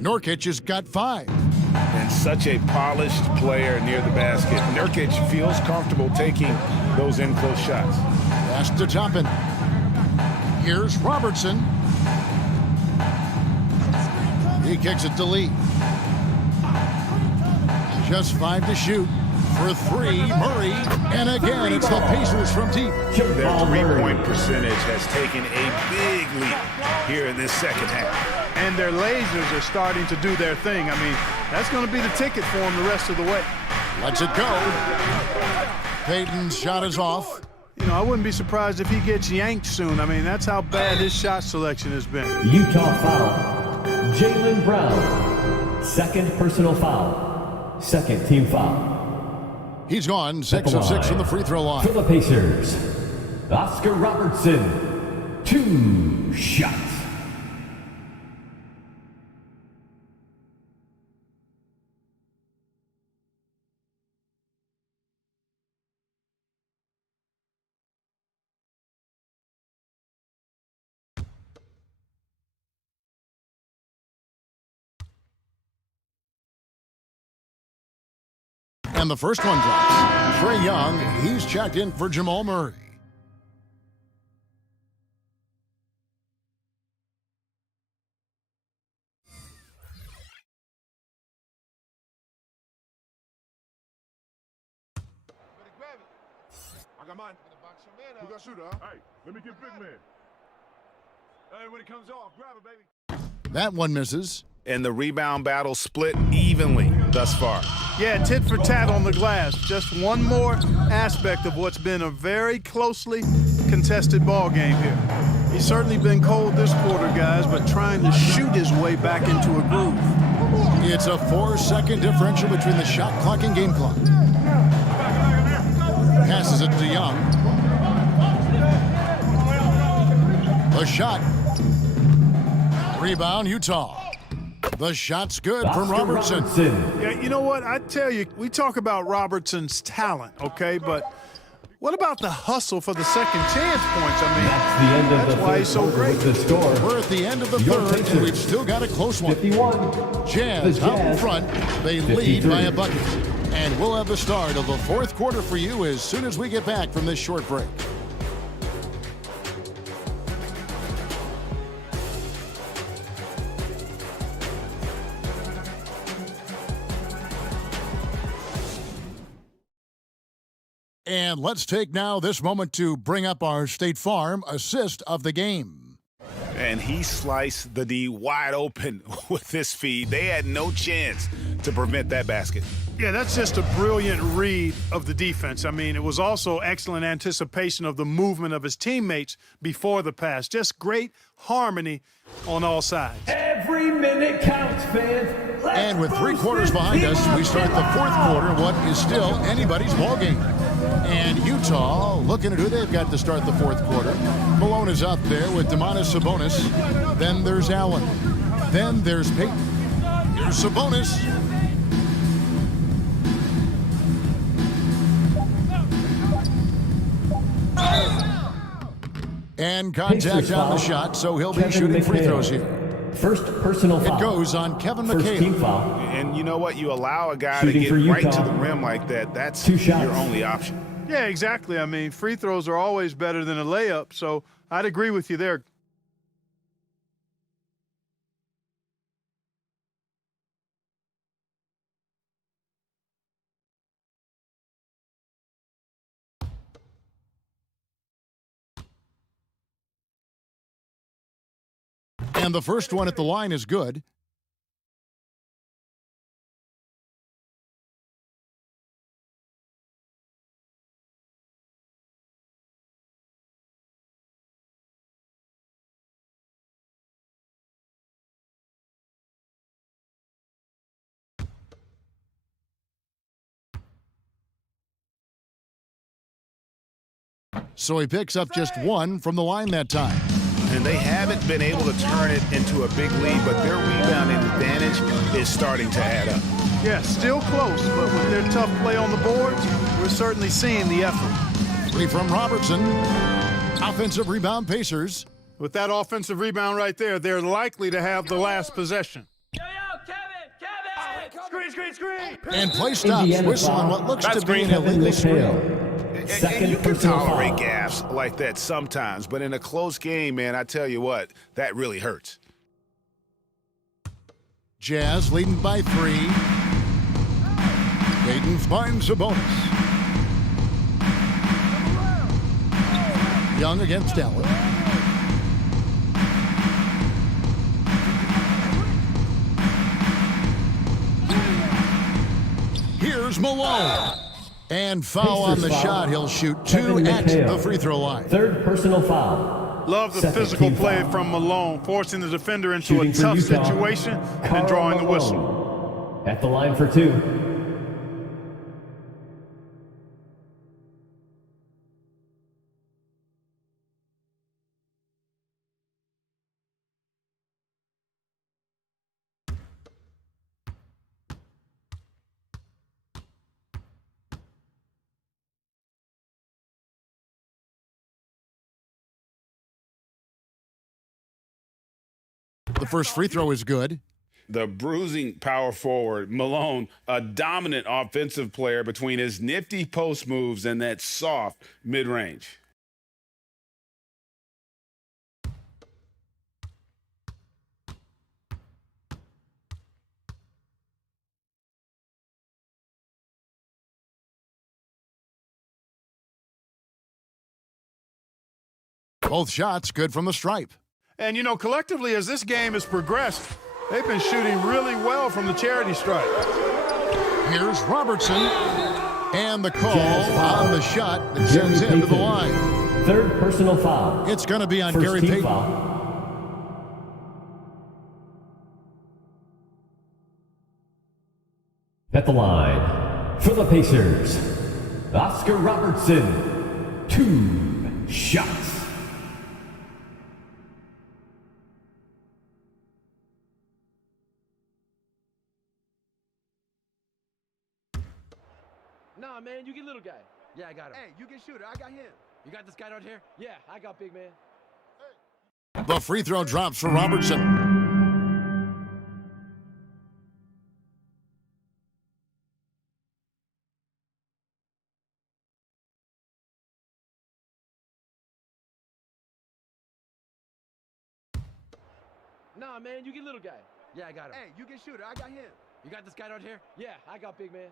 Nurkic has got 5. And such a polished player near the basket. Nurkic feels comfortable taking those in-close shots. Pass to Toppin. Here's Robertson. He kicks it to Lee. Just 5 to shoot. For 3, Murray. And again, it's the Pacers from deep. Their three-point percentage has taken a big leap here in this second half. And their lasers are starting to do their thing. I mean, that's going to be the ticket for them the rest of the way. Lets it go. Payton's shot is off. You know, I wouldn't be surprised if he gets yanked soon. I mean, that's how bad his shot selection has been. Utah foul. Jaylen Brown. Second personal foul. Second team foul. He's gone 6 of 6 from the free throw line. For the Pacers, Oscar Robertson. 2 shots. And the first one drops. Trae Young, he's checked in for Jamal Murray. I got mine. Who got shooter, huh? Hey, let me get big man. Hey, when it comes off, grab it, baby. That one misses. And the rebound battle split evenly thus far. Yeah, tit for tat on the glass. Just one more aspect of what's been a very closely contested ball game here. He's certainly been cold this quarter, guys, but trying to shoot his way back into a groove. It's a 4-second differential between the shot clock and game clock. Passes it to Young. The shot. Rebound, Utah. The shot's good from Robertson. Yeah, you know what? I tell you, we talk about Robertson's talent, okay? But what about the hustle for the second chance points? I mean, that's why he's so great. We're at the end of the third, and we've still got a close one. 51. Jazz out in front. They lead by a bucket. And we'll have the start of the fourth quarter for you as soon as we get back from this short break. And let's take now this moment to bring up our State Farm assist of the game. And he sliced the D wide open with this feed. They had no chance to prevent that basket. Yeah, that's just a brilliant read of the defense. I mean, it was also excellent anticipation of the movement of his teammates before the pass. Just great harmony on all sides. Every minute counts, fans. And with 3 quarters behind us, we start the fourth quarter, what is still anybody's ballgame. And Utah looking at who they've got to start the fourth quarter. Malone is out there with Domantas Sabonis. Then there's Allen. Then there's Payton. Here's Sabonis. And contact on the shot, so he'll be shooting free throws here. First personal foul. It goes on Kevin First McHale. team foul. And you know what? You allow a guy Shooting to for get right Utah. to the rim like that. That's 2 shots. your only option. Yeah, exactly. I mean, free throws are always better than a layup, so I'd agree with you there. And the first one at the line is good. So he picks up just one from the line that time. And they haven't been able to turn it into a big lead, but their rebounding advantage is starting to add up. Yeah, still close, but with their tough play on the boards, we're certainly seeing the effort. 3 from Robertson. Offensive rebound Pacers. With that offensive rebound right there, they're likely to have the last possession. Screen! And play stops. Indiana Whistle on what looks to be an Kevin illegal screen. McHale. And you can personal tolerate foul. gaffes like that sometimes, but in a close game, man, I tell you what, that really hurts. Jazz leading by 3. Payton finds Sabonis. Young against Allen. Here's Malone. And foul on the Pacers foul. shot. He'll shoot 2 Kevin at McHale. the free throw line. Third personal foul. Love the Second physical team play foul. from Malone, forcing the defender into Shooting a for tough Utah, situation and Karl drawing the Malone. whistle. At the line for 2. The first free throw is good. The bruising power forward, Malone, a dominant offensive player between his nifty post moves and that soft mid-range. Both shots good from the stripe. And, you know, collectively, as this game has progressed, they've been shooting really well from the charity stripe. Here's Robertson. And the call on the shot that sends him to the line. Third personal foul. It's going to be on First Gary team Payton. foul. At the line for the Pacers, Oscar Robertson. 2 shots. Nah, man, you get little guy. Yeah, I got him. Hey, you get shooter. I got him. You got this guy out here? Yeah, I got big man. The free throw drops for Robertson. Nah, man, you get little guy. Yeah, I got him. Hey, you get shooter. I got him. You got this guy out here? Yeah, I got big man.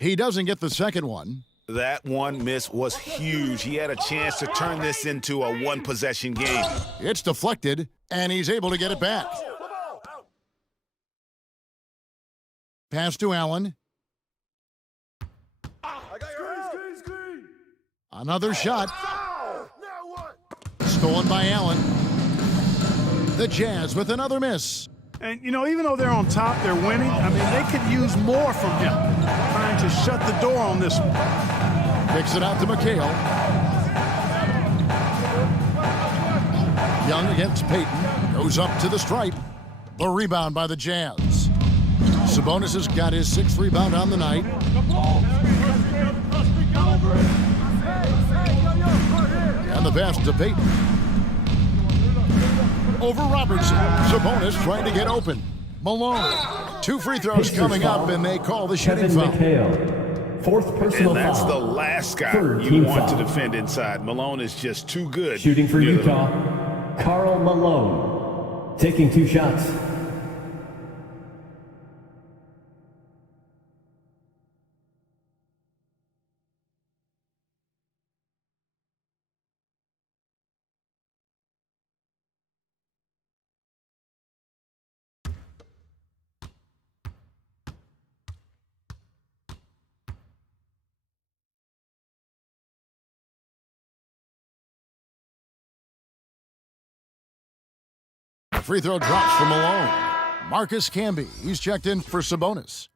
He doesn't get the second one. That one miss was huge. He had a chance to turn this into a one-possession game. It's deflected, and he's able to get it back. Pass to Allen. Another shot. Stolen by Allen. The Jazz with another miss. And, you know, even though they're on top, they're winning. I mean, they could use more from him. Trying to shut the door on this one. Kicks it out to McHale. Young against Payton. Goes up to the stripe. The rebound by the Jazz. Sabonis has got his 6th rebound on the night. And the pass to Payton. over Robertson. Sabonis trying to get open. Malone. 2 free throws coming up, and they call the shooting foul. Fourth personal And that's foul. the last guy Third you team want foul. to defend inside. Malone is just too good. Shooting for near the Utah, Karl Malone. Taking 2 shots. Free throw drops from Malone. Marcus Camby. He's checked in for Sabonis.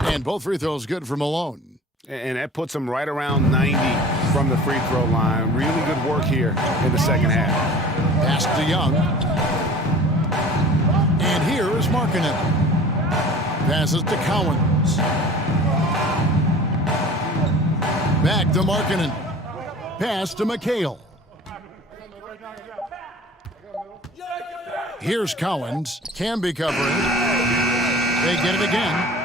And both free throws good for Malone. And that puts him right around 90 from the free throw line. Really good work here in the second half. Pass to Young. And here is Markkanen. Passes to Cowens. Back to Markkanen. Pass to McHale. Here's Cowens. Camby covering. They get it again.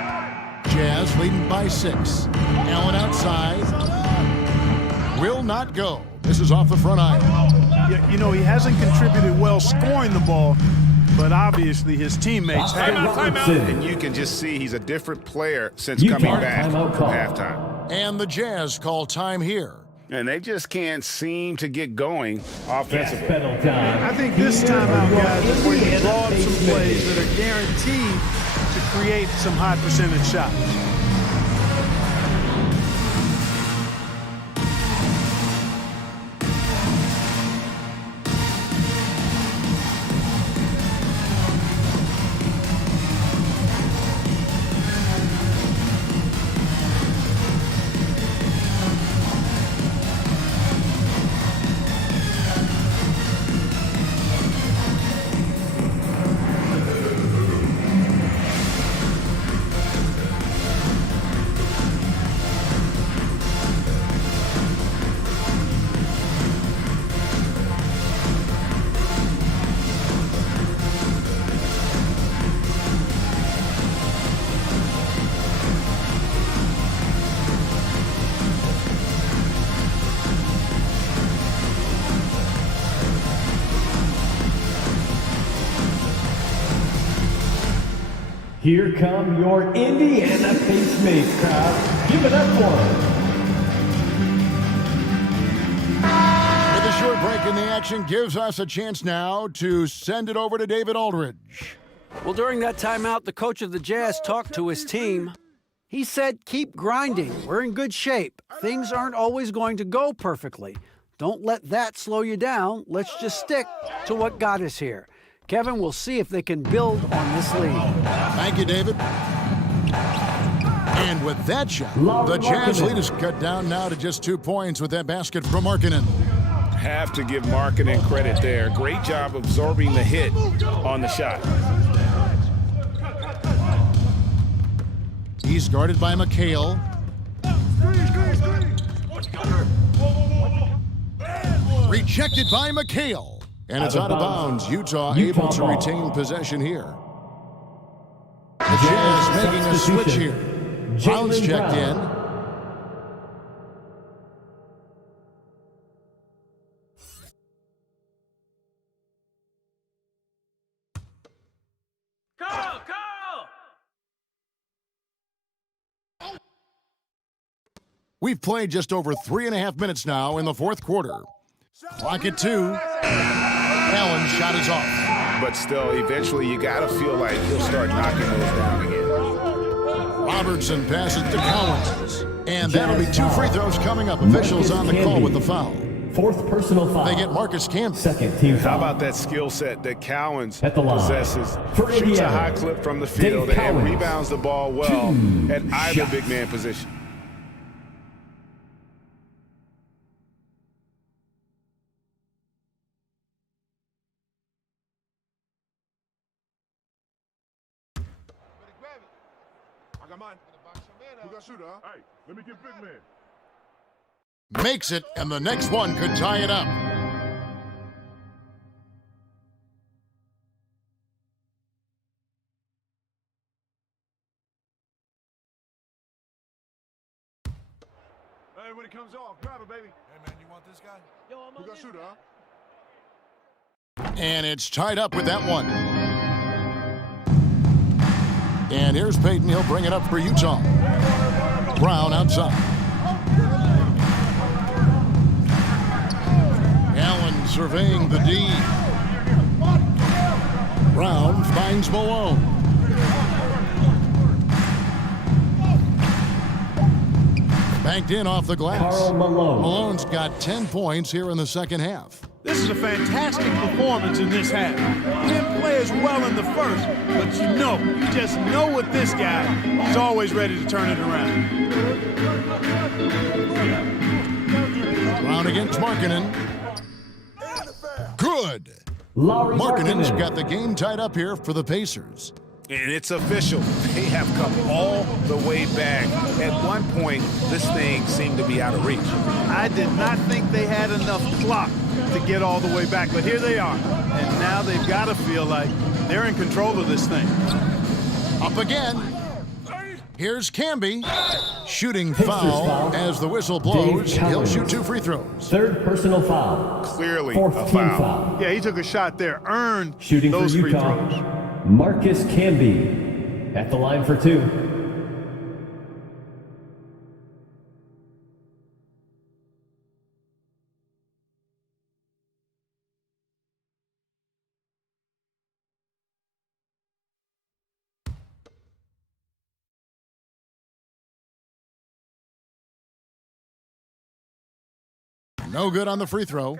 Jazz leading by 6. Allen outside. Will not go. This is off the front iron. Yeah, you know, he hasn't contributed well scoring the ball, but obviously his teammates have. And you can just see he's a different player since coming back from halftime. And the Jazz call time here. And they just can't seem to get going offensively. I think this timeout, guys, is where you draw up some plays that are guaranteed to create some high percentage shots. Here come your Indiana Pacemates crowd. Give it up for them. With a short break in the action gives us a chance now to send it over to David Aldridge. Well, during that timeout, the coach of the Jazz talked to his team. He said, keep grinding. We're in good shape. Things aren't always going to go perfectly. Don't let that slow you down. Let's just stick to what got us here. Kevin, we'll see if they can build on this lead. Thank you, David. And with that shot, the Jazz lead is cut down now to just 2 points with that basket from Markkanen. Have to give Markkanen credit there. Great job absorbing the hit on the shot. He's guarded by McHale. Rejected by McHale. And it's out of bounds. Utah able to retain possession here. The Jazz making a switch here. Brown's checked in. We've played just over 3.5 minutes now in the fourth quarter. Clock at 2. Allen's shot is off. But still, eventually you got to feel like he'll start knocking those down again. Robertson passes to Cowens. And that'll be 2 free throws coming up. Officials on the call with the foul. Fourth personal foul. They get Marcus Camby. Second team foul. How about that skill set that Cowens at the line. Possesses? Shoots a high clip from the field and rebounds the ball well at either big man position. I got mine. Who got shooter, huh? Hey, let me get big man. Makes it, and the next one could tie it up. Hey, when it comes off, grab it, baby. Hey, man, you want this guy? Yo, I'm Who got shooter, huh? And it's tied up with that one. And here's Payton. He'll bring it up for Utah. Brown outside. Allen surveying the D. Brown finds Malone. Banked in off the glass. Karl Malone. Malone's got 10 points here in the second half. This is a fantastic performance in this half. Didn't play as well in the first, but you just know with this guy, he's always ready to turn it around. Brown against Markkanen. Good. Markkanen's got the game tied up here for the Pacers. And it's official. They have come all the way back. At one point, this thing seemed to be out of reach. I did not think they had enough clock to get all the way back, but here they are. And now they've got to feel like they're in control of this thing. Up again. Here's Camby. Shooting foul as the whistle blows. He'll shoot 2 free throws. Third personal foul. Clearly Fourth a team foul. Yeah, he took a shot there, earned Shooting those for free Utah, throws. Marcus Camby at the line for 2. No good on the free throw.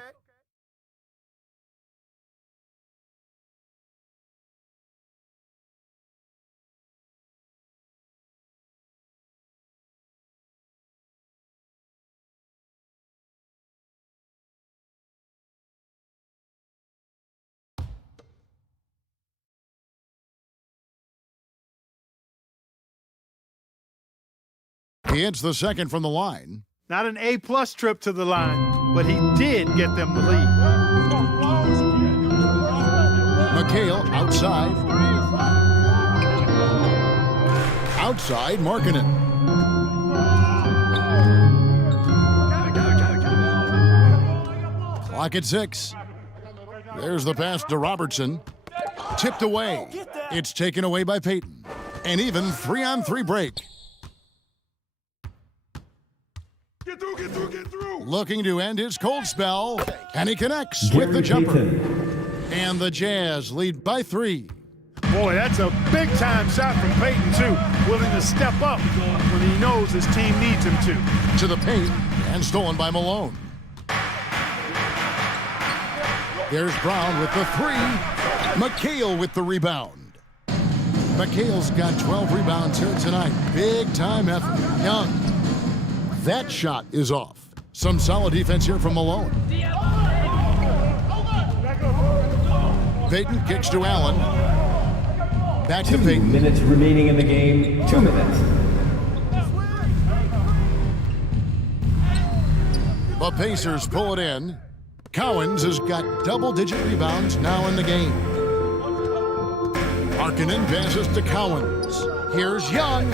He hits the second from the line. Not an A-plus trip to the line, but he did get them the lead. McHale outside. Outside, Markkanen. Clock at 6. There's the pass to Robertson. Tipped away. It's taken away by Payton. An even 3-on-3 break. Get through, get through, get through. Looking to end his cold spell, and he connects with the jumper. And the Jazz lead by 3. Boy, that's a big-time shot from Payton, too. Willing to step up when he knows his team needs him to. To the paint, and stolen by Malone. There's Brown with the 3. McHale with the rebound. McHale's got 12 rebounds here tonight. Big-time effort. Young. That shot is off. Some solid defense here from Malone. Payton kicks to Allen. Back to Payton. 2 minutes remaining in the game. 2 minutes. The Pacers pull it in. Cowens has got double-digit rebounds now in the game. Markkanen passes to Cowens. Here's Young.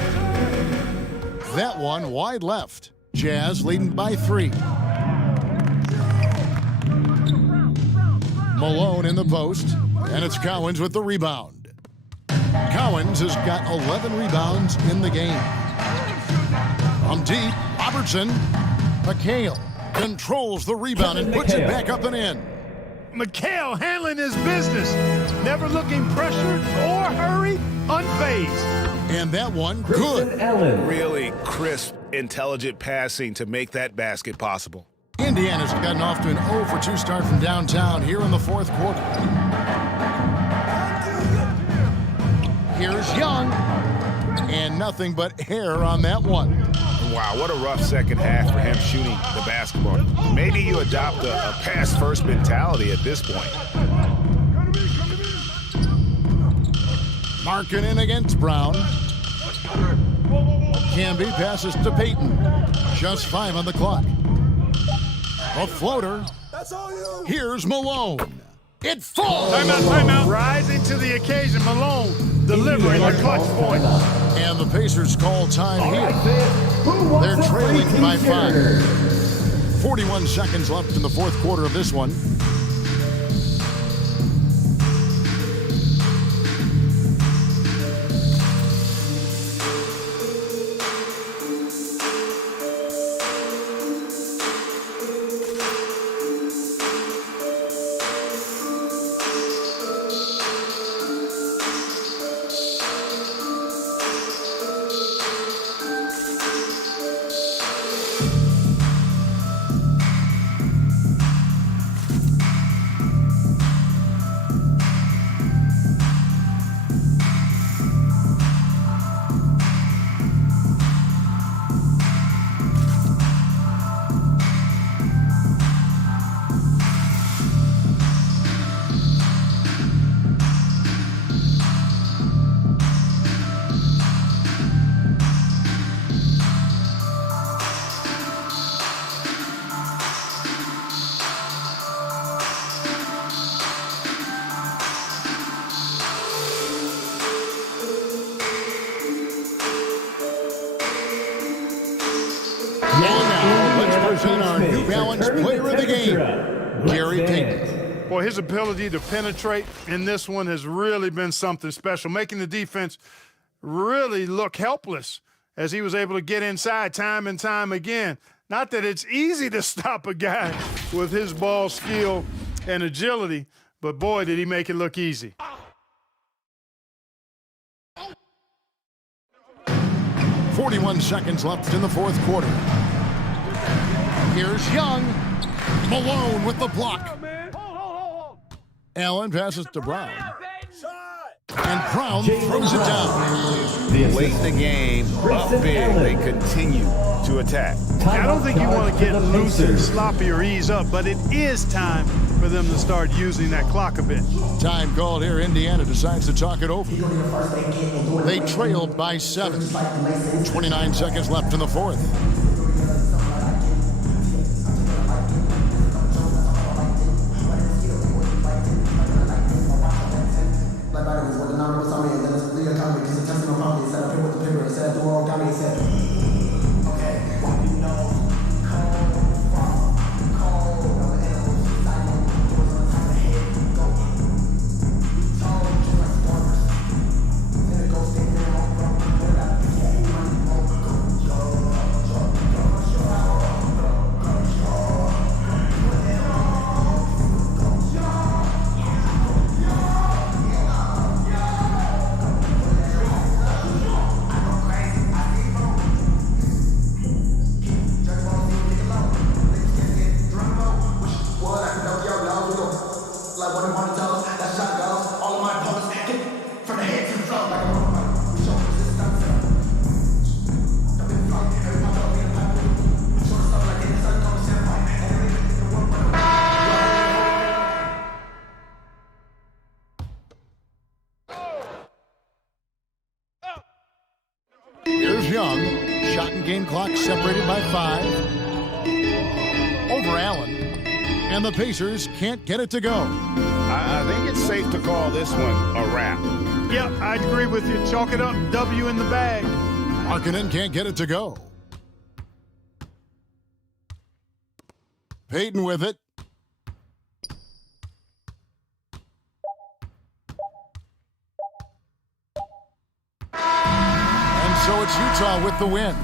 That one wide left. Jazz leading by 3. Malone in the post, and it's Cowens with the rebound. Cowens has got 11 rebounds in the game. From deep, Robertson. McHale controls the rebound and puts it back up and in. McHale handling his business, never looking pressured or hurried, unfazed. And that one, good. Really crisp, intelligent passing to make that basket possible. Indiana's gotten off to an 0-for-2 start from downtown here in the 4th quarter. Here's Young. And nothing but hair on that one. Wow, what a rough second half for him shooting the basketball. Maybe you adopt a pass-first mentality at this point. Markkanen against Brown. Camby passes to Peyton. Just 5 on the clock. A floater. Here's Malone. It falls. Timeout. Rising to the occasion, Malone delivering a clutch point. And the Pacers call time here. They're trailing by 5. 41 seconds left in the fourth quarter of this one. Our New Balance player of the game, Gary Payton. Boy, his ability to penetrate in this one has really been something special, making the defense really look helpless as he was able to get inside time and time again. Not that it's easy to stop a guy with his ball skill and agility, but boy, did he make it look easy. 41 seconds left in the fourth quarter. Here's Young. Malone with the block. Allen passes to Brown. And Brown throws it down. Late in the game, up big, they continue to attack. I don't think you want to get loose and sloppy or ease up, but it is time for them to start using that clock a bit. Time called here. Indiana decides to talk it over. They trailed by 7. 29 seconds left in the fourth. Young, shot and game clock separated by 5. Over Allen, and the Pacers can't get it to go. I think it's safe to call this one a wrap. Yep, I agree with you. Chalk it up, W in the bag. Markkanen can't get it to go. Payton with it. So it's Utah with the win.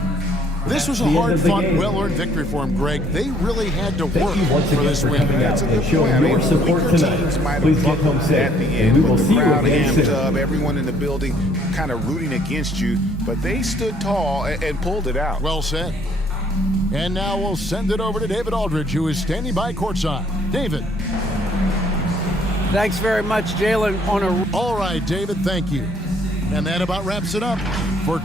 This was a hard-fought, well-earned victory for them, Greg. They really had to work for this win. That's a good point. Your support tonight. Please get home safe, at the end. and we will see you Crowd again amped soon. up, everyone in the building kind of rooting against you, but they stood tall and pulled it out. Well said. And now we'll send it over to David Aldridge, who is standing by courtside. David. Thanks very much, Jalen. All right, David, thank you. And that about wraps it up for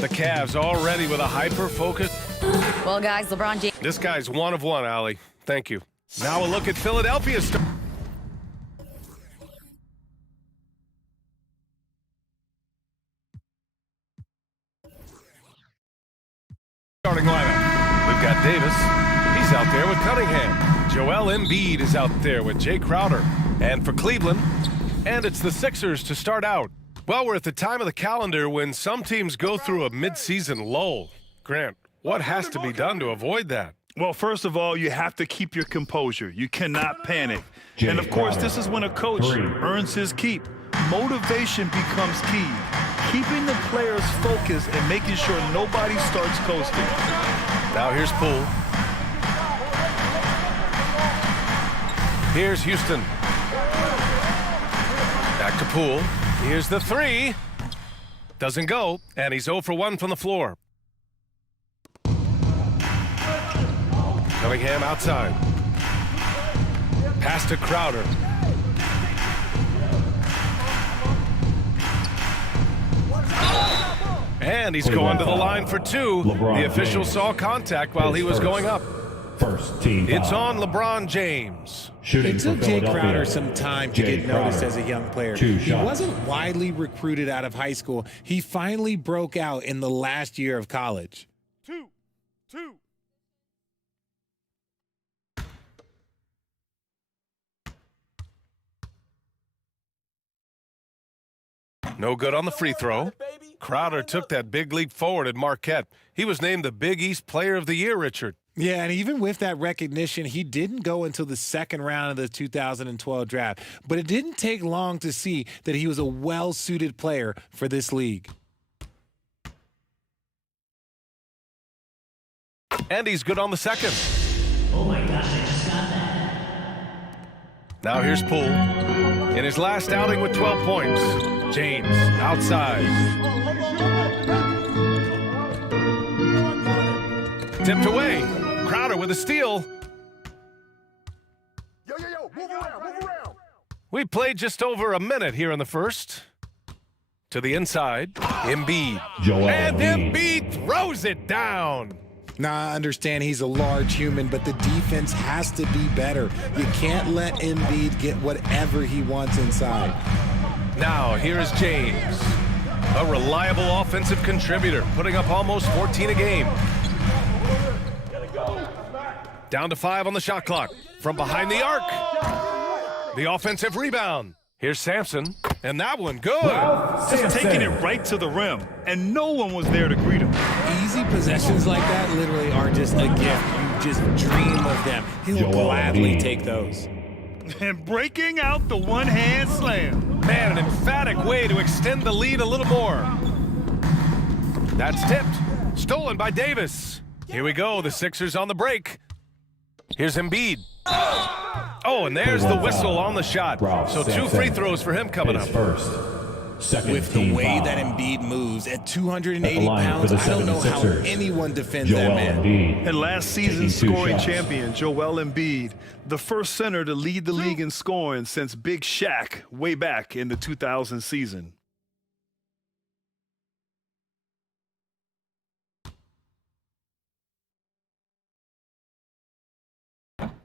The Cavs already with a hyper-focus. Well, guys, LeBron James. This guy's one of one, Allie. Thank you. Now a look at Philadelphia. Starting lineup. We've got Davis. He's out there with Cunningham. Joel Embiid is out there with Jay Crowder. And for Cleveland, and it's the Sixers to start out. Well, we're at the time of the calendar when some teams go through a midseason lull. Grant, what has to be done to avoid that? Well, first of all, you have to keep your composure. You cannot panic. And, of course, this is when a coach earns his keep. Motivation becomes key. Keeping the players focused and making sure nobody starts coasting. Now here's Poole. Here's Houston. Back to Poole. Here's the three. Doesn't go, and he's 0 for 1 from the floor. Cunningham outside. Pass to Crowder. And he's going to the line for two. The official saw contact while he was going up. First team foul. It's on LeBron James. It took Jay Crowder some time to get noticed as a young player. He wasn't widely recruited out of high school. He finally broke out in the last year of college. Two. No good on the free throw. Crowder took that big leap forward at Marquette. He was named the Big East Player of the Year, Richard. Yeah, and even with that recognition, he didn't go until the second round of the 2012 draft. But it didn't take long to see that he was a well-suited player for this league. And he's good on the second. Oh my gosh, I just got that. Now here's Poole. In his last outing with 12 points. James outside. Tipped away. Crowder with a steal. Move around. We played just over a minute here in the first. To the inside, Embiid. And Embiid throws it down. Now, I understand he's a large human, but the defense has to be better. You can't let Embiid get whatever he wants inside. Now, here's James. A reliable offensive contributor, putting up almost 14 a game. Down to 5 on the shot clock. From behind the arc. The offensive rebound. Here's Sampson. And that one, good. Just taking it right to the rim, and no one was there to greet him. Easy possessions like that literally are just a gift. You just dream of them. He'll gladly take those. And breaking out the one-hand slam. Man, an emphatic way to extend the lead a little more. That's tipped. Stolen by Davis. Here we go. The Sixers on the break. Here's Embiid. Oh, and there's the whistle on the shot. So 2 free throws for him coming up. With the way that Embiid moves at 280 pounds, I don't know how anyone defends that man. And last season's scoring champion, Joel Embiid, the first center to lead the league in scoring since Big Shaq way back in the 2000 season.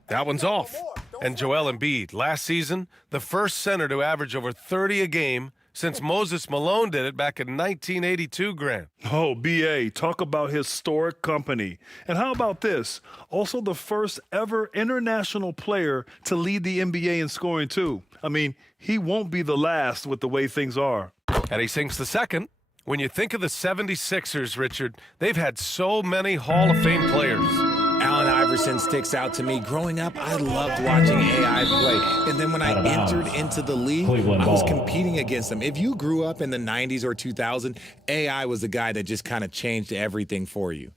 That one's off. And Joel Embiid, last season, the first center to average over 30 a game since Moses Malone did it back in 1982, Grant. Oh, B.A., talk about historic company. And how about this? Also the first ever international player to lead the NBA in scoring, too. I mean, he won't be the last with the way things are. And he sinks the second. When you think of the 76ers, Richard, they've had so many Hall of Fame players. Allen Iverson sticks out to me. Growing up, I loved watching AI play. And then when I entered into the league, I was competing against him. If you grew up in the 90s or 2000, AI was the guy that just kind of changed everything for you.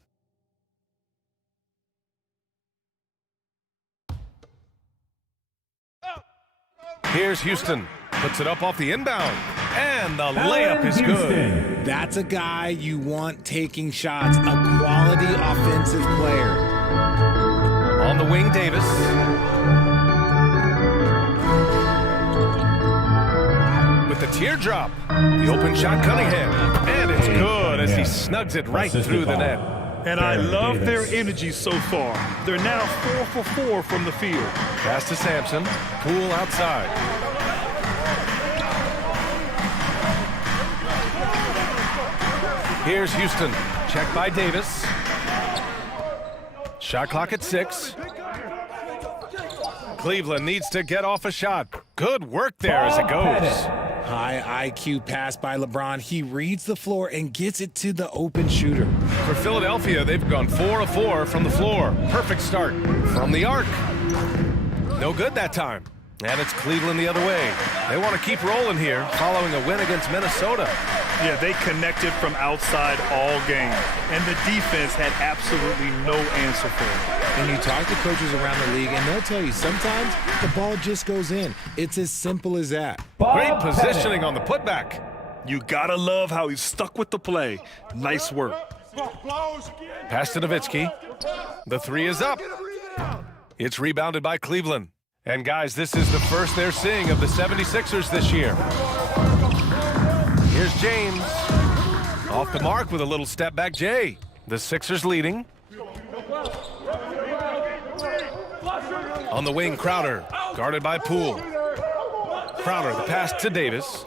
Here's Houston. Puts it up off the inbound. And the layup is good. That's a guy you want taking shots, a quality offensive player. On the wing, Davis. With the teardrop. The open shot, Cunningham. And it's good as he snugs it right through the net. And I love their energy so far. They're now 4 for 4 from the field. Pass to Sampson. Poole outside. Here's Houston. Check by Davis. Shot clock at 6. Cleveland needs to get off a shot. Good work there as it goes. High IQ pass by LeBron. He reads the floor and gets it to the open shooter. For Philadelphia, they've gone 4 of 4 from the floor. Perfect start from the arc. No good that time. And it's Cleveland the other way. They want to keep rolling here following a win against Minnesota. Yeah, they connected from outside all game. And the defense had absolutely no answer for it. And you talk to coaches around the league, and they'll tell you sometimes the ball just goes in. It's as simple as that. Great positioning on the putback. You gotta love how he stuck with the play. Nice work. Pass to Nowitzki. The 3 is up. It's rebounded by Cleveland. And guys, this is the first they're seeing of the 76ers this year. Here's James. Off the mark with a little step back Jay. The Sixers leading. On the wing, Crowder. Guarded by Poole. Crowder, the pass to Davis.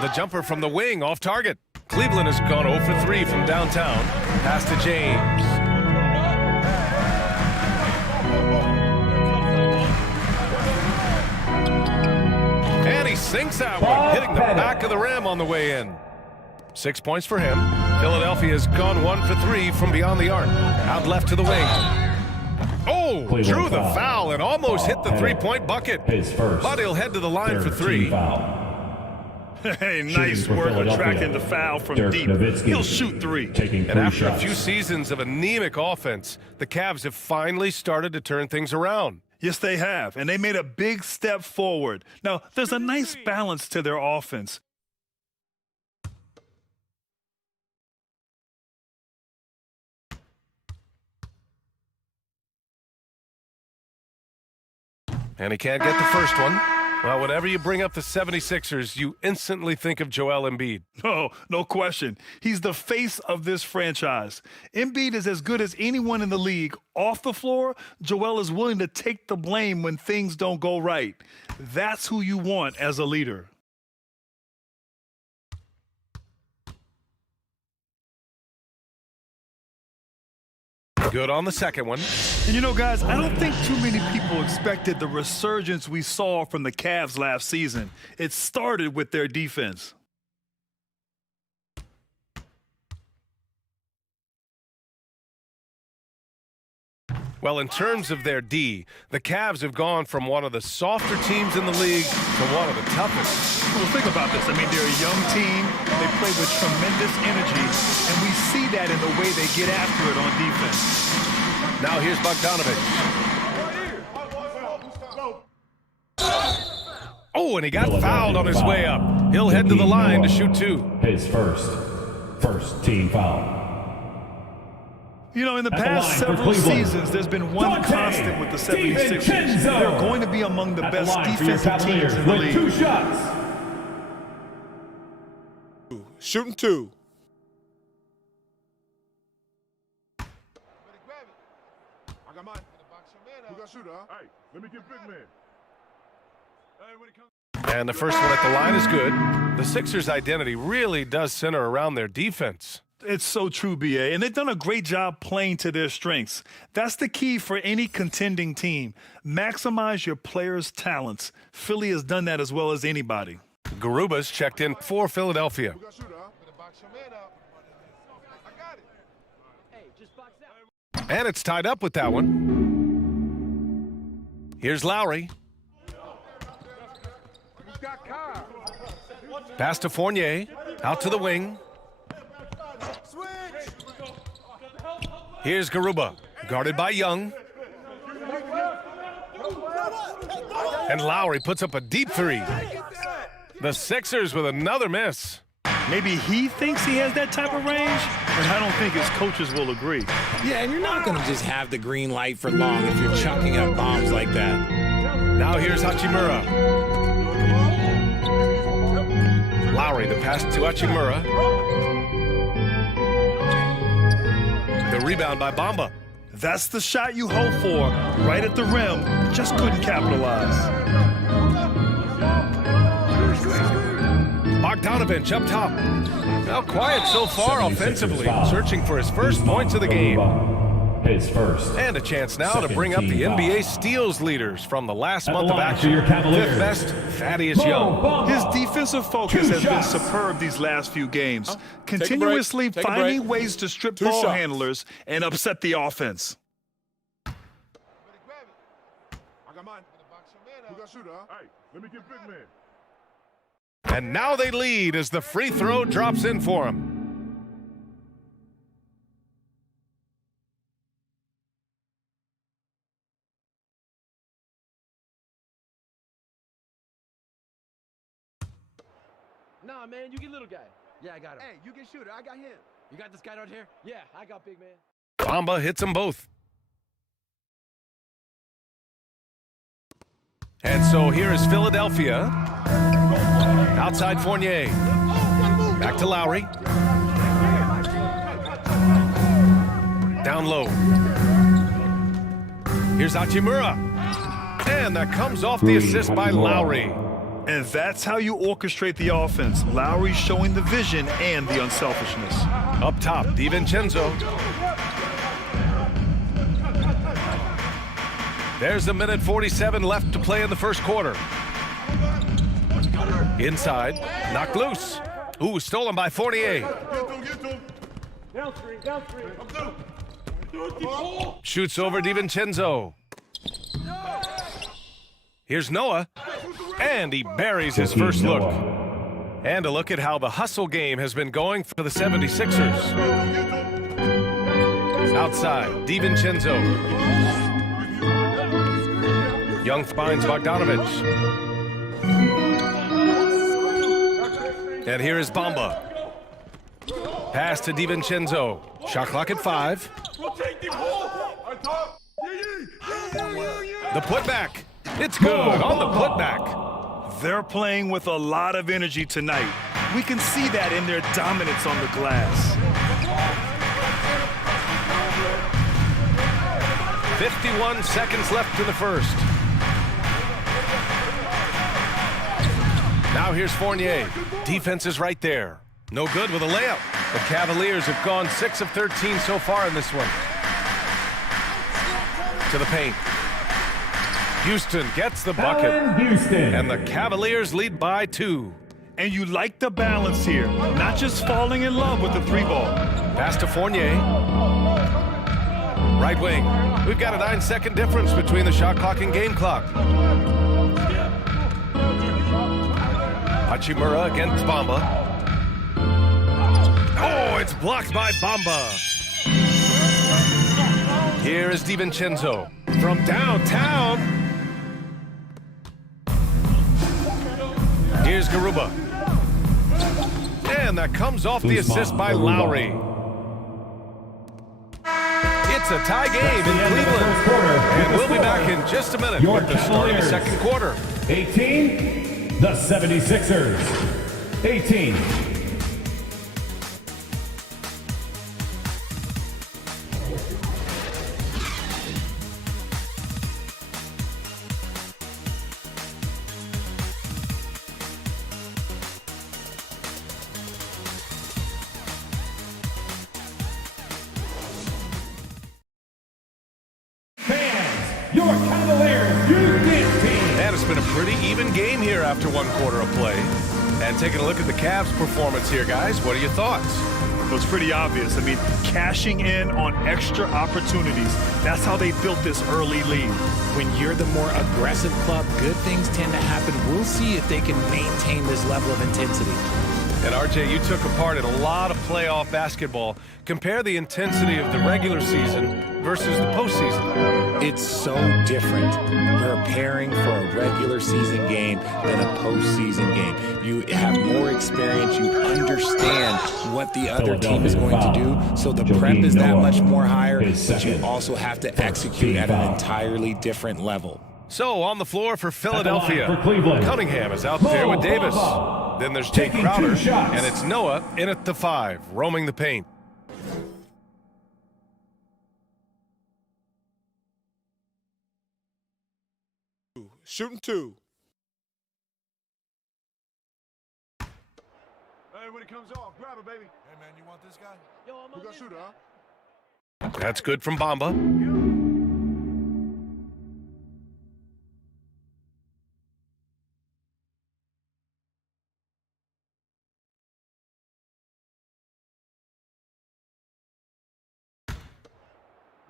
The jumper from the wing off target. Cleveland has gone 0 for 3 from downtown. Pass to James. And he sinks that one, hitting the back of the rim on the way in. 6 points for him. Philadelphia has gone 1 for 3 from beyond the arc. Out left to the wing. Oh, drew the foul and almost hit the three-point bucket. But he'll head to the line for 3. Hey, nice work attracting the foul from deep. He'll shoot 3. And after a few seasons of anemic offense, the Cavs have finally started to turn things around. Yes, they have, and they made a big step forward. Now, there's a nice balance to their offense. And he can't get the first one. Well, whenever you bring up the 76ers, you instantly think of Joel Embiid. Oh, no question. He's the face of this franchise. Embiid is as good as anyone in the league. Off the floor, Joel is willing to take the blame when things don't go right. That's who you want as a leader. Good on the second one. And you know, guys, I don't think too many people expected the resurgence we saw from the Cavs last season. It started with their defense. Well, in terms of their D, the Cavs have gone from one of the softer teams in the league to one of the toughest. Well, think about this. I mean, they're a young team. They play with tremendous energy, and we see that in the way they get after it on defense. Now here's Bogdanovic. Oh, and he got fouled on his way up. He'll head to the line to shoot two. His first team foul. You know, in the past several seasons, there's been one constant with the 76ers. They're going to be among the best defensive teams in the league. 2 shots. Shooting 2. I got mine. Who got shooter, huh? Hey, let me get big man. And the first one at the line is good. The Sixers' identity really does center around their defense. It's so true, BA, and they've done a great job playing to their strengths. That's the key for any contending team. Maximize your players' talents. Philly has done that as well as anybody. Garuba's checked in for Philadelphia. And it's tied up with that one. Here's Lowry. Pass to Fournier. Out to the wing. Here's Garuba, guarded by Young. And Lowry puts up a deep three. The Sixers with another miss. Maybe he thinks he has that type of range, but I don't think his coaches will agree. Yeah, and you're not going to just have the green light for long if you're chucking up bombs like that. Now here's Hachimura. Lowry, the pass to Hachimura. The rebound by Bamba. That's the shot you hope for, right at the rim. Just couldn't capitalize. Bogdanovic up top. Now quiet so far offensively, searching for his first points of the game. His first. And a chance now to bring up the NBA steals leaders from the last month of action. Fifth best, Thaddeus Young. His defensive focus has been superb these last few games, continuously finding ways to strip ball handlers and upset the offense. I got mine. Who got shooter, huh? Hey, let me get big man. And now they lead as the free throw drops in for him. Nah, man, you get little guy. Yeah, I got him. Hey, you get shooter. I got him. You got this guy right here? Yeah, I got big man. Bamba hits them both. And so here is Philadelphia. Outside Fournier. Back to Lowry. Down low. Here's Hachimura. And that comes off the assist by Lowry. And that's how you orchestrate the offense. Lowry showing the vision and the unselfishness. Up top, DiVincenzo. There's a minute 47 left to play in the first quarter. Inside, knocked loose. Ooh, stolen by Fournier. Shoots over DiVincenzo. Here's Noah. And he buries his first look. And a look at how the hustle game has been going for the 76ers. Outside, DiVincenzo. Young finds Bogdanovic. And here is Bamba. Pass to DiVincenzo. Shot clock at 5. The putback. It's good on the putback. They're playing with a lot of energy tonight. We can see that in their dominance on the glass. 51 seconds left in the first. Now here's Fournier. Defense is right there. No good with a layup. The Cavaliers have gone 6 of 13 so far in this one. to the paint. Houston gets the bucket. Allen Houston. And the Cavaliers lead by 2. And you like the balance here, not just falling in love with the 3-ball. Pass to Fournier. Right wing. We've got a 9-second difference between the shot clock and game clock. Hachimura against Bamba. Oh, it's blocked by Bamba. Here is DiVincenzo from downtown. Here's Garuba. And that comes off the assist by Lowry. It's a tie game in Cleveland. And we'll be back in just a minute with the start of the second quarter. 18, the 76ers. 18. Your Cavaliers youth team. And it's been a pretty even game here after one quarter of play. And taking a look at the Cavs' performance here, guys, what are your thoughts? Well, it's pretty obvious. I mean, cashing in on extra opportunities. That's how they built this early lead. When you're the more aggressive club, good things tend to happen. We'll see if they can maintain this level of intensity. And RJ, you took a part in a lot of playoff basketball. Compare the intensity of the regular season versus the postseason. It's so different preparing for a regular season game than a postseason game. You have more experience. You understand what the other team is going to do. So the prep is that much more higher, but you also have to execute at an entirely different level. So on the floor for Philadelphia, for Cleveland, Cunningham is out there with Davis. Then there's Jay Crowder, and it's Noah in at the 5, roaming the paint. Shooting 2. Hey, when it comes off, grab it, baby. Hey, man, you want this guy? Yo, I'm gonna shoot, huh? That's good from Bamba.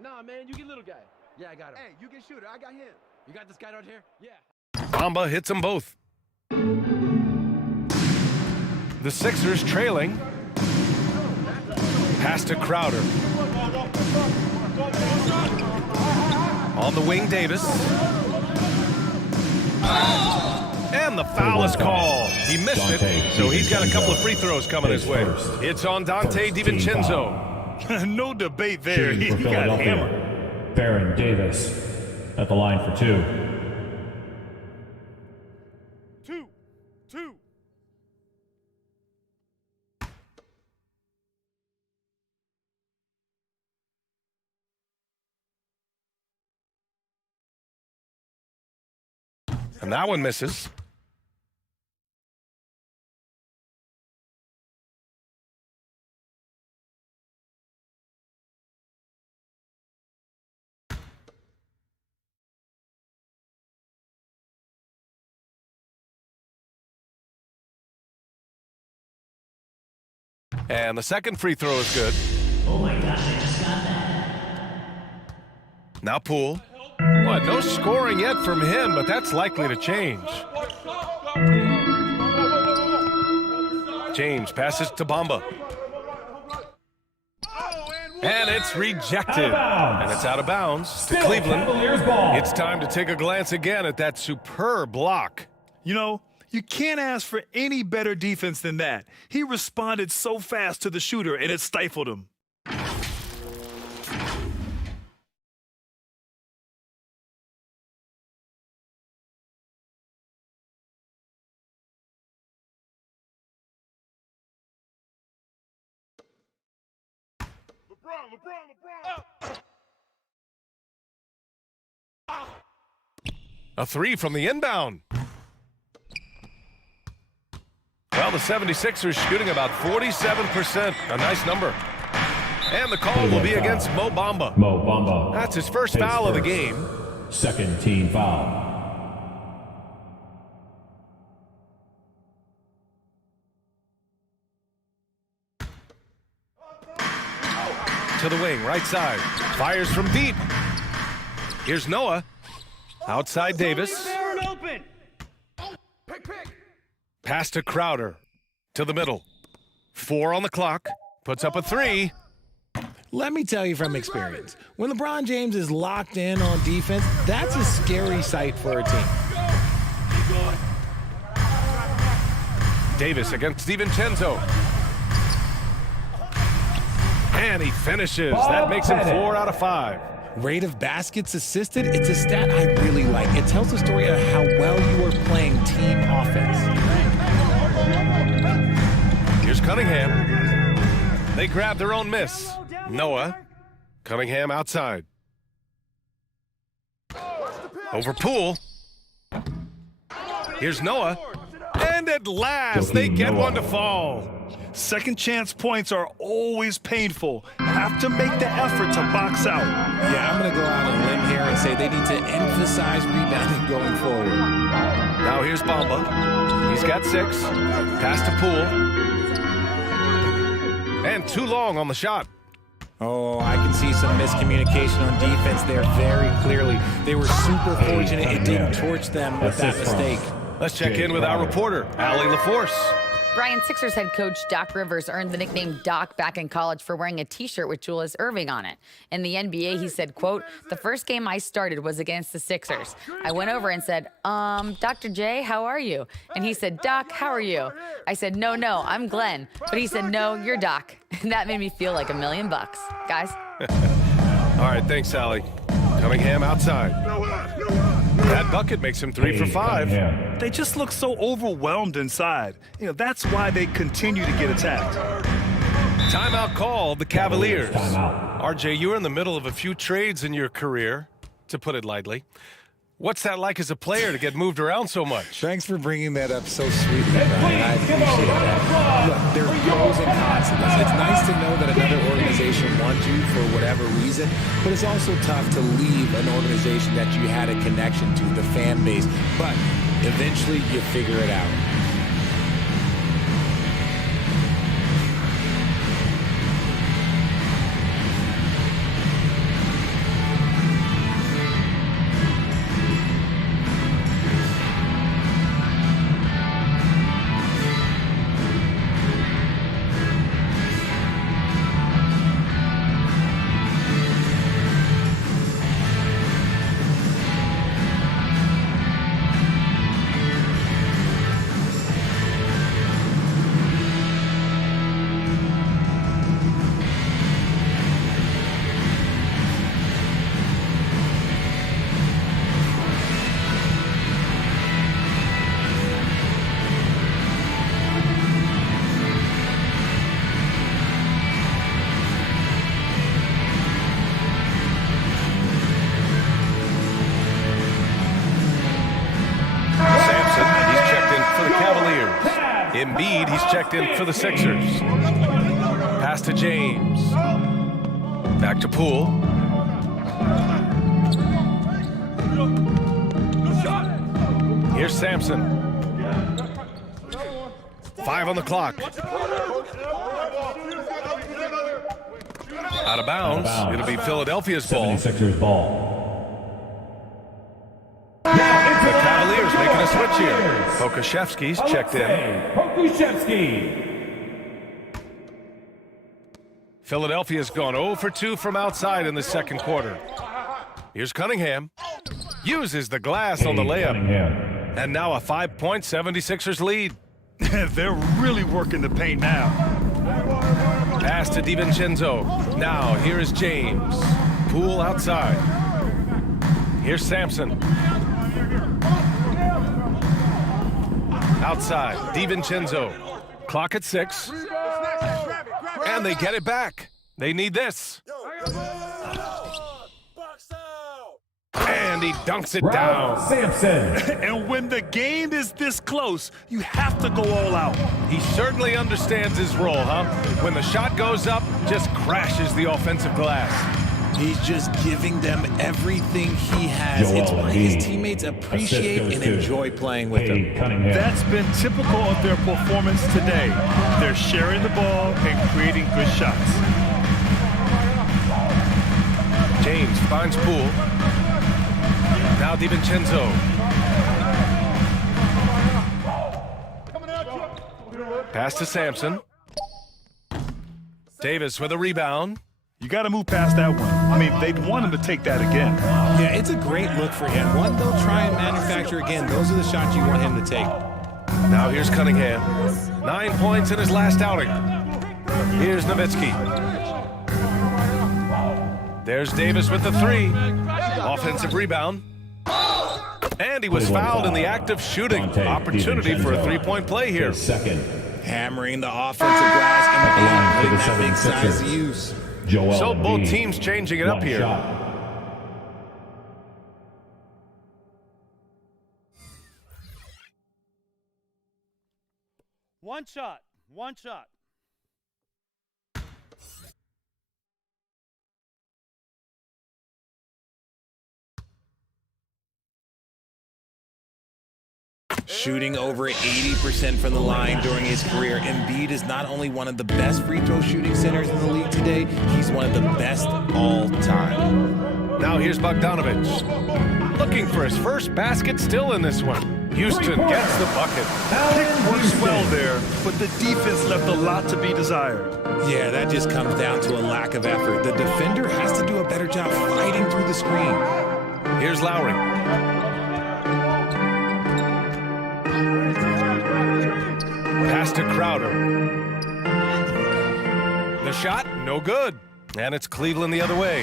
Nah, man, you get little guy. Yeah, I got him. Hey, you get shooter. I got him. You got this guy out here? Yeah. Bamba hits them both. The Sixers trailing. Pass to Crowder. On the wing, Davis. And the foul is called. He missed it, so he's got a couple of free throws coming his way. It's on Dante DiVincenzo. No debate there. He got hammered. Baron Davis at the line for 2. 2. And that one misses. And the second free throw is good. Oh my gosh, I just got that. Now Poole. What? No scoring yet from him, but that's likely to change. James passes to Bamba. And it's rejected. And it's out of bounds to Cleveland. It's time to take a glance again at that superb block. You know, you can't ask for any better defense than that. He responded so fast to the shooter, and it stifled him. A 3 from the inbound. Well, the 76ers shooting about 47%, a nice number. And the call will be against Mo Bamba. Mo Bamba. That's his first foul of the game. Second team foul. To the wing, right side. Fires from deep. Here's Noah. Outside Davis. Pass to Crowder. To the middle. 4 on the clock. Puts up a 3. Let me tell you from experience, when LeBron James is locked in on defense, that's a scary sight for a team. Davis against DiVincenzo. And he finishes. That makes him 4 out of 5. Rate of baskets assisted, it's a stat I really like. It tells the story of how well you are playing team offense. Here's Cunningham. They grab their own miss. Noah. Cunningham outside. Over Poole. Here's Noah. And at last, they get one to fall. Second chance points are always painful. Have to make the effort to box out. Yeah, I'm going to go out on a limb here and say they need to emphasize rebounding going forward. Now here's Bamba. He's got 6. Pass to Poole. And too long on the shot. Oh, I can see some miscommunication on defense there very clearly. They were super fortunate it didn't torch them with that mistake. Let's check in with our reporter, Allie LaForce. Brian, Sixers head coach Doc Rivers earned the nickname Doc back in college for wearing a T-shirt with Julius Erving on it. In the NBA, he said, quote, "The first game I started was against the Sixers. I went over and said, Dr. J, how are you?" And he said, "Doc, how are you?" I said, no, I'm Glenn." But he said, "No, you're Doc." And that made me feel like $1 million. Guys? All right, thanks, Allie. Cunningham outside. That bucket makes him 3 for 5. They just look so overwhelmed inside. That's why they continue to get attacked. Timeout called the Cavaliers. RJ, you're in the middle of a few trades in your career, to put it lightly. What's that like as a player to get moved around so much? Thanks for bringing that up so sweetly, Brian. I appreciate that. Look, there's pros and cons to this. It's nice to know that another organization wants you for whatever reason, but it's also tough to leave an organization that you had a connection to, the fan base. But eventually you figure it out. Embiid, he's checked in for the Sixers. Pass to James. Back to Poole. Here's Sampson. 5 on the clock. Out of bounds. It'll be Philadelphia's ball. 76ers ball. The Cavaliers making a switch here. Pokusevski's checked in. Pokusevski. Philadelphia's gone 0 for 2 from outside in the second quarter. Here's Cunningham. Uses the glass on the layup. And now a 5-point 76ers lead. They're really working the paint now. Pass to DiVincenzo. Now here is James. Poole outside. Here's Sampson. Outside, DiVincenzo. Clock at 6. And they get it back. They need this. And And he dunks it down. Sampson. And when the game is this close, you have to go all out. He certainly understands his role, huh? When the shot goes up, just crashes the offensive glass. He's just giving them everything he has. It's why his teammates appreciate and enjoy playing with him. That's been typical of their performance today. They're sharing the ball and creating good shots. James finds Poole. Now DiVincenzo. Pass to Sampson. Davis with a rebound. You got to move past that one. I mean, they'd want him to take that again. Yeah, it's a great look for him. One they'll try and manufacture again. Those are the shots you want him to take. Now here's Cunningham. 9 points in his last outing. Here's Nowitzki. There's Davis with the three. Offensive rebound. And he was fouled in the act of shooting. Opportunity for a three-point play here. Hammering the offensive glass and putting that big size to use. So both teams changing it up here. One shot. One shot. Shooting over 80% from the line during his career, Embiid is not only one of the best free throw shooting centers in the league today, he's one of the best all time. Now here's Bogdanovich. Looking for his first basket still in this one. Houston gets the bucket. Pick works well there, but the defense left a lot to be desired. Yeah, that just comes down to a lack of effort. The defender has to do a better job fighting through the screen. Here's Lowry. Pass to Crowder. The shot, no good. And it's Cleveland the other way.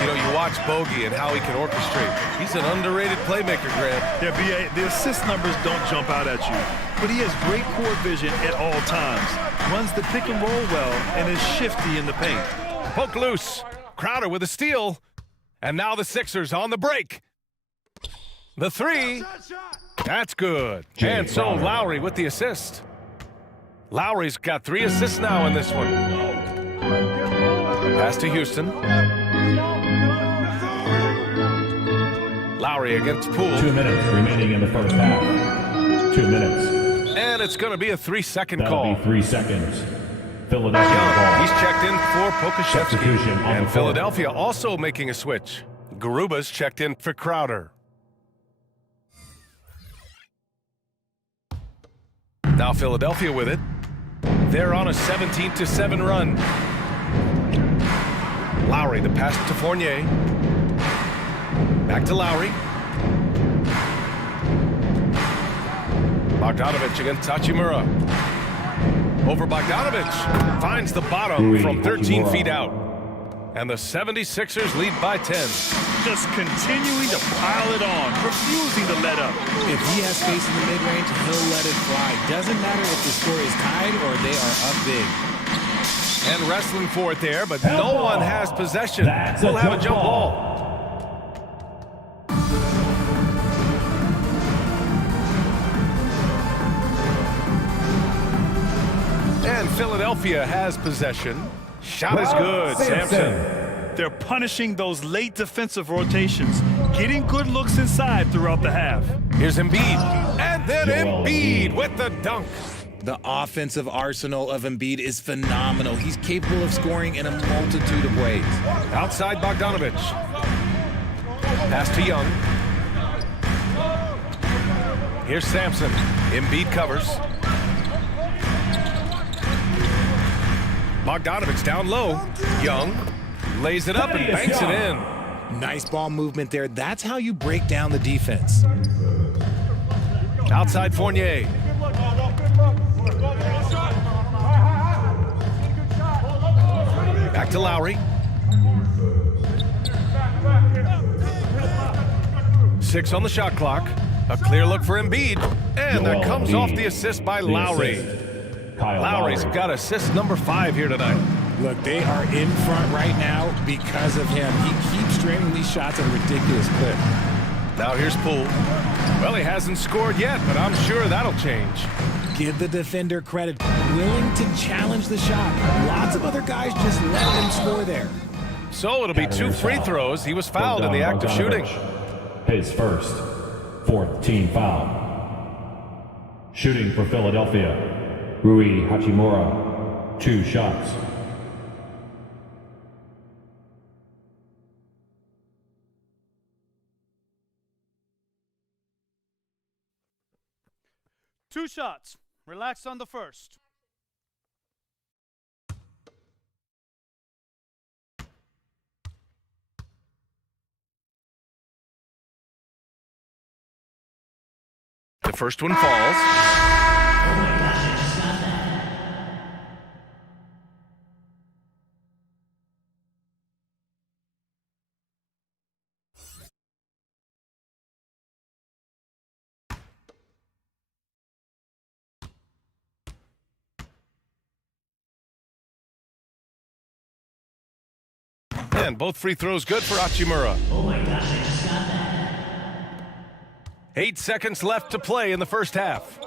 You know, you watch Bogey and how he can orchestrate. He's an underrated playmaker, Grant. Yeah, B.A., the assist numbers don't jump out at you, but he has great court vision at all times. Runs the pick and roll well and is shifty in the paint. Poke loose. Crowder with a steal. And now the Sixers on the break. The three. That's good. And so Lowry with the assist. Lowry's got 3 assists now in this one. Pass to Houston. Lowry against Poole. 2 minutes remaining in the first half. 2 minutes. And it's going to be a 3-second That'll call. Be 3 seconds. Philadelphia ball. He's checked in for Pokashevsky. Substitution on And the Philadelphia also making a switch. Garuba's checked in for Crowder. Now Philadelphia with it. They're on a 17-7 run. Lowry, the pass to Fournier. Back to Lowry. Bogdanovich against Hachimura. Over Bogdanovich. Finds the bottom from 13 feet out. And the 76ers lead by 10. Just continuing to pile it on, refusing to let up. If he has space in the mid-range, he'll let it fly. Doesn't matter if the score is tied or they are up big. And wrestling for it there, but no one has possession. We'll have a jump ball. And Philadelphia has possession. Shot is good, Sampson. They're punishing those late defensive rotations, getting good looks inside throughout the half. Here's Embiid, and then Embiid with the dunk. The offensive arsenal of Embiid is phenomenal. He's capable of scoring in a multitude of ways. Outside Bogdanovich. Pass to Young. Here's Sampson. Embiid covers. Bogdanovich down low. Young lays it up and banks it in. Nice ball movement there. That's how you break down the defense. Outside Fournier. Back to Lowry. 6 on the shot clock. A clear look for Embiid. And that comes off the assist by Lowry. Lowry's got assist number 5 here tonight. Look, they are in front right now because of him. He keeps draining these shots at a ridiculous clip. Now here's Poole. Well, he hasn't scored yet, but I'm sure that'll change. Give the defender credit. Willing to challenge the shot. Lots of other guys just let him score there. So it'll be 2 free throws. He was fouled in the act of shooting. His first, 4th team foul. Shooting for Philadelphia, Rui Hachimura, 2 shots. Two shots. Relax on the first. The first one falls. And both free throws good for Hachimura. 8 seconds left to play in the first half.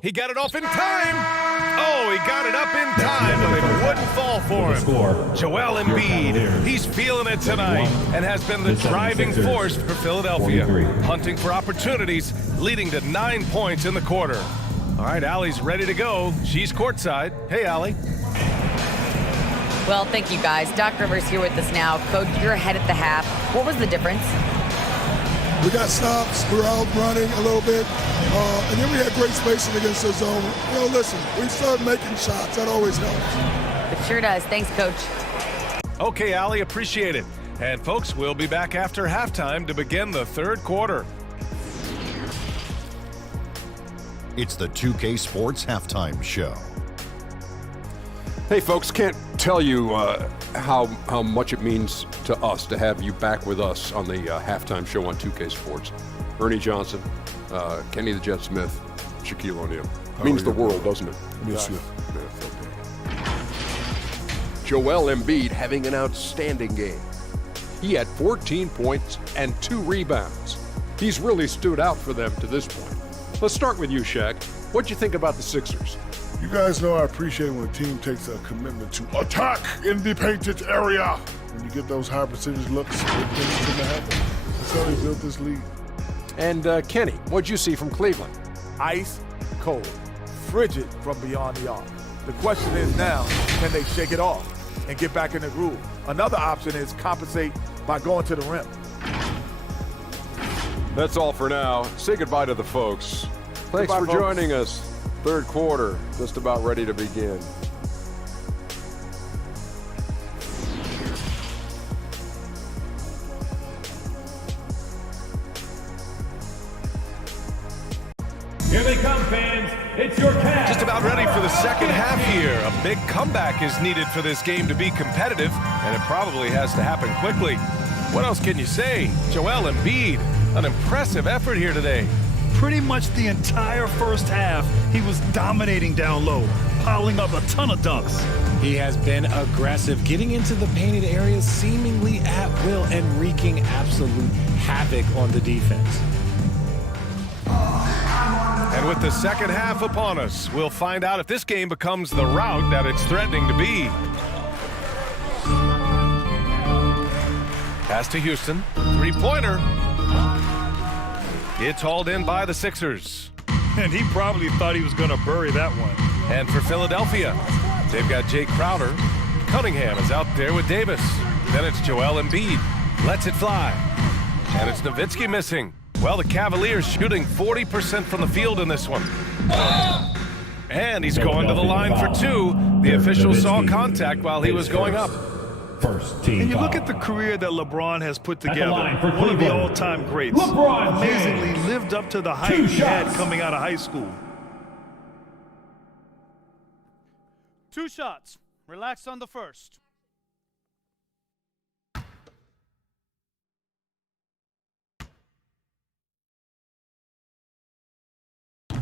He got it off in time. Oh, he got it up in time, but it wouldn't fall for him. Joel Embiid, he's feeling it tonight and has been the driving force for Philadelphia, hunting for opportunities, leading to 9 points in the quarter. All right, Allie's ready to go. She's courtside. Hey, Allie. Well, thank you, guys. Doc Rivers here with us now. Coach, you're ahead at the half. What was the difference? We got stops. We were out running a little bit. And then we had great spacing against the zone. You know, listen, we started making shots. That always helps. It sure does. Thanks, Coach. Okay, Allie, appreciate it. And, folks, we'll be back after halftime to begin the third quarter. It's the 2K Sports Halftime Show. Hey, folks, can't tell you how much it means to us to have you back with us on the halftime show on 2K Sports. Ernie Johnson, Kenny the Jet Smith, Shaquille O'Neal. Means the world, doesn't it? Yes, sir. Joel Embiid having an outstanding game. He had 14 points and 2 rebounds. He's really stood out for them to this point. Let's start with you, Shaq. What'd you think about the Sixers? You guys know I appreciate when a team takes a commitment to attack in the painted area. When you get those high percentage looks, good things tend to happen. That's how they built this league. And Kenny, what'd you see from Cleveland? Ice cold, frigid from beyond the arc. The question is now, can they shake it off and get back in the groove? Another option is compensate by going to the rim. That's all for now. Say goodbye to the folks. Thanks Goodbye, for folks. joining us. Third quarter, just about ready to begin. Here they come, fans. It's your Cavs. Just about ready for the second half here. A big comeback is needed for this game to be competitive, and it probably has to happen quickly. What else can you say? Joel Embiid, an impressive effort here today. Pretty much the entire first half, he was dominating down low, piling up a ton of dunks. He has been aggressive, getting into the painted areas seemingly at will and wreaking absolute havoc on the defense. And with the second half upon us, we'll find out if this game becomes the rout that it's threatening to be. Pass to Houston. Three-pointer. It's hauled in by the Sixers. And he probably thought he was going to bury that one. And for Philadelphia, they've got Jay Crowder. Cunningham is out there with Davis. Then it's Joel Embiid. Lets it fly. And it's Nowitzki missing. Well, the Cavaliers shooting 40% from the field in this one. And he's going to the line for 2. The official saw contact while he was going up. First team And you foul. look at the career that LeBron has put At the together, line for one of the Cleveland, all-time greats. LeBron Amazingly James. lived up to the 2 hype he had shots. coming out of high school. 2 shots. Relax on the first.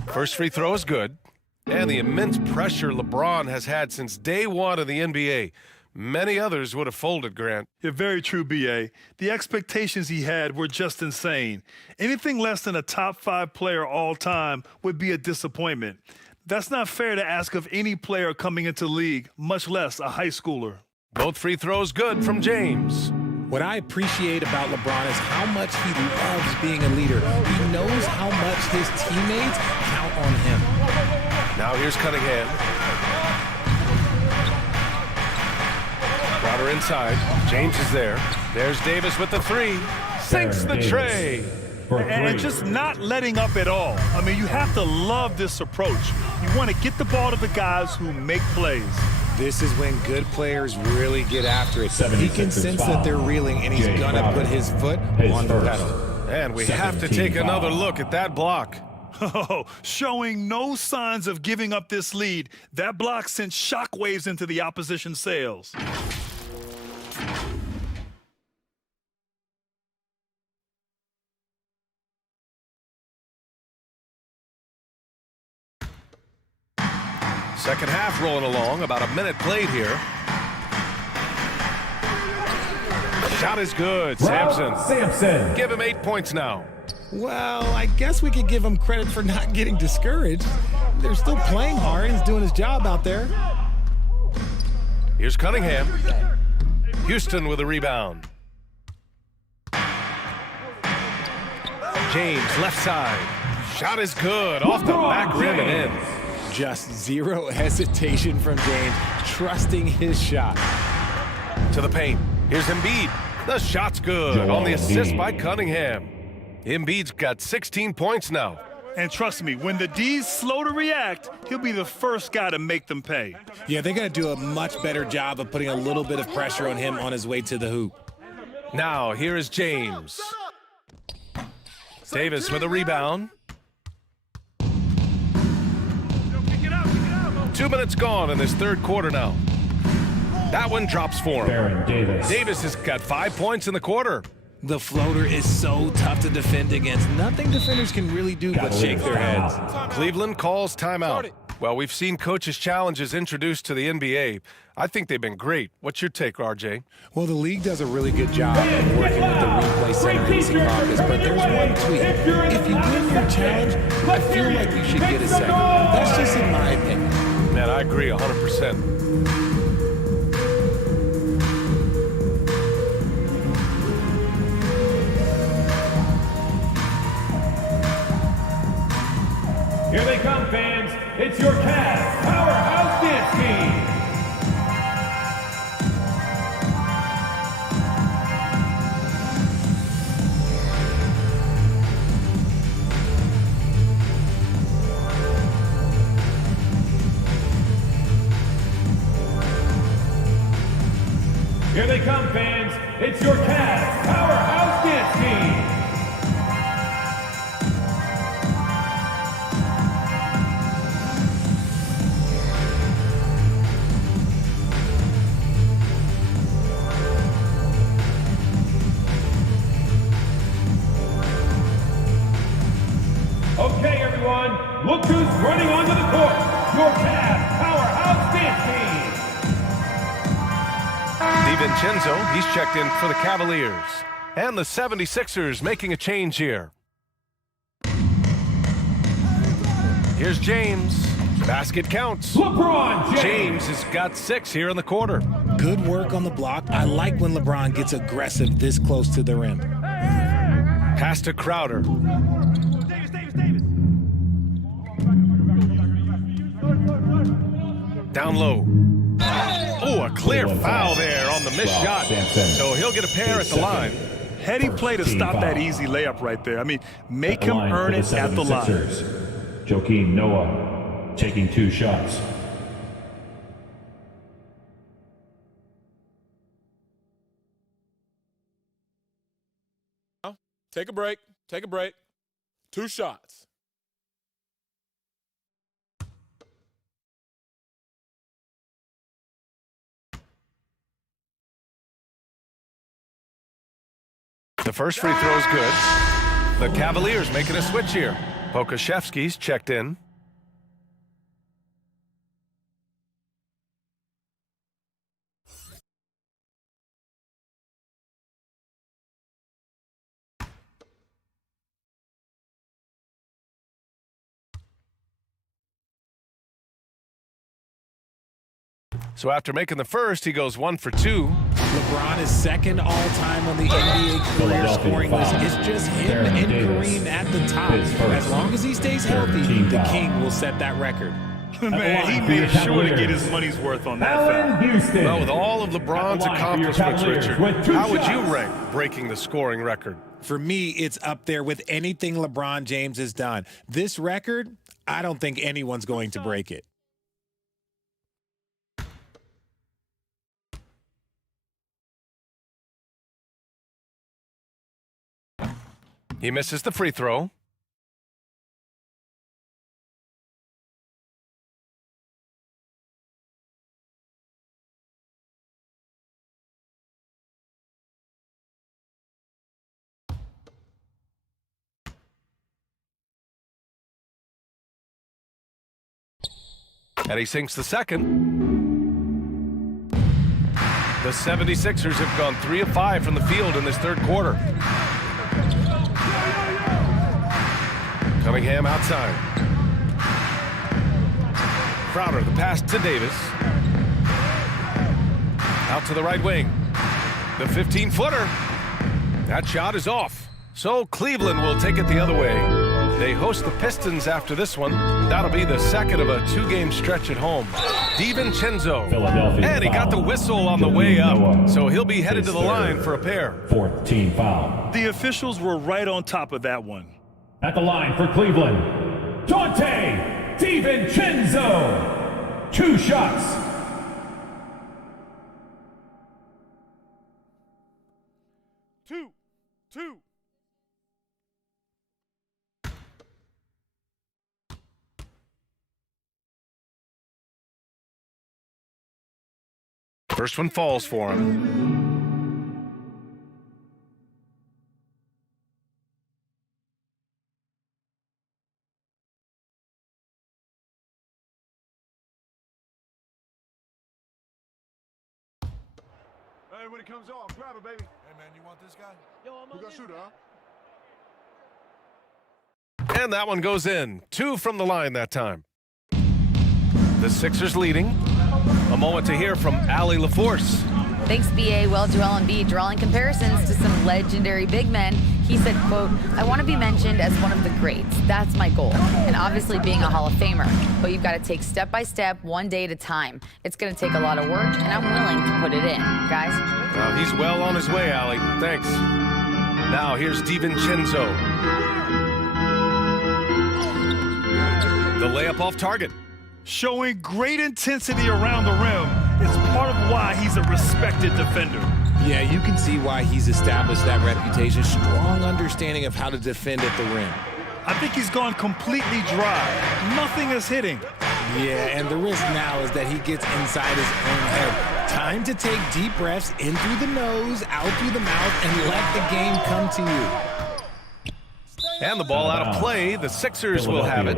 First free throw is good. And the immense pressure LeBron has had since day one of the NBA Many others would have folded, Grant. Yeah, very true, B.A. The expectations he had were just insane. Anything less than a top 5 player all time would be a disappointment. That's not fair to ask of any player coming into the league, much less a high schooler. Both free throws good from James. What I appreciate about LeBron is how much he loves being a leader. He knows how much his teammates count on him. Now here's Cunningham. Crowder inside. James is there. There's Davis with the 3. Sinks the tray. And just not letting up at all. I mean, you have to love this approach. You want to get the ball to the guys who make plays. This is when good players really get after it. He can sense that they're reeling, and he's going to put his foot on the pedal. And we have to take another look at that block. Oh, showing no signs of giving up this lead. That block sent shockwaves into the opposition sails. Second half rolling along, about a minute played here. Shot is good, Sampson. Give him 8 points now. Well, I guess we could give him credit for not getting discouraged. They're still playing hard. He's doing his job out there. Here's Cunningham. Houston with a rebound. James, left side. Shot is good, off the back rim and in. Just zero hesitation from James, trusting his shot. To the paint. Here's Embiid. The shot's good on the assist by Cunningham. Embiid's got 16 points now. And trust me, when the D's slow to react, he'll be the first guy to make them pay. Yeah, they're going to do a much better job of putting a little bit of pressure on him on his way to the hoop. Now, here is James. Davis with a rebound. 2 minutes gone in this third quarter now. That one drops for him. Davis has got 5 points in the quarter. The floater is so tough to defend against. Nothing defenders can really do but shake their heads. Cleveland calls timeout. Well, we've seen coaches' challenges introduced to the NBA. I think they've been great. What's your take, RJ? Well, the league does a really good job of working with the replay center in Secaucus, but there's one tweak. If you win your challenge, I feel like you should get a second. That's just in my opinion. Man, I agree 100%. Here they come, fans. It's your Cavs Powerhouse Dance Team. Here they come, fans. It's your Cavs Powerhouse Dance Team. Okay, everyone, look who's running onto the court. Your Cavs Powerhouse Dance Team. DiVincenzo, he's checked in for the Cavaliers. And the 76ers making a change here. Here's James. Basket counts. LeBron James has got 6 here in the quarter. Good work on the block. I like when LeBron gets aggressive this close to the rim. Pass to Crowder. Down low. Oh, a clear foul there on the missed shot. So he'll get a pair at the line. Heady play to stop that easy layup right there. I mean, make him earn it at the line. Joakim Noah taking 2 shots. Take a break. Take a break. 2 shots. The first free throw is good. The Cavaliers making a switch here. Pokusevski's checked in. So after making the first, he goes 1 for 2. LeBron is second all-time on the NBA career scoring list. It's just him and Kareem at the top. As long as he stays healthy, the King will set that record. Man, he made sure to get his money's worth on that foul. Well, with all of LeBron's accomplishments, Richard, how would you rank breaking the scoring record? For me, it's up there with anything LeBron James has done. This record, I don't think anyone's going to break it. He misses the free throw. And he sinks the second. The 76ers have gone 3 of 5 from the field in this third quarter. Cunningham outside. Crowder, the pass to Davis. Out to the right wing. The 15-footer. That shot is off. So Cleveland will take it the other way. They host the Pistons after this one. That'll be the second of a 2-game stretch at home. DiVincenzo. And he got the whistle on the way up. So he'll be headed to the line for a pair. 4th team foul. The officials were right on top of that one. At the line for Cleveland, Dante DiVincenzo. 2 shots. Two. First one falls for him. Hey, when it comes off, grab it, baby. Hey, man, you want this guy? Yo, I'm Who got shooter, huh? And that one goes in. 2 from the line that time. The Sixers leading. A moment to hear from Allie LaForce. Thanks, B.A. Well, Joel Embiid drawing comparisons to some legendary big men. He said, quote, "I want to be mentioned as one of the greats. That's my goal. And obviously being a Hall of Famer. But you've got to take step by step, one day at a time. It's going to take a lot of work, and I'm willing to put it in. Guys?" Well, he's well on his way, Allie. Thanks. Now here's DiVincenzo. The layup off target. Showing great intensity around the rim. It's part of why he's a respected defender. Yeah, you can see why he's established that reputation. Strong understanding of how to defend at the rim. I think he's gone completely dry. Nothing is hitting. Yeah, and the risk now is that he gets inside his own head. Time to take deep breaths in through the nose, out through the mouth, and let the game come to you. And the ball out of play. The Sixers will have it.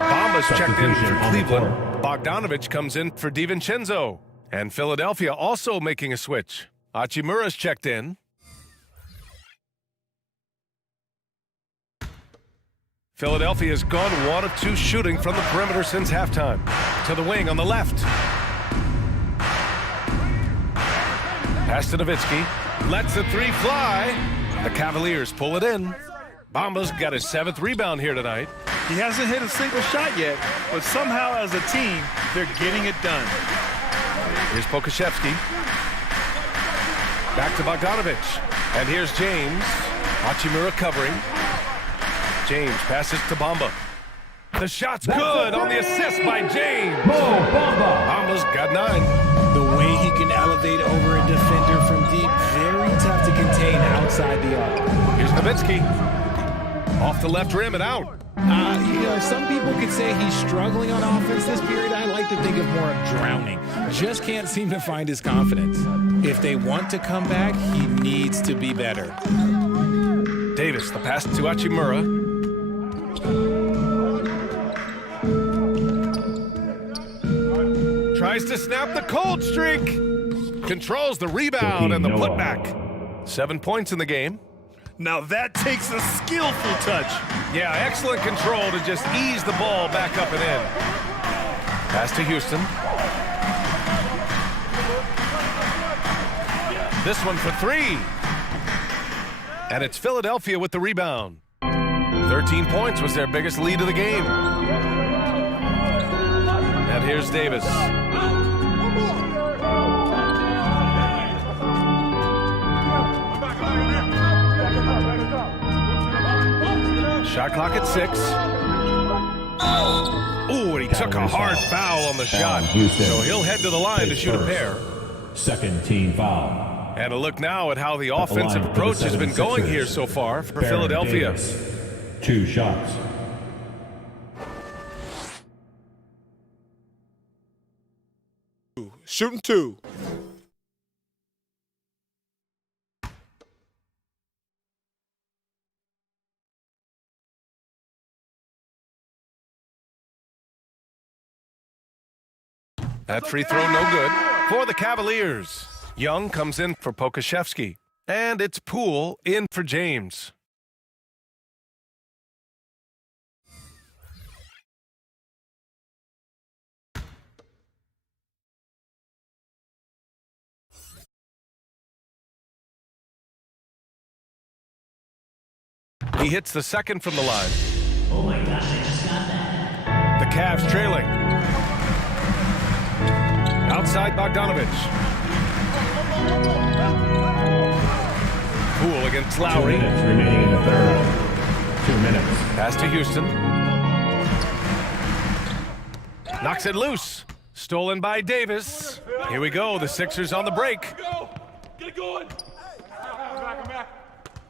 Bamba's checked in for Cleveland. Bogdanovich comes in for DiVincenzo. And Philadelphia also making a switch. Hachimura's checked in. Philadelphia's gone 1 of 2 shooting from the perimeter since halftime. To the wing on the left. Pass to Nowitzki. Lets the 3 fly. The Cavaliers pull it in. Bamba's got his 7th rebound here tonight. He hasn't hit a single shot yet, but somehow as a team, they're getting it done. Here's Pokusevski. Back to Bogdanovich. And here's James. Hachimura covering. James passes to Bamba. The shot's good on the assist by James. Bamba's got 9. The way he can elevate over a defender from deep, very tough to contain outside the arc. Here's Nowitzki. Off the left rim and out. Some people could say he's struggling on offense this period. I like to think of more of drowning. Just can't seem to find his confidence. If they want to come back, he needs to be better. Davis, the pass to Hachimura. Tries to snap the cold streak. Controls the rebound and the putback. 7 points in the game. Now that takes a skillful touch. Yeah, excellent control to just ease the ball back up and in. Pass to Houston. This one for three. And it's Philadelphia with the rebound. 13 points was their biggest lead of the game. And here's Davis. Shot clock at 6. Ooh, and he took a hard foul on the shot. So he'll head to the line to shoot a pair. Second team foul. And a look now at how the offensive approach has been going here so far for Philadelphia. 2 shots. Shooting 2. That free throw no good for the Cavaliers. Young comes in for Pokusevski. And it's Poole in for James. He hits the second from the line. Oh my gosh, I just got that. The Cavs trailing. Outside Bogdanovich. Poole against Lowry. 2 minutes remaining in the third. 2 minutes. Pass to Houston. Knocks it loose. Stolen by Davis. Here we go. The Sixers on the break. Get it going. Back.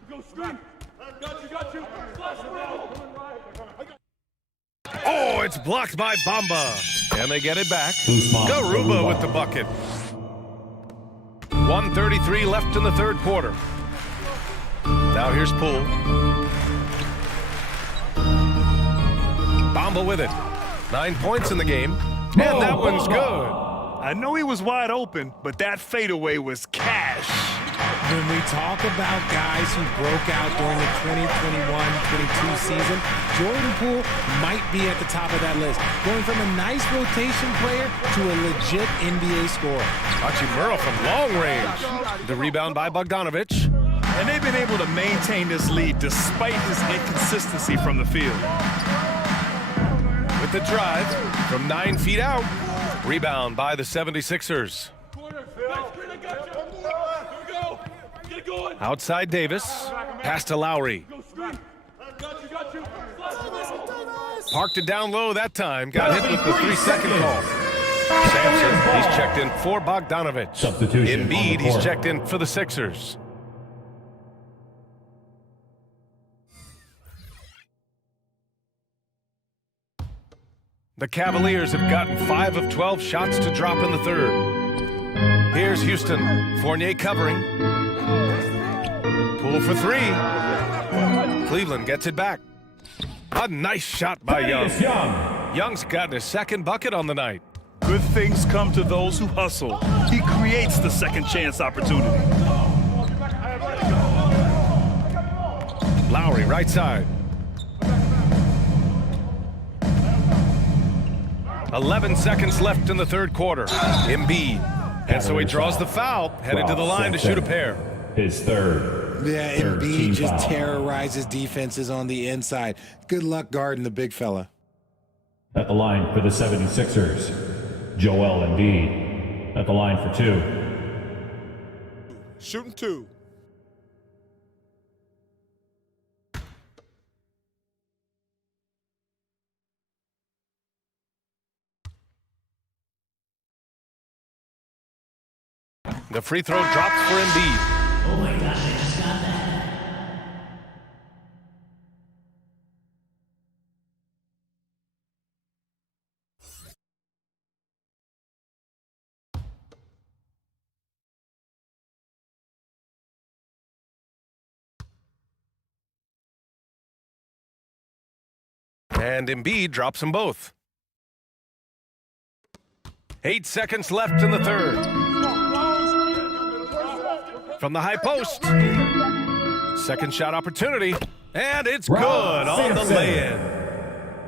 Go screen. Got you. Oh, it's blocked by Bamba. And they get it back. Garuba with the bucket. 1:33 left in the third quarter. Now here's Poole. Bamba with it. 9 points in the game. And that one's good. I know he was wide open, but that fadeaway was cash. When we talk about guys who broke out during the 2021-22 season, Jordan Poole might be at the top of that list. Going from a nice rotation player to a legit NBA scorer. Hachimura from long range. The rebound by Bogdanovich. And they've been able to maintain this lead despite his inconsistency from the field. With the drive from 9 feet out. Rebound by the 76ers. Outside Davis. Pass to Lowry. Parked it down low that time. Got hit with the 3-second call. Sampson, he's checked in for Bogdanovich. Substitution. Embiid, he's checked in for the Sixers. The Cavaliers have gotten 5 of 12 shots to drop in the third. Here's Houston. Fournier covering. Poole for 3. Cleveland gets it back. A nice shot by Young. Young's gotten his second bucket on the night. Good things come to those who hustle. He creates the second chance opportunity. Lowry, right side. 11 seconds left in the third quarter. Embiid. And so he draws the foul, headed to the line to shoot a pair. His third. Yeah, Embiid just terrorizes defenses on the inside. Good luck guarding the big fella. At the line for the 76ers, Joel Embiid. At the line for 2. Shooting 2. The free throw drops for Embiid. Oh my gosh, I just got that. And Embiid drops them both. 8 seconds left in the third. From the high post. Second shot opportunity. And it's good on the lay-in.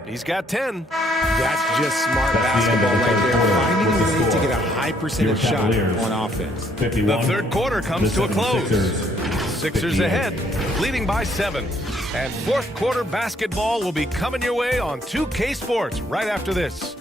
He's got 10. That's just smart basketball right there. Finding a way to get a high high percentage shot on offense. The third quarter comes to a close. Sixers ahead, leading by 7. And fourth quarter basketball will be coming your way on 2K Sports right after this.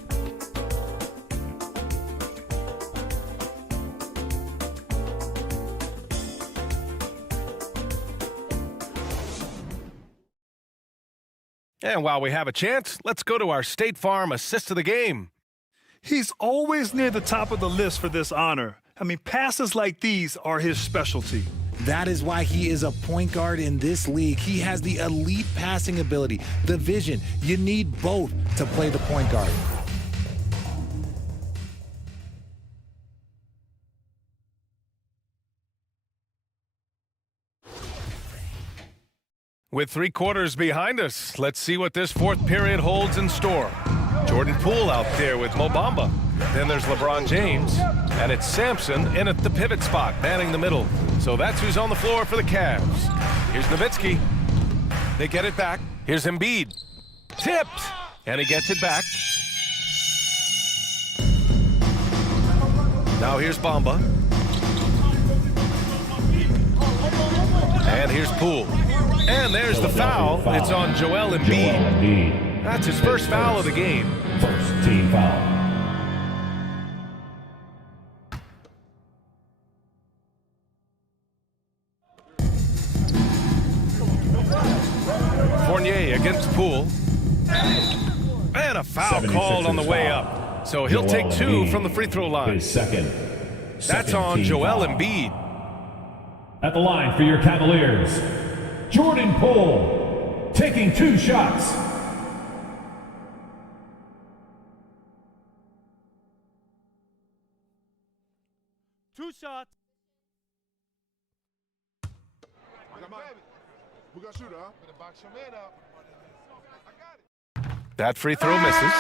And while we have a chance, let's go to our State Farm assist of the game. He's always near the top of the list for this honor. I mean, passes like these are his specialty. That is why he is a point guard in this league. He has the elite passing ability, the vision. You need both to play the point guard. With 3 quarters behind us, let's see what this fourth period holds in store. Jordan Poole out there with Mo Bamba. Then there's LeBron James, and it's Sampson in at the pivot spot, manning the middle. So that's who's on the floor for the Cavs. Here's Nowitzki. They get it back. Here's Embiid. Tipped, and he gets it back. Now here's Bamba. And here's Poole. And there's the foul. It's on Joel Embiid. That's his first foul of the game. First team foul. Fournier against Poole. And a foul called on the way up. So he'll take 2 from the free throw line. That's on Joel Embiid. At the line for your Cavaliers, Jordan Poole, taking 2 shots. Two shots. We got shooter, huh? Box your man up. That free throw misses.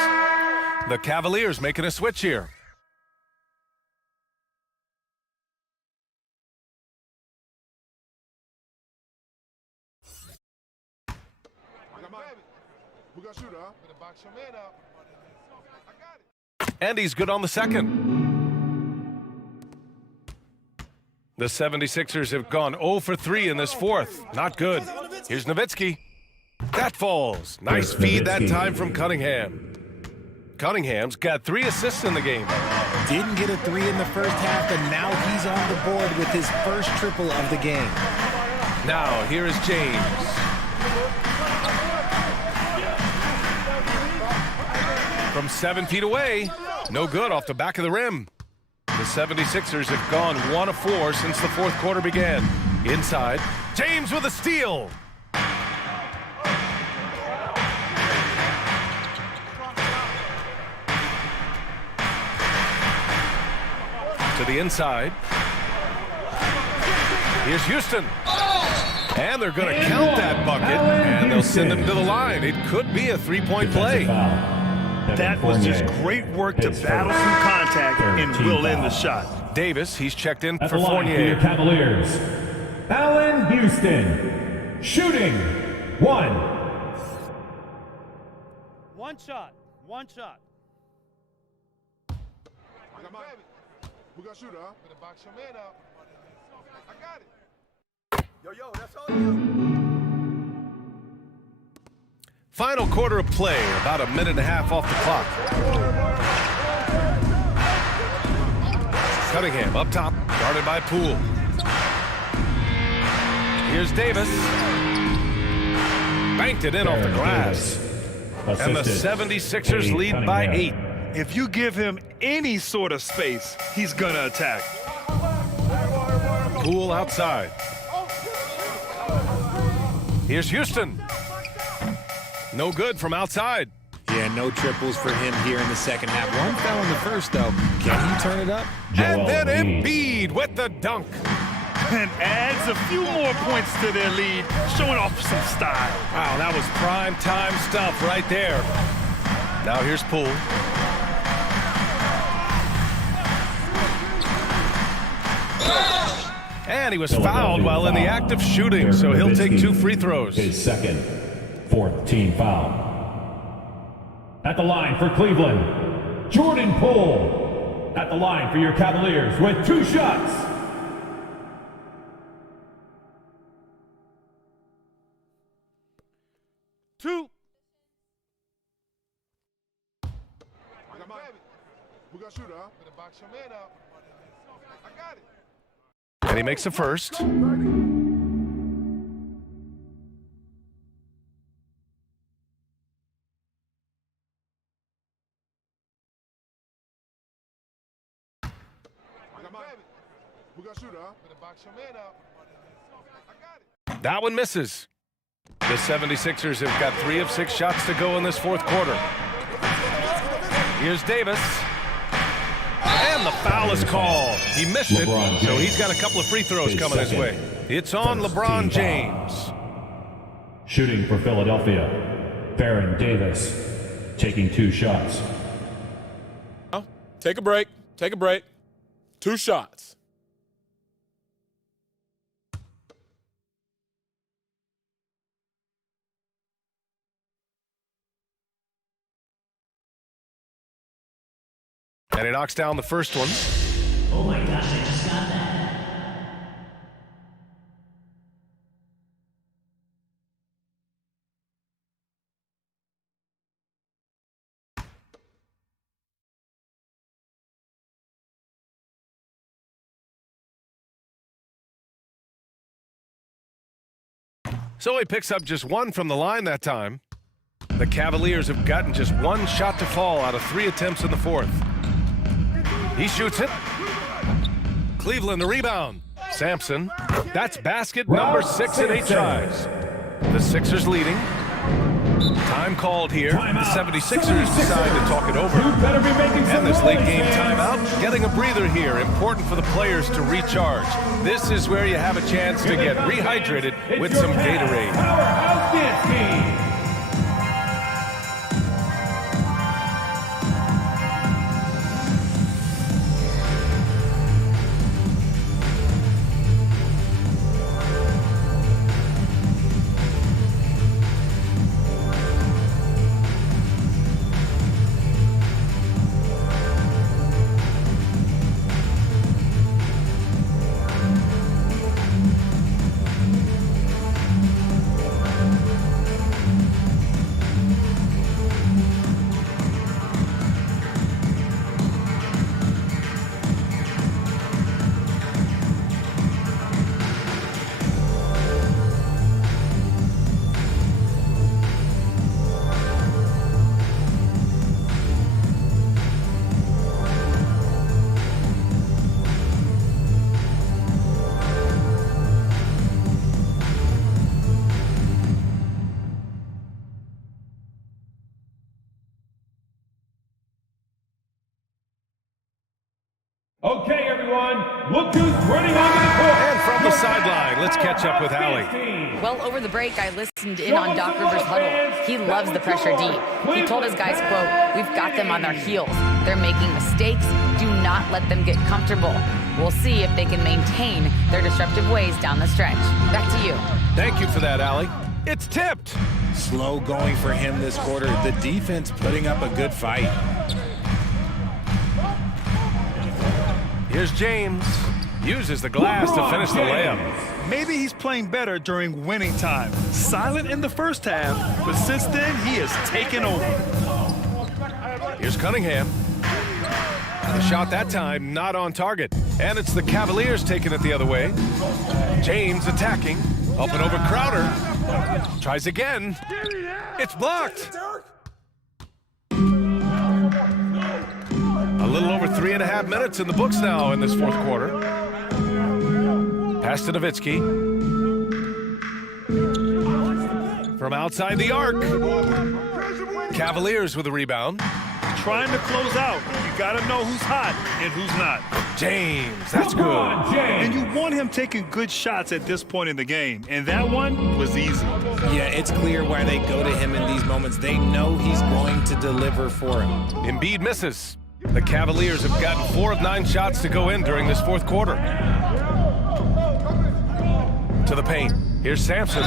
The Cavaliers making a switch here. We got shooter, huh? Box your man up. And he's good on the second. The 76ers have gone 0 for 3 in this fourth. Not good. Here's Nowitzki. That falls. Nice feed that time from Cunningham. Cunningham's got 3 assists in the game. Didn't get a 3 in the first half, and now he's on the board with his first triple of the game. Now, here is James. From 7 feet away. No good off the back of the rim. The 76ers have gone 1 of 4 since the fourth quarter began. Inside, James with a steal. To the inside. Here's Houston. And they're going to count that bucket, and they'll send him to the line. It could be a 3-point play. That was just great work to battle through contact and will in the shot. Davis, he's checked in At for the line Fournier. for your Cavaliers, Allen Houston, shooting 1. One shot. One shot. We got shooter, huh? Box your man up. I got it. Yo, that's all you. Final quarter of play, about a minute and a half off the clock. Cunningham up top, guarded by Poole. Here's Davis. Banked it in off the glass. And the 76ers lead by 8. If you give him any sort of space, he's going to attack. Poole outside. Here's Houston. No good from outside. Yeah, no triples for him here in the second half. One fell in the first, though. Can he turn it up? And then Embiid with the dunk. And adds a few more points to their lead, showing off some style. Wow, that was prime time stuff right there. Now here's Poole. And he was fouled while in the act of shooting, so he'll take 2 free throws. His second, 4th team foul. At the line for Cleveland, Jordan Poole. At the line for your Cavaliers with 2 shots. Two. We got shooter, huh? Better box your man up. I got it. And he makes the first. We got shooter, huh? Better box your man up. I got it. That one misses. The 76ers have got 3 of 6 shots to go in this fourth quarter. Here's Davis. And the foul is called. He missed it, so he's got a couple of free throws coming his way. It's on LeBron James. Shooting for Philadelphia, Baron Davis, taking 2 shots. Take a break. Take a break. 2 shots. And he knocks down the first one. Oh my gosh, I just got that. So he picks up just 1 from the line that time. The Cavaliers have gotten just 1 shot to fall out of 3 attempts in the fourth. He shoots it. Cleveland the rebound. Sampson. That's basket number 6 in 8 tries. The Sixers leading. Time called here. The 76ers decide to talk it over. And this late game timeout, getting a breather here. Important for the players to recharge. This is where you have a chance to get rehydrated with some Gatorade. Powerhouse Dance Team. Okay, everyone, look who's running onto the court. And from the sideline, let's catch up with Allie. Well, over the break, I listened in on Doc Rivers' huddle. He loves the pressure deep. He told his guys, quote, "We've got them on their heels. They're making mistakes. Do not let them get comfortable. We'll see if they can maintain their disruptive ways down the stretch." Back to you. Thank you for that, Allie. It's tipped. Slow going for him this quarter. The defense putting up a good fight. Here's James. Uses the glass to finish the layup. Maybe he's playing better during winning time. Silent in the first half, but since then, he has taken over. Here's Cunningham. The shot that time not on target. And it's the Cavaliers taking it the other way. James attacking. Up and over Crowder. Tries again. It's blocked. A little over 3.5 minutes in the books now in this fourth quarter. Pass to Nowitzki. From outside the arc. Cavaliers with a rebound. Trying to close out. You got to know who's hot and who's not. James, that's good. And you want him taking good shots at this point in the game. And that one was easy. Yeah, it's clear why they go to him in these moments. They know he's going to deliver for him. Embiid misses. The Cavaliers have gotten 4 of 9 shots to go in during this fourth quarter. To the paint. Here's Sampson.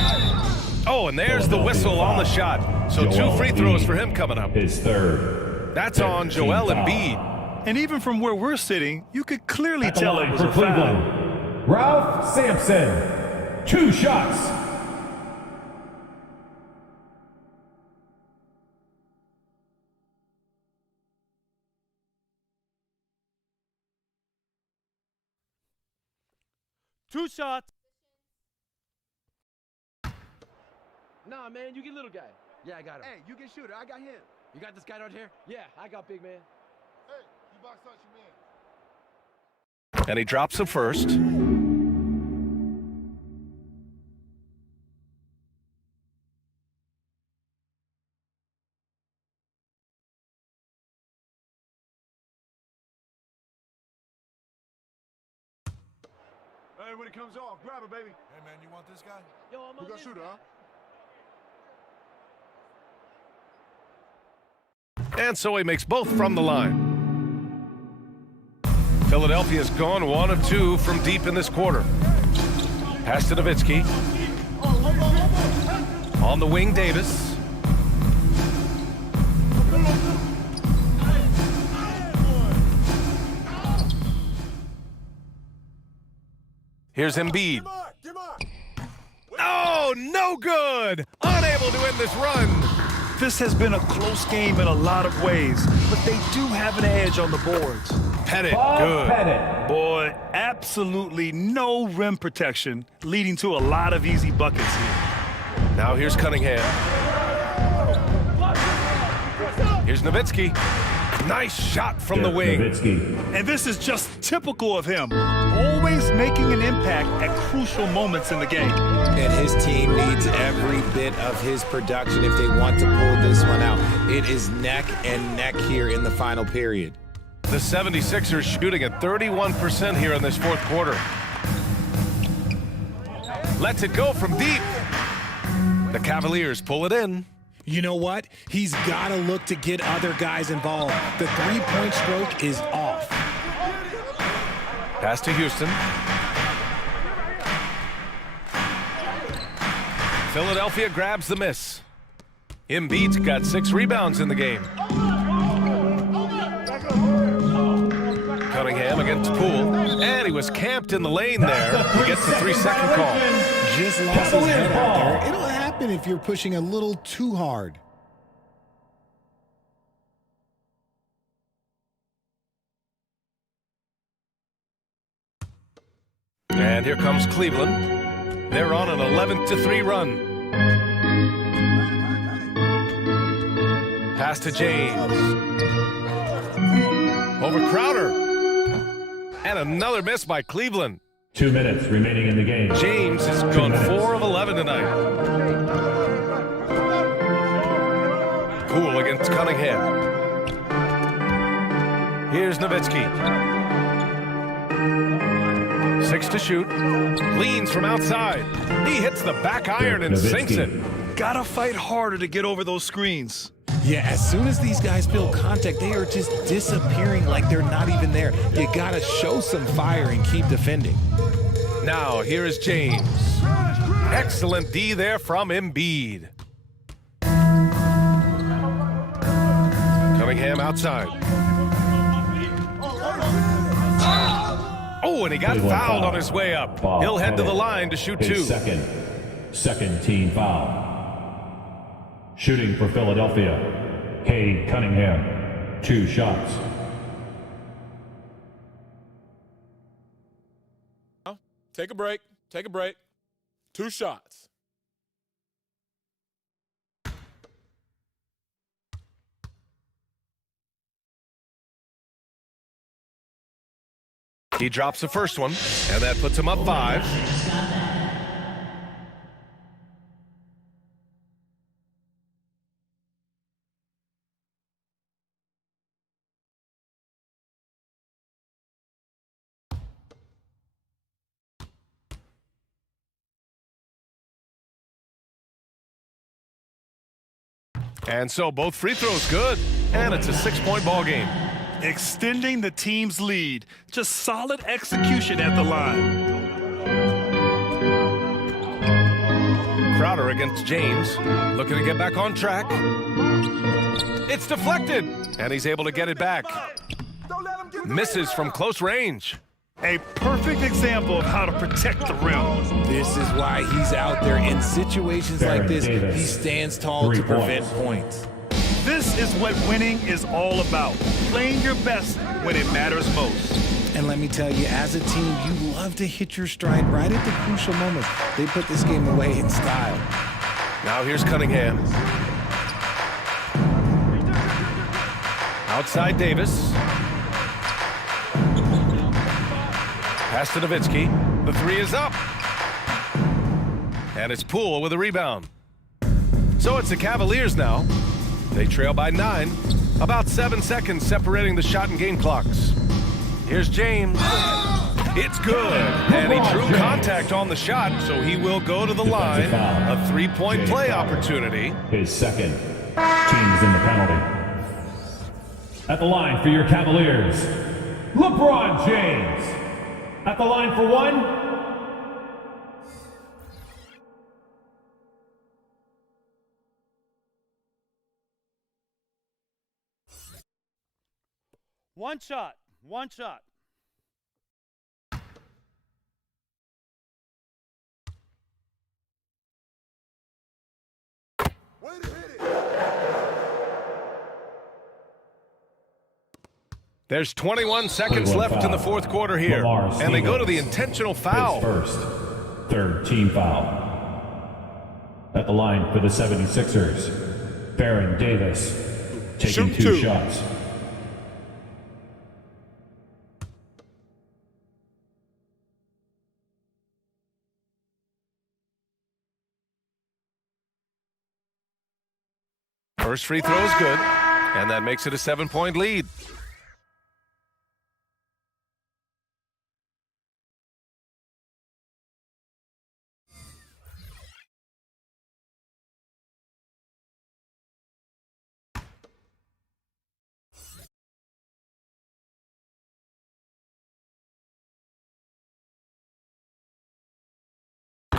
Oh, and there's the whistle on the shot. So 2 free throws for him coming up. His third. That's on Joel Embiid. And even from where we're sitting, you could clearly At the tell it line was for a foul. Cleveland, Ralph Sampson. 2 shots. Two shots. Nah, man, you get little guy. Yeah, I got him. Hey, you get shooter. I got him. You got this guy out here? Yeah, I got big man. Hey, you box out your man. And he drops the first. Hey, when it comes off, grab it, baby. Hey, man, you want this guy? Yo, I'm You got shooter, huh? And so he makes both from the line. Philadelphia's gone 1 of 2 from deep in this quarter. Pass to Nowitzki. On the wing, Davis. Here's Embiid. Oh, no good! Unable to end this run. This has been a close game in a lot of ways, but they do have an edge on the boards. Pettit, good. Boy, absolutely no rim protection, leading to a lot of easy buckets here. Now here's Cunningham. Here's Nowitzki. Nice shot from the wing. And this is just typical of him, always making an impact at crucial moments in the game. And his team needs every bit of his production if they want to pull this one out. It is neck and neck here in the final period. The 76ers shooting at 31% here in this fourth quarter. Lets it go from deep. The Cavaliers pull it in. You know what? He's got to look to get other guys involved. The three-point stroke is off. Pass to Houston. Philadelphia grabs the miss. Embiid's got 6 rebounds in the game. Cunningham against Poole. And he was camped in the lane there. He gets the 3-second call. Just lost his head out there. It'll happen if you're pushing a little too hard. And here comes Cleveland. They're on an 11-3 run. Pass to James. Over Crowder. And another miss by Cleveland. 2 minutes remaining in the game. James has gone 4 of 11 tonight. Poole against Cunningham. Here's Nowitzki. 6 to shoot. Leans from outside. He hits the back iron and sinks it. Gotta fight harder to get over those screens. Yeah, as soon as these guys feel contact, they are just disappearing like they're not even there. You gotta show some fire and keep defending. Now, here is James. Excellent D there from Embiid. Cunningham outside. Oh, and he got fouled on his way up. He'll head to the line to shoot 2. Second team foul. Shooting for Philadelphia, Cade Cunningham. 2 shots. Take a break. Take a break. 2 shots. He drops the first one, and that puts him up 5. And so both free throws good, and it's a 6-point ball game. Extending the team's lead. Just solid execution at the line. Crowder against James, looking to get back on track. It's deflected, and he's able to get it back. Don't let him misses from close range. A perfect example of how to protect the rim. This is why he's out there in situations like this. Davis. He stands tall 3 to prevent points. points. This is what winning is all about. Playing your best when it matters most. And let me tell you, as a team, you love to hit your stride right at the crucial moments. They put this game away in style. Now here's Cunningham. Outside Davis. Pass to Nowitzki. The three is up. And it's Poole with a rebound. So it's the Cavaliers now. They trail by 9. About 7 seconds separating the shot and game clocks. Here's James. It's good. And he drew contact on the shot, so he will go to the line. A three-point play opportunity. His second. Team's in the penalty. At the line for your Cavaliers, LeBron James. At the line for 1. One shot. One shot. There's 21 seconds left in the fourth quarter here. And they go to the intentional foul. His first. Third team foul. At the line for the 76ers, Baron Davis. Taking Shoot 2 2. shots. First free throw is good, and that makes it a 7-point lead.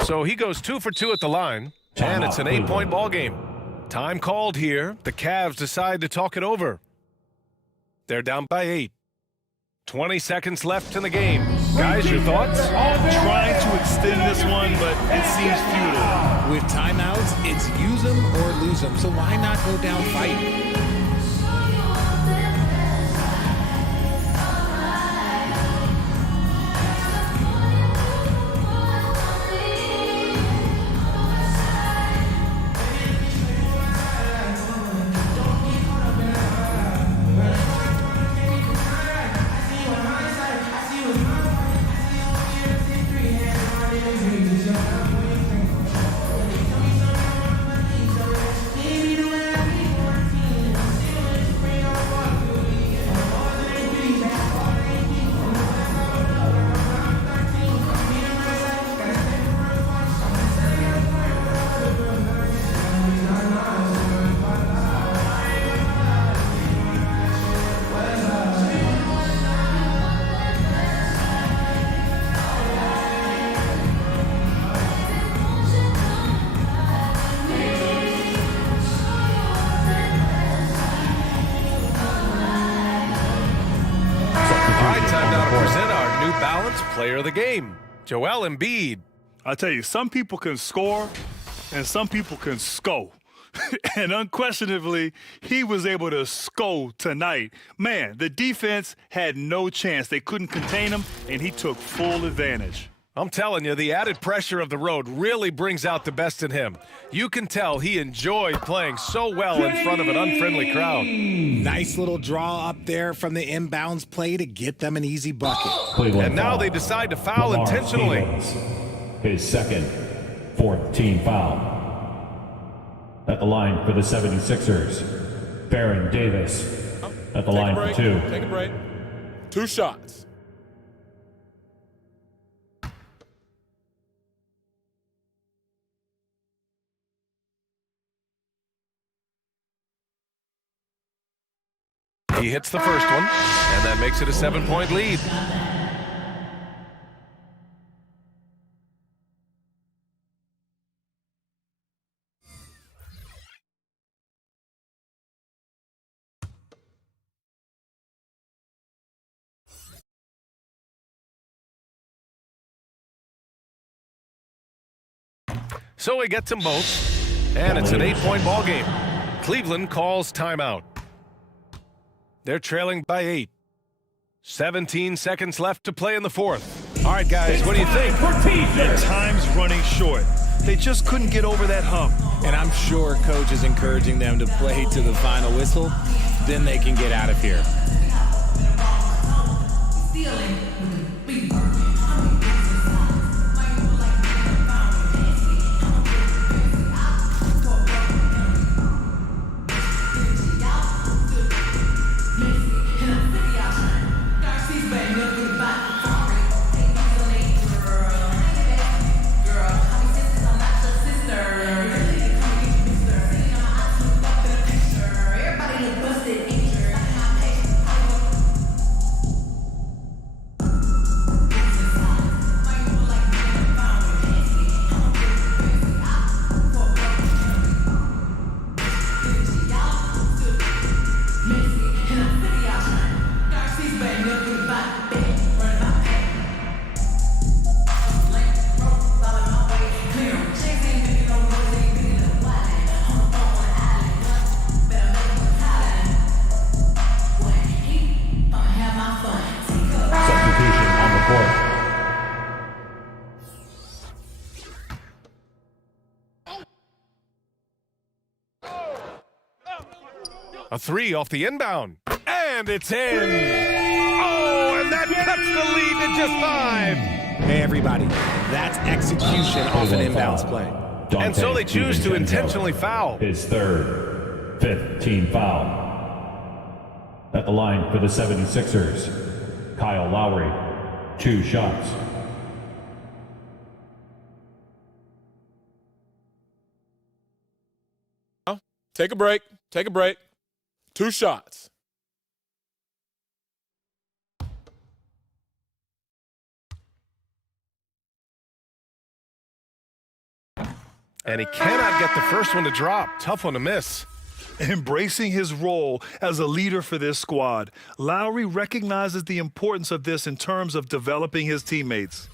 So he goes 2 for 2 at the line, and it's an 8-point ball game. Time called here. The Cavs decide to talk it over. They're down by 8. 20 seconds left in the game. Guys, your thoughts? Trying to extend this one, but it seems futile. With timeouts, it's use them or lose them. So why not go down fighting? Player of the game, Joel Embiid. I tell you, some people can score and some people can score. And unquestionably, he was able to score tonight. Man, the defense had no chance. They couldn't contain him, and he took full advantage. I'm telling you, the added pressure of the road really brings out the best in him. You can tell he enjoyed playing so well in front of an unfriendly crowd. Nice little draw up there from the inbounds play to get them an easy bucket. Cleveland and now foul. they decide to foul Lamar intentionally. Stevens. His second. 4th team foul. At the line for the 76ers, Baron Davis. At the line for 2. Take a break. 2 shots. He hits the first one, and that makes it a 7-point lead. So he gets them both, and it's an 8-point ball game. Cleveland calls timeout. They're trailing by 8. 17 seconds left to play in the fourth. All right, guys, what do you think? Their time's running short. They just couldn't get over that hump. And I'm sure coach is encouraging them to play to the final whistle. Then they can get out of here. A 3 off the inbound, and it's in. Oh, and that cuts the lead to just 5. Hey, everybody, that's execution off an inbounds play. And so they choose to intentionally foul. His third, 5th team foul. At the line for the 76ers, Kyle Lowry, 2 shots. Take a break. Take a break. 2 shots. And he cannot get the first one to drop. Tough one to miss. Embracing his role as a leader for this squad, Lowry recognizes the importance of this in terms of developing his teammates.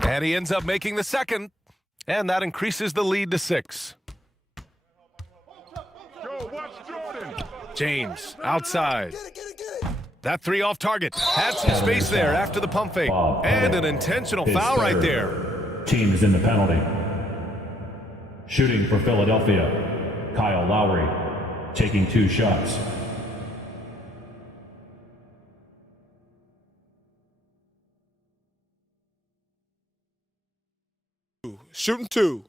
And he ends up making the second, and that increases the lead to 6. James, outside. That 3 off target. Had some space there after the pump fake. And an intentional foul right there. Team is in the penalty. Shooting for Philadelphia, Kyle Lowry, taking 2 shots. Shooting 2.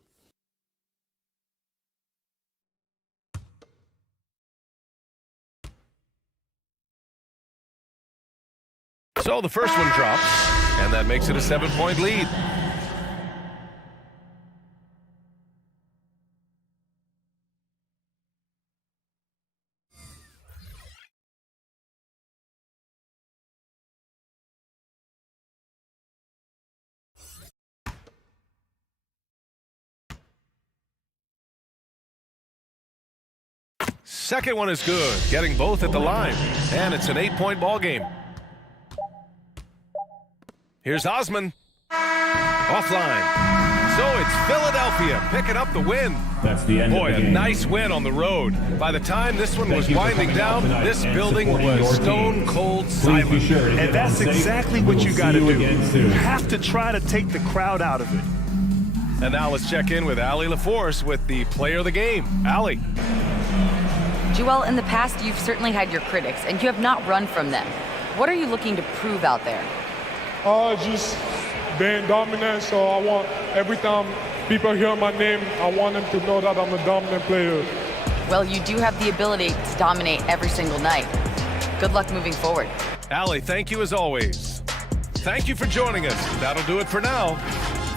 So the first one drops, and that makes it a 7-point lead. Second one is good, getting both at the line, and it's an 8-point ball game. Here's Osman, offline. So it's Philadelphia picking up the win. That's the end of the game. A nice win on the road. By the time this one was winding down, this building was stone cold silent. And that's exactly what you got to do. You have to try to take the crowd out of it. And now let's check in with Allie LaForce with the player of the game. Allie. Joel, in the past, you've certainly had your critics, and you have not run from them. What are you looking to prove out there? Just being dominant, so I want every time people hear my name, I want them to know that I'm a dominant player. Well, you do have the ability to dominate every single night. Good luck moving forward. Allie, thank you as always. Thank you for joining us. That'll do it for now.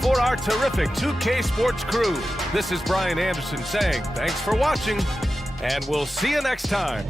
For our terrific 2K Sports crew, this is Brian Anderson saying thanks for watching, and we'll see you next time.